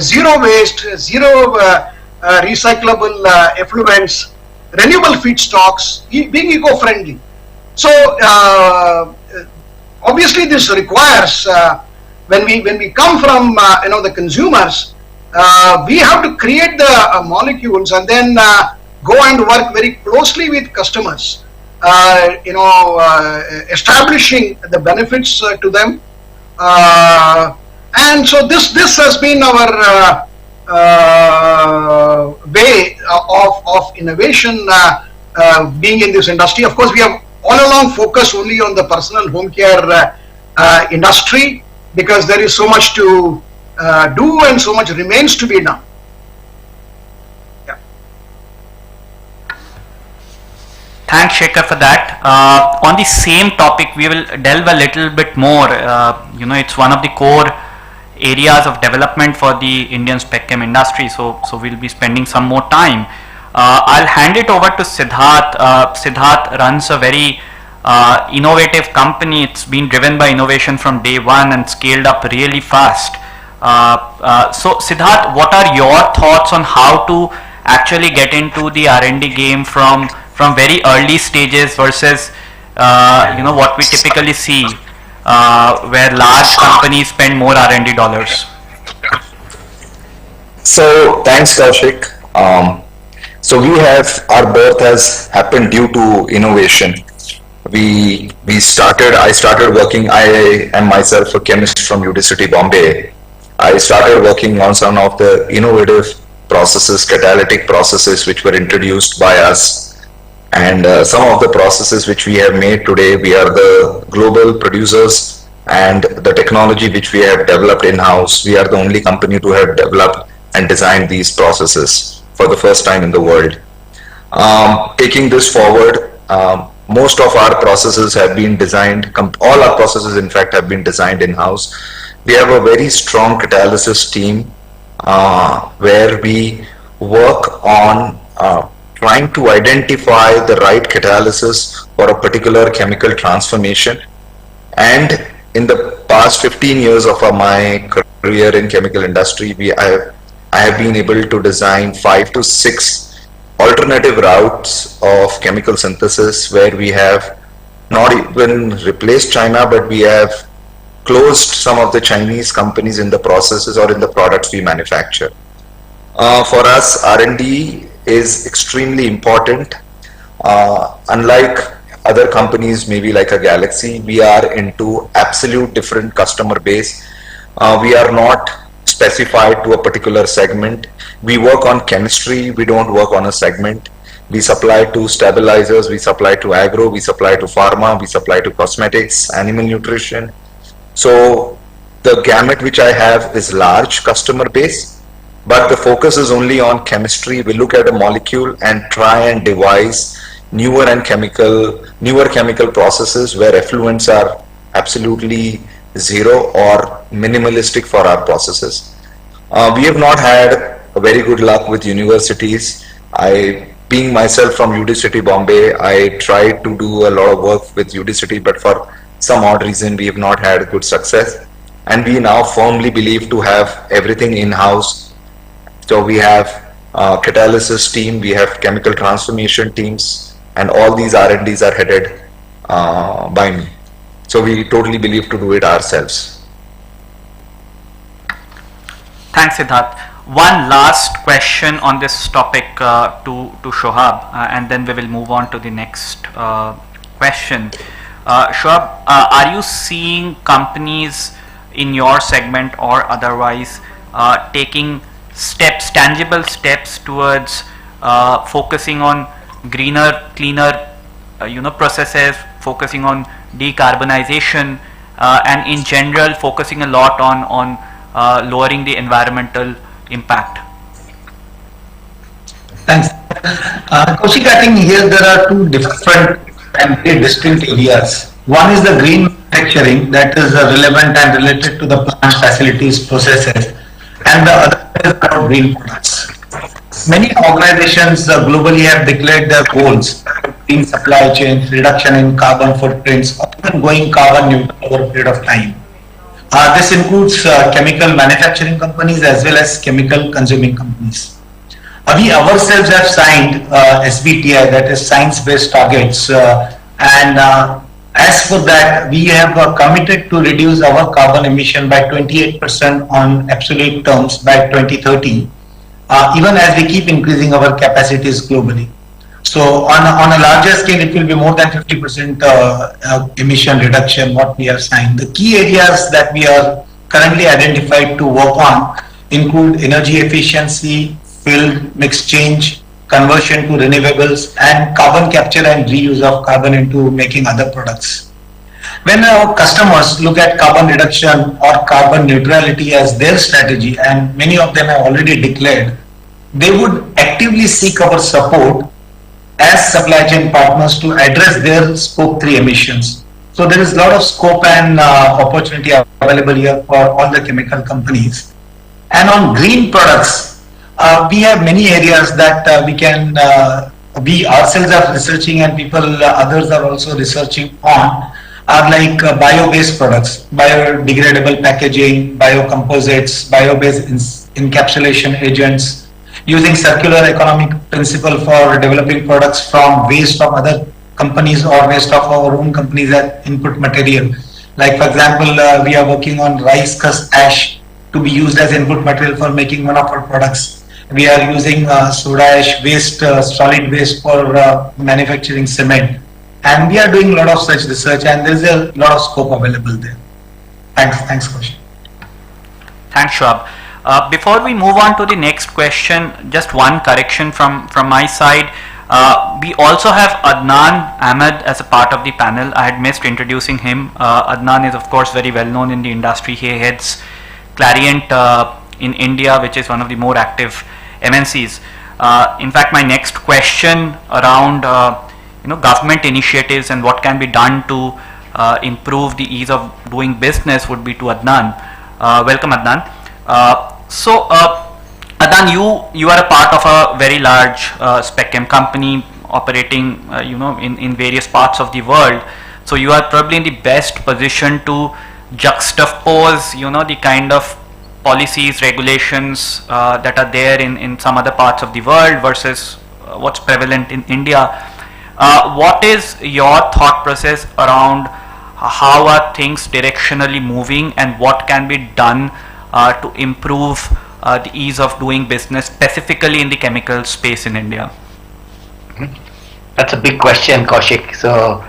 zero waste, zero recyclable effluents, renewable feedstocks, being eco-friendly. So obviously this requires when we come from the consumers, we have to create the molecules and then go and work very closely with customers, establishing the benefits to them. And so this has been our way of innovation being in this industry. Of course, we have all along focused only on the personal home care industry because there is so much to do and so much remains to be done. Thanks, Shekhar, for that. On the same topic, we will delve a little bit more. It's one of the core areas of development for the Indian spec chem industry, so we'll be spending some more time. I'll hand it over to Siddharth. Siddharth runs a very innovative company. It's been driven by innovation from day one and scaled up really fast. So Siddharth, what are your thoughts on how to actually get into the R&D game from very early stages versus what we typically see where large companies spend more R&D dollars? So thanks, Kaushik. So our birth has happened due to innovation. I started working, I am myself a chemist from University Bombay. I started working on some of the innovative processes, catalytic processes which were introduced by us. And some of the processes which we have made today, we are the global producers, and the technology which we have developed in-house, we are the only company to have developed and designed these processes for the first time in the world. Taking this forward, most of our processes have been designed, all our processes in fact have been designed in-house. We have a very strong catalysis team where we work on trying to identify the right catalysis for a particular chemical transformation. And in the past 15 years of my career in chemical industry, I have been able to design 5 to 6 alternative routes of chemical synthesis where we have not even replaced China, but we have closed some of the Chinese companies in the processes or in the products we manufacture. For us, R&D is extremely important. Unlike other companies, maybe like a Galaxy, we are into absolute different customer base. We are not specified to a particular segment. We work on chemistry, we don't work on a segment. We supply to stabilizers, we supply to agro, we supply to pharma, we supply to cosmetics, animal nutrition. So the gamut which I have is large customer base, but the focus is only on chemistry. We look at a molecule and try and devise newer chemical processes where effluents are absolutely zero or minimalistic for our processes. We have not had a very good luck with universities. Being myself from University Bombay, I tried to do a lot of work with University, but for some odd reason we have not had good success. And we now firmly believe to have everything in-house So we have catalysis team, we have chemical transformation teams, and all these R&Ds are headed by me. So we totally believe to do it ourselves. Thanks, Siddharth. One last question on this topic to Shohab, and then we will move on to the next question. Shohab, are you seeing companies in your segment or otherwise taking steps, tangible steps towards focusing on greener, cleaner, processes, focusing on decarbonization, and in general focusing a lot on lowering the environmental impact? Thanks. Kaushik, I think here there are two different and very distinct areas. One is the green manufacturing that is relevant and related to the plant facilities processes, and the other is about green products. Many organizations globally have declared their goals: green supply chain, reduction in carbon footprints, or even going carbon neutral over a period of time. This includes chemical manufacturing companies as well as chemical consuming companies. We ourselves have signed SBTi, that is science-based targets, and as for that, we have committed to reduce our carbon emission by 28% on absolute terms by 2030, even as we keep increasing our capacities globally. So on a larger scale, it will be more than 50% emission reduction what we have signed. The key areas that we are currently identified to work on include energy efficiency, field mix change, conversion to renewables, and carbon capture and reuse of carbon into making other products. When our customers look at carbon reduction or carbon neutrality as their strategy, and many of them have already declared, they would actively seek our support as supply chain partners to address their scope 3 emissions. So there is a lot of scope and opportunity available here for all the chemical companies. And on green products, we have many areas that we ourselves are researching, and others are also researching on, are like bio-based products, biodegradable packaging, biocomposites, bio-based encapsulation agents, using circular economic principle for developing products from waste of other companies or waste of our own companies as input material. Like for example, we are working on rice husk ash to be used as input material for making one of our products. We are using soda ash waste, solid waste for manufacturing cement. And we are doing a lot of such research, and there is a lot of scope available there. Thanks, Kaushik. Thanks, Shoaib. Before we move on to the next question, just one correction from my side. We also have Adnan Ahmed as a part of the panel. I had missed introducing him. Adnan is of course very well known in the industry. He heads Clariant in India, which is one of the more active MNCs. In fact, my next question around government initiatives and what can be done to improve the ease of doing business would be to Adnan. Welcome, Adnan. Adnan, you are a part of a very large spec chem company operating, in various parts of the world. So you are probably in the best position to juxtapose, the kind of policies, regulations that are there in some other parts of the world versus what's prevalent in India. What is your thought process around how are things directionally moving, and what can be done to improve the ease of doing business, specifically in the chemical space in India? That's a big question, Kaushik. So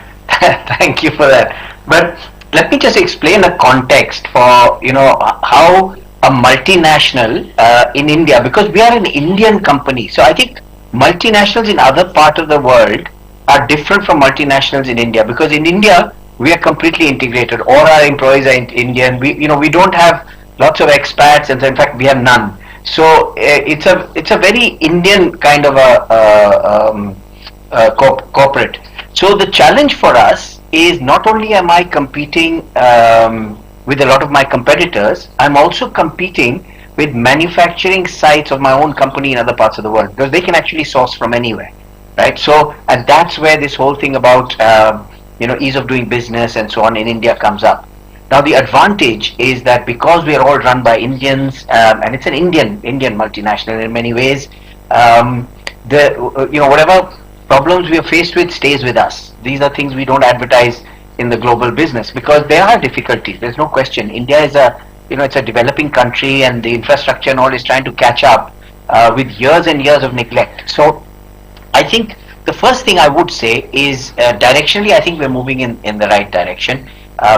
thank you for that. But let me just explain a context for how a multinational in India, because we are an Indian company. So I think multinationals in other part of the world are different from multinationals in India, because in India we are completely integrated. All our employees are Indian. We don't have lots of expats, and in fact we have none. So it's a very Indian kind of a corporate. So the challenge for us is not only am I competing with a lot of my competitors, I'm also competing with manufacturing sites of my own company in other parts of the world, because they can actually source from anywhere, right? So, and that's where this whole thing about ease of doing business and so on in India comes up. Now the advantage is that because we are all run by Indians, and it's an Indian multinational in many ways, whatever problems we are faced with stays with us. These are things we don't advertise in the global business because there are difficulties. There's no question. India is it's a developing country, and the infrastructure and all is trying to catch up with years and years of neglect. So I think the first thing I would say is directionally, I think we're moving in the right direction.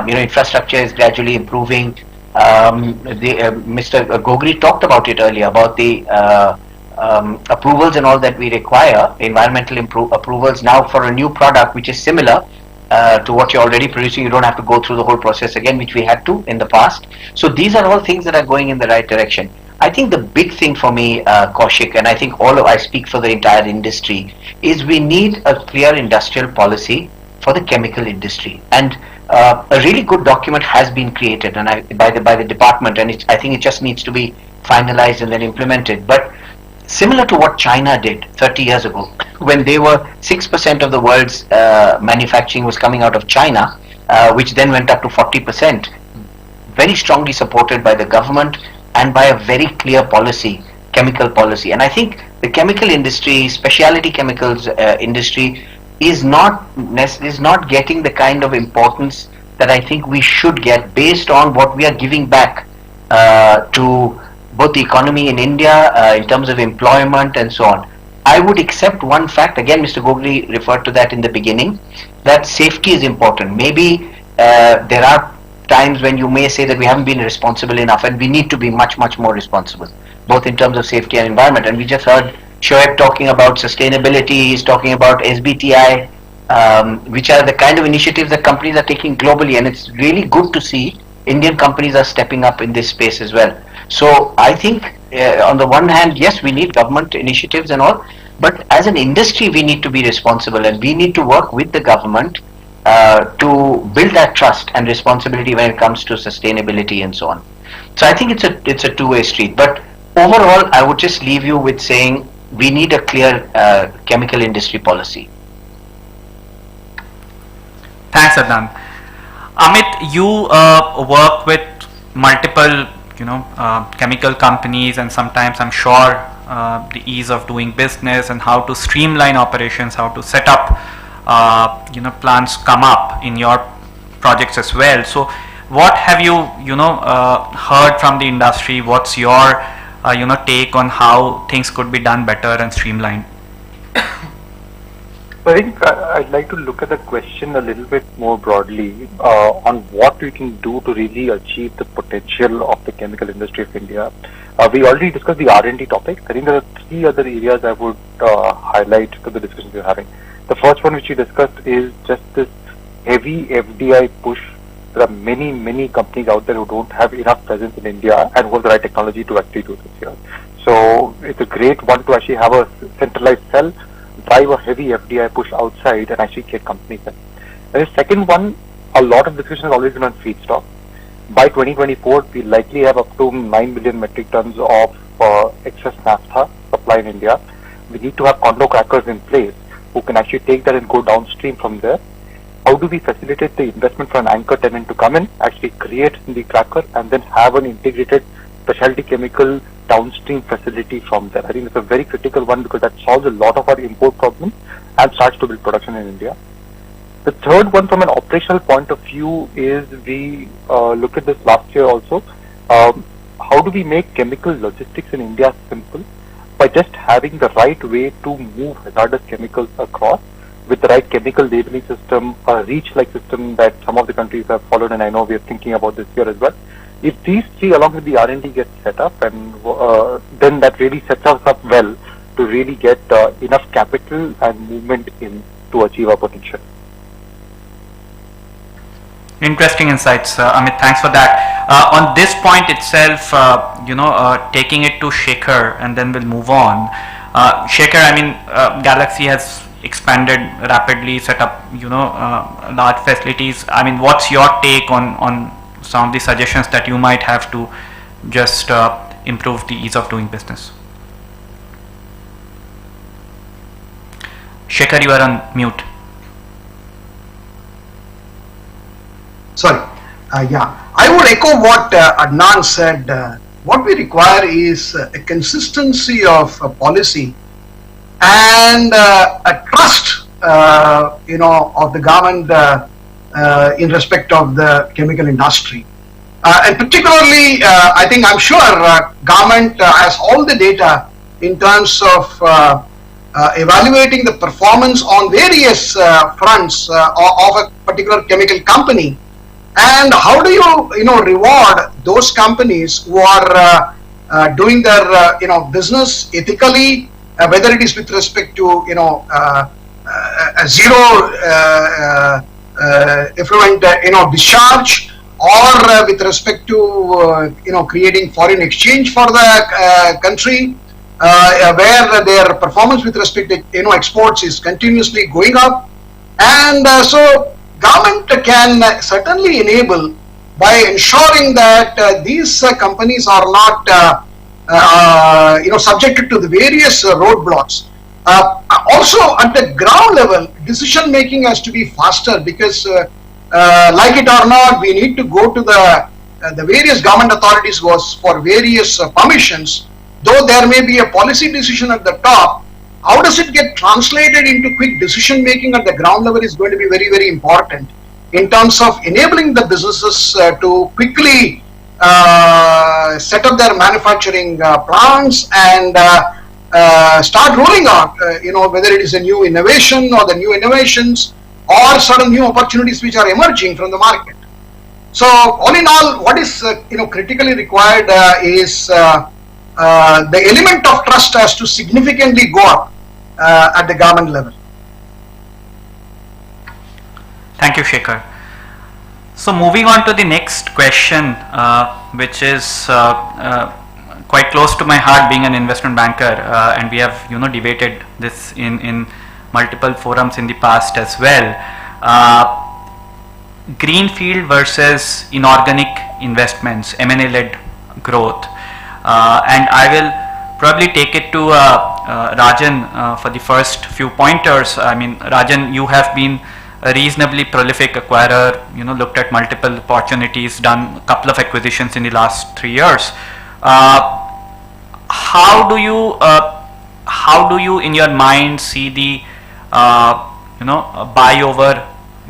Infrastructure is gradually improving. Mr. Gogri talked about it earlier, about the approvals and all that we require, environmental approvals now for a new product which is similar to what you're already producing. You don't have to go through the whole process again, which we had to in the past. So these are all things that are going in the right direction. I think the big thing for me, Kaushik, and I think I speak for the entire industry, is we need a clear industrial policy for the chemical industry. And a really good document has been created by the department, and I think it just needs to be finalized and then implemented. But similar to what China did 30 years ago, when they were 6% of the world's manufacturing was coming out of China, which then went up to 40%, very strongly supported by the government and by a very clear policy, chemical policy. And I think the chemical industry, specialty chemicals industry, is not getting the kind of importance that I think we should get based on what we are giving back to both the economy in India in terms of employment and so on. I would accept one fact, again Mr. Gogri referred to that in the beginning, that safety is important. Maybe there are times when you may say that we haven't been responsible enough, and we need to be much more responsible, both in terms of safety and environment. And we just heard Shoaib talking about sustainability, he's talking about SBTI, which are the kind of initiatives that companies are taking globally, and it's really good to see Indian companies are stepping up in this space as well. So I think on the one hand, yes, we need government initiatives and all, but as an industry we need to be responsible, and we need to work with the government to build that trust and responsibility when it comes to sustainability and so on. So I think it's a two-way street. But overall, I would just leave you with saying we need a clear chemical industry policy. Thanks, Adnan. Amit, you work with multiple, chemical companies, and sometimes I'm sure the ease of doing business and how to streamline operations, how to set up, plans come up in your projects as well. So, what have you, heard from the industry? What's your, take on how things could be done better and streamlined? I think I'd like to look at the question a little bit more broadly on what we can do to really achieve the potential of the chemical industry of India. We already discussed the R&D topic. I think there are three other areas I would highlight to the discussion we're having. The first one which we discussed is just this heavy FDI push. There are many companies out there who don't have enough presence in India and who have the right technology to actually do this here. So it's a great one to actually have a centralized cell, drive a heavy FDI push outside and actually get companies in. And the second one, a lot of discussion has always been on feedstock. By 2024, we likely have up to 9 million metric tons of excess naphtha supply in India. We need to have condo crackers in place who can actually take that and go downstream from there. How do we facilitate the investment for an anchor tenant to come in, actually create the cracker, and then have an integrated specialty chemical downstream facility from there? I think it's a very critical one because that solves a lot of our import problems and starts to build production in India. The third one from an operational point of view is we looked at this last year also. How do we make chemical logistics in India simple by just having the right way to move hazardous chemicals across with the right chemical labeling system, a REACH-like system that some of the countries have followed, and I know we are thinking about this here as well. If these three along with the R&D get set up, and then that really sets us up well to really get enough capital and movement in to achieve our potential. Interesting insights, Amit. Thanks for that. On this point itself, taking it to Shekhar, and then we'll move on. Shekhar, Galaxy has expanded rapidly, set up, large facilities. What's your take on some of the suggestions that you might have to just improve the ease of doing business? Shekhar, you are on mute. Sorry. Yeah. I would echo what Adnan said. What we require is a consistency of policy and a trust, of the government in respect of the chemical industry. And particularly, I'm sure government has all the data in terms of evaluating the performance on various fronts of a particular chemical company. And how do you reward those companies who are doing their business ethically, whether it is with respect to a zero effluent discharge, or with respect to creating foreign exchange for the country, where their performance with respect to exports is continuously going up. And so government can certainly enable by ensuring that these companies are not subjected to the various roadblocks. Also at the ground level, decision making has to be faster, because like it or not, we need to go to the various government authorities for various permissions. Though there may be a policy decision at the top, how does it get translated into quick decision making at the ground level is going to be very, very important in terms of enabling the businesses to quickly set up their manufacturing plants and start rolling out, whether it is a new innovation or the new innovations or certain new opportunities which are emerging from the market. So all in all, what is critically required is the element of trust has to significantly go up at the government level. Thank you, Shekhar. So moving on to the next question, which is quite close to my heart, being an investment banker, and we have debated this in multiple forums in the past as well. Greenfield versus inorganic investments, M&A led growth, and I will probably take it to Rajan for the first few pointers. I mean, Rajan, you have been a reasonably prolific acquirer, looked at multiple opportunities, done a couple of acquisitions in the last 3 years. How do you in your mind see the buy over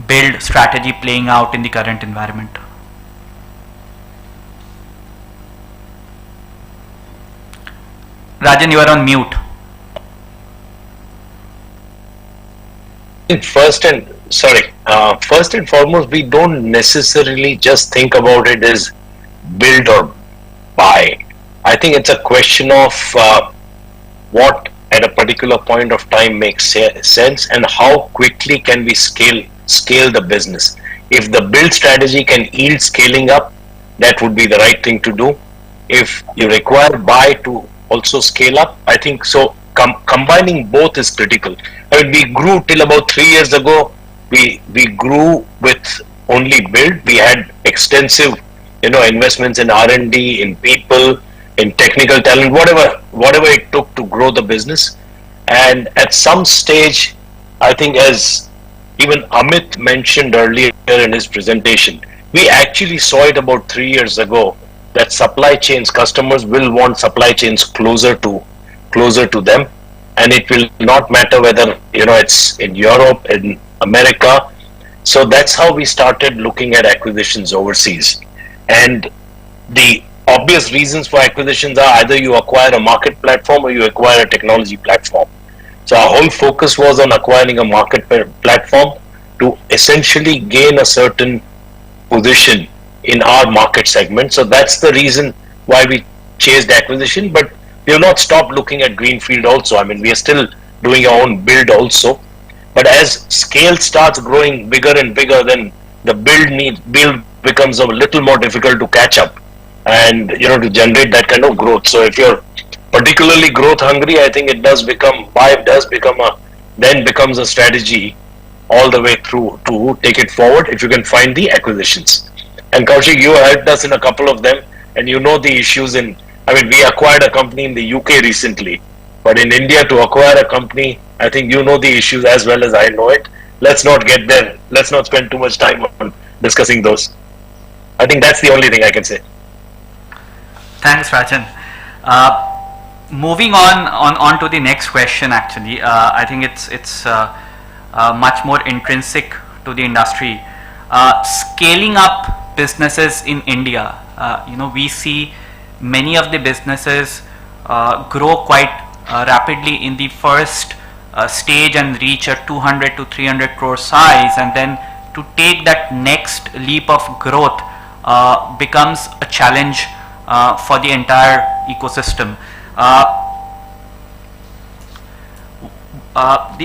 build strategy playing out in the current environment? Rajan, you are on mute. First and foremost, we don't necessarily just think about it as build or buy. I think it's a question of what at a particular point of time makes sense and how quickly can we scale the business. If the build strategy can yield scaling up, that would be the right thing to do. If you require buy to also scale up, I think so. Combining both is critical. I mean, we grew till about 3 years ago. We grew with only build. We had extensive, investments in R&D, in people, in technical talent, whatever it took to grow the business. And at some stage, I think, as even Amit mentioned earlier in his presentation, we actually saw it about 3 years ago that supply chains, customers will want supply chains closer to them, and it will not matter whether it's in Europe, in America. So that's how we started looking at acquisitions overseas. And the obvious reasons for acquisitions are either you acquire a market platform or you acquire a technology platform. So our whole focus was on acquiring a market platform to essentially gain a certain position in our market segment. So that's the reason why we chased acquisition, but we have not stopped looking at greenfield also. I mean, we are still doing our own build also. But as scale starts growing bigger and bigger, then the build becomes a little more difficult to catch up and to generate that kind of growth. So if you're particularly growth hungry, I think buy becomes a strategy all the way through to take it forward if you can find the acquisitions. And Kaushik, you helped us in a couple of them, and the issues we acquired a company in the UK recently, but in India to acquire a company, I think the issues as well as I know it. Let's not get there. Let's not spend too much time on discussing those. I think that's the only thing I can say. Thanks, Rajan. Moving on to the next question, actually, I think it's much more intrinsic to the industry. Scaling up businesses in India, we see many of the businesses grow quite rapidly in the first stage and reach a 200 to 300 crore size, and then to take that next leap of growth becomes a challenge for the entire ecosystem.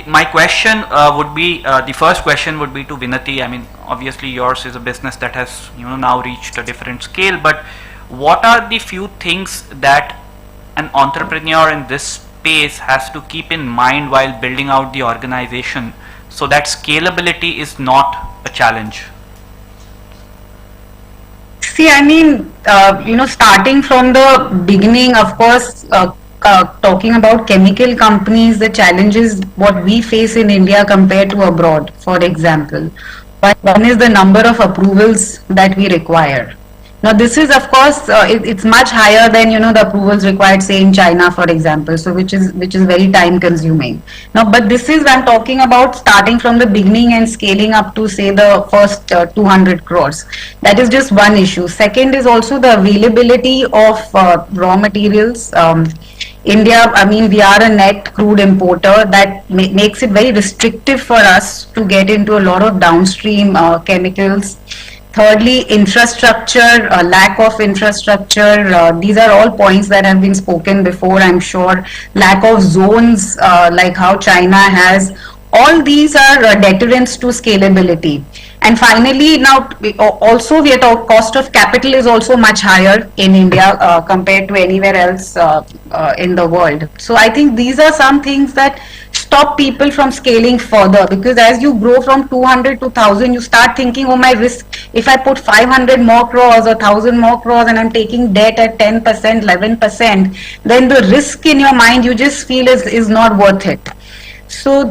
My question would be, the first question would be to Vinati. I mean, obviously yours is a business that has now reached a different scale, but what are the few things that an entrepreneur in this space has to keep in mind while building out the organization so that scalability is not a challenge? See, I mean, starting from the beginning, of course, talking about chemical companies, the challenges what we face in India compared to abroad, for example. One is the number of approvals that we require. Now, this is, of course, it's much higher than the approvals required, say, in China, for example. So, which is very time consuming. Now, but this is I'm talking about starting from the beginning and scaling up to, say, the first 200 crores. That is just one issue. Second is also the availability of raw materials. India, I mean, we are a net crude importer. That makes it very restrictive for us to get into a lot of downstream chemicals. Thirdly, infrastructure, lack of infrastructure. These are all points that have been spoken before, I'm sure. Lack of zones, like how China has. All these are deterrents to scalability. And finally, now also we are talking cost of capital is also much higher in India compared to anywhere else in the world. So I think these are some things that stop people from scaling further, because as you grow from 200 to 1000, you start thinking, oh, my risk, if I put 500 more crores or 1000 more crores and I'm taking debt at 10%, 11%, then the risk in your mind you just feel is not worth it. So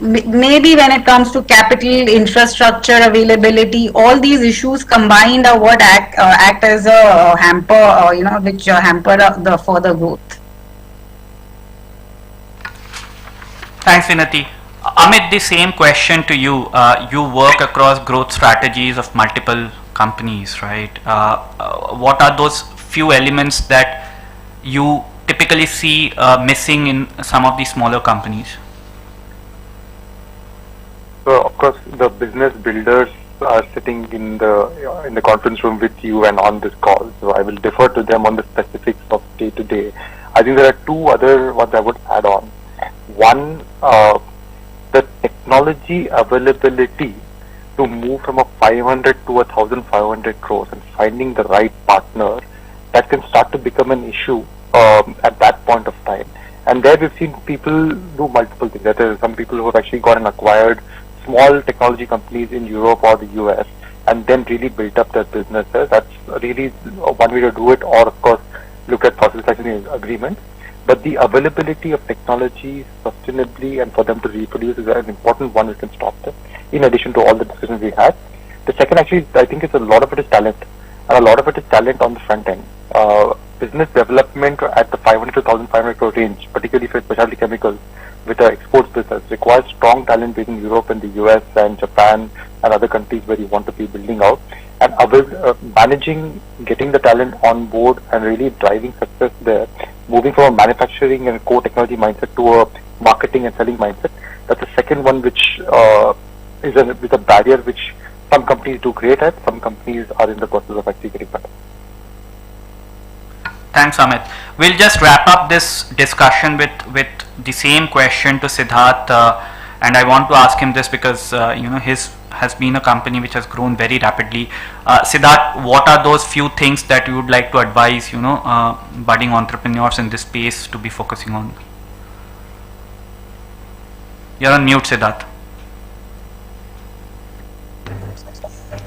maybe when it comes to capital, infrastructure, availability, all these issues combined are what act as a hamper, which hamper the further growth. Thanks, Vinati. Amit, the same question to you. You work across growth strategies of multiple companies, right? What are those few elements that you typically see missing in some of these smaller companies? So of course, the business builders are sitting in the conference room with you and on this call. So I will defer to them on the specifics of day to day. I think there are two other ones I would add on. One, the technology availability to move from a 500 to 1,500 crores and finding the right partner, that can start to become an issue at that point of time. And there we've seen people do multiple things. There are some people who have actually gone and acquired small technology companies in Europe or the US and then really built up their businesses. That's really one way to do it, or of course look at process licensing agreements. But the availability of technology sustainably and for them to reproduce is an important one which can stop them, in addition to all the discussions we had. The second, actually, I think a lot of it is talent, and a lot of it is talent on the front end. Business development at the 500 to 1,500 crore range, particularly for specialty chemicals with our exports business, requires strong talent in Europe and the US and Japan and other countries where you want to be building out. And managing, getting the talent on board and really driving success there, moving from a manufacturing and core technology mindset to a marketing and selling mindset. That's the second one, which is a barrier which some companies do great at, some companies are in the process of actually getting better. Thanks, Amit. We'll just wrap up this discussion with the same question to Siddharth, and I want to ask him this because his has been a company which has grown very rapidly. Siddharth, what are those few things that you would like to advise budding entrepreneurs in this space to be focusing on? You're on mute, Siddharth.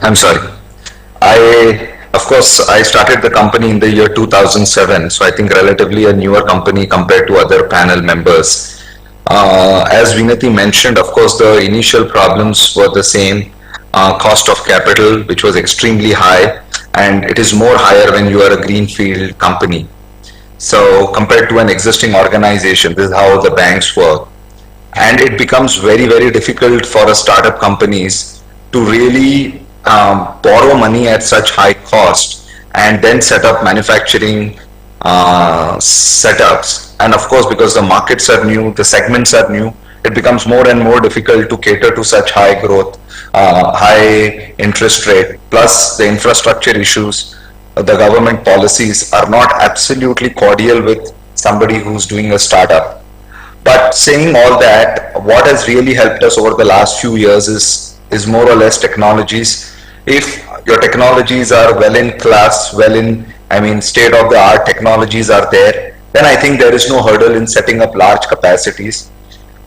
I'm sorry. Of course, I started the company in the year 2007, so I think relatively a newer company compared to other panel members. As Vinati mentioned, of course, the initial problems were the same. cost of capital, which was extremely high, and it is more higher when you are a greenfield company. So compared to an existing organization, this is how the banks work. And it becomes very, very difficult for a startup companies to really borrow money at such high cost and then set up manufacturing setups. And of course, because the markets are new, the segments are new, it becomes more and more difficult to cater to such high growth, high interest rate, plus the infrastructure issues. The government policies are not absolutely cordial with somebody who's doing a startup. But saying all that, what has really helped us over the last few years is more or less technologies. If your technologies are well in class, state of the art technologies are there, then I think there is no hurdle in setting up large capacities.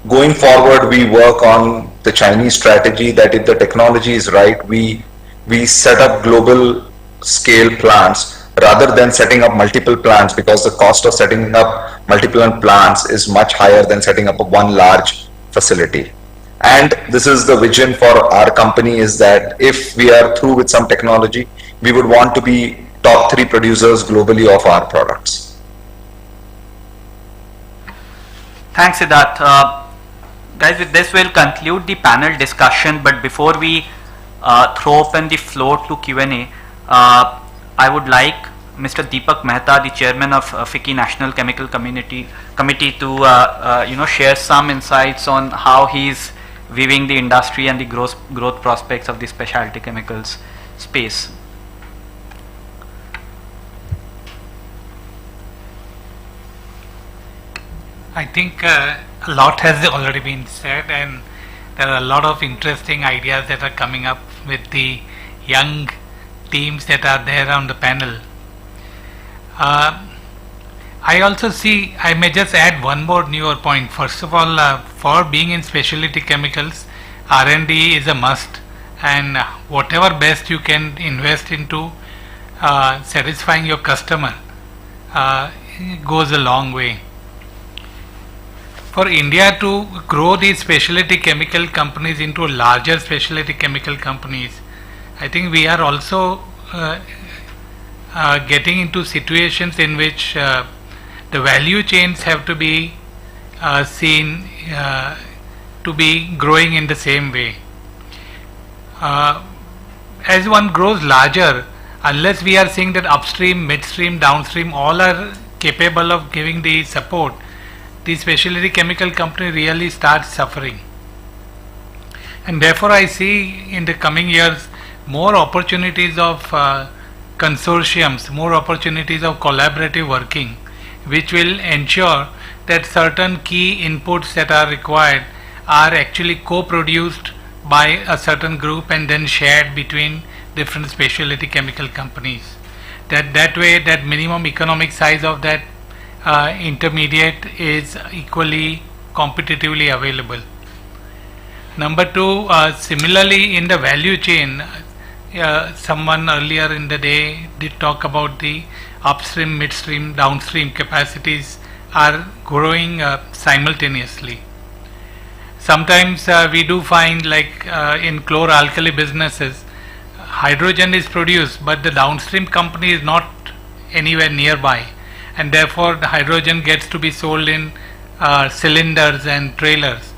Going forward, we work on the Chinese strategy that if the technology is right, we set up global scale plants rather than setting up multiple plants, because the cost of setting up multiple plants is much higher than setting up one large facility. And this is the vision for our company, is that if we are through with some technology, we would want to be top 3 producers globally of our products. Thanks, Siddharth. Guys, with this we'll conclude the panel discussion, but before we throw open the floor to Q&A, I would like Mr. Deepak Mehta, the chairman of FICCI National Chemical Committee to share some insights on how he's viewing the industry and the growth prospects of the specialty chemicals space. I think a lot has already been said, and there are a lot of interesting ideas that are coming up with the young teams that are there on the panel. I also see, I may just add one more newer point. First of all, for being in specialty chemicals, R&D is a must, and whatever best you can invest into satisfying your customer goes a long way. For India to grow these specialty chemical companies into larger specialty chemical companies, I think we are also getting into situations in which the value chains have to be seen to be growing in the same way. As one grows larger, unless we are seeing that upstream, midstream, downstream all are capable of giving the support, the specialty chemical company really starts suffering. And therefore I see in the coming years more opportunities of consortiums, more opportunities of collaborative working, which will ensure that certain key inputs that are required are actually co-produced by a certain group and then shared between different specialty chemical companies. That way that minimum economic size of that intermediate is equally competitively available. Number 2, similarly in the value chain, someone earlier in the day did talk about the upstream, midstream, downstream capacities are growing simultaneously. Sometimes we do find, like in chlor-alkali businesses, hydrogen is produced but the downstream company is not anywhere nearby, and therefore the hydrogen gets to be sold in cylinders and trailers,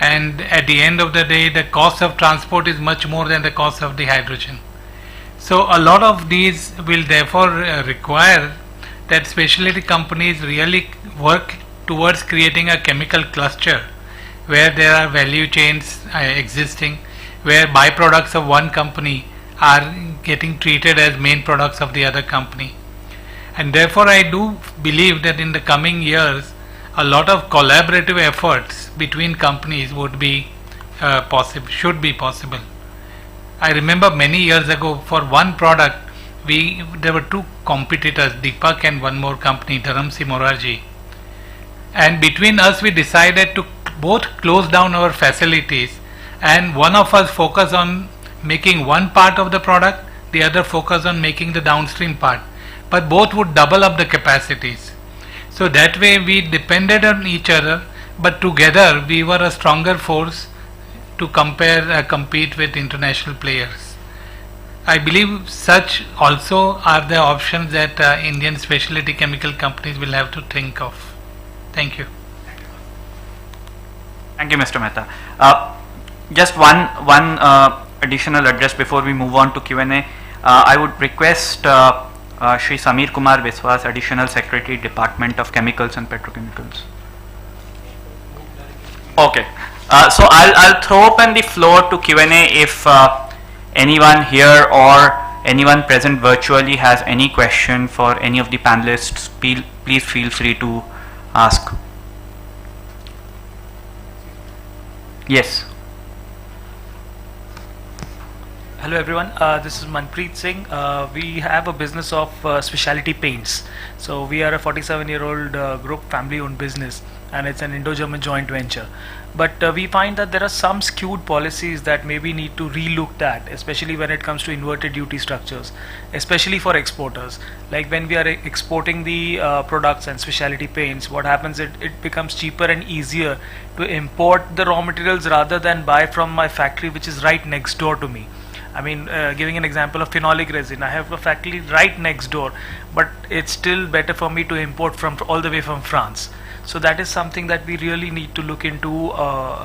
and at the end of the day the cost of transport is much more than the cost of the hydrogen. So a lot of these will therefore require that specialty companies really work towards creating a chemical cluster where there are value chains existing, where byproducts of one company are getting treated as main products of the other company. And therefore I do believe that in the coming years a lot of collaborative efforts between companies would be possible, should be possible. I remember many years ago for one product there were 2 competitors, Deepak and one more company, Dharamsi Morarji, and between us we decided to both close down our facilities and one of us focus on making one part of the product, the other focus on making the downstream part, but both would double up the capacities. So that way we depended on each other, but together we were a stronger force to compete with international players. I believe such also are the options that Indian specialty chemical companies will have to think of. Thank you. Thank you, Mr. Mehta. Just one additional address before we move on to Q&A. I would request Shri Samir Kumar Biswas, Additional Secretary, Department of Chemicals and Petrochemicals. Okay. So I'll throw open the floor to Q&A if anyone here or anyone present virtually has any question for any of the panelists. Please feel free to ask. Yes. Hello everyone, this is Manpreet Singh. We have a business of specialty paints. So we are a 47-year-old group, family-owned business, and it's an Indo-German joint venture. But we find that there are some skewed policies that maybe need to re-looked at, especially when it comes to inverted duty structures, especially for exporters. Like when we are exporting the products and specialty paints, what happens, it becomes cheaper and easier to import the raw materials rather than buy from my factory which is right next door to me. I mean, giving an example of phenolic resin, I have a factory right next door, but it's still better for me to import from all the way from France. So that is something that we really need to look into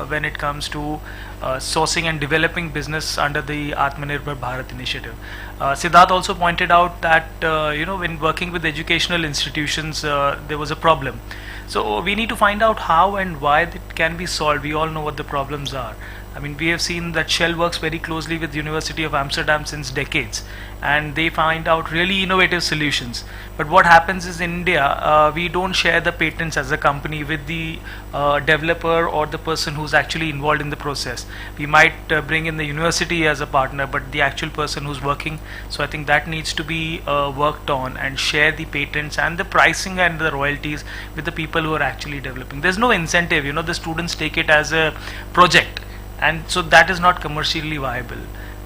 when it comes to sourcing and developing business under the Atmanirbhar Bharat initiative. Siddharth also pointed out that when working with educational institutions, there was a problem. So we need to find out how and why that can be solved. We all know what the problems are. I mean, we have seen that Shell works very closely with University of Amsterdam since decades, and they find out really innovative solutions. But what happens is in India, we don't share the patents as a company with the developer or the person who's actually involved in the process. We might bring in the university as a partner, but the actual person who's working. So I think that needs to be worked on, and share the patents and the pricing and the royalties with the people who are actually developing. There's no incentive, the students take it as a project, and so that is not commercially viable.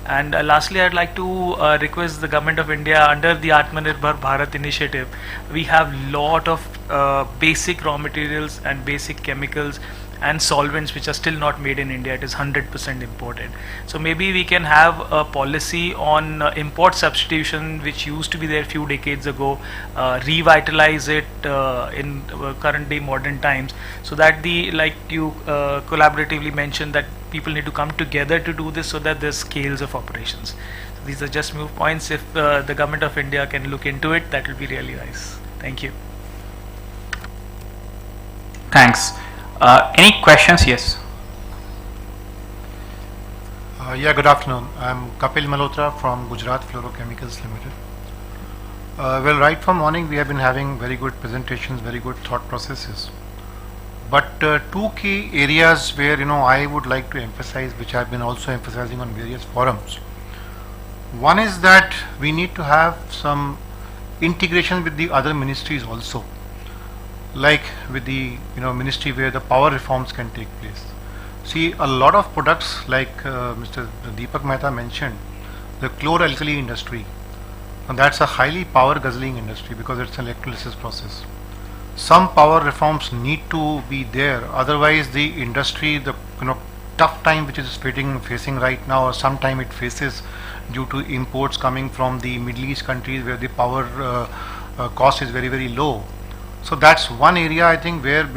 And lastly, I'd like to request the government of India, under the Atmanirbhar Bharat initiative, we have lot of basic raw materials and basic chemicals and solvents which are still not made in India. It is 100% imported. So maybe we can have a policy on import substitution, which used to be there a few decades ago, revitalize it in current day modern times, so that like you collaboratively mentioned, that people need to come together to do this, so that there's scales of operations. So these are just move points. If the government of India can look into it, that will be really nice. Thank you. Thanks. Any questions? Yes. Yeah, good afternoon. I'm Kapil Malhotra from Gujarat Fluorochemicals Limited. Well, right from morning we have been having very good presentations, very good thought processes. But two key areas where I would like to emphasize, which I've been also emphasizing on various forums. One is that we need to have some integration with the other ministries also, like with the ministry where the power reforms can take place. See, a lot of products like Mr. Deepak Mehta mentioned, the chloralkali industry, and that's a highly power guzzling industry because it's an electrolysis process. Some power reforms need to be there, otherwise the industry, the tough time which is facing right now, or sometime it faces due to imports coming from the Middle East countries where the power cost is very, very low. So that's one area I think where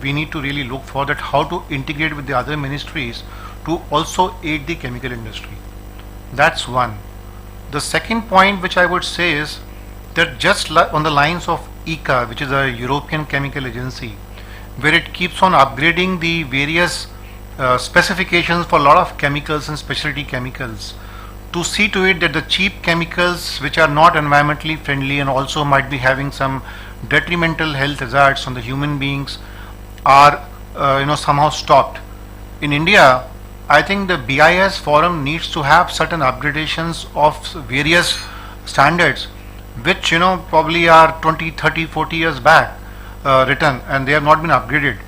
we need to really look for, that how to integrate with the other ministries to also aid the chemical industry. That's one. The second point which I would say is that just on the lines of ECA, which is a European Chemical Agency, where it keeps on upgrading the various specifications for a lot of chemicals and specialty chemicals, to see to it that the cheap chemicals which are not environmentally friendly and also might be having some detrimental health hazards on the human beings are somehow stopped. In India, I think the BIS forum needs to have certain upgradations of various standards which probably are 20, 30, 40 years back written, and they have not been upgraded.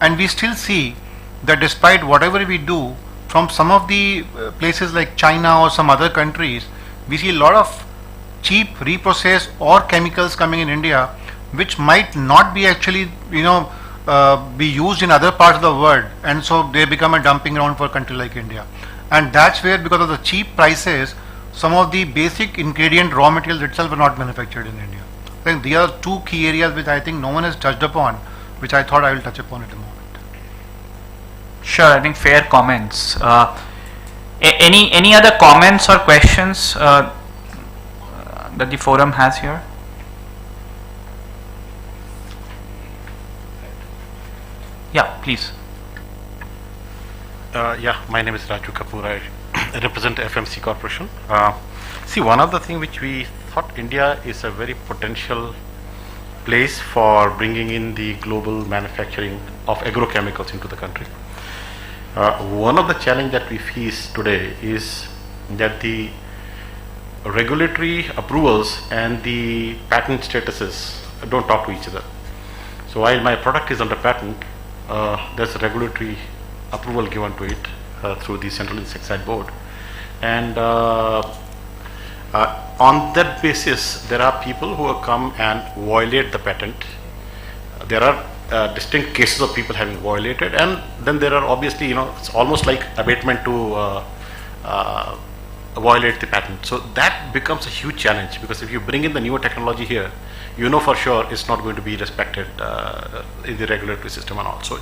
And we still see that despite whatever we do from some of the places like China or some other countries, we see a lot of cheap reprocessed or chemicals coming in India which might not be actually be used in other parts of the world, and so they become a dumping ground for a country like India. And that's where, because of the cheap prices, some of the basic ingredient raw materials itself are not manufactured in India. I think these are two key areas which I think no one has touched upon, which I thought I will touch upon at a moment. Sure, I think fair comments. Any other comments or questions that the forum has here? Yeah, please. Yeah, my name is Raju Kapoor. I represent FMC Corporation. See, one of the things which we thought India is a very potential place for bringing in the global manufacturing of agrochemicals into the country. One of the challenge that we face today is that the regulatory approvals and the patent statuses don't talk to each other. So while my product is under patent, there's a regulatory approval given to it through the Central Insecticide Board, and on that basis there are people who have come and violate the patent. There are distinct cases of people having violated, and then there are obviously, it's almost like abatement to violate the patent. So that becomes a huge challenge, because if you bring in the newer technology here, for sure it's not going to be respected in the regulatory system and all. So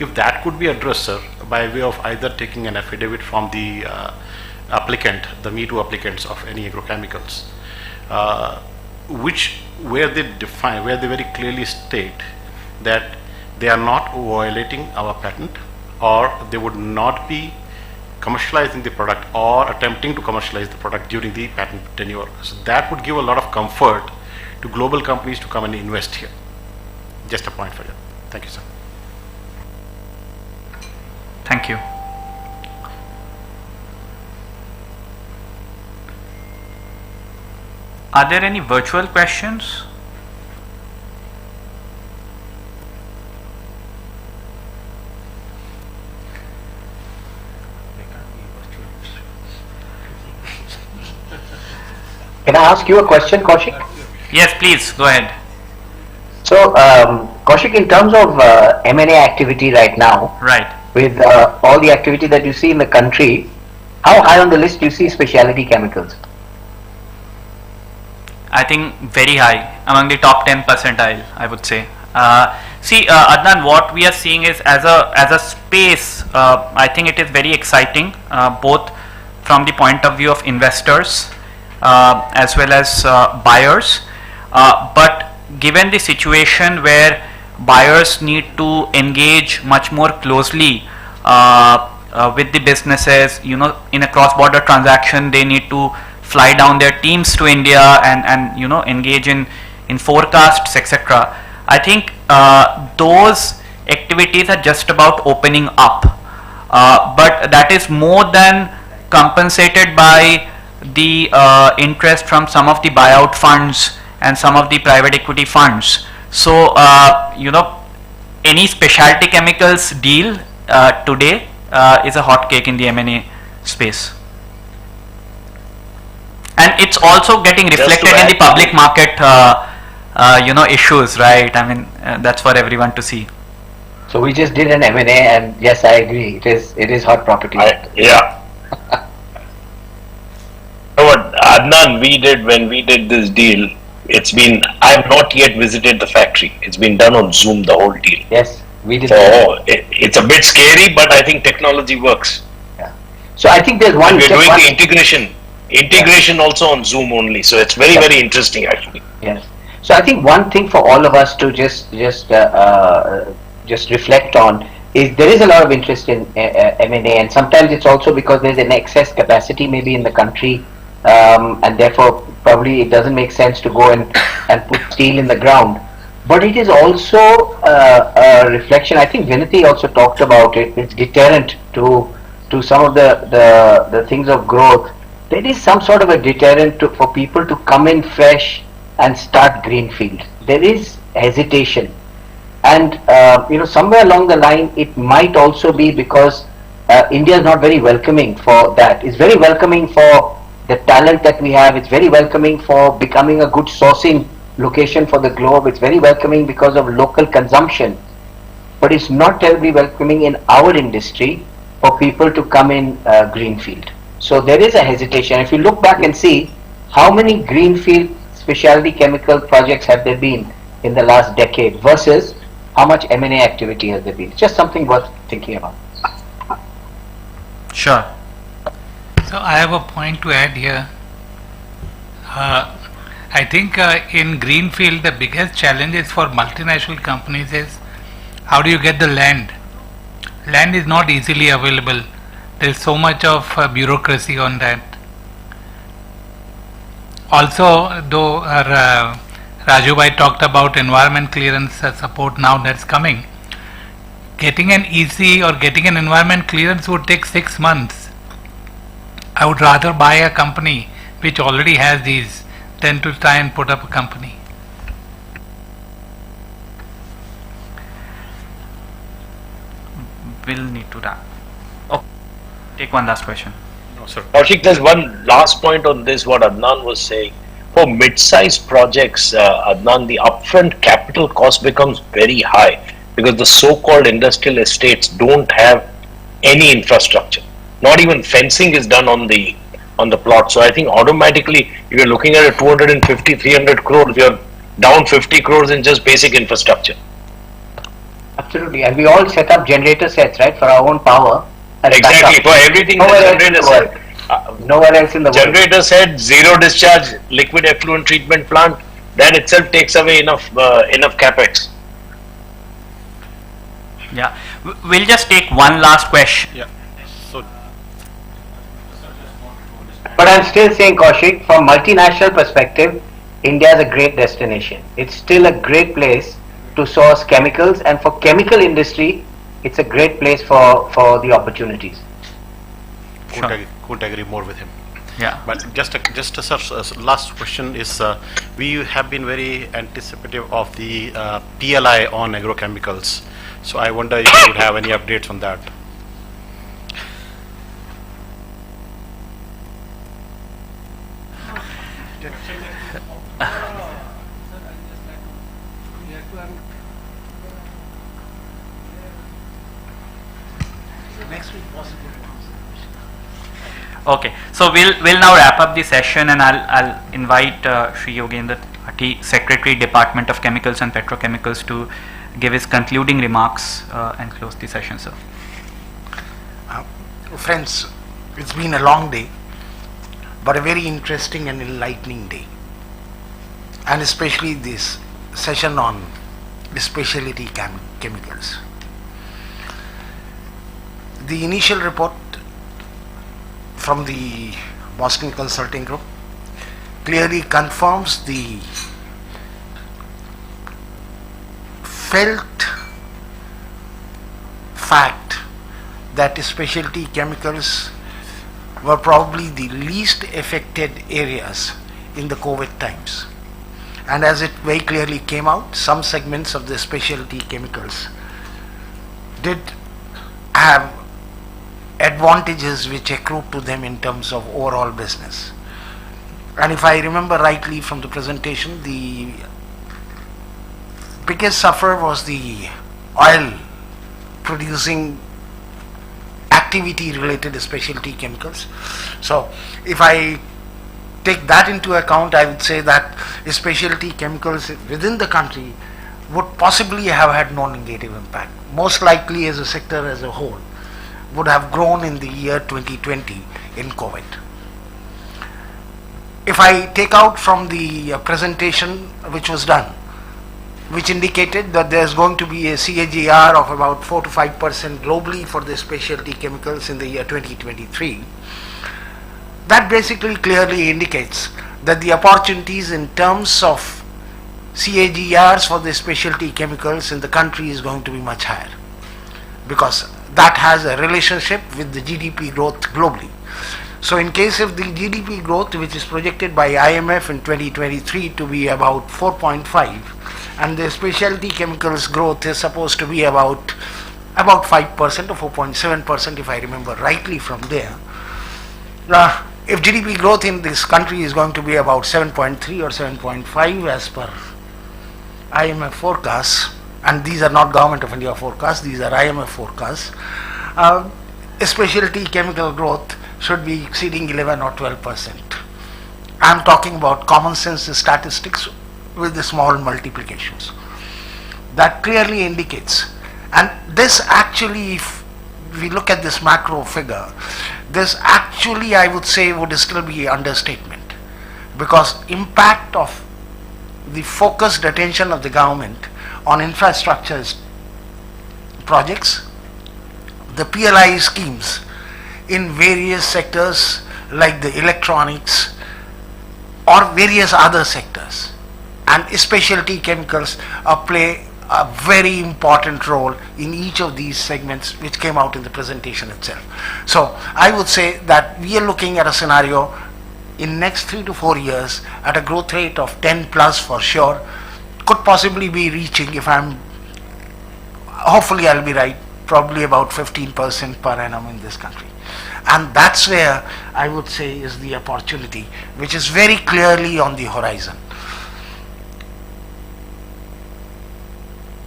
if that could be addressed, sir, by way of either taking an affidavit from the applicant, the Me Too applicants of any agrochemicals, where they define, where they very clearly state that they are not violating our patent, or they would not be commercializing the product or attempting to commercialize the product during the patent tenure. So that would give a lot of comfort to global companies to come and invest here. Just a point for you. Thank you, sir. Thank you. Are there any virtual questions? Can I ask you a question, Kaushik? Yes, please, go ahead. So, Kaushik, in terms of M&A activity right now, right, with all the activity that you see in the country, how high on the list do you see specialty chemicals? I think very high, among the top 10 percentile, I would say. Adnan, what we are seeing is as a space, I think it is very exciting, both from the point of view of investors as well as buyers. But given the situation where buyers need to engage much more closely with the businesses, in a cross-border transaction, they need to fly down their teams to India and engage in forecasts, etc. I think those activities are just about opening up, but that is more than compensated by the interest from some of the buyout funds and some of the private equity funds. So any specialty chemicals deal today is a hot cake in the M&A space. And it's also getting reflected in the public market, issues, right? I mean, that's for everyone to see. So we just did an M&A, and yes, I agree. It is hot property. Yeah. What Adnan, when we did this deal, I have not yet visited the factory. It's been done on Zoom, the whole deal. Yes, we did. So it's a bit scary, but I think technology works. Yeah. So I think there's one. And we're doing the integration also on Zoom only. So it's very, very interesting actually. Yes. So I think one thing for all of us to just reflect on is there is a lot of interest in M&A, and sometimes it's also because there's an excess capacity maybe in the country, and therefore probably it doesn't make sense to go and put steel in the ground. But it is also a reflection. I think Vinati also talked about it. It's deterrent to some of the things of growth. There is some sort of a deterrent for people to come in fresh and start greenfield. There is hesitation, and somewhere along the line it might also be because India is not very welcoming for that. It's very welcoming for the talent that we have. It's very welcoming for becoming a good sourcing location for the globe. It's very welcoming because of local consumption. but it's not terribly welcoming in our industry for people to come in greenfield. So there is a hesitation. If you look back and see how many greenfield specialty chemical projects have there been in the last decade versus how much M&A activity has there been. Just something worth thinking about. Sure. So I have a point to add here. I think in greenfield the biggest challenges for multinational companies is how do you get the land? Land is not easily available. There is so much of bureaucracy on that. Also, though Raju bhai talked about environment clearance support now that's coming, getting an EC or getting an environment clearance would take 6 months. I would rather buy a company which already has these than to try and put up a company. We'll need to wrap. Oh, take one last question. No, sir. Kaushik, there's one last point on this, what Adnan was saying. For mid-sized projects, Adnan, the upfront capital cost becomes very high because the so-called industrial estates don't have any infrastructure. Not even fencing is done on the plot. So I think automatically, if you're looking at a 250, 300 crores, you're down 50 crores in just basic infrastructure. Absolutely, and we all set up generator sets, right, for our own power. Exactly, for everything the generator set. Nowhere else in the world. Generator set, zero discharge, liquid effluent treatment plant, that itself takes away enough capex. Yeah, we'll just take one last question. Yeah. So, but I'm still saying, Kaushik, from multinational perspective, India is a great destination. It's still a great place to source chemicals, and for chemical industry, it's a great place for the opportunities. Couldn't agree more with him. Yeah. But just a last question is, we have been very anticipative of the PLI on agrochemicals. So I wonder if you would have any updates on that. Next week possible. Okay, so we'll now wrap up the session, and I'll invite Sri Yogendra Thati, Secretary, Department of Chemicals and Petrochemicals, to give his concluding remarks and close the session, sir. Friends, it's been a long day, but a very interesting and enlightening day, and especially this session on specialty chemicals. The initial report from the Boston Consulting Group clearly confirms the felt fact that specialty chemicals were probably the least affected areas in the COVID times. And as it very clearly came out, some segments of the specialty chemicals did have advantages which accrued to them in terms of overall business. And if I remember rightly from the presentation, the biggest sufferer was the oil producing activity related specialty chemicals. So if I take that into account, I would say that specialty chemicals within the country would possibly have had no negative impact. Most likely as a sector as a whole would have grown in the year 2020 in COVID. If I take out from the presentation which was done, which indicated that there is going to be a CAGR of about 4 to 5% globally for the specialty chemicals in the year 2023, that basically clearly indicates that the opportunities in terms of CAGRs for the specialty chemicals in the country is going to be much higher, because that has a relationship with the GDP growth globally. So in case of the GDP growth, which is projected by IMF in 2023 to be about 4.5, and the specialty chemicals growth is supposed to be about 5% or 4.7%, if I remember rightly from there. If GDP growth in this country is going to be about 7.3 or 7.5 as per IMF forecasts, and these are not Government of India forecasts, these are IMF forecasts, specialty chemical growth should be exceeding 11 or 12%. I'm talking about common sense statistics with the small multiplications. That clearly indicates, and this actually, if we look at this macro figure, this actually I would say would still be an understatement, because impact of the focused attention of the government on infrastructure projects, the PLI schemes in various sectors like the electronics or various other sectors, and specialty chemicals play a very important role in each of these segments, which came out in the presentation itself. So I would say that we are looking at a scenario in next 3 to 4 years at a growth rate of 10 plus for sure, could possibly be reaching, if I'm, hopefully I'll be right, probably about 15% per annum in this country. And that's where I would say is the opportunity, which is very clearly on the horizon.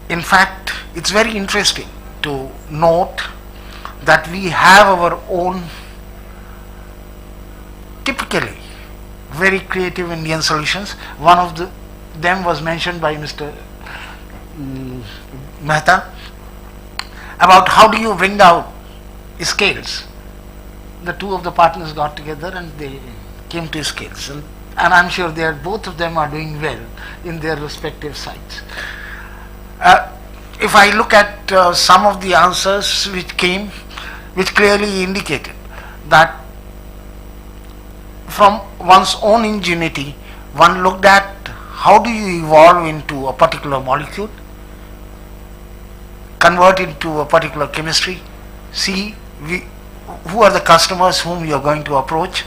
In fact, it's very interesting to note that we have our own, typically very creative Indian solutions. One of them was mentioned by Mr. Mehta about how do you bring out scales. The two of the partners got together and they came to scales, and I'm sure both of them are doing well in their respective sites. If I look at some of the answers which came, which clearly indicated that from one's own ingenuity, one looked at how do you evolve into a particular molecule, convert into a particular chemistry, see who are the customers whom you are going to approach,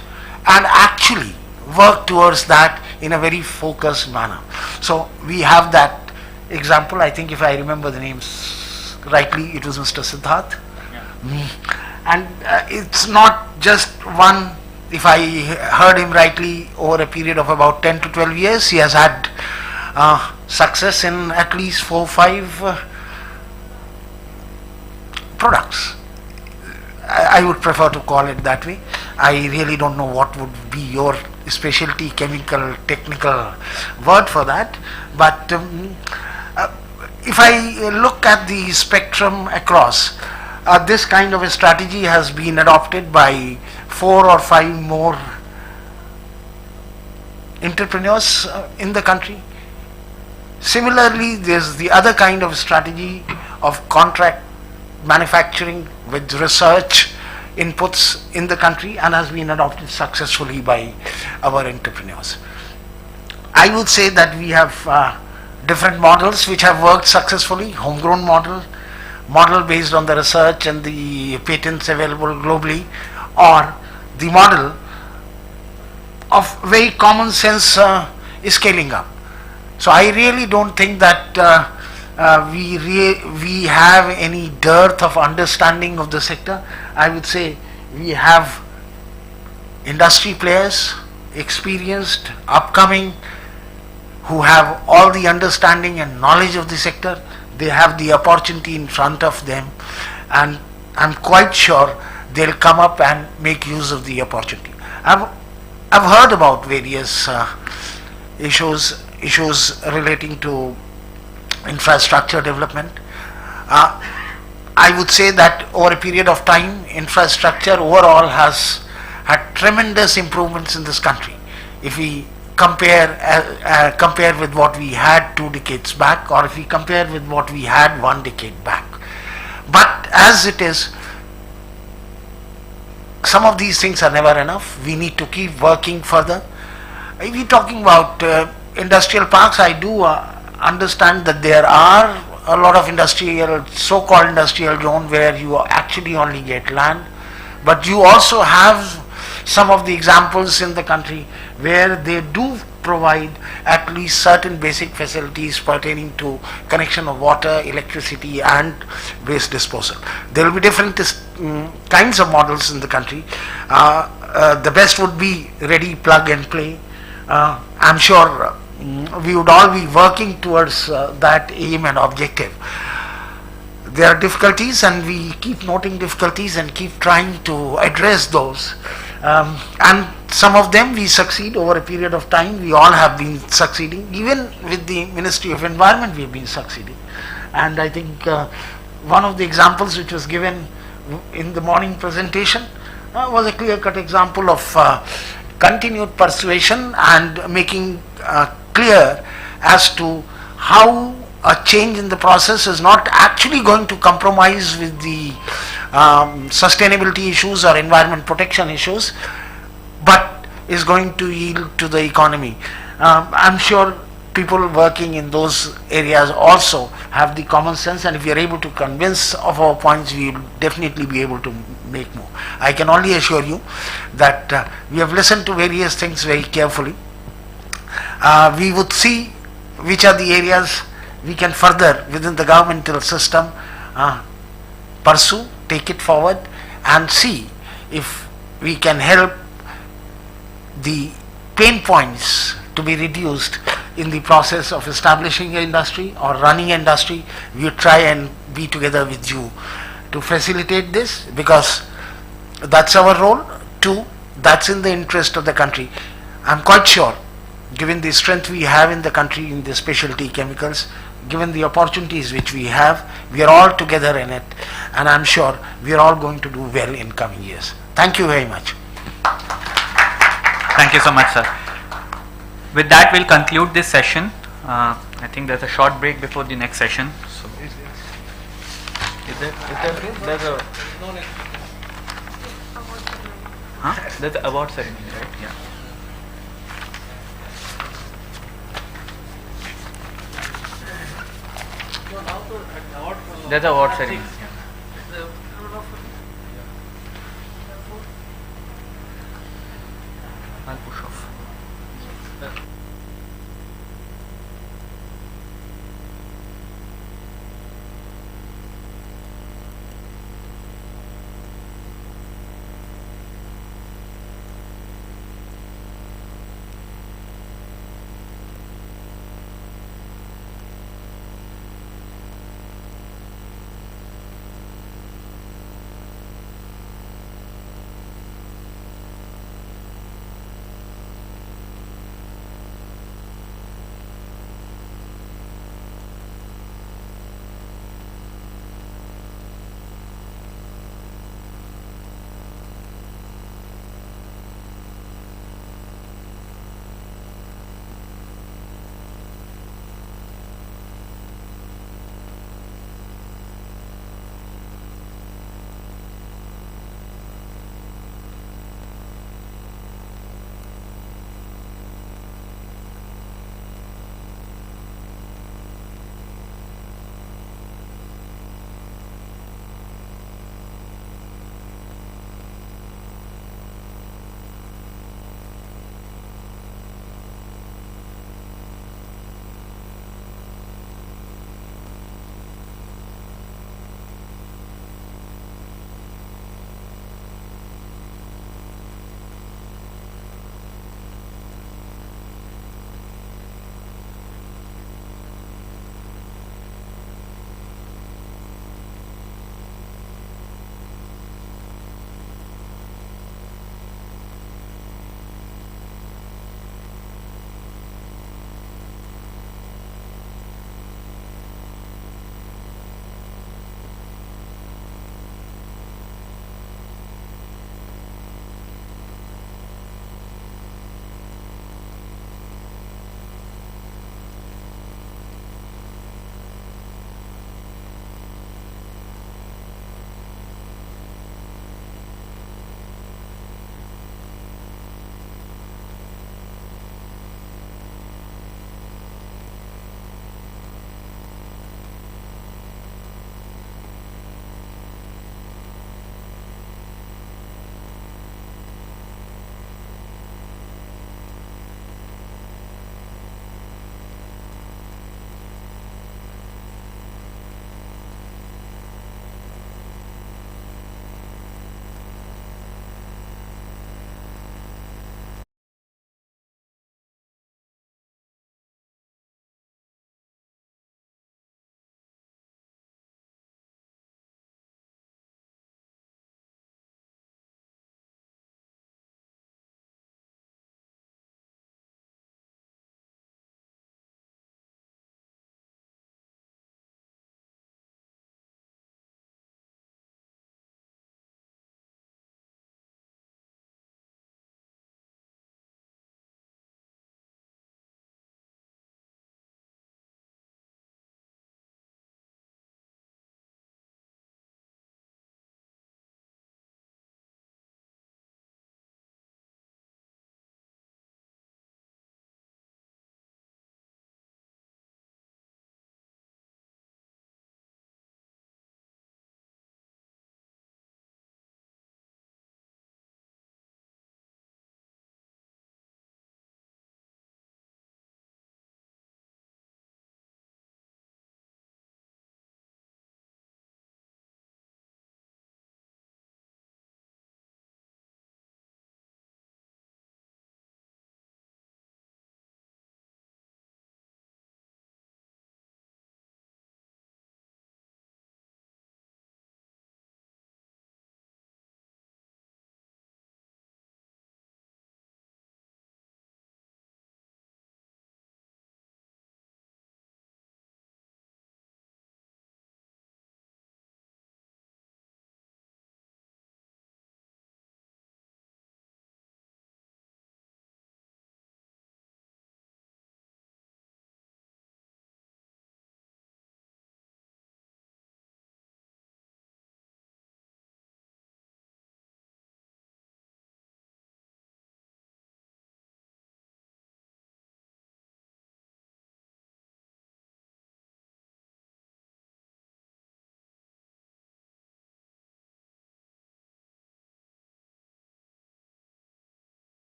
and actually work towards that in a very focused manner. So we have that example. I think if I remember the names rightly, it was Mr. Siddharth. Yeah. And it's not just one, if I heard him rightly, over a period of about 10 to 12 years, he has had success in at least 4 or 5 products. I would prefer to call it that way. I really don't know what would be your specialty chemical technical word for that, but if I look at the spectrum across, this kind of a strategy has been adopted by 4 or 5 more entrepreneurs in the country. Similarly, there's the other kind of strategy of contract manufacturing with research inputs in the country, and has been adopted successfully by our entrepreneurs. I would say that we have different models which have worked successfully: homegrown model based on the research and the patents available globally, or the model of very common sense scaling up. So I really don't think that we have any dearth of understanding of the sector. I would say we have industry players, experienced, upcoming, who have all the understanding and knowledge of the sector. They have the opportunity in front of them, and I'm quite sure they'll come up and make use of the opportunity. I've heard about various issues relating to infrastructure development. I would say that over a period of time, infrastructure overall has had tremendous improvements in this country. If we compare with what we had 2 decades back, or if we compare with what we had 1 decade back. But as it is, some of these things are never enough. We need to keep working further. If we're talking about industrial parks, I do understand that there are a lot of industrial, so-called industrial zone where you actually only get land, but you also have some of the examples in the country where they do provide at least certain basic facilities pertaining to connection of water, electricity and waste disposal. There will be different kinds of models in the country. The best would be ready, plug and play. I'm sure we would all be working towards that aim and objective. There are difficulties, and we keep noting difficulties and keep trying to address those. And some of them we succeed over a period of time. We all have been succeeding. Even with the Ministry of Environment, we have been succeeding. And I think one of the examples which was given in the morning presentation was a clear-cut example of continued persuasion and making clear as to how a change in the process is not actually going to compromise with the sustainability issues or environment protection issues, but is going to yield to the economy. I'm sure people working in those areas also have the common sense, and if we are able to convince of our points, we will definitely be able to make more. I can only assure you that we have listened to various things very carefully. We would see which are the areas we can further within the governmental system pursue, take it forward, and see if we can help the pain points to be reduced in the process of establishing an industry or running an industry. We try and be together with you to facilitate this, because that's our role too. That's in the interest of the country. I'm quite sure, given the strength we have in the country in the specialty chemicals, given the opportunities which we have, we are all together in it, and I'm sure we are all going to do well in coming years. Thank you very much. Thank you so much, sir. With that, we'll conclude this session. I think there's a short break before the next session. So, there's a there's the award ceremony, right? Yeah. There's a award ceremony. I'll push off.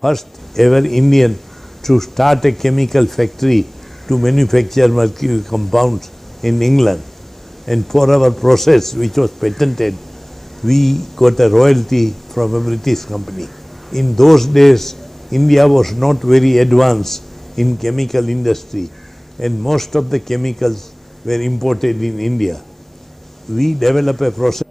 first ever Indian to start a chemical factory to manufacture mercury compounds in England. And for our process, which was patented, we got a royalty from a British company. In those days, India was not very advanced in chemical industry, and most of the chemicals were imported in India. We developed a process.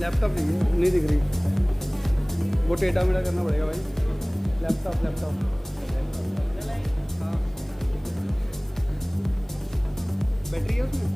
Laptop नहीं दिख रही, वो टेढ़ा मेढ़ा करना पड़ेगा भाई। Laptop हाँ, बैटरी है उसमें।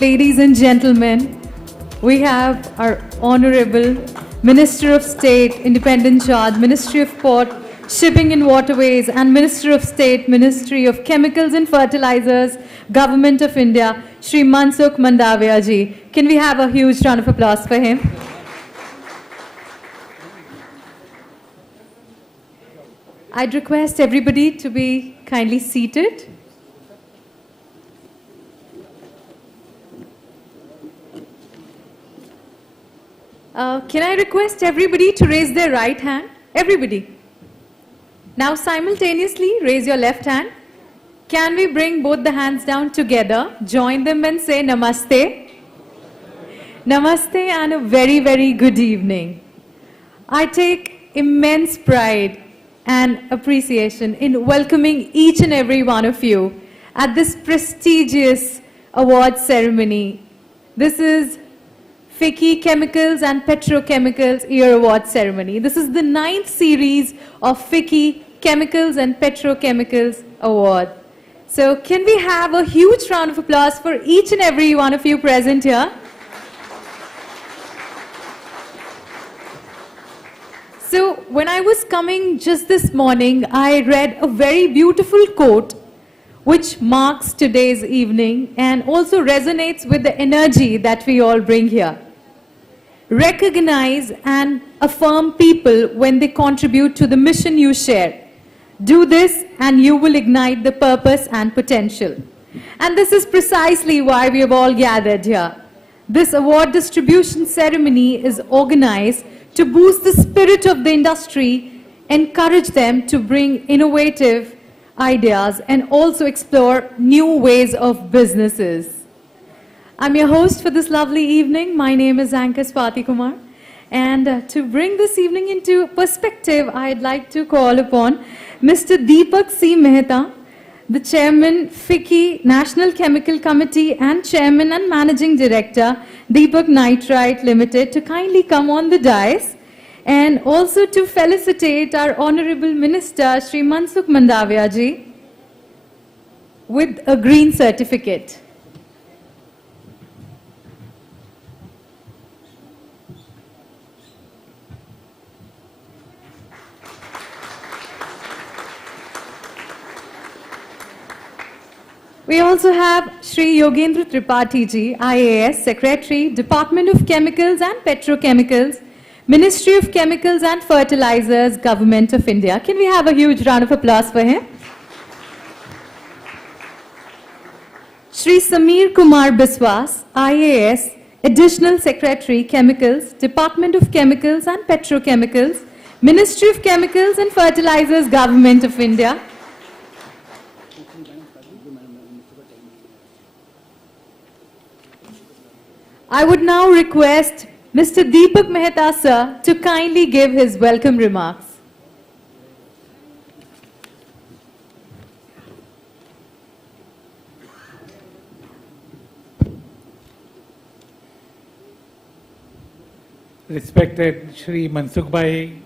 ladies and gentlemen, we have our Honorable Minister of State, Independent Charge, Ministry of Port, Shipping and Waterways, and Minister of State, Ministry of Chemicals and Fertilizers, Government of India, Shri Mansukh Mandavia ji. Can we have a huge round of applause for him? I'd request everybody to be kindly seated. Can I request everybody to raise their right hand? Everybody. Now simultaneously raise your left hand. Can we bring both the hands down together? Join them and say Namaste. Namaste and a very, very good evening. I take immense pride and appreciation in welcoming each and every one of you at this prestigious award ceremony. This is FICCI Chemicals and Petrochemicals Year Award Ceremony. This is the 9th series of FICCI Chemicals and Petrochemicals Award. So can we have a huge round of applause for each and every one of you present here? So when I was coming just this morning, I read a very beautiful quote which marks today's evening and also resonates with the energy that we all bring here. Recognize and affirm people when they contribute to the mission you share. Do this and you will ignite the purpose and potential. And this is precisely why we have all gathered here. This award distribution ceremony is organized to boost the spirit of the industry, encourage them to bring innovative ideas and also explore new ways of businesses. I'm your host for this lovely evening. My name is Anchor Swati Kumar. And to bring this evening into perspective, I'd like to call upon Mr. Deepak C. Mehta, the Chairman, FICCI National Chemical Committee and Chairman and Managing Director, Deepak Nitrite Limited, to kindly come on the dais and also to felicitate our Honorable Minister, Shri Mansukh Mandavia ji, with a green certificate. We also have Shri Yogendra Tripathi ji, IAS Secretary, Department of Chemicals and Petrochemicals, Ministry of Chemicals and Fertilizers, Government of India. Can we have a huge round of applause for him? Shri Samir Kumar Biswas, IAS Additional Secretary, Chemicals, Department of Chemicals and Petrochemicals, Ministry of Chemicals and Fertilizers, Government of India. I would now request Mr. Deepak Mehta sir to kindly give his welcome remarks. Respected Shri Mansukh Bhai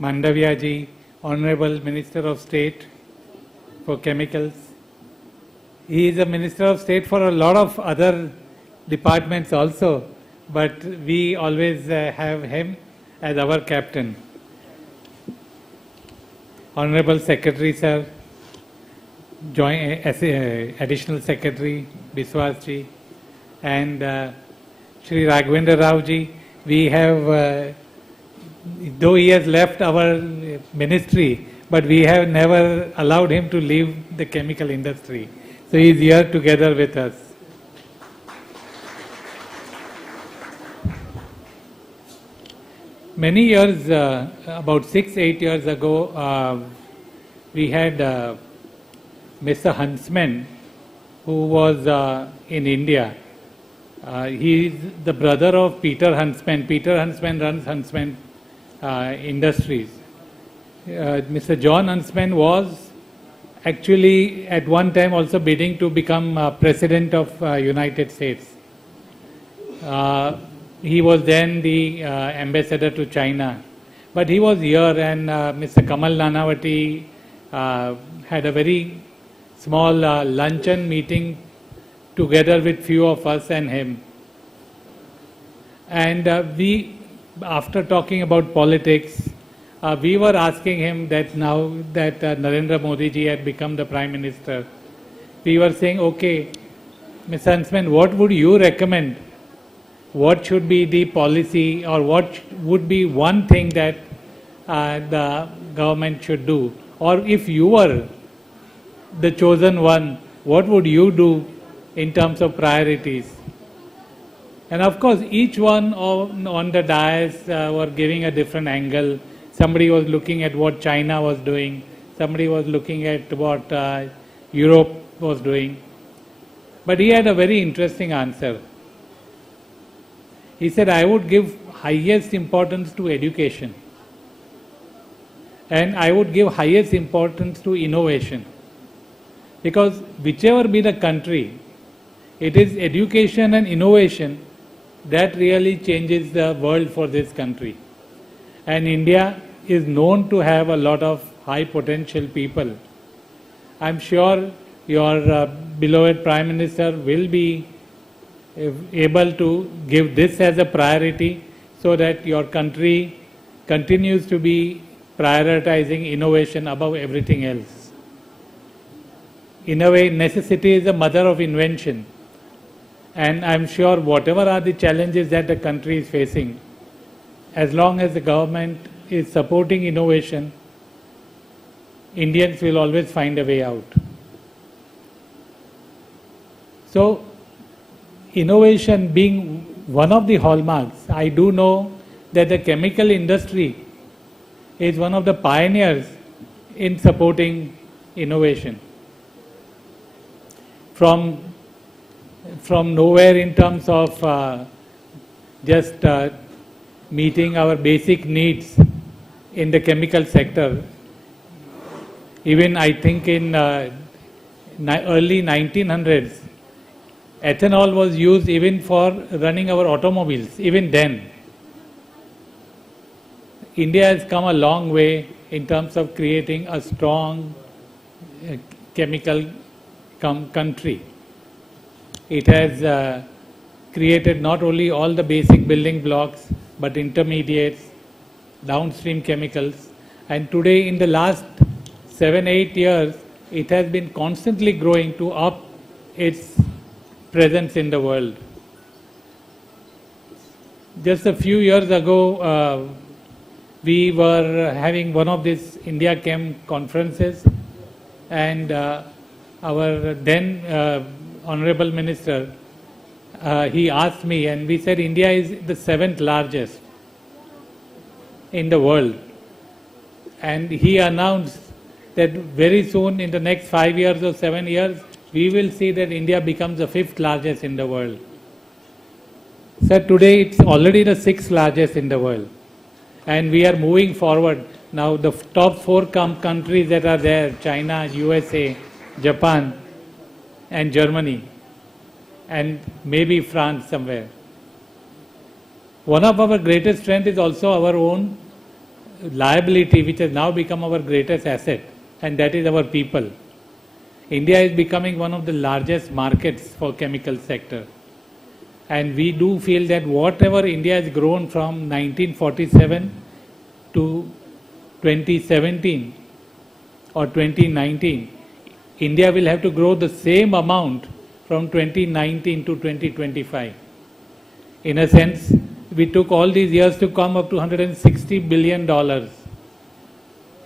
Mandavia ji, Honorable Minister of State for Chemicals. He is a Minister of State for a lot of other departments also, but we always have him as our captain. Honorable Secretary Sir, Additional Secretary Biswas ji, and Shri Raghvendra Rao ji, we have, though he has left our ministry, but we have never allowed him to leave the chemical industry. So he is here together with us. Many years, about 6-8 years ago, we had Mr. Huntsman, who was in India. He is the brother of Peter Huntsman. Peter Huntsman runs Huntsman Industries. Mr. John Huntsman was actually at one time also bidding to become President of United States. He was then the ambassador to China. But he was here, and Mr. Kamal Nanavati had a very small luncheon meeting together with few of us and him. And after talking about politics, we were asking him that now that Narendra Modi ji had become the Prime Minister, we were saying, okay, Mr. Huntsman, what would you recommend? What should be the policy, or what would be one thing that the government should do? Or if you were the chosen one, what would you do in terms of priorities? And of course, each one on the dais were giving a different angle. Somebody was looking at what China was doing. Somebody was looking at what Europe was doing. But he had a very interesting answer. He said, I would give highest importance to education. And I would give highest importance to innovation. Because whichever be the country, it is education and innovation that really changes the world for this country. And India is known to have a lot of high potential people. I'm sure your beloved Prime Minister will be able to give this as a priority so that your country continues to be prioritizing innovation above everything else. In a way, necessity is the mother of invention. And I'm sure whatever are the challenges that the country is facing, as long as the government is supporting innovation, Indians will always find a way out. So, innovation being one of the hallmarks, I do know that the chemical industry is one of the pioneers in supporting innovation. From nowhere in terms of just meeting our basic needs in the chemical sector. Even I think in early 1900s, ethanol was used even for running our automobiles, even then. India has come a long way in terms of creating a strong chemical country. It has created not only all the basic building blocks, but intermediates, downstream chemicals. And today, in the last 7-8 years, it has been constantly growing to up its presence in the world. Just a few years ago, we were having one of these India Chem conferences, and our then Honorable Minister, he asked me, and we said India is the 7th largest in the world. And he announced that very soon, in the next 5 years or 7 years, we will see that India becomes the 5th largest in the world. So today it's already the 6th largest in the world. And we are moving forward. Now the top 4 countries that are there, China, USA, Japan, and Germany, and maybe France somewhere. One of our greatest strengths is also our own liability, which has now become our greatest asset, and that is our people. India is becoming one of the largest markets for chemical sector. And we do feel that whatever India has grown from 1947 to 2017 or 2019, India will have to grow the same amount from 2019 to 2025. In a sense, we took all these years to come up to $160 billion.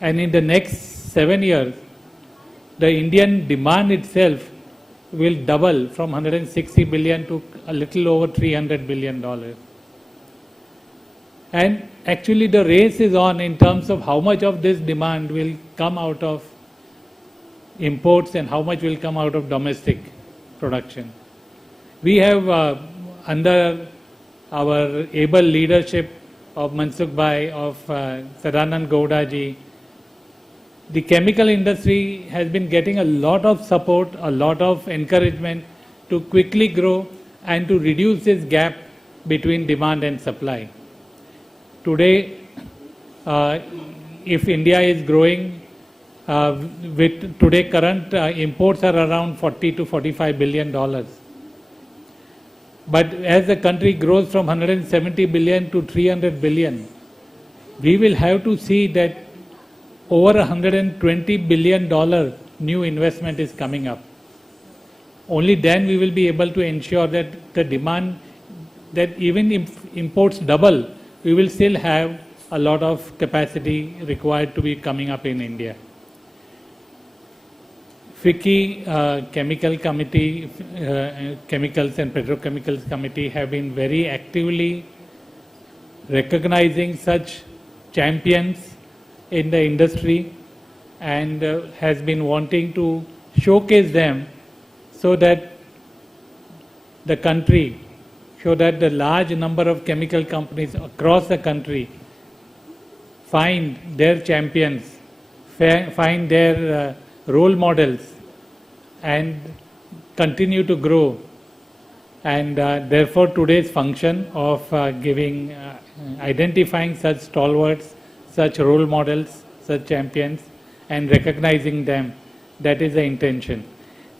And in the next 7 years, the Indian demand itself will double from 160 billion to a little over $300 billion. And actually the race is on in terms of how much of this demand will come out of imports and how much will come out of domestic production. We have under our able leadership of Mansukh Bhai, of Sadanand Gowda ji, the chemical industry has been getting a lot of support, a lot of encouragement to quickly grow and to reduce this gap between demand and supply. Today, if India is growing, with today current imports are around $40 to $45 billion. But as the country grows from 170 billion to 300 billion, we will have to see that over $120 billion new investment is coming up. Only then we will be able to ensure that the demand, that even if imports double, we will still have a lot of capacity required to be coming up in India. FICCI Chemical Committee, Chemicals and Petrochemicals Committee have been very actively recognizing such champions in the industry and has been wanting to showcase them so that the country, so that the large number of chemical companies across the country find their champions, find their role models and continue to grow. And therefore today's function of identifying such stalwarts, such role models, such champions and recognizing them, that is the intention.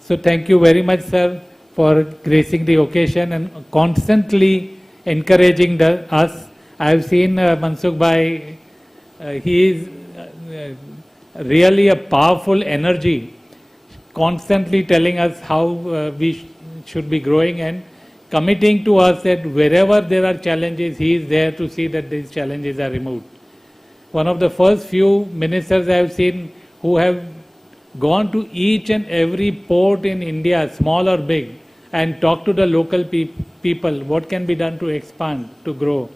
So thank you very much, sir, for gracing the occasion and constantly encouraging us. I have seen Mansukh Bhai, he is really a powerful energy, constantly telling us how we should be growing and committing to us that wherever there are challenges, he is there to see that these challenges are removed. One of the first few ministers I have seen who have gone to each and every port in India, small or big, and talked to the local people, what can be done to expand, to grow,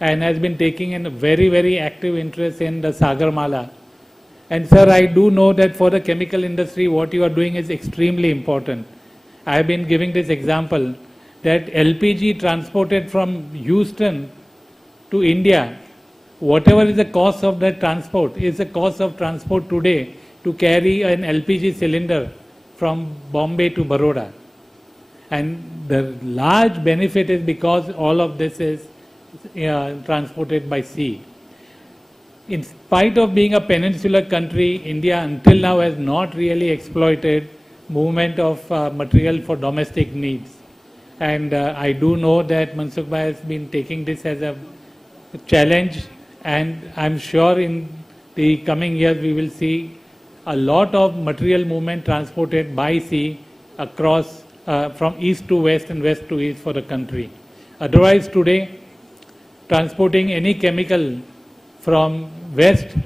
and has been taking a very, very active interest in the Sagarmala. And sir, I do know that for the chemical industry, what you are doing is extremely important. I have been giving this example that LPG transported from Houston to India, whatever is the cost of that transport, is the cost of transport today to carry an LPG cylinder from Bombay to Baroda. And the large benefit is because all of this is transported by sea. In spite of being a peninsular country, India until now has not really exploited movement of material for domestic needs. And I do know that Mansukh Bhai has been taking this as a challenge, and I'm sure in the coming years we will see a lot of material movement transported by sea across from east to west and west to east for the country. Otherwise today, transporting any chemical from west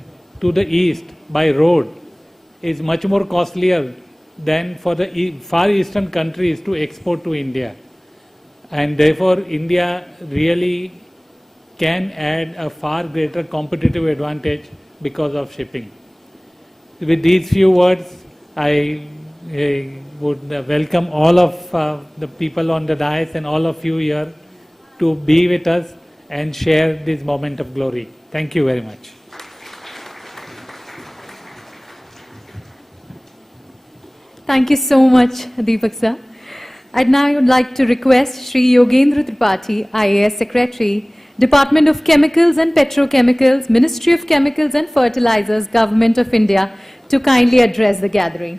to the east by road is much more costlier than for the far eastern countries to export to India. And therefore India really can add a far greater competitive advantage because of shipping. With these few words, I would welcome all of the people on the dais and all of you here to be with us and share this moment of glory. Thank you very much. Thank you so much, Deepak sir. I'd now like to request Shri Yogendra Tripathi, IAS Secretary, Department of Chemicals and Petrochemicals, Ministry of Chemicals and Fertilizers, Government of India, to kindly address the gathering.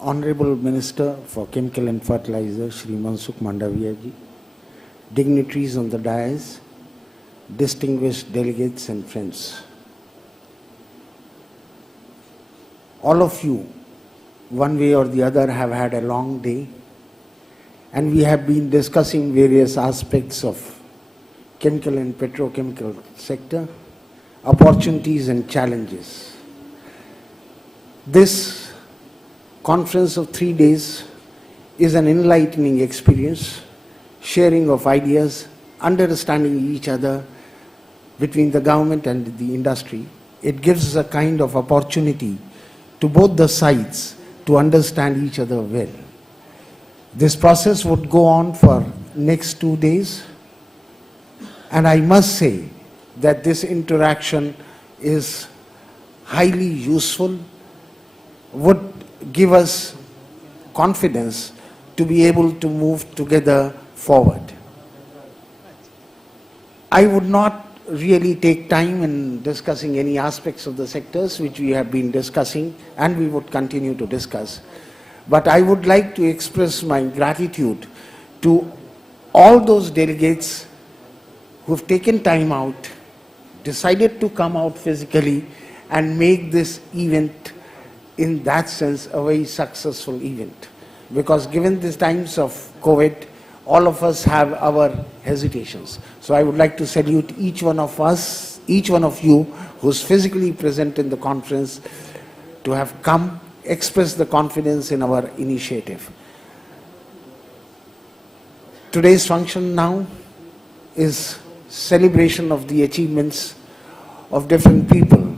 Honorable Minister for Chemical and Fertilizer, Shri Mansukh Mandaviya ji, dignitaries on the dais, distinguished delegates and friends. All of you, one way or the other, have had a long day, and we have been discussing various aspects of chemical and petrochemical sector, opportunities and challenges. This conference of 3 days is an enlightening experience, sharing of ideas, understanding each other between the government and the industry. It gives us a kind of opportunity to both the sides to understand each other well. This process would go on for next 2 days, and I must say that this interaction is highly useful, would give us confidence to be able to move together forward. I would not really take time in discussing any aspects of the sectors which we have been discussing and we would continue to discuss. But I would like to express my gratitude to all those delegates who have taken time out, decided to come out physically and make this event in that sense a very successful event. Because given these times of COVID, all of us have our hesitations. So I would like to salute each one of us, each one of you who's physically present in the conference to have come, express the confidence in our initiative. Today's function now is celebration of the achievements of different people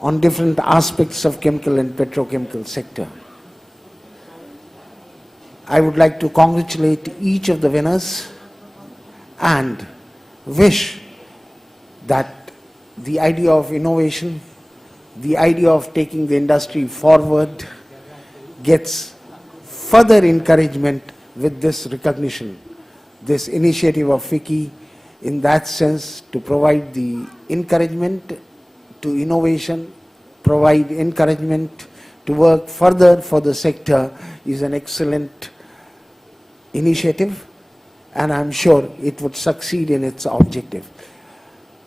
on different aspects of chemical and petrochemical sector. I would like to congratulate each of the winners and wish that the idea of innovation, the idea of taking the industry forward gets further encouragement with this recognition, this initiative of FICCI in that sense to provide the encouragement to innovation, provide encouragement to work further for the sector is an excellent initiative, and I'm sure it would succeed in its objective.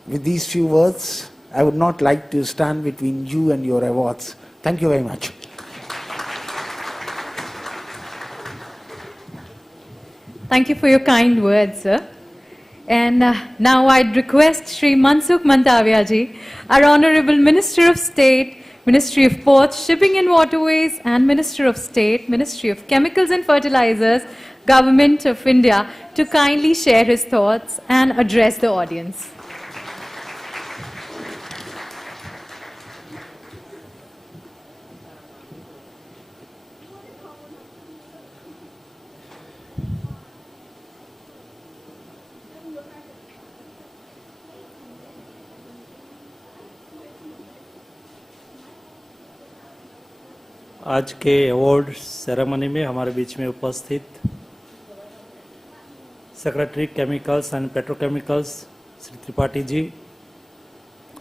With these few words, I would not like to stand between you and your awards. Thank you very much. Thank you for your kind words, sir. And now I'd request Shri Mansukh Mandaviya ji, our Honorable Minister of State, Ministry of Ports, Shipping and Waterways, and Minister of State, Ministry of Chemicals and Fertilizers, Government of India, to kindly share his thoughts and address the audience. आज के award ceremony में हमारे बीच में उपस्थित secretary chemicals and petrochemicals Shri Tripathi ji,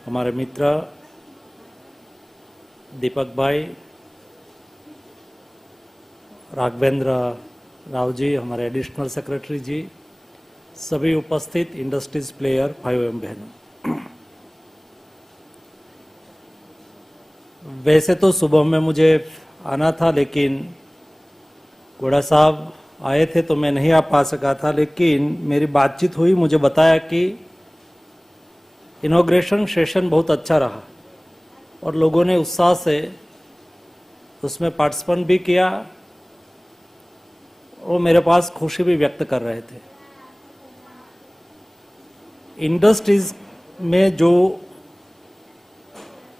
हमारे मित्र दीपक भाई, राघवेंद्र राव जी, हमारे एडिशनल सेक्रेटरी जी, सभी उपस्थित इंडस्ट्रीज प्लेयर भाइयों एवं बहनों, वैसे तो सुबह में मुझे आना था लेकिन गोड़ा साहब आए थे तो मैं नहीं आ पा सका था, लेकिन मेरी बातचीत हुई, मुझे बताया कि इनॉग्रेशन सेशन बहुत अच्छा रहा और लोगों ने उत्साह से उसमें पार्टिसिपेट भी किया और मेरे पास खुशी भी व्यक्त कर रहे थे। इंडस्ट्रीज में जो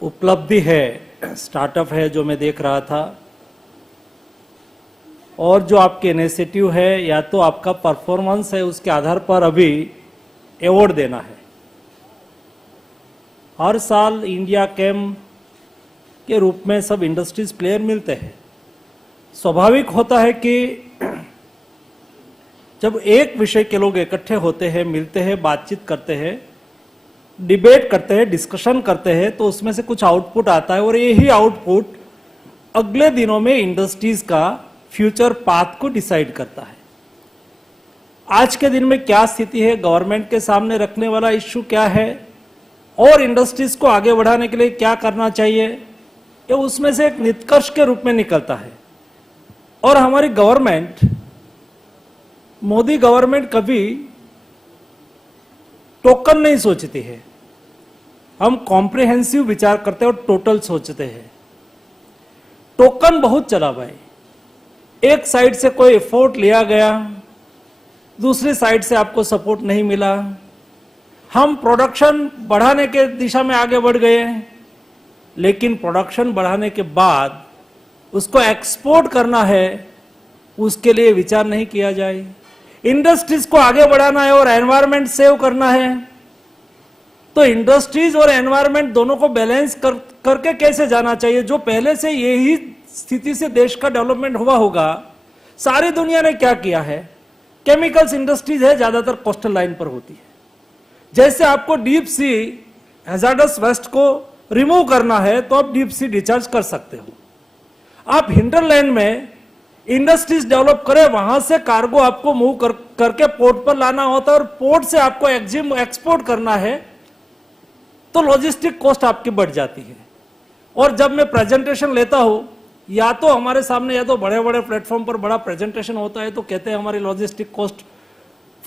उपलब्धि है, स्टार्टअप है जो मैं देख रहा था, और जो आपके इनिशिएटिव है या तो आपका परफॉर्मेंस है, उसके आधार पर अभी अवार्ड देना है। हर साल इंडिया केम के रूप में सब इंडस्ट्रीज प्लेयर मिलते हैं। स्वाभाविक होता है कि जब एक विषय के लोग इकट्ठे होते हैं, मिलते हैं, बातचीत करते हैं, डिबेट करते हैं, डिस्कशन करते हैं, तो उसमें से कुछ आउटपुट आता है और यही आउटपुट अगले दिनों में इंडस्ट्रीज का फ्यूचर पाथ को डिसाइड करता है। आज के दिन में क्या स्थिति है, गवर्नमेंट के सामने रखने वाला इश्यू क्या है और इंडस्ट्रीज को आगे बढ़ाने के लिए क्या करना चाहिए, ये उसमें से एक निष्कर्ष के रूप में निकलता है। और हमारी गवर्नमेंट, मोदी गवर्नमेंट कभी टोकन नहीं सोचती है, हम कॉम्प्रिहेंसिव विचार करते हैं और टोटल सोचते हैं। टोकन बहुत चला भाई, एक साइड से कोई एफर्ट लिया गया, दूसरी साइड से आपको सपोर्ट नहीं मिला, हम प्रोडक्शन बढ़ाने के दिशा में आगे बढ़ गए, लेकिन प्रोडक्शन बढ़ाने के बाद उसको एक्सपोर्ट करना है, उसके लिए विचार नहीं किया जाए। इंडस्ट्रीज को आगे बढ़ाना है और एनवायरनमेंट सेव करना है, तो इंडस्ट्रीज और एनवायरनमेंट दोनों को बैलेंस करके कैसे जाना चाहिए। जो पहले से यही स्थिति से देश का डेवलपमेंट हुआ होगा, सारी दुनिया ने क्या किया है, केमिकल्स इंडस्ट्रीज है, ज्यादातर कोस्टल लाइन पर होती है। जैसे आपको डीप सी हैजार्डस वेस्ट को रिमूव करना है तो आप डीप सी डिस्चार्ज कर सकते हो। आप हिंटरलैंड में इंडस्ट्रीज डेवलप करें, वहां से कार्गो आपको मूव करके पोर्ट पर लाना होता है और पोर्ट से आपको एक्सपोर्ट करना है, तो लॉजिस्टिक कॉस्ट आपकी बढ़ जाती है। और जब मैं प्रेजेंटेशन लेता हूं, या तो हमारे सामने या तो बड़े बड़े प्लेटफॉर्म पर बड़ा प्रेजेंटेशन होता है तो कहते हैं हमारी लॉजिस्टिक कॉस्ट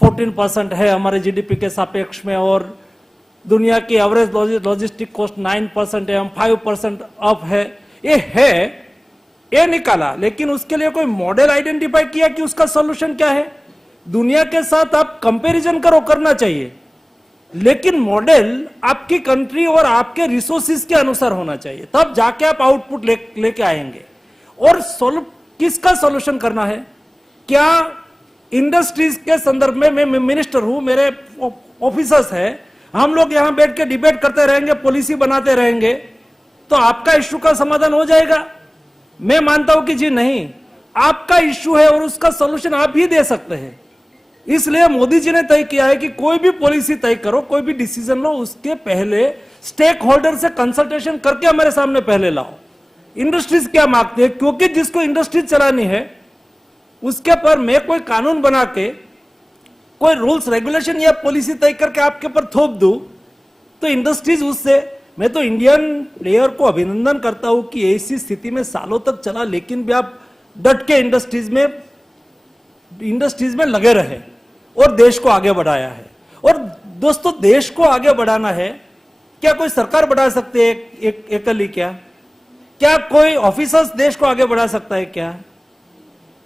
14% है हमारे जीडीपी के सापेक्ष में, और दुनिया की एवरेज लॉजिस्टिक कॉस्ट 9% है, हम 5% अप है। ये निकाला, लेकिन उसके लिए कोई मॉडल आइडेंटिफाई किया कि उसका सॉल्यूशन क्या है। दुनिया के साथ आप कंपैरिजन करो, करना चाहिए, लेकिन मॉडल आपकी कंट्री और आपके रिसोर्सेज के अनुसार होना चाहिए, तब जाके आप आउटपुट लेके आएंगे। और किसका सॉल्यूशन करना है? क्या इंडस्ट्रीज के संदर्भ में मैं मिनिस्टर हूं, मेरे ऑफिसर्स है, हम लोग यहां बैठ के डिबेट करते रहेंगे, पॉलिसी बनाते रहेंगे तो आपका इश्यू का समाधान हो जाएगा? मैं मानता हूं कि जी नहीं, आपका इश्यू है और उसका सॉल्यूशन आप ही दे सकते हैं। इसलिए मोदी जी ने तय किया है कि कोई भी पॉलिसी तय करो, कोई भी डिसीजन लो, उसके पहले स्टेक होल्डर से कंसल्टेशन करके हमारे सामने पहले लाओ। इंडस्ट्रीज क्या मांगते हैं, क्योंकि जिसको इंडस्ट्रीज चलानी है उसके पर मैं कोई कानून बना के, कोई रूल्स रेगुलेशन या पॉलिसी तय करके आपके पर थोप दूं तो इंडस्ट्रीज उससे, मैं तो इंडियन प्लेयर को अभिनंदन करता हूं कि ऐसी स्थिति में सालों तक चला, लेकिन भी आप डट के इंडस्ट्रीज में लगे रहे और देश को आगे बढ़ाया है। और दोस्तों, देश को आगे बढ़ाना है, क्या कोई सरकार बढ़ा सकती है एकली? क्या कोई ऑफिसर्स देश को आगे बढ़ा सकता है क्या?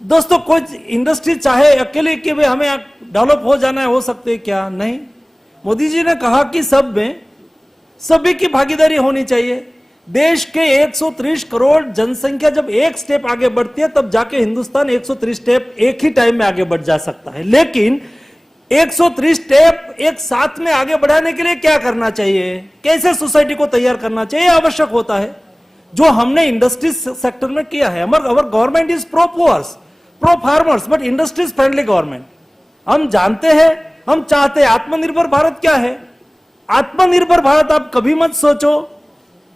दोस्तों, कोई इंडस्ट्री चाहे अकेले कि भाई हमें डेवलप हो जाना है, हो सकते है क्या? नहीं। मोदी जी ने कहा कि सब में सभी की भागीदारी होनी चाहिए। देश के 130 करोड़ जनसंख्या जब एक स्टेप आगे बढ़ती है, तब जाके हिंदुस्तान 130 स्टेप एक ही टाइम में आगे बढ़ जा सकता है। लेकिन 130 स्टेप एक साथ में आगे बढ़ाने के लिए क्या करना चाहिए, कैसे सोसाइटी को तैयार करना चाहिए, आवश्यक होता है, जो हमने इंडस्ट्रीज सेक्टर में किया है। Our government is pro poors, pro farmers, but industries friendly government. हम जानते हैं, हम चाहते हैं आत्मनिर्भर भारत। क्या है आत्मनिर्भर भारत? आप कभी मत सोचो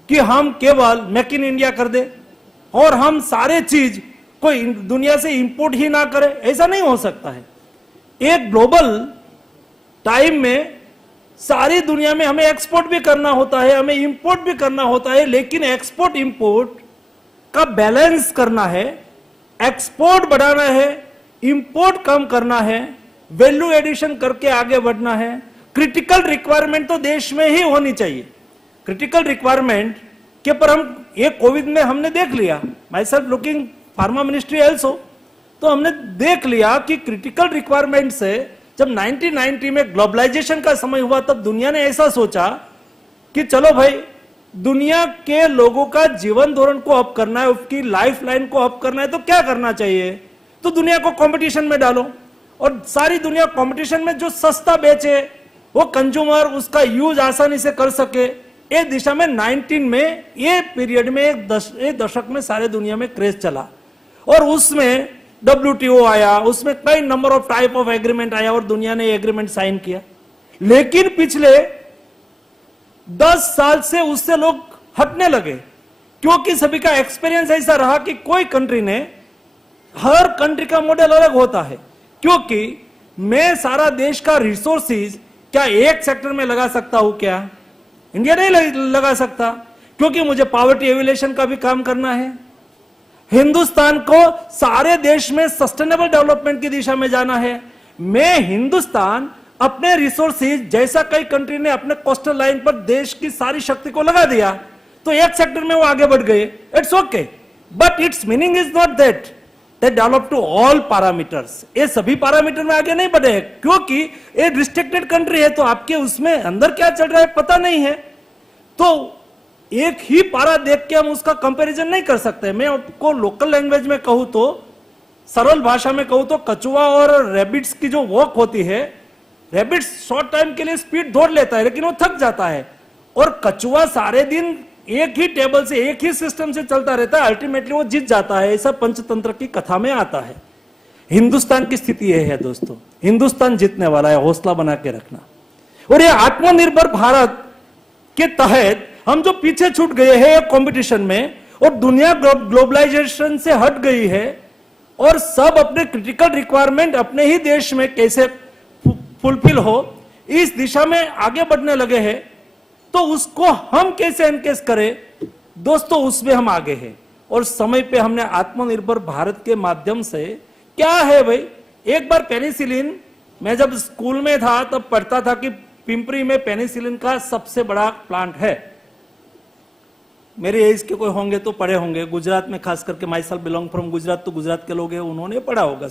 कि हम केवल मेक इन इंडिया कर दे और हम सारे चीज कोई दुनिया से इंपोर्ट ही ना करें, ऐसा नहीं हो सकता है। एक ग्लोबल टाइम में सारी दुनिया में हमें एक्सपोर्ट भी करना होता है, हमें इंपोर्ट भी करना होता है, लेकिन एक्सपोर्ट इंपोर्ट का बैलेंस करना है, एक्सपोर्ट बढ़ाना है, इंपोर्ट कम करना है, वैल्यू एडिशन करके आगे बढ़ना है। क्रिटिकल रिक्वायरमेंट तो देश में ही होनी चाहिए। क्रिटिकल रिक्वायरमेंट के पर हम ये कोविड में हमने देख लिया, my self looking pharma ministry also, तो हमने देख लिया कि क्रिटिकल रिक्वायरमेंट से जब 1990 में ग्लोबलाइजेशन का समय हुआ, तब दुनिया ने ऐसा सोचा कि चलो भाई, दुनिया के लोगों का जीवन धोरण को अप करना है, उसकी लाइफ लाइन को अप करना है, तो क्या करना चाहिए? तो दुनिया को कंपटीशन में डालो, और सारी दुनिया कंपटीशन में जो सस्ता बेचे वो कंज्यूमर उसका यूज आसानी से कर सके, ये दिशा में 19 में ये पीरियड में एक दशक में सारे दुनिया में क्रेज चला, और उसमें WTO आया, उसमें कई number of type of agreement आया और दुनिया ने एग्रीमेंट साइन किया। लेकिन पिछले 10 साल से उससे लोग हटने लगे, क्योंकि सभी का एक्सपीरियंस ऐसा रहा कि कोई कंट्री ने, हर कंट्री का मॉडल अलग होता है, क्योंकि मैं सारा देश का रिसोर्सेज क्या एक सेक्टर में लगा सकता हूं? क्या इंडिया नहीं लगा सकता, क्योंकि मुझे पॉवर्टी एविलेशन का भी काम करना है। हिंदुस्तान को सारे देश में सस्टेनेबल डेवलपमेंट की दिशा में जाना है। मैं हिंदुस्तान अपने रिसोर्सेज, जैसा कई कंट्री ने अपने कोस्टल लाइन पर देश की सारी शक्ति को लगा दिया, तो एक सेक्टर में वो आगे बढ़ गए, it's okay, but it's meaning is not that they develop to all parameters। ये सभी पैरामीटर में आगे नहीं बढ़े, क्योंकि ये रिस्ट्रिक्टेड कंट्री है, तो आपके उसमें अंदर क्या चल रहा है पता नहीं है, तो एक ही पारा देख के हम उसका कंपैरिजन नहीं कर सकते। मैं आपको लोकल लैंग्वेज में कहूं तो, सरल भाषा में कहूं तो, कछुआ और रैबिट्स की जो वॉक होती है, रैबिट्स शॉर्ट टाइम के लिए स्पीड दौड़ लेता है, लेकिन वो थक जाता है, और कछुआ सारे दिन एक ही टेबल से, एक ही सिस्टम से चलता रहता है, अल्टीमेटली वो जीत जाता है। ऐसा पंचतंत्र की कथा में आता है। हिंदुस्तान की स्थिति यह है दोस्तों, हिंदुस्तान जीतने वाला है, हौसला बना के रखना। और ये आत्मनिर्भर भारत के तहत हम जो पीछे छूट गए हैं एक कंपटीशन में, और दुनिया ग्लोबलाइजेशन से हट गई है, और सब अपने क्रिटिकल रिक्वायरमेंट अपने ही देश में कैसे फुलफिल हो, इस दिशा में आगे बढ़ने लगे हैं, तो उसको हम कैसे एनकेज करें दोस्तों, उसमें हम आगे हैं। और समय पे हमने आत्मनिर्भर भारत के माध्यम से क्या है भाई, एक बार पेनिसिलिन, मैं जब स्कूल में था तब पढ़ता था कि पिंपरी में पेनिसिलिन का सबसे बड़ा प्लांट है। मेरे एज के कोई होंगे तो पढ़े होंगे, गुजरात में खास करके my self belong from Gujarat, तो गुजरात के लोग हैं, उन्होंने पढ़ा होगा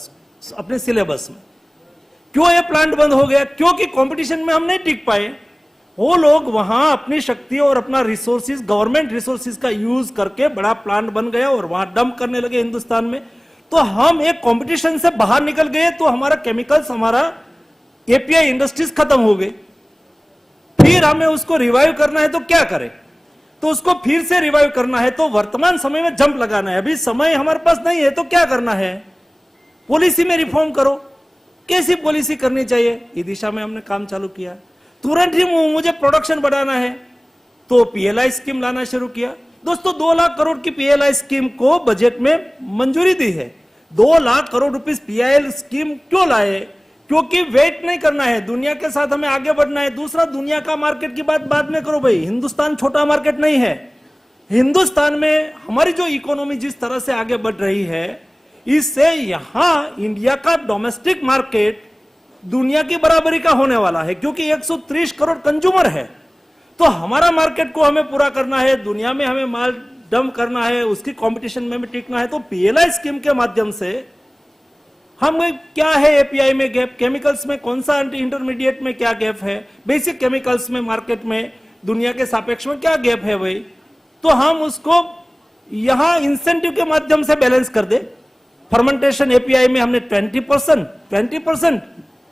अपने सिलेबस में। क्यों ये प्लांट बंद हो गया? क्योंकि कंपटीशन में हम नहीं टिक पाए। वो लोग वहां अपनी शक्ति और अपना रिसोर्सिस, गवर्नमेंट रिसोर्सिस का यूज करके बड़ा प्लांट बन गया और वहां डंप करने लगे हिंदुस्तान में। तो हम एक कंपटीशन से बाहर निकल गए, तो हमारा केमिकल्स, हमारा एपीआई इंडस्ट्रीज खत्म हो गई। फिर हमें उसको रिवाइव करना है तो क्या करें? तो उसको फिर से रिवाइव करना है तो वर्तमान समय में जंप लगाना है। अभी समय हमारे पास नहीं है तो क्या करना है? पॉलिसी में रिफॉर्म करो। कैसी पॉलिसी करनी चाहिए, इस दिशा में हमने काम चालू किया। तुरंत ही मुझे प्रोडक्शन बढ़ाना है तो पीएलआई स्कीम लाना शुरू किया। दोस्तों 2 लाख करोड़ की पीएलआई स्कीम को बजट में मंजूरी दी है। 2 lakh crore rupees PLI scheme क्यों लाए? क्योंकि वेट नहीं करना है, दुनिया के साथ हमें आगे बढ़ना है। दूसरा, दुनिया का मार्केट की बात बाद में करो भाई, हिंदुस्तान छोटा मार्केट नहीं है। हिंदुस्तान में हमारी जो इकोनॉमी जिस तरह से आगे बढ़ रही है, इससे यहां इंडिया का डोमेस्टिक मार्केट दुनिया की बराबरी का होने वाला है, क्योंकि 130 करोड़ कंज्यूमर है। तो हमारा मार्केट को हमें पूरा करना है, दुनिया में हमें माल डंप करना है, उसकी कंपटीशन में भी टिकना है। तो पीएलआई स्कीम के माध्यम से हम क्या है, एपीआई में गैप, केमिकल्स में कौन सा इंटरमीडिएट में क्या गैप है, बेसिक केमिकल्स में मार्केट में दुनिया के सापेक्ष में क्या गैप है भाई, तो हम उसको यहां इंसेंटिव के माध्यम से बैलेंस कर दे। फर्मेंटेशन एपीआई में हमने 20%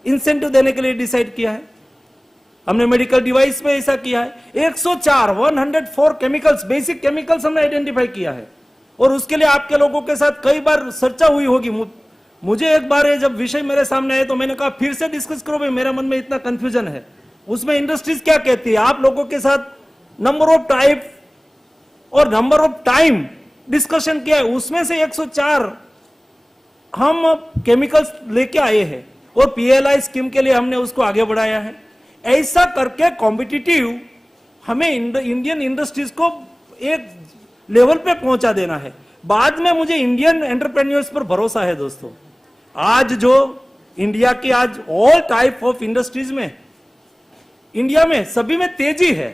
इंसेंटिव देने के लिए डिसाइड किया है। हमने मेडिकल डिवाइस में ऐसा किया है। 104 केमिकल्स, बेसिक केमिकल्स हमने आइडेंटिफाई किया है। और उसके लिए आपके लोगों के साथ कई बार चर्चा हुई होगी। मुझे एक बार जब विषय मेरे सामने आए तो मैंने कहा फिर से डिस्कस करो भाई, मेरे मन में इतना कंफ्यूजन है। उसमें इंडस्ट्रीज क्या कहती है, आप लोगों के साथ नंबर ऑफ टाइप और नंबर ऑफ टाइम डिस्कशन किया है। उसमें से 104 हम केमिकल्स लेके आए हैं और पीएलआई स्कीम के लिए हमने उसको आगे बढ़ाया है। ऐसा करके कॉम्पिटिटिव हमें इंडियन इंडस्ट्रीज को एक लेवल पे पहुंचा देना है। बाद में मुझे इंडियन एंटरप्रेन्योर्स पर भरोसा है दोस्तों। आज जो इंडिया की आज ऑल टाइप ऑफ इंडस्ट्रीज में, इंडिया में सभी में तेजी है,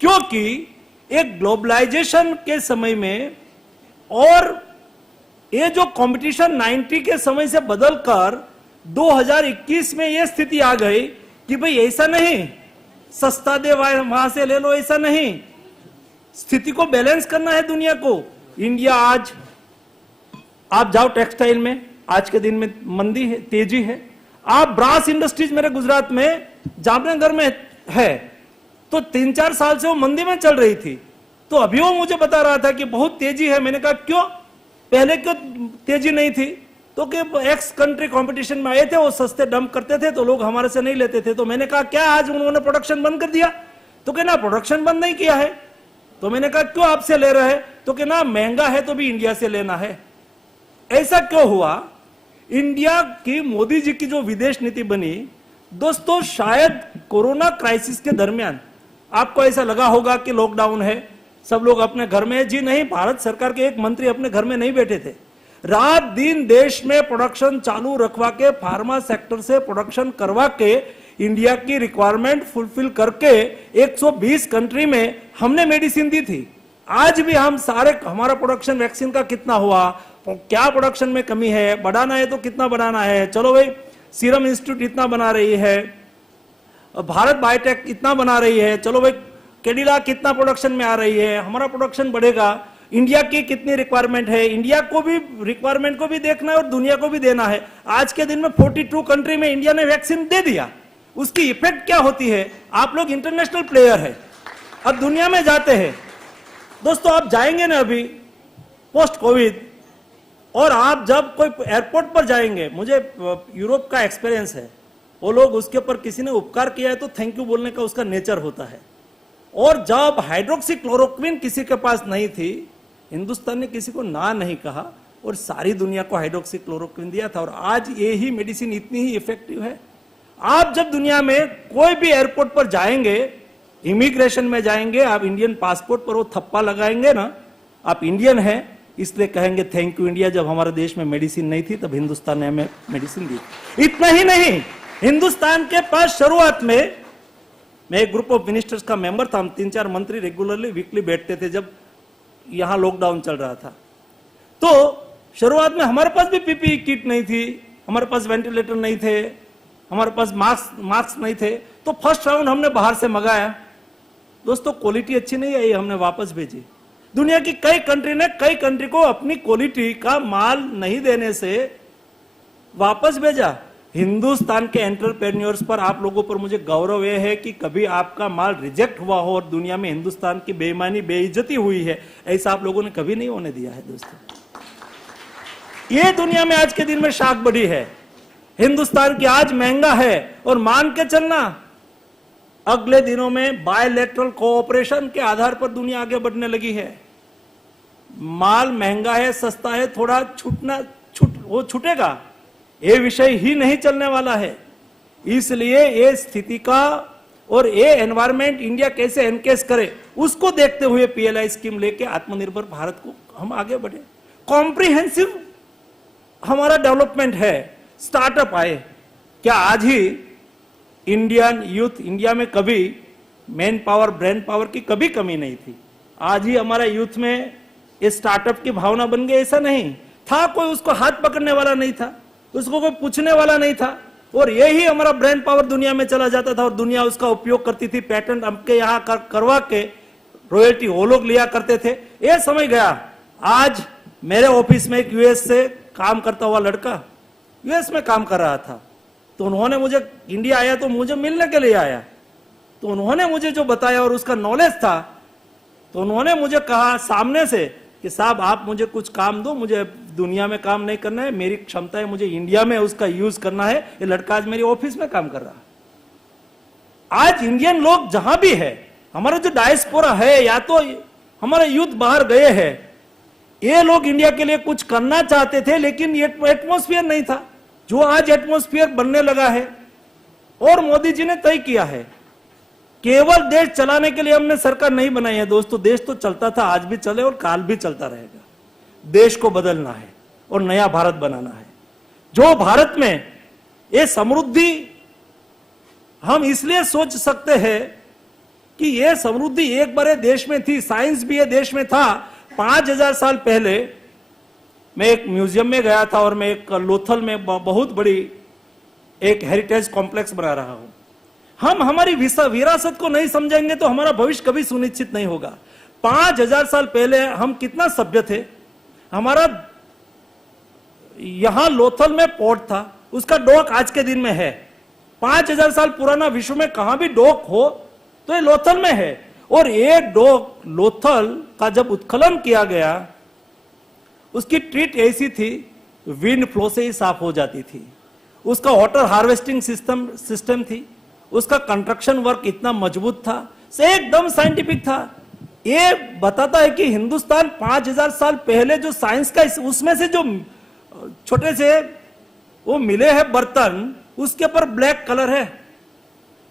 क्योंकि एक ग्लोबलाइजेशन के समय में और ये जो कंपटीशन 90 के समय से बदलकर 2021 में ये स्थिति आ गई कि भाई ऐसा नहीं सस्ता दे वहां से ले लो, ऐसा नहीं, स्थिति को बैलेंस करना है दुनिया को। इंडिया आज, आप जाओ टेक्सटाइल में, आज के दिन में मंदी है, तेजी है। आप ब्रास इंडस्ट्रीज मेरे गुजरात में जामनगर में है, तो 3-4 साल से वो मंदी में चल रही थी। तो अभी वो मुझे बता रहा था कि बहुत तेजी है। मैंने कहा क्यों, पहले क्यों तेजी नहीं थी? तो कि एक्स कंट्री कंपटीशन में आए थे, वो सस्ते डंप करते थे तो लोग हमारे से नहीं लेते थे। तो मैंने कहा क्या आज उन्होंने प्रोडक्शन बंद कर दिया? तो कहना प्रोडक्शन बंद नहीं किया है। तो मैंने कहा क्यों आपसे ले रहे हैं? तो कहना महंगा है तो भी इंडिया से लेना है। ऐसा क्यों हुआ? इंडिया की मोदी जी की जो विदेश नीति बनी दोस्तों, शायद कोरोना क्राइसिस के दरमियान आपको ऐसा लगा होगा कि लॉकडाउन है, सब लोग अपने घर में है। जी नहीं, भारत सरकार के एक मंत्री अपने घर में नहीं बैठे थे, रात दिन देश में प्रोडक्शन चालू रखवा के, फार्मा सेक्टर से प्रोडक्शन करवा के, इंडिया की रिक्वायरमेंट फुलफिल करके 120 कंट्री में हमने मेडिसिन दी थी। आज भी हम सारे, हमारा प्रोडक्शन वैक्सीन का कितना हुआ, क्या प्रोडक्शन में कमी है, बढ़ाना है तो कितना बढ़ाना है, चलो भाई सीरम इंस्टीट्यूट इतना बना रही है, भारत बायोटेक इतना बना रही है, चलो भाई कैडिला कितना प्रोडक्शन में आ रही है, हमारा प्रोडक्शन बढ़ेगा। इंडिया की कितनी रिक्वायरमेंट है, इंडिया को भी रिक्वायरमेंट को भी देखना है और दुनिया को भी देना है। आज के दिन में 42 कंट्री में इंडिया ने वैक्सीन दे दिया। उसकी इफेक्ट क्या होती है? आप लोग इंटरनेशनल प्लेयर है, अब दुनिया में जाते हैं दोस्तों। आप जाएंगे ना अभी पोस्ट कोविड, और आप जब कोई एयरपोर्ट पर जाएंगे, मुझे यूरोप का एक्सपीरियंस है, वो लोग उसके ऊपर किसी ने उपकार किया है तो थैंक यू बोलने का उसका नेचर होता है। और जब हाइड्रोक्सी क्लोरोक्विन किसी के पास नहीं थी, हिंदुस्तान ने किसी को ना नहीं कहा और सारी दुनिया को हाइड्रोक्सी क्लोरोक्विन दिया था। और आज ये ही मेडिसिन इतनी ही इफेक्टिव है। आप जब दुनिया में कोई भी एयरपोर्ट पर जाएंगे, इमिग्रेशन में जाएंगे, आप इंडियन पासपोर्ट पर वो थप्पा लगाएंगे ना, आप इंडियन हैं इसलिए कहेंगे थैंक यू इंडिया। जब हमारे देश में मेडिसिन नहीं थी तब हिंदुस्तान ने हमें मेडिसिन दी। इतना ही नहीं, हिंदुस्तान के पास शुरुआत में, मैं एक ग्रुप ऑफ मिनिस्टर्स का मेंबर था, हम 3-4 मंत्री रेगुलरली वीकली बैठते थे जब यहां लॉकडाउन चल रहा था। तो शुरुआत में हमारे पास भी पीपीई किट नहीं थी, हमारे पास वेंटिलेटर नहीं थे, हमारे पास मास्क नहीं थे। तो फर्स्ट राउंड हमने बाहर से मंगाया। दोस्तों क्वालिटी अच्छी नहीं आई, हमने वापस भेजी। दुनिया की कई कंट्री ने कई कंट्री को अपनी क्वालिटी का माल नहीं देने से वापस भेजा। हिंदुस्तान के एंटरप्रेन्योर्स पर, आप लोगों पर मुझे गौरव यह है कि कभी आपका माल रिजेक्ट हुआ हो और दुनिया में हिंदुस्तान की बेईमानी बेइज्जती हुई है, ऐसा आप लोगों ने कभी नहीं होने दिया है। दोस्तों ये दुनिया में आज के दिन में शाख बढ़ी है, हिंदुस्तान की आज महंगा है। और मान के चलना अगले दिनों में बायलैटरल कोऑपरेशन के आधार पर दुनिया आगे बढ़ने लगी है। माल महंगा है, सस्ता है, थोड़ा वो छूटेगा, ये विषय ही नहीं चलने वाला है। इसलिए ये स्थिति का और ये एनवायरमेंट इंडिया कैसे एनकेस करे उसको देखते हुए पीएलआई स्कीम लेके आत्मनिर्भर भारत को हम आगे बढ़े। कॉम्प्रिहेंसिव हमारा डेवलपमेंट है, स्टार्टअप आए। क्या आज ही इंडियन यूथ, इंडिया में कभी मैन पावर ब्रेन पावर की कभी कमी नहीं थी, आज ही हमारा यूथ में ये स्टार्टअप की भावना बन गई, ऐसा नहीं था। कोई उसको हाथ पकड़ने वाला नहीं था, उसको कोई पूछने वाला नहीं था, और यही हमारा ब्रेन पावर दुनिया में चला जाता था और दुनिया उसका उपयोग करती थी। पेटेंट हमके यहाँ करवा के रॉयल्टी वो लोग लिया करते थे। ये समय गया। आज मेरे ऑफिस में एक यूएस से काम करता हुआ लड़का यूएस में काम कर रहा था, तो उन्होंने मुझे, इंडिया आया तो मुझे मिलने के लिए आया, तो उन्होंने मुझे जो बताया और उसका नॉलेज था, तो उन्होंने मुझे कहा सामने से कि साहब आप मुझे कुछ काम दो, मुझे दुनिया में काम नहीं करना है, मेरी क्षमता है मुझे इंडिया में उसका यूज करना है। ये लड़का आज मेरी ऑफिस में काम कर रहा है। आज इंडियन लोग जहां भी है, हमारा जो डायस्पोरा है, या तो हमारे यूथ बाहर गए हैं, ये लोग इंडिया के लिए कुछ करना चाहते थे लेकिन ये एटमॉस्फेयर नहीं था जो आज एटमॉस्फेयर बनने लगा है। और मोदी जी ने तय किया है, केवल देश चलाने के लिए हमने सरकार नहीं बनाई है दोस्तों, देश तो चलता था, आज भी चले और काल भी चलता रहेगा। देश को बदलना है और नया भारत बनाना है, जो भारत में ये समृद्धि हम इसलिए सोच सकते हैं कि ये समृद्धि एक बार देश में थी, साइंस भी ये देश में था। 5000 साल पहले मैं एक म्यूजियम में गया था और मैं एक लोथल में बहुत बड़ी एक हेरिटेज कॉम्प्लेक्स बना रहा हूं। हम हमारी विरासत को नहीं समझेंगे तो हमारा भविष्य कभी सुनिश्चित नहीं होगा। 5000 साल पहले हम कितना सभ्य थे। हमारा यहां लोथल में पोर्ट था, उसका डॉक आज के दिन में है। 5000 साल पुराना विश्व में कहां भी डॉक हो तो ये लोथल में है। और ये डॉक लोथल का जब उत्खनन किया गया, उसकी ट्रीट ऐसी थी, विंड फ्लो से ही साफ हो जाती थी। उसका वाटर हार्वेस्टिंग सिस्टम थी, उसका कंस्ट्रक्शन वर्क इतना मजबूत था, से एकदम साइंटिफिक था। ये बताता है कि हिंदुस्तान 5000 साल पहले जो साइंस का, उसमें से जो छोटे से वो मिले हैं बर्तन, उसके ऊपर ब्लैक कलर है।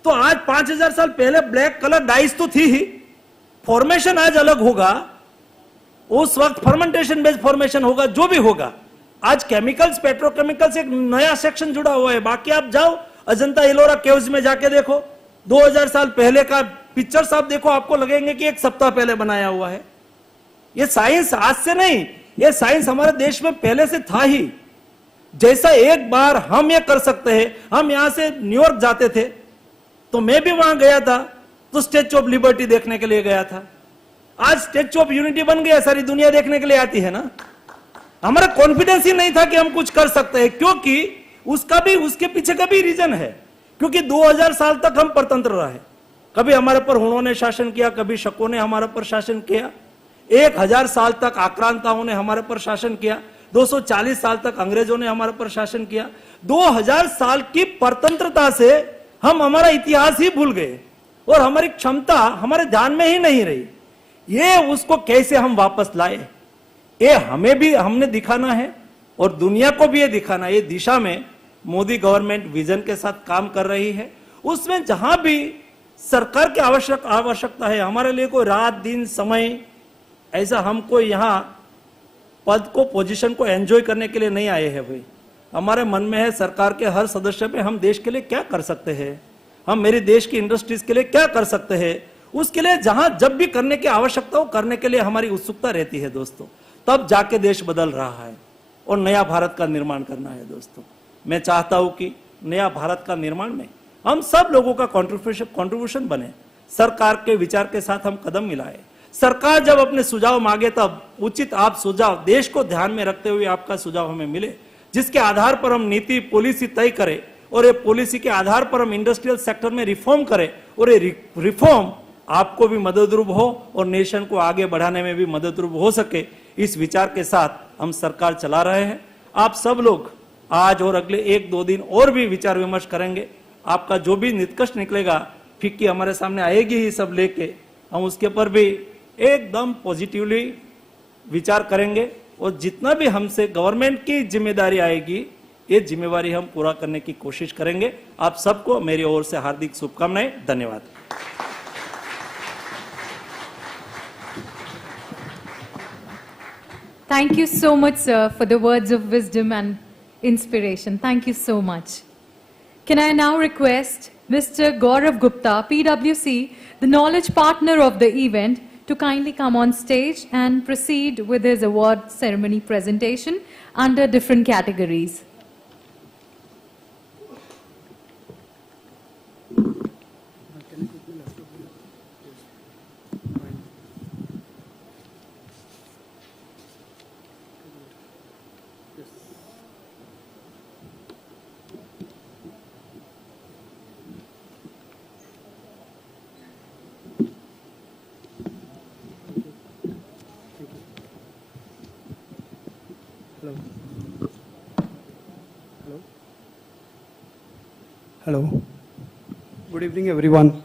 तो आज 5000 साल पहले ब्लैक कलर डाइस तो थी ही, फॉर्मेशन आज अलग होगा, उस वक्त फर्मेंटेशन बेस्ड फॉर्मेशन होगा, जो भी होगा। आज केमिकल्स, पेट्रोकेमिकल्स एक नया सेक्शन जुड़ा हुआ है। बाकी आप जाओ अजंता एलोरा केव्स में जाके देखो, 2000 साल पहले का पिक्चर्स आप देखो, आपको लगेंगे कि एक सप्ताह पहले बनाया हुआ है। ये साइंस आज से नहीं, ये साइंस हमारे देश में पहले से था ही। जैसा एक बार हम ये कर सकते हैं, हम यहां से न्यूयॉर्क जाते थे, तो मैं भी वहां गया था, तो स्टैच्यू ऑफ लिबर्टी देखने के लिए गया था। आज स्टैच्यू ऑफ यूनिटी बन गया, सारी दुनिया देखने के लिए आती है ना। हमारा कॉन्फिडेंस ही नहीं था कि हम कुछ कर सकते हैं, क्योंकि उसका भी, उसके पीछे का भी रीजन है। क्योंकि 2000 साल तक हम परतंत्र रहे, कभी हमारे पर हुणों ने शासन किया, कभी शकों ने हमारे पर शासन किया, 1000 साल तक आक्रांताओं ने हमारे पर शासन किया। 240 साल तक अंग्रेजों ने हमारे पर शासन किया। 2000 साल की परतंत्रता से हम हमारा इतिहास ही भूल गए और हमारी क्षमता हमारे ध्यान में ही नहीं रही। ये उसको कैसे हम वापस लाए, ये हमें भी हमने दिखाना है और दुनिया को भी ये दिखाना है। ये दिशा में मोदी गवर्नमेंट विजन के साथ काम कर रही है। उसमें जहां भी सरकार की आवश्यकता है, हमारे लिए कोई रात दिन समय ऐसा हमको यहाँ पद को पोजीशन को एंजॉय करने के लिए नहीं आए हैं भाई। हमारे मन में है सरकार के हर सदस्य पे हम देश के लिए क्या कर सकते हैं, हम मेरे देश की इंडस्ट्रीज के लिए क्या कर सकते हैं, उसके लिए जहां जब भी करने की आवश्यकता हो करने के लिए हमारी उत्सुकता रहती है दोस्तों। तब जाके देश बदल रहा है और नया भारत का निर्माण करना है दोस्तों। मैं चाहता हूं कि नया भारत का निर्माण में हम सब लोगों का कंट्रीब्यूशन बने, सरकार के विचार के साथ हम कदम मिलाए। सरकार जब अपने सुझाव मांगे तब उचित आप सुझाव देश को ध्यान में रखते हुए आपका सुझाव हमें मिले, जिसके आधार पर हम नीति पॉलिसी तय करें और ये पॉलिसी के आधार पर हम इंडस्ट्रियल सेक्टर में रिफॉर्म करें और ये रिफॉर्म आपको भी मददरूप हो और नेशन को आगे बढ़ाने में भी मददरूप हो सके, इस विचार के साथ हम सरकार चला रहे हैं। आप सब लोग आज और अगले 1-2 दिन और भी विचार विमर्श करेंगे। आपका जो भी निष्कर्ष निकलेगा, फिक्की हमारे सामने आएगी ही सब लेके, हम उसके पर भी एकदम पॉजिटिवली विचार करेंगे और जितना भी हमसे गवर्नमेंट की जिम्मेदारी आएगी, ये जिम्मेवारी हम पूरा करने की कोशिश करेंगे। आप सबको मेरी ओर से हार्दिक शुभकामनाएं। धन्यवाद। Thank you so much, sir, for the words of wisdom and inspiration. Thank you so much. Can I now request Mr. Gaurav Gupta, PwC, the knowledge partner of the event, to kindly come on stage and proceed with his award ceremony presentation under different categories. Hello. Good evening, everyone.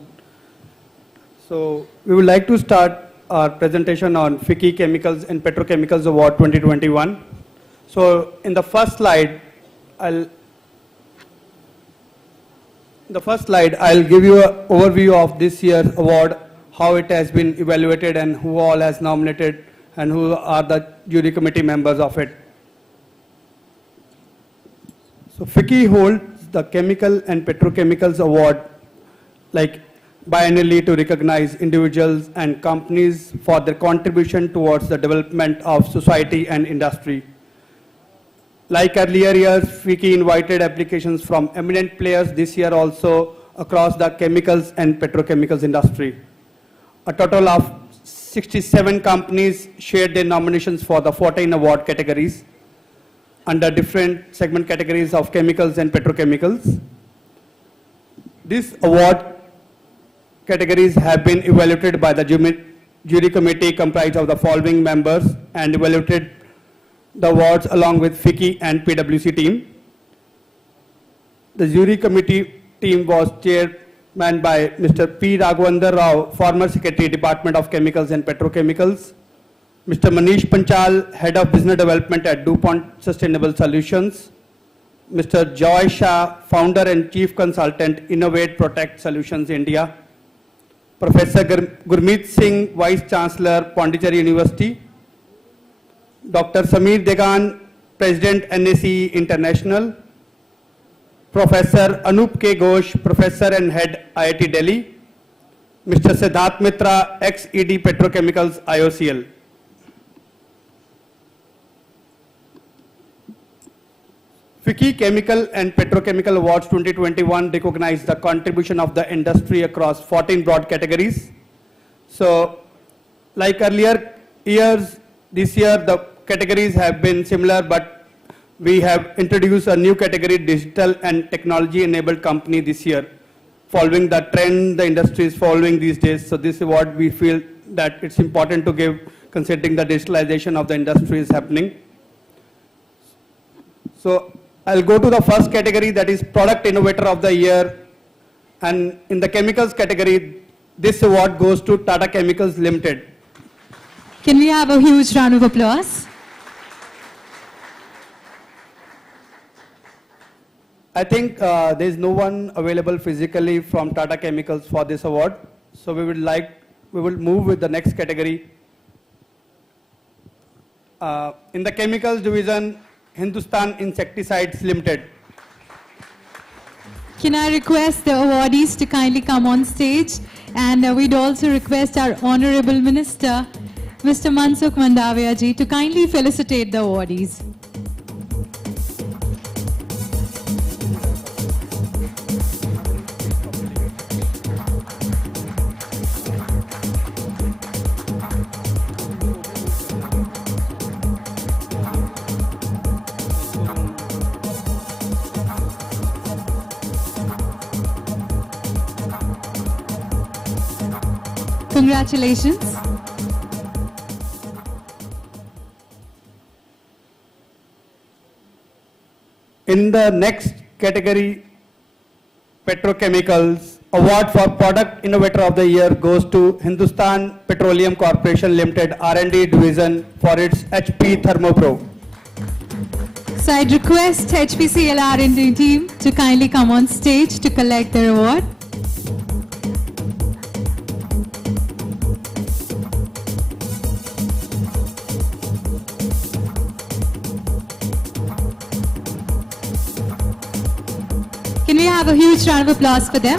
So we would like to start our presentation on FICCI Chemicals and Petrochemicals Award 2021. So in the first slide, I'll give you an overview of this year's award, how it has been evaluated and who all has nominated and who are the jury committee members of it. So FICCI holds the Chemical and Petrochemicals Award like biennially to recognize individuals and companies for their contribution towards the development of society and industry. Like earlier years, FICCI invited applications from eminent players this year also across the chemicals and petrochemicals industry. A total of 67 companies shared their nominations for the 14 award categories under different segment categories of chemicals and petrochemicals. These award categories have been evaluated by the jury committee comprised of the following members and evaluated the awards along with FICCI and PwC team. The jury committee team was chairman by Mr. P. Raghavendra Rao, former Secretary, Department of Chemicals and Petrochemicals, Mr. Manish Panchal, Head of Business Development at DuPont Sustainable Solutions, Mr. Joy Shah, Founder and Chief Consultant, Innovate Protect Solutions India, Professor Gurmeet Singh, Vice Chancellor, Pondicherry University, Dr. Sameer Degan, President, NACE International, Professor Anup K. Ghosh, Professor and Head, IIT Delhi, Mr. Siddharth Mitra, ex-ED Petrochemicals, IOCL. FICCI Chemical and Petrochemical Awards 2021 recognize the contribution of the industry across 14 broad categories. So, like earlier years, this year the categories have been similar, but we have introduced a new category, digital and technology enabled company this year, following the trend the industry is following these days. So this award we feel that it's important to give considering the digitalization of the industry is happening. So I'll go to the first category, that is Product Innovator of the Year. And in the chemicals category, this award goes to Tata Chemicals Limited. Can we have a huge round of applause? I think there is no one available physically from Tata Chemicals for this award. So we will move with the next category. In the chemicals division, Hindustan Insecticides Limited. Can I request the awardees to kindly come on stage? And we'd also request our Honorable Minister, Mr. Mansukh Mandavia ji, to kindly felicitate the awardees. Congratulations. In the next category, Petrochemicals, award for Product Innovator of the Year goes to Hindustan Petroleum Corporation Limited R&D division for its HP Thermopro. So I'd request HPCL R&D team to kindly come on stage to collect their award. Can we have a huge round of applause for them?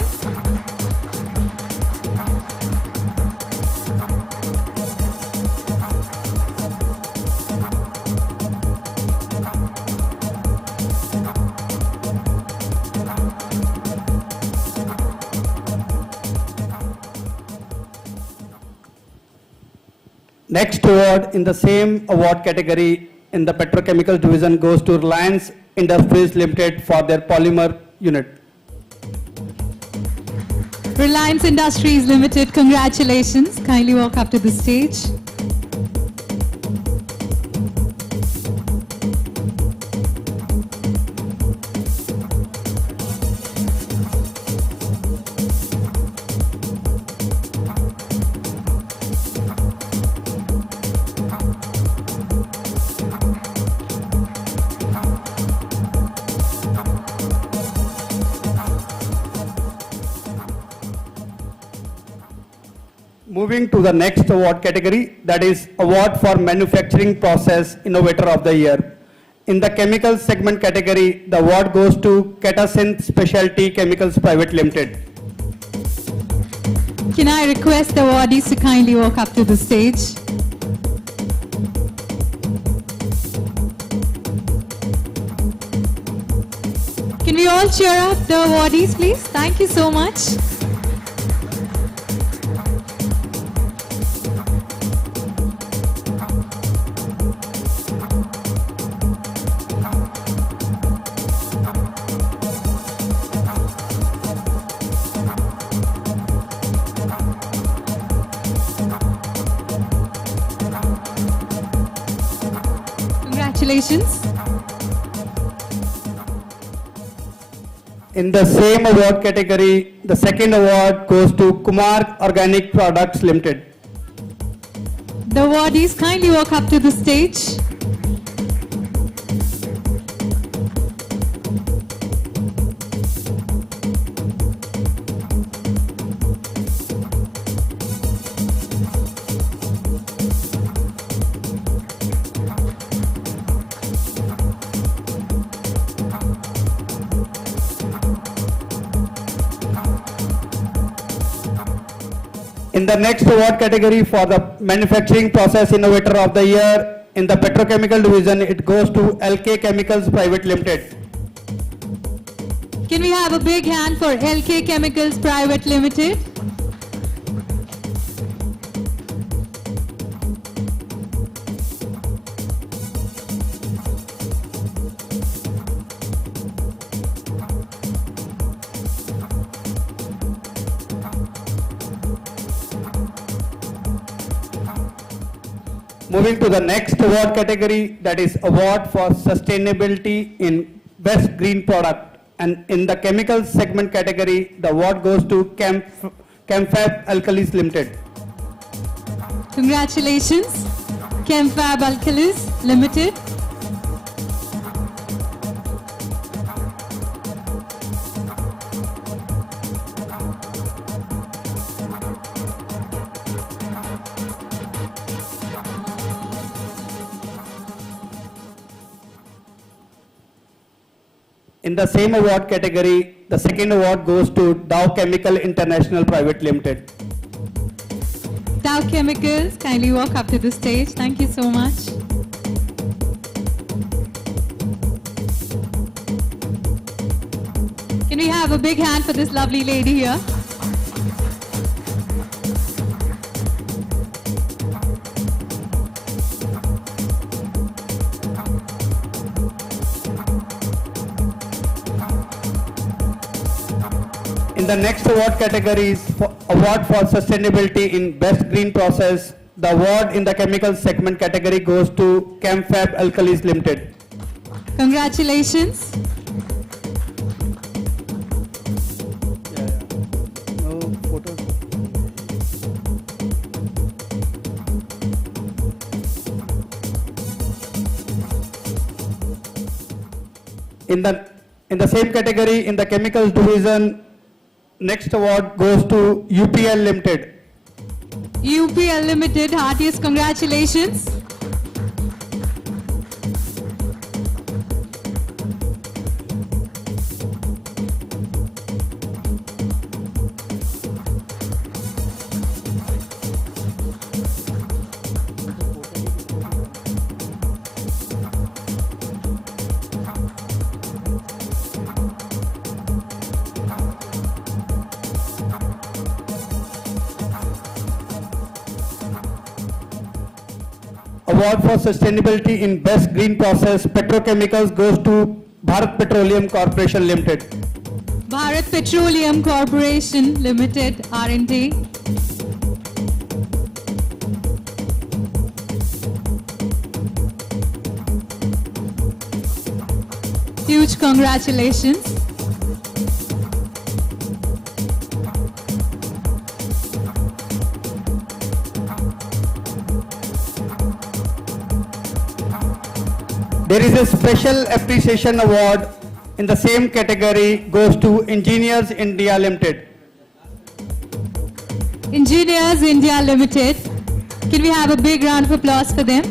Next award in the same award category in the Petrochemical division goes to Reliance Industries Limited for their polymer unit. Reliance Industries Limited, congratulations. Kindly walk up to the stage. Moving to the next award category, that is Award for Manufacturing Process Innovator of the Year. In the chemicals segment category, the award goes to Catasynth Specialty Chemicals Private Limited. Can I request the awardees to kindly walk up to the stage? Can we all cheer up the awardees, please? Thank you so much. Congratulations. In the same award category, the second award goes to Kumar Organic Products Limited. The awardees kindly walk up to the stage. In the next award category for the Manufacturing Process Innovator of the Year, in the Petrochemical division, it goes to LK Chemicals Private Limited. Can we have a big hand for LK Chemicals Private Limited? Moving to the next award category, that is award for sustainability in best green product. And in the chemical segment category, the award goes to Chemfab Alkalis Limited. Congratulations, Chemfab Alkalis Limited. In the same award category, the second award goes to Dow Chemical International Private Limited. Dow Chemicals, kindly walk up to the stage. Thank you so much. Can we have a big hand for this lovely lady here? In the next award category is award for sustainability in best green process. The award in the chemical segment category goes to Chemfab Alkalis Limited. Congratulations. In the same category, in the chemicals division, next award goes to UPL Limited. UPL Limited, heartiest congratulations. Award for sustainability in best green process petrochemicals goes to Bharat Petroleum Corporation Limited. Bharat Petroleum Corporation Limited, R&D. Huge congratulations. There is a special appreciation award in the same category goes to Engineers India Limited. Engineers India Limited. Can we have a big round of applause for them?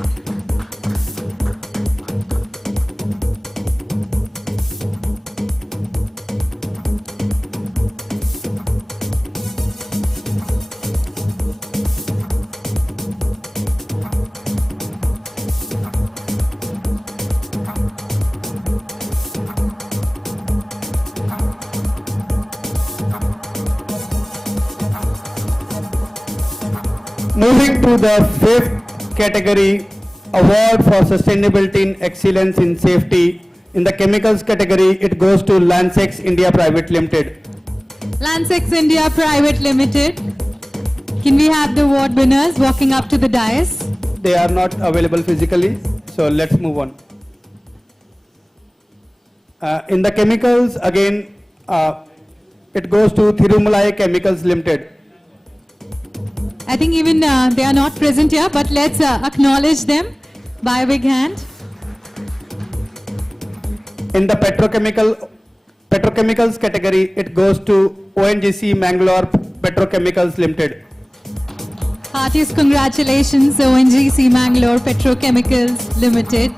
Moving to the fifth category, award for sustainability in excellence in safety. In the chemicals category, it goes to Lancex India Private Limited. Lancex India Private Limited. Can we have the award winners walking up to the dais? They are not available physically, so let's move on. In the chemicals, again, it goes to Thirumalai Chemicals Limited. I think even they are not present here, but let's acknowledge them by a big hand. In the petrochemicals category, it goes to ONGC Mangalore Petrochemicals Limited. Heartiest congratulations, ONGC Mangalore Petrochemicals Limited.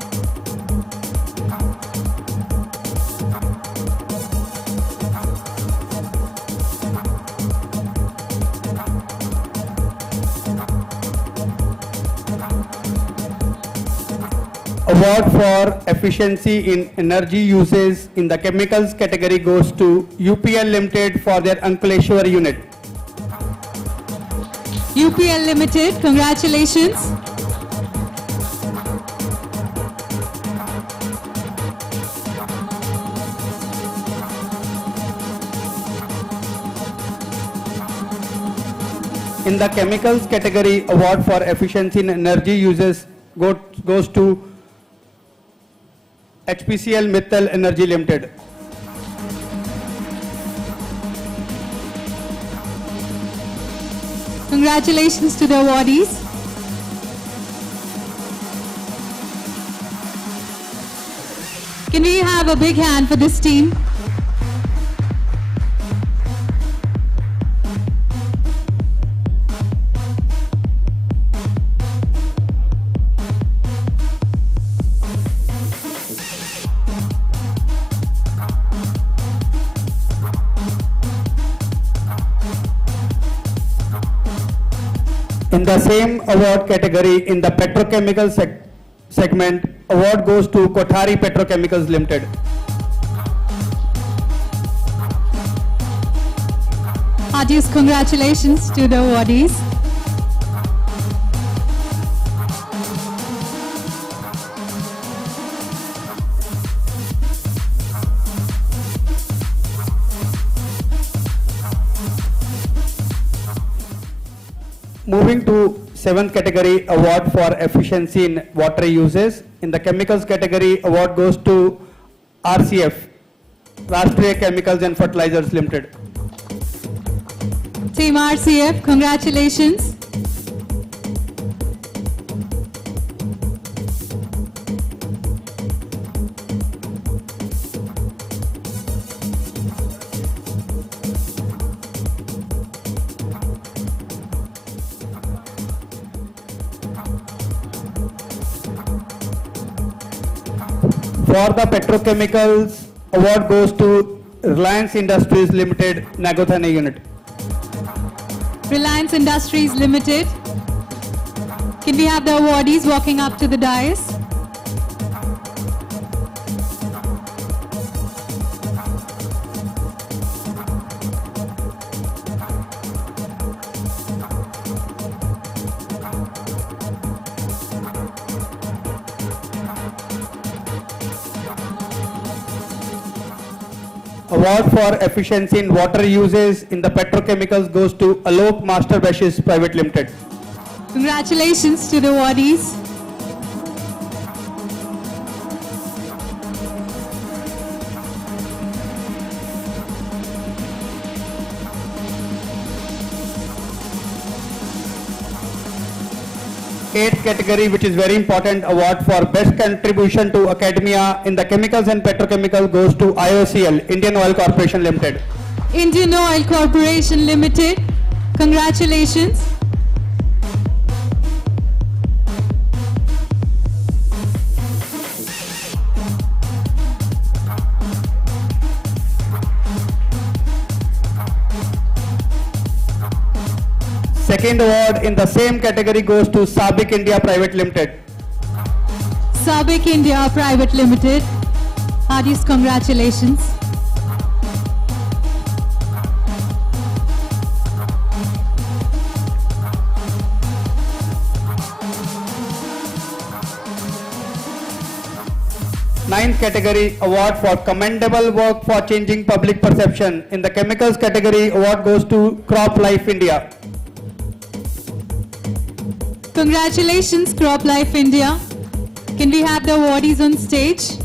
Award for efficiency in energy uses in the chemicals category goes to UPL Limited for their Ankleshwar unit. UPL Limited, congratulations. In the chemicals category, award for efficiency in energy uses goes to HPCL Mittal Energy Limited. Congratulations to the awardees. Can we have a big hand for this team? In the same award category in the petrochemical segment, award goes to Kothari Petrochemicals Limited. Heartiest congratulations to the awardees. Moving to 7th category, award for efficiency in water uses. In the chemicals category, award goes to RCF, Rashtriya Chemicals and Fertilizers Limited. Team RCF, congratulations. For the petrochemicals, award goes to Reliance Industries Limited, Nagothane unit. Reliance Industries Limited. Can we have the awardees walking up to the dais? Award for efficiency in water uses in the petrochemicals goes to Alok Master Brushes Private Limited. Congratulations to the awardees. Eighth category, which is very important, award for best contribution to academia in the chemicals and petrochemicals goes to IOCL, Indian Oil Corporation Limited. Indian Oil Corporation Limited. Congratulations. Second award in the same category goes to Sabik India Private Limited. Sabik India Private Limited. Heartiest congratulations. Ninth category, award for commendable work for changing public perception. In the chemicals category, award goes to Crop Life India. Congratulations, Crop Life India. Can we have the awardees on stage?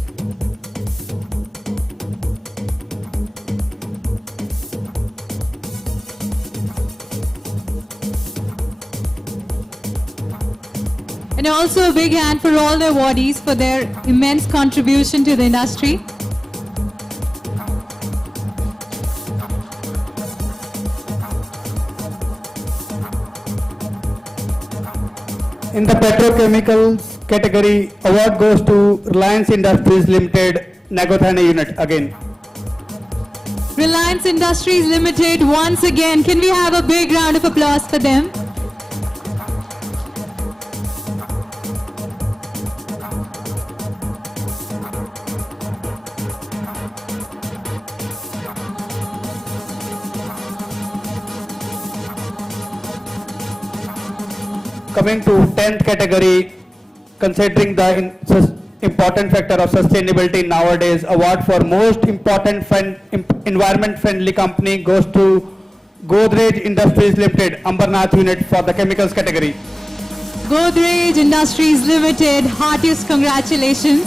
And also a big hand for all the awardees for their immense contribution to the industry. In the petrochemicals category, award goes to Reliance Industries Limited, Nagothane unit again. Reliance Industries Limited, once again, can we have a big round of applause for them? Coming to 10th category, considering the important factor of sustainability nowadays, award for most important environment friendly company goes to Godrej Industries Limited, Ambernath unit for the chemicals category. Godrej Industries Limited, heartiest congratulations.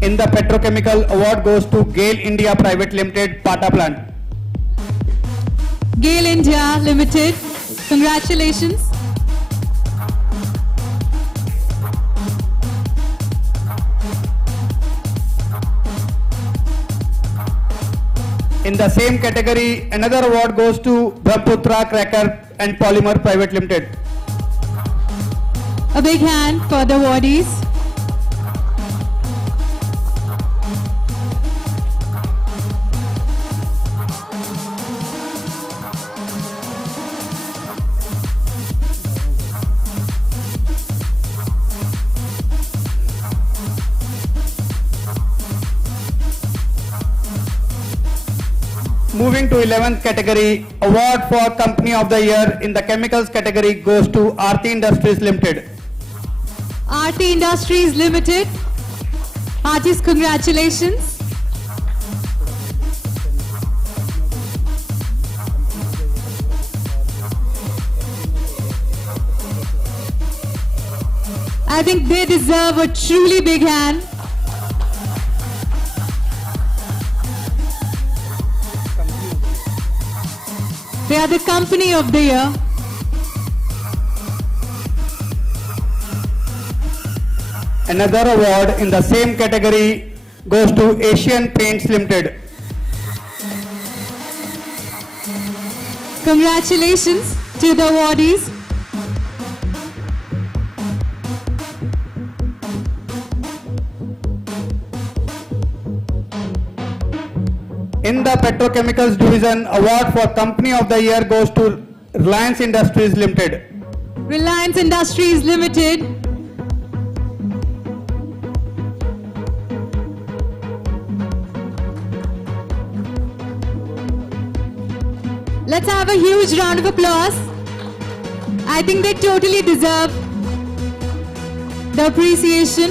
In the petrochemical award goes to GAIL India Private Limited, Pata plant. GAIL India Limited, congratulations. In the same category, another award goes to Brahmaputra Cracker and Polymer Private Limited. A big hand for the awardees. Moving to 11th category, award for Company of the Year in the chemicals category goes to Aarti Industries Limited. Aarti Industries Limited, heartiest congratulations. I think they deserve a truly big hand. They are the Company of the Year. Another award in the same category goes to Asian Paints Limited. Congratulations to the awardees. In the petrochemicals division, award for Company of the Year goes to Reliance Industries Limited. Reliance Industries Limited. Let's have a huge round of applause. I think they totally deserve the appreciation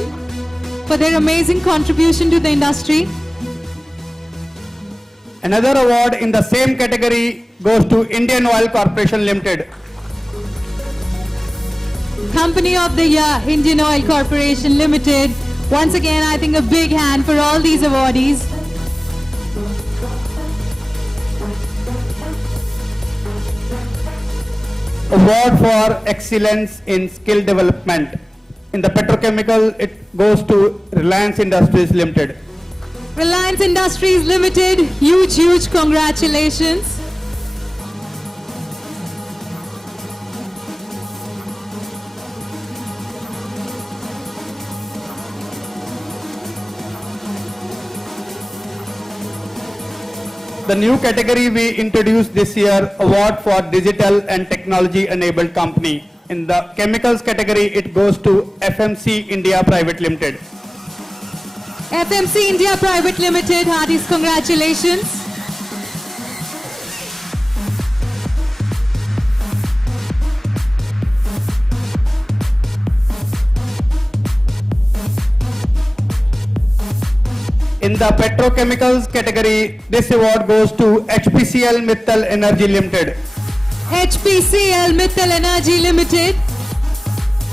for their amazing contribution to the industry. Another award in the same category goes to Indian Oil Corporation Limited. Company of the Year, Indian Oil Corporation Limited. Once again, I think a big hand for all these awardees. Award for Excellence in Skill Development. In the petrochemical, it goes to Reliance Industries Limited. Reliance Industries Limited, huge congratulations. The new category we introduced this year, award for digital and technology enabled company. In the chemicals category, it goes to FMC India Private Limited. FMC India Private Limited, heartiest congratulations. In the petrochemicals category, this award goes to HPCL Mittal Energy Limited. HPCL Mittal Energy Limited.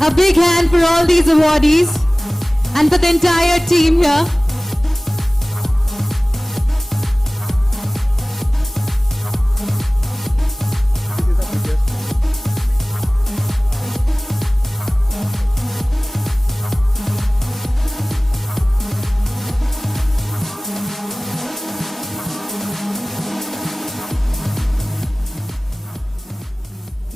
A big hand for all these awardees and for the entire team here.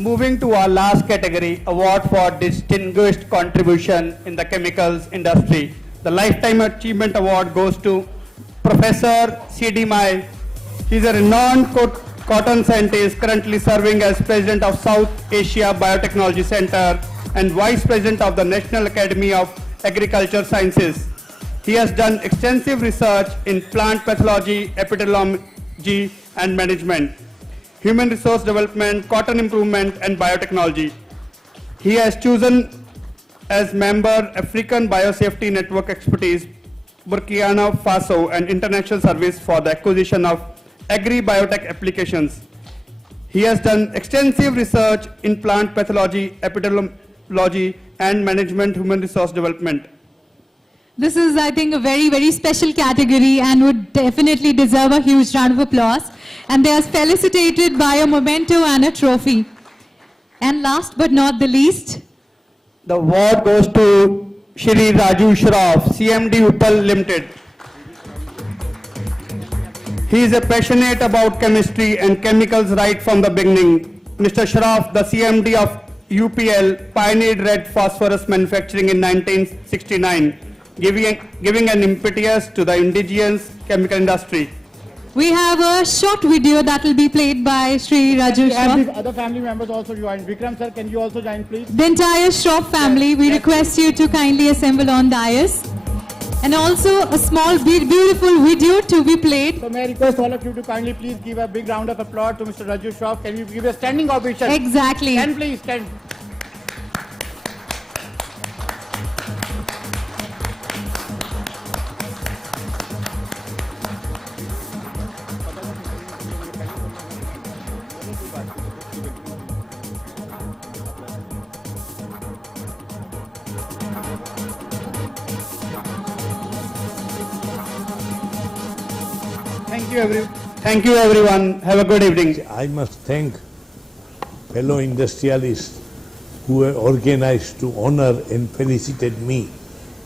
Moving to our last category, award for distinguished contribution in the chemicals industry. The Lifetime Achievement Award goes to Professor C.D. Mai. He is a renowned cotton scientist currently serving as President of South Asia Biotechnology Center and Vice President of the National Academy of Agriculture Sciences. He has done extensive research in plant pathology, epidemiology and management, human resource development, cotton improvement and biotechnology. He has chosen as member African Biosafety Network Expertise Burkina Faso and international service for the acquisition of agri-biotech applications. He has done extensive research in plant pathology, epidemiology, and management human resource development. This is, I think, a very, very special category and would definitely deserve a huge round of applause. And they are felicitated by a memento and a trophy. And last but not the least, the award goes to Shri Raju Shroff, CMD Uppal Limited. He is a passionate about chemistry and chemicals right from the beginning. Mr. Shroff, the CMD of UPL, pioneered red phosphorus manufacturing in 1969, giving an impetus to the indigenous chemical industry. we have a short video that will be played by Shri Raju And Shroff. other family members also join. Vikram sir, can you also join, please? The entire Shroff family, we request you to kindly assemble on dais. And also a small, beautiful video to be played. So may I request all of you to kindly please give a big round of applause to Mr. Raju Shroff. Can you give a standing ovation? Exactly. Stand, please, stand. Thank you everyone. Have a good evening. I must thank fellow industrialists who have organized to honor and felicitate me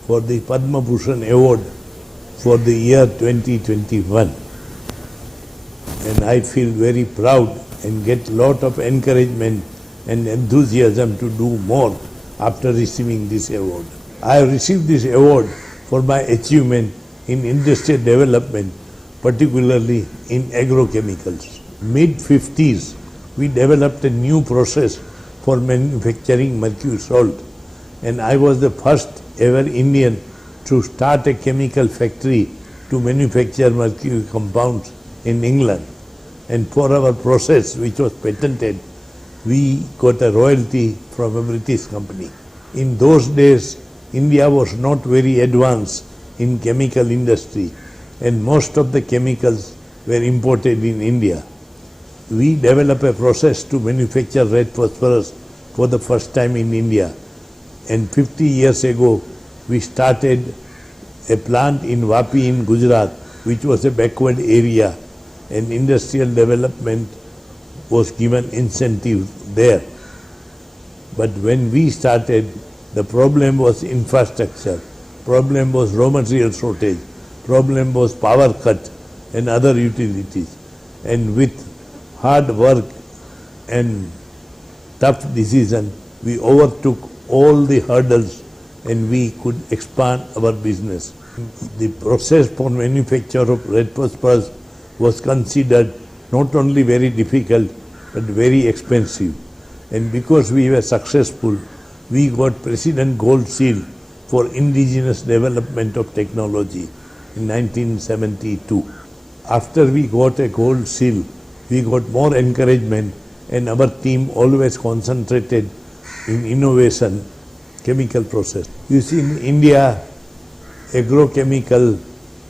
for the Padma Bhushan Award for the year 2021. And I feel very proud and get lot of encouragement and enthusiasm to do more after receiving this award. I have received this award for my achievement in industrial development, particularly in agrochemicals. Mid-50s, we developed a new process for manufacturing mercury salt, and I was the first ever Indian to start a chemical factory to manufacture mercury compounds in England. And for our process, which was patented, we got a royalty from a British company. In those days, India was not very advanced in chemical industry, and most of the chemicals were imported in India. We developed a process to manufacture red phosphorus for the first time in India. And 50 years ago, we started a plant in Vapi in Gujarat, which was a backward area, and industrial development was given incentive there. But when we started, the problem was infrastructure, problem was raw material shortage, problem was power cut and other utilities. And with hard work and tough decision, we overtook all the hurdles and we could expand our business. The process for manufacture of red phosphorus was considered not only very difficult but very expensive. And because we were successful, we got President Gold Seal for indigenous development of technology in 1972. After we got a gold seal, we got more encouragement, and our team always concentrated in innovation, chemical process. You see, in India, agrochemical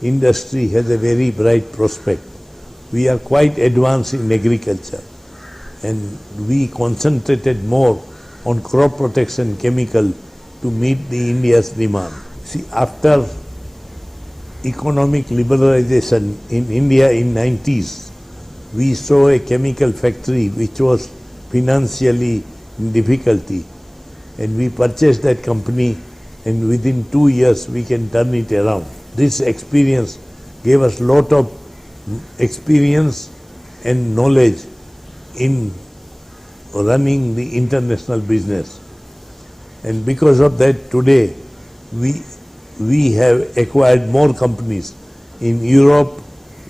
industry has a very bright prospect. We are quite advanced in agriculture, and we concentrated more on crop protection chemical to meet the India's demand. See, after economic liberalization in India in 90s, we saw a chemical factory which was financially in difficulty, and we purchased that company, and within 2 years we can turn it around. This experience gave us a lot of experience and knowledge in running the international business. And because of that, today we have acquired more companies in Europe,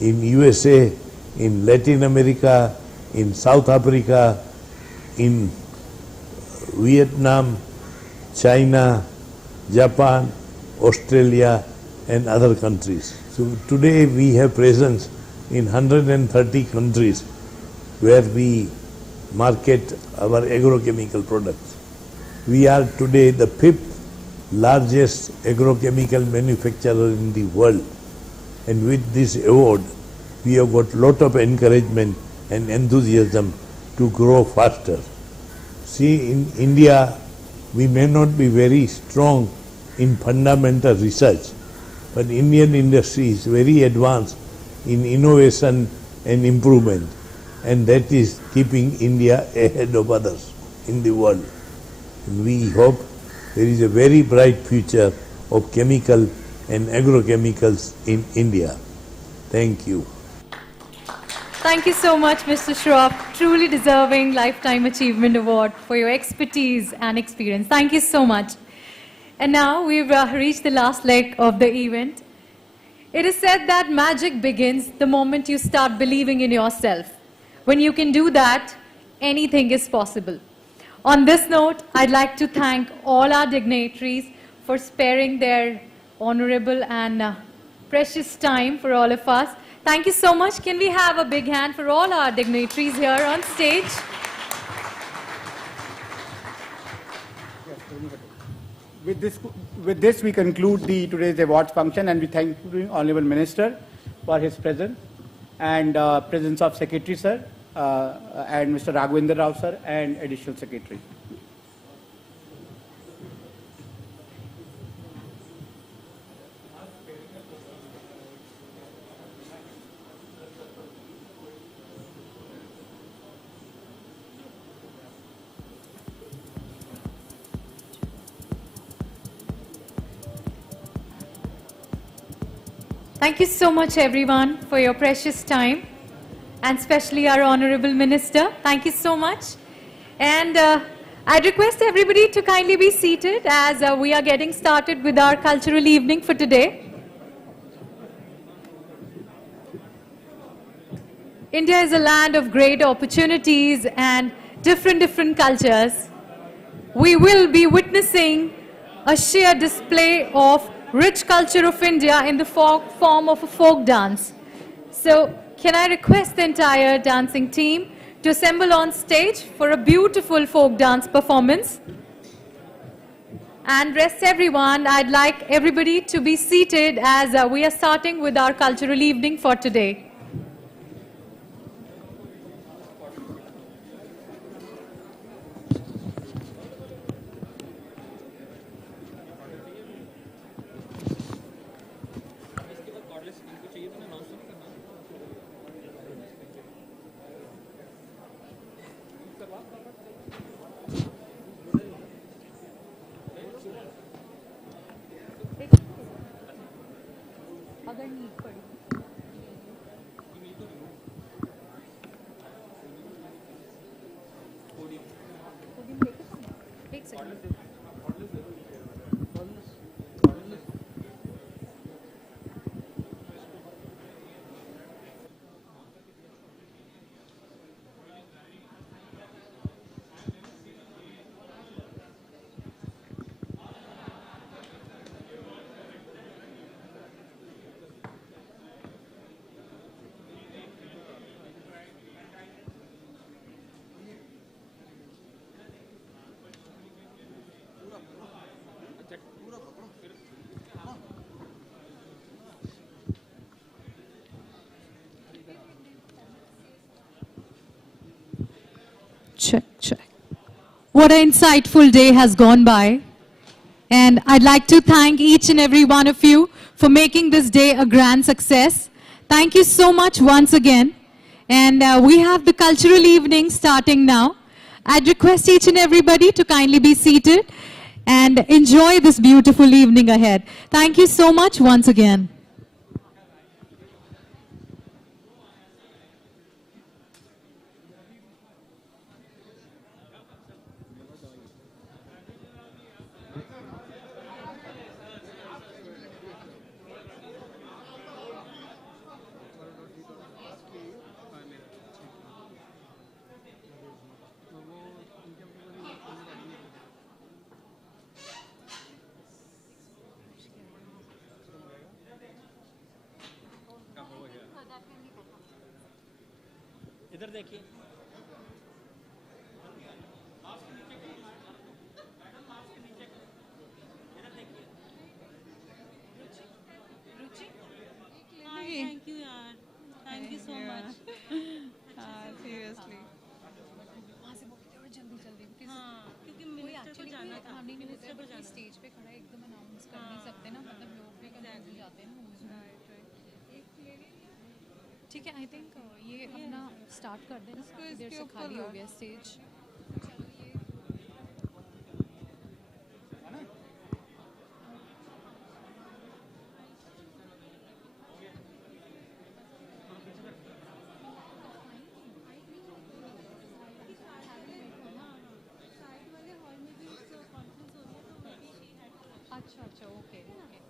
in USA, in Latin America, in South Africa, in Vietnam, China, Japan, Australia, and other countries. So today we have presence in 130 countries where we market our agrochemical products. We are today the 5th largest agrochemical manufacturer in the world. And with this award, we have got lot of encouragement and enthusiasm to grow faster. See, in India, we may not be very strong in fundamental research, but Indian industry is very advanced in innovation and improvement, and that is keeping India ahead of others in the world. And we hope there is a very bright future of chemical and agrochemicals in India. Thank you. Thank you so much, Mr. Shroff. Truly deserving Lifetime Achievement Award for your expertise and experience. Thank you so much. And now we've reached the last leg of the event. It is said that magic begins the moment you start believing in yourself. When you can do that, anything is possible. On this note, I'd like to thank all our dignitaries for sparing their honorable and precious time for all of us. Thank you so much. Can we have a big hand for all our dignitaries here on stage? With this, we conclude today's awards function, and we thank the Honorable Minister for his presence and presence of Secretary Sir and Mr. Raghavendra Rao Sir and Additional Secretary. Thank you so much, everyone, for your precious time, and especially our Honorable Minister. Thank you so much. And I'd request everybody to kindly be seated as we are getting started with our cultural evening for today. India is a land of great opportunities and different cultures. We will be witnessing a sheer display of rich culture of India in the form of a folk dance. So, can I request the entire dancing team to assemble on stage for a beautiful folk dance performance? And rest everyone, I'd like everybody to be seated as we are starting with our cultural evening for today. Check. What an insightful day has gone by. And I'd like to thank each and every one of you for making this day a grand success. Thank you so much once again. And we have the cultural evening starting now. I'd request each and everybody to kindly be seated and enjoy this beautiful evening ahead. Thank you so much once again. इधर देखिए so much. Seriously. वहाँ से बोलते और जल्दी जल्दी हाँ, क्योंकि मिनिस्टर को जाना था, हाँ नहीं मिनिस्टर को जाना स्टेज पे खड़ा है, एकदम अनाउंस कर नहीं सकते ना, मतलब लोग भी कंफ्यूज हो जाते हैं ना। ठीक है, आई थिंक ये अपना स्टार्ट कर देना, काफी देर से खाली हो गया स्टेज। अच्छा अच्छा, ओके ओके।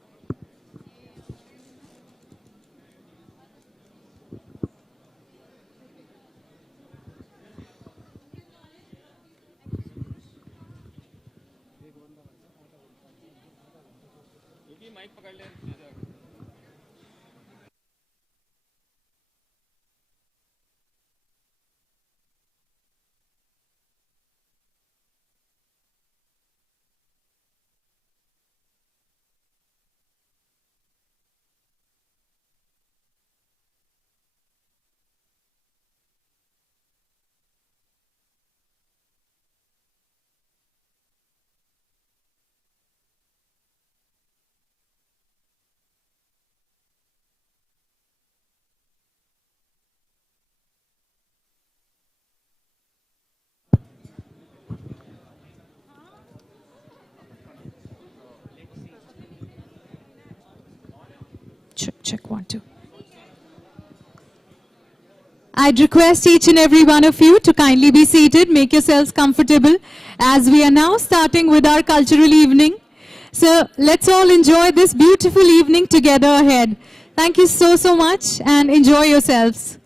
माइक पकड़ ले। Check 1 2. I'd request each and every one of you to kindly be seated, make yourselves comfortable, as we are now starting with our cultural evening. So let's all enjoy this beautiful evening together ahead. Thank you so much and enjoy yourselves.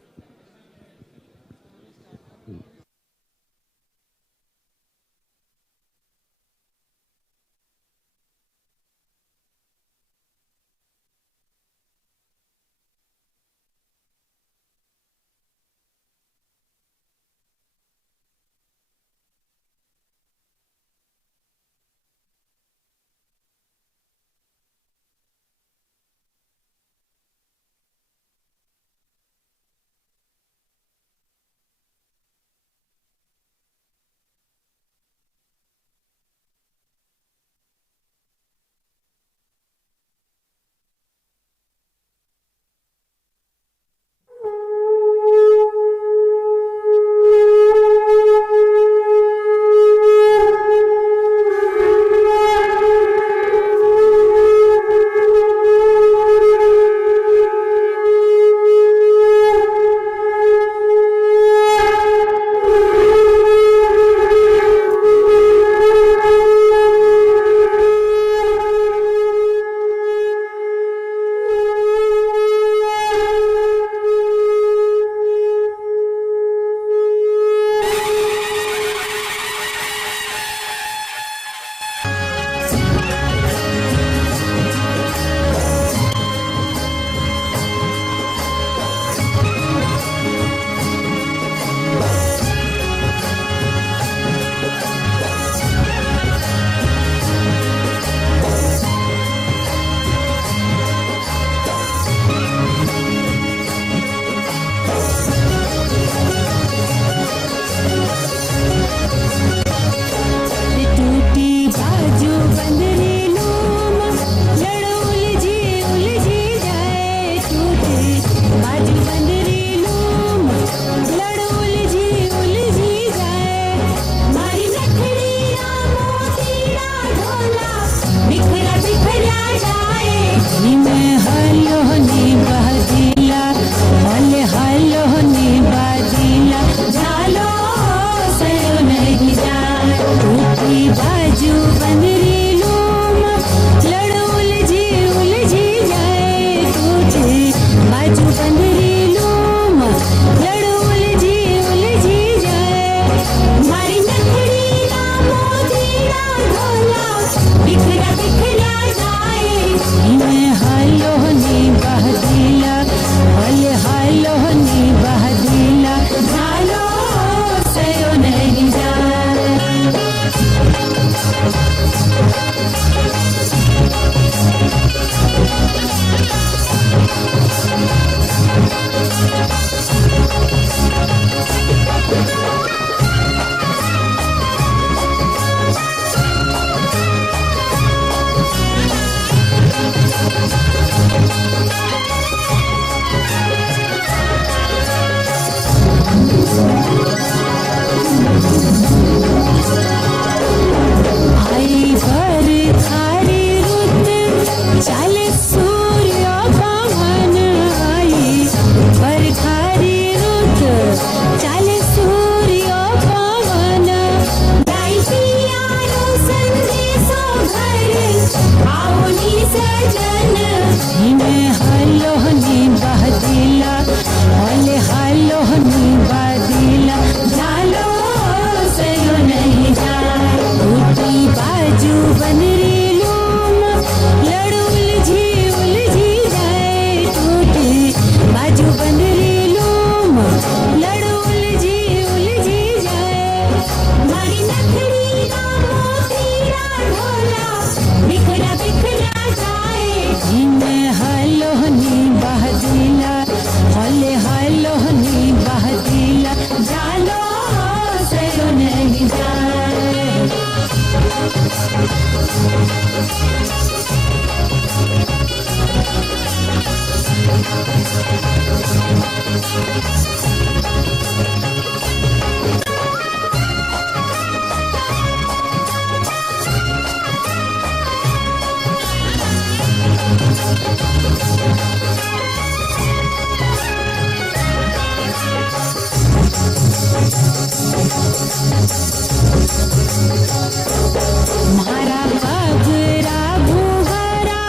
मारा पगरा भूहरा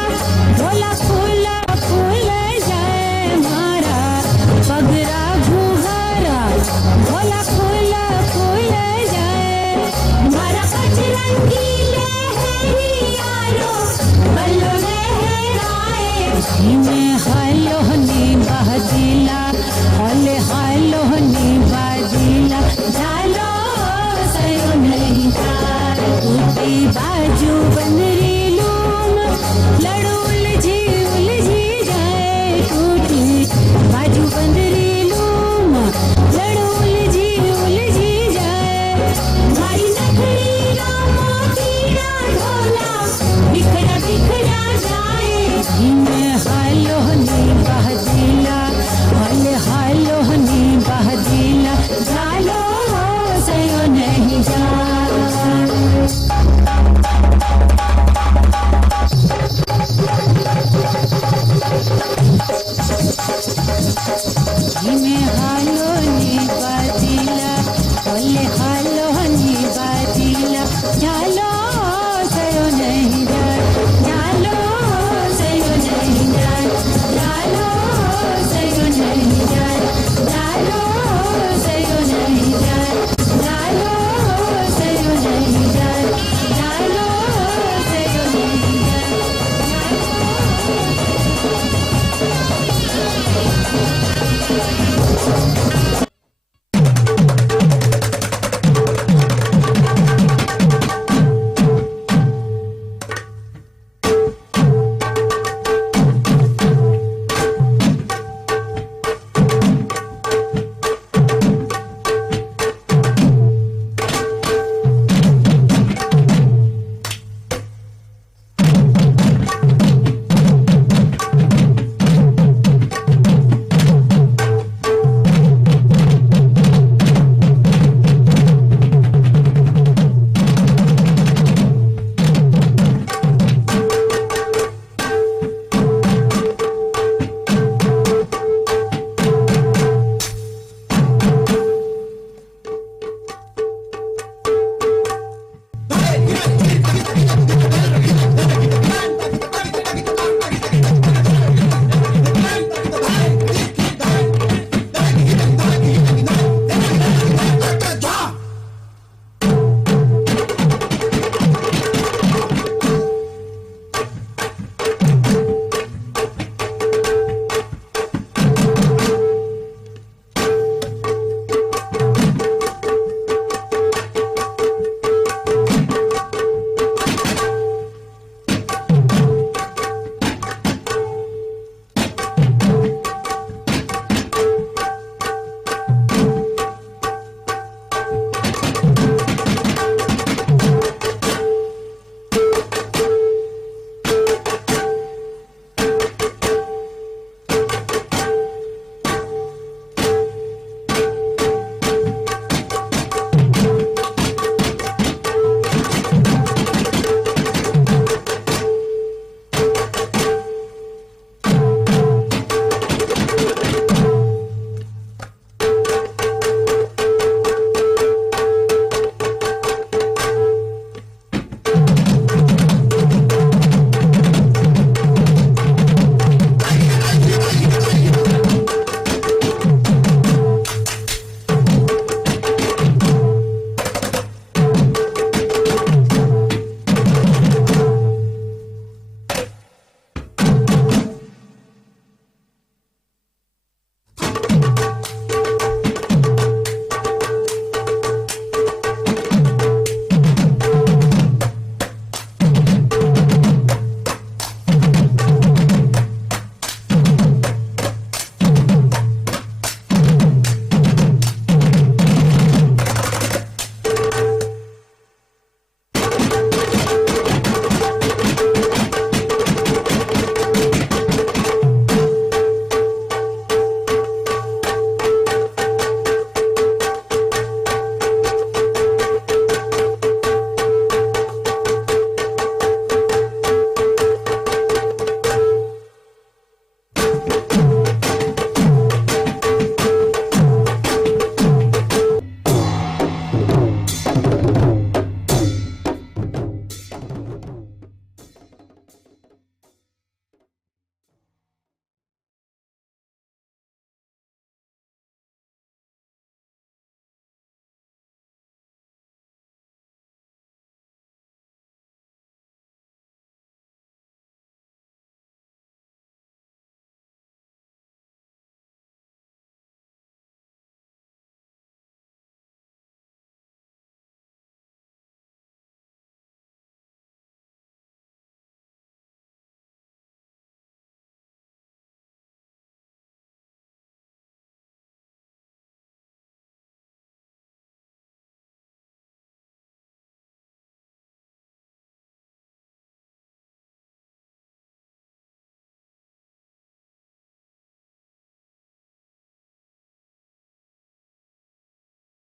ढोला फूल फूल जाए मारा पगरा भूहरा ढोला फूल फूल जाए मारा पचरंगी लहरियारो बल्लो लहराए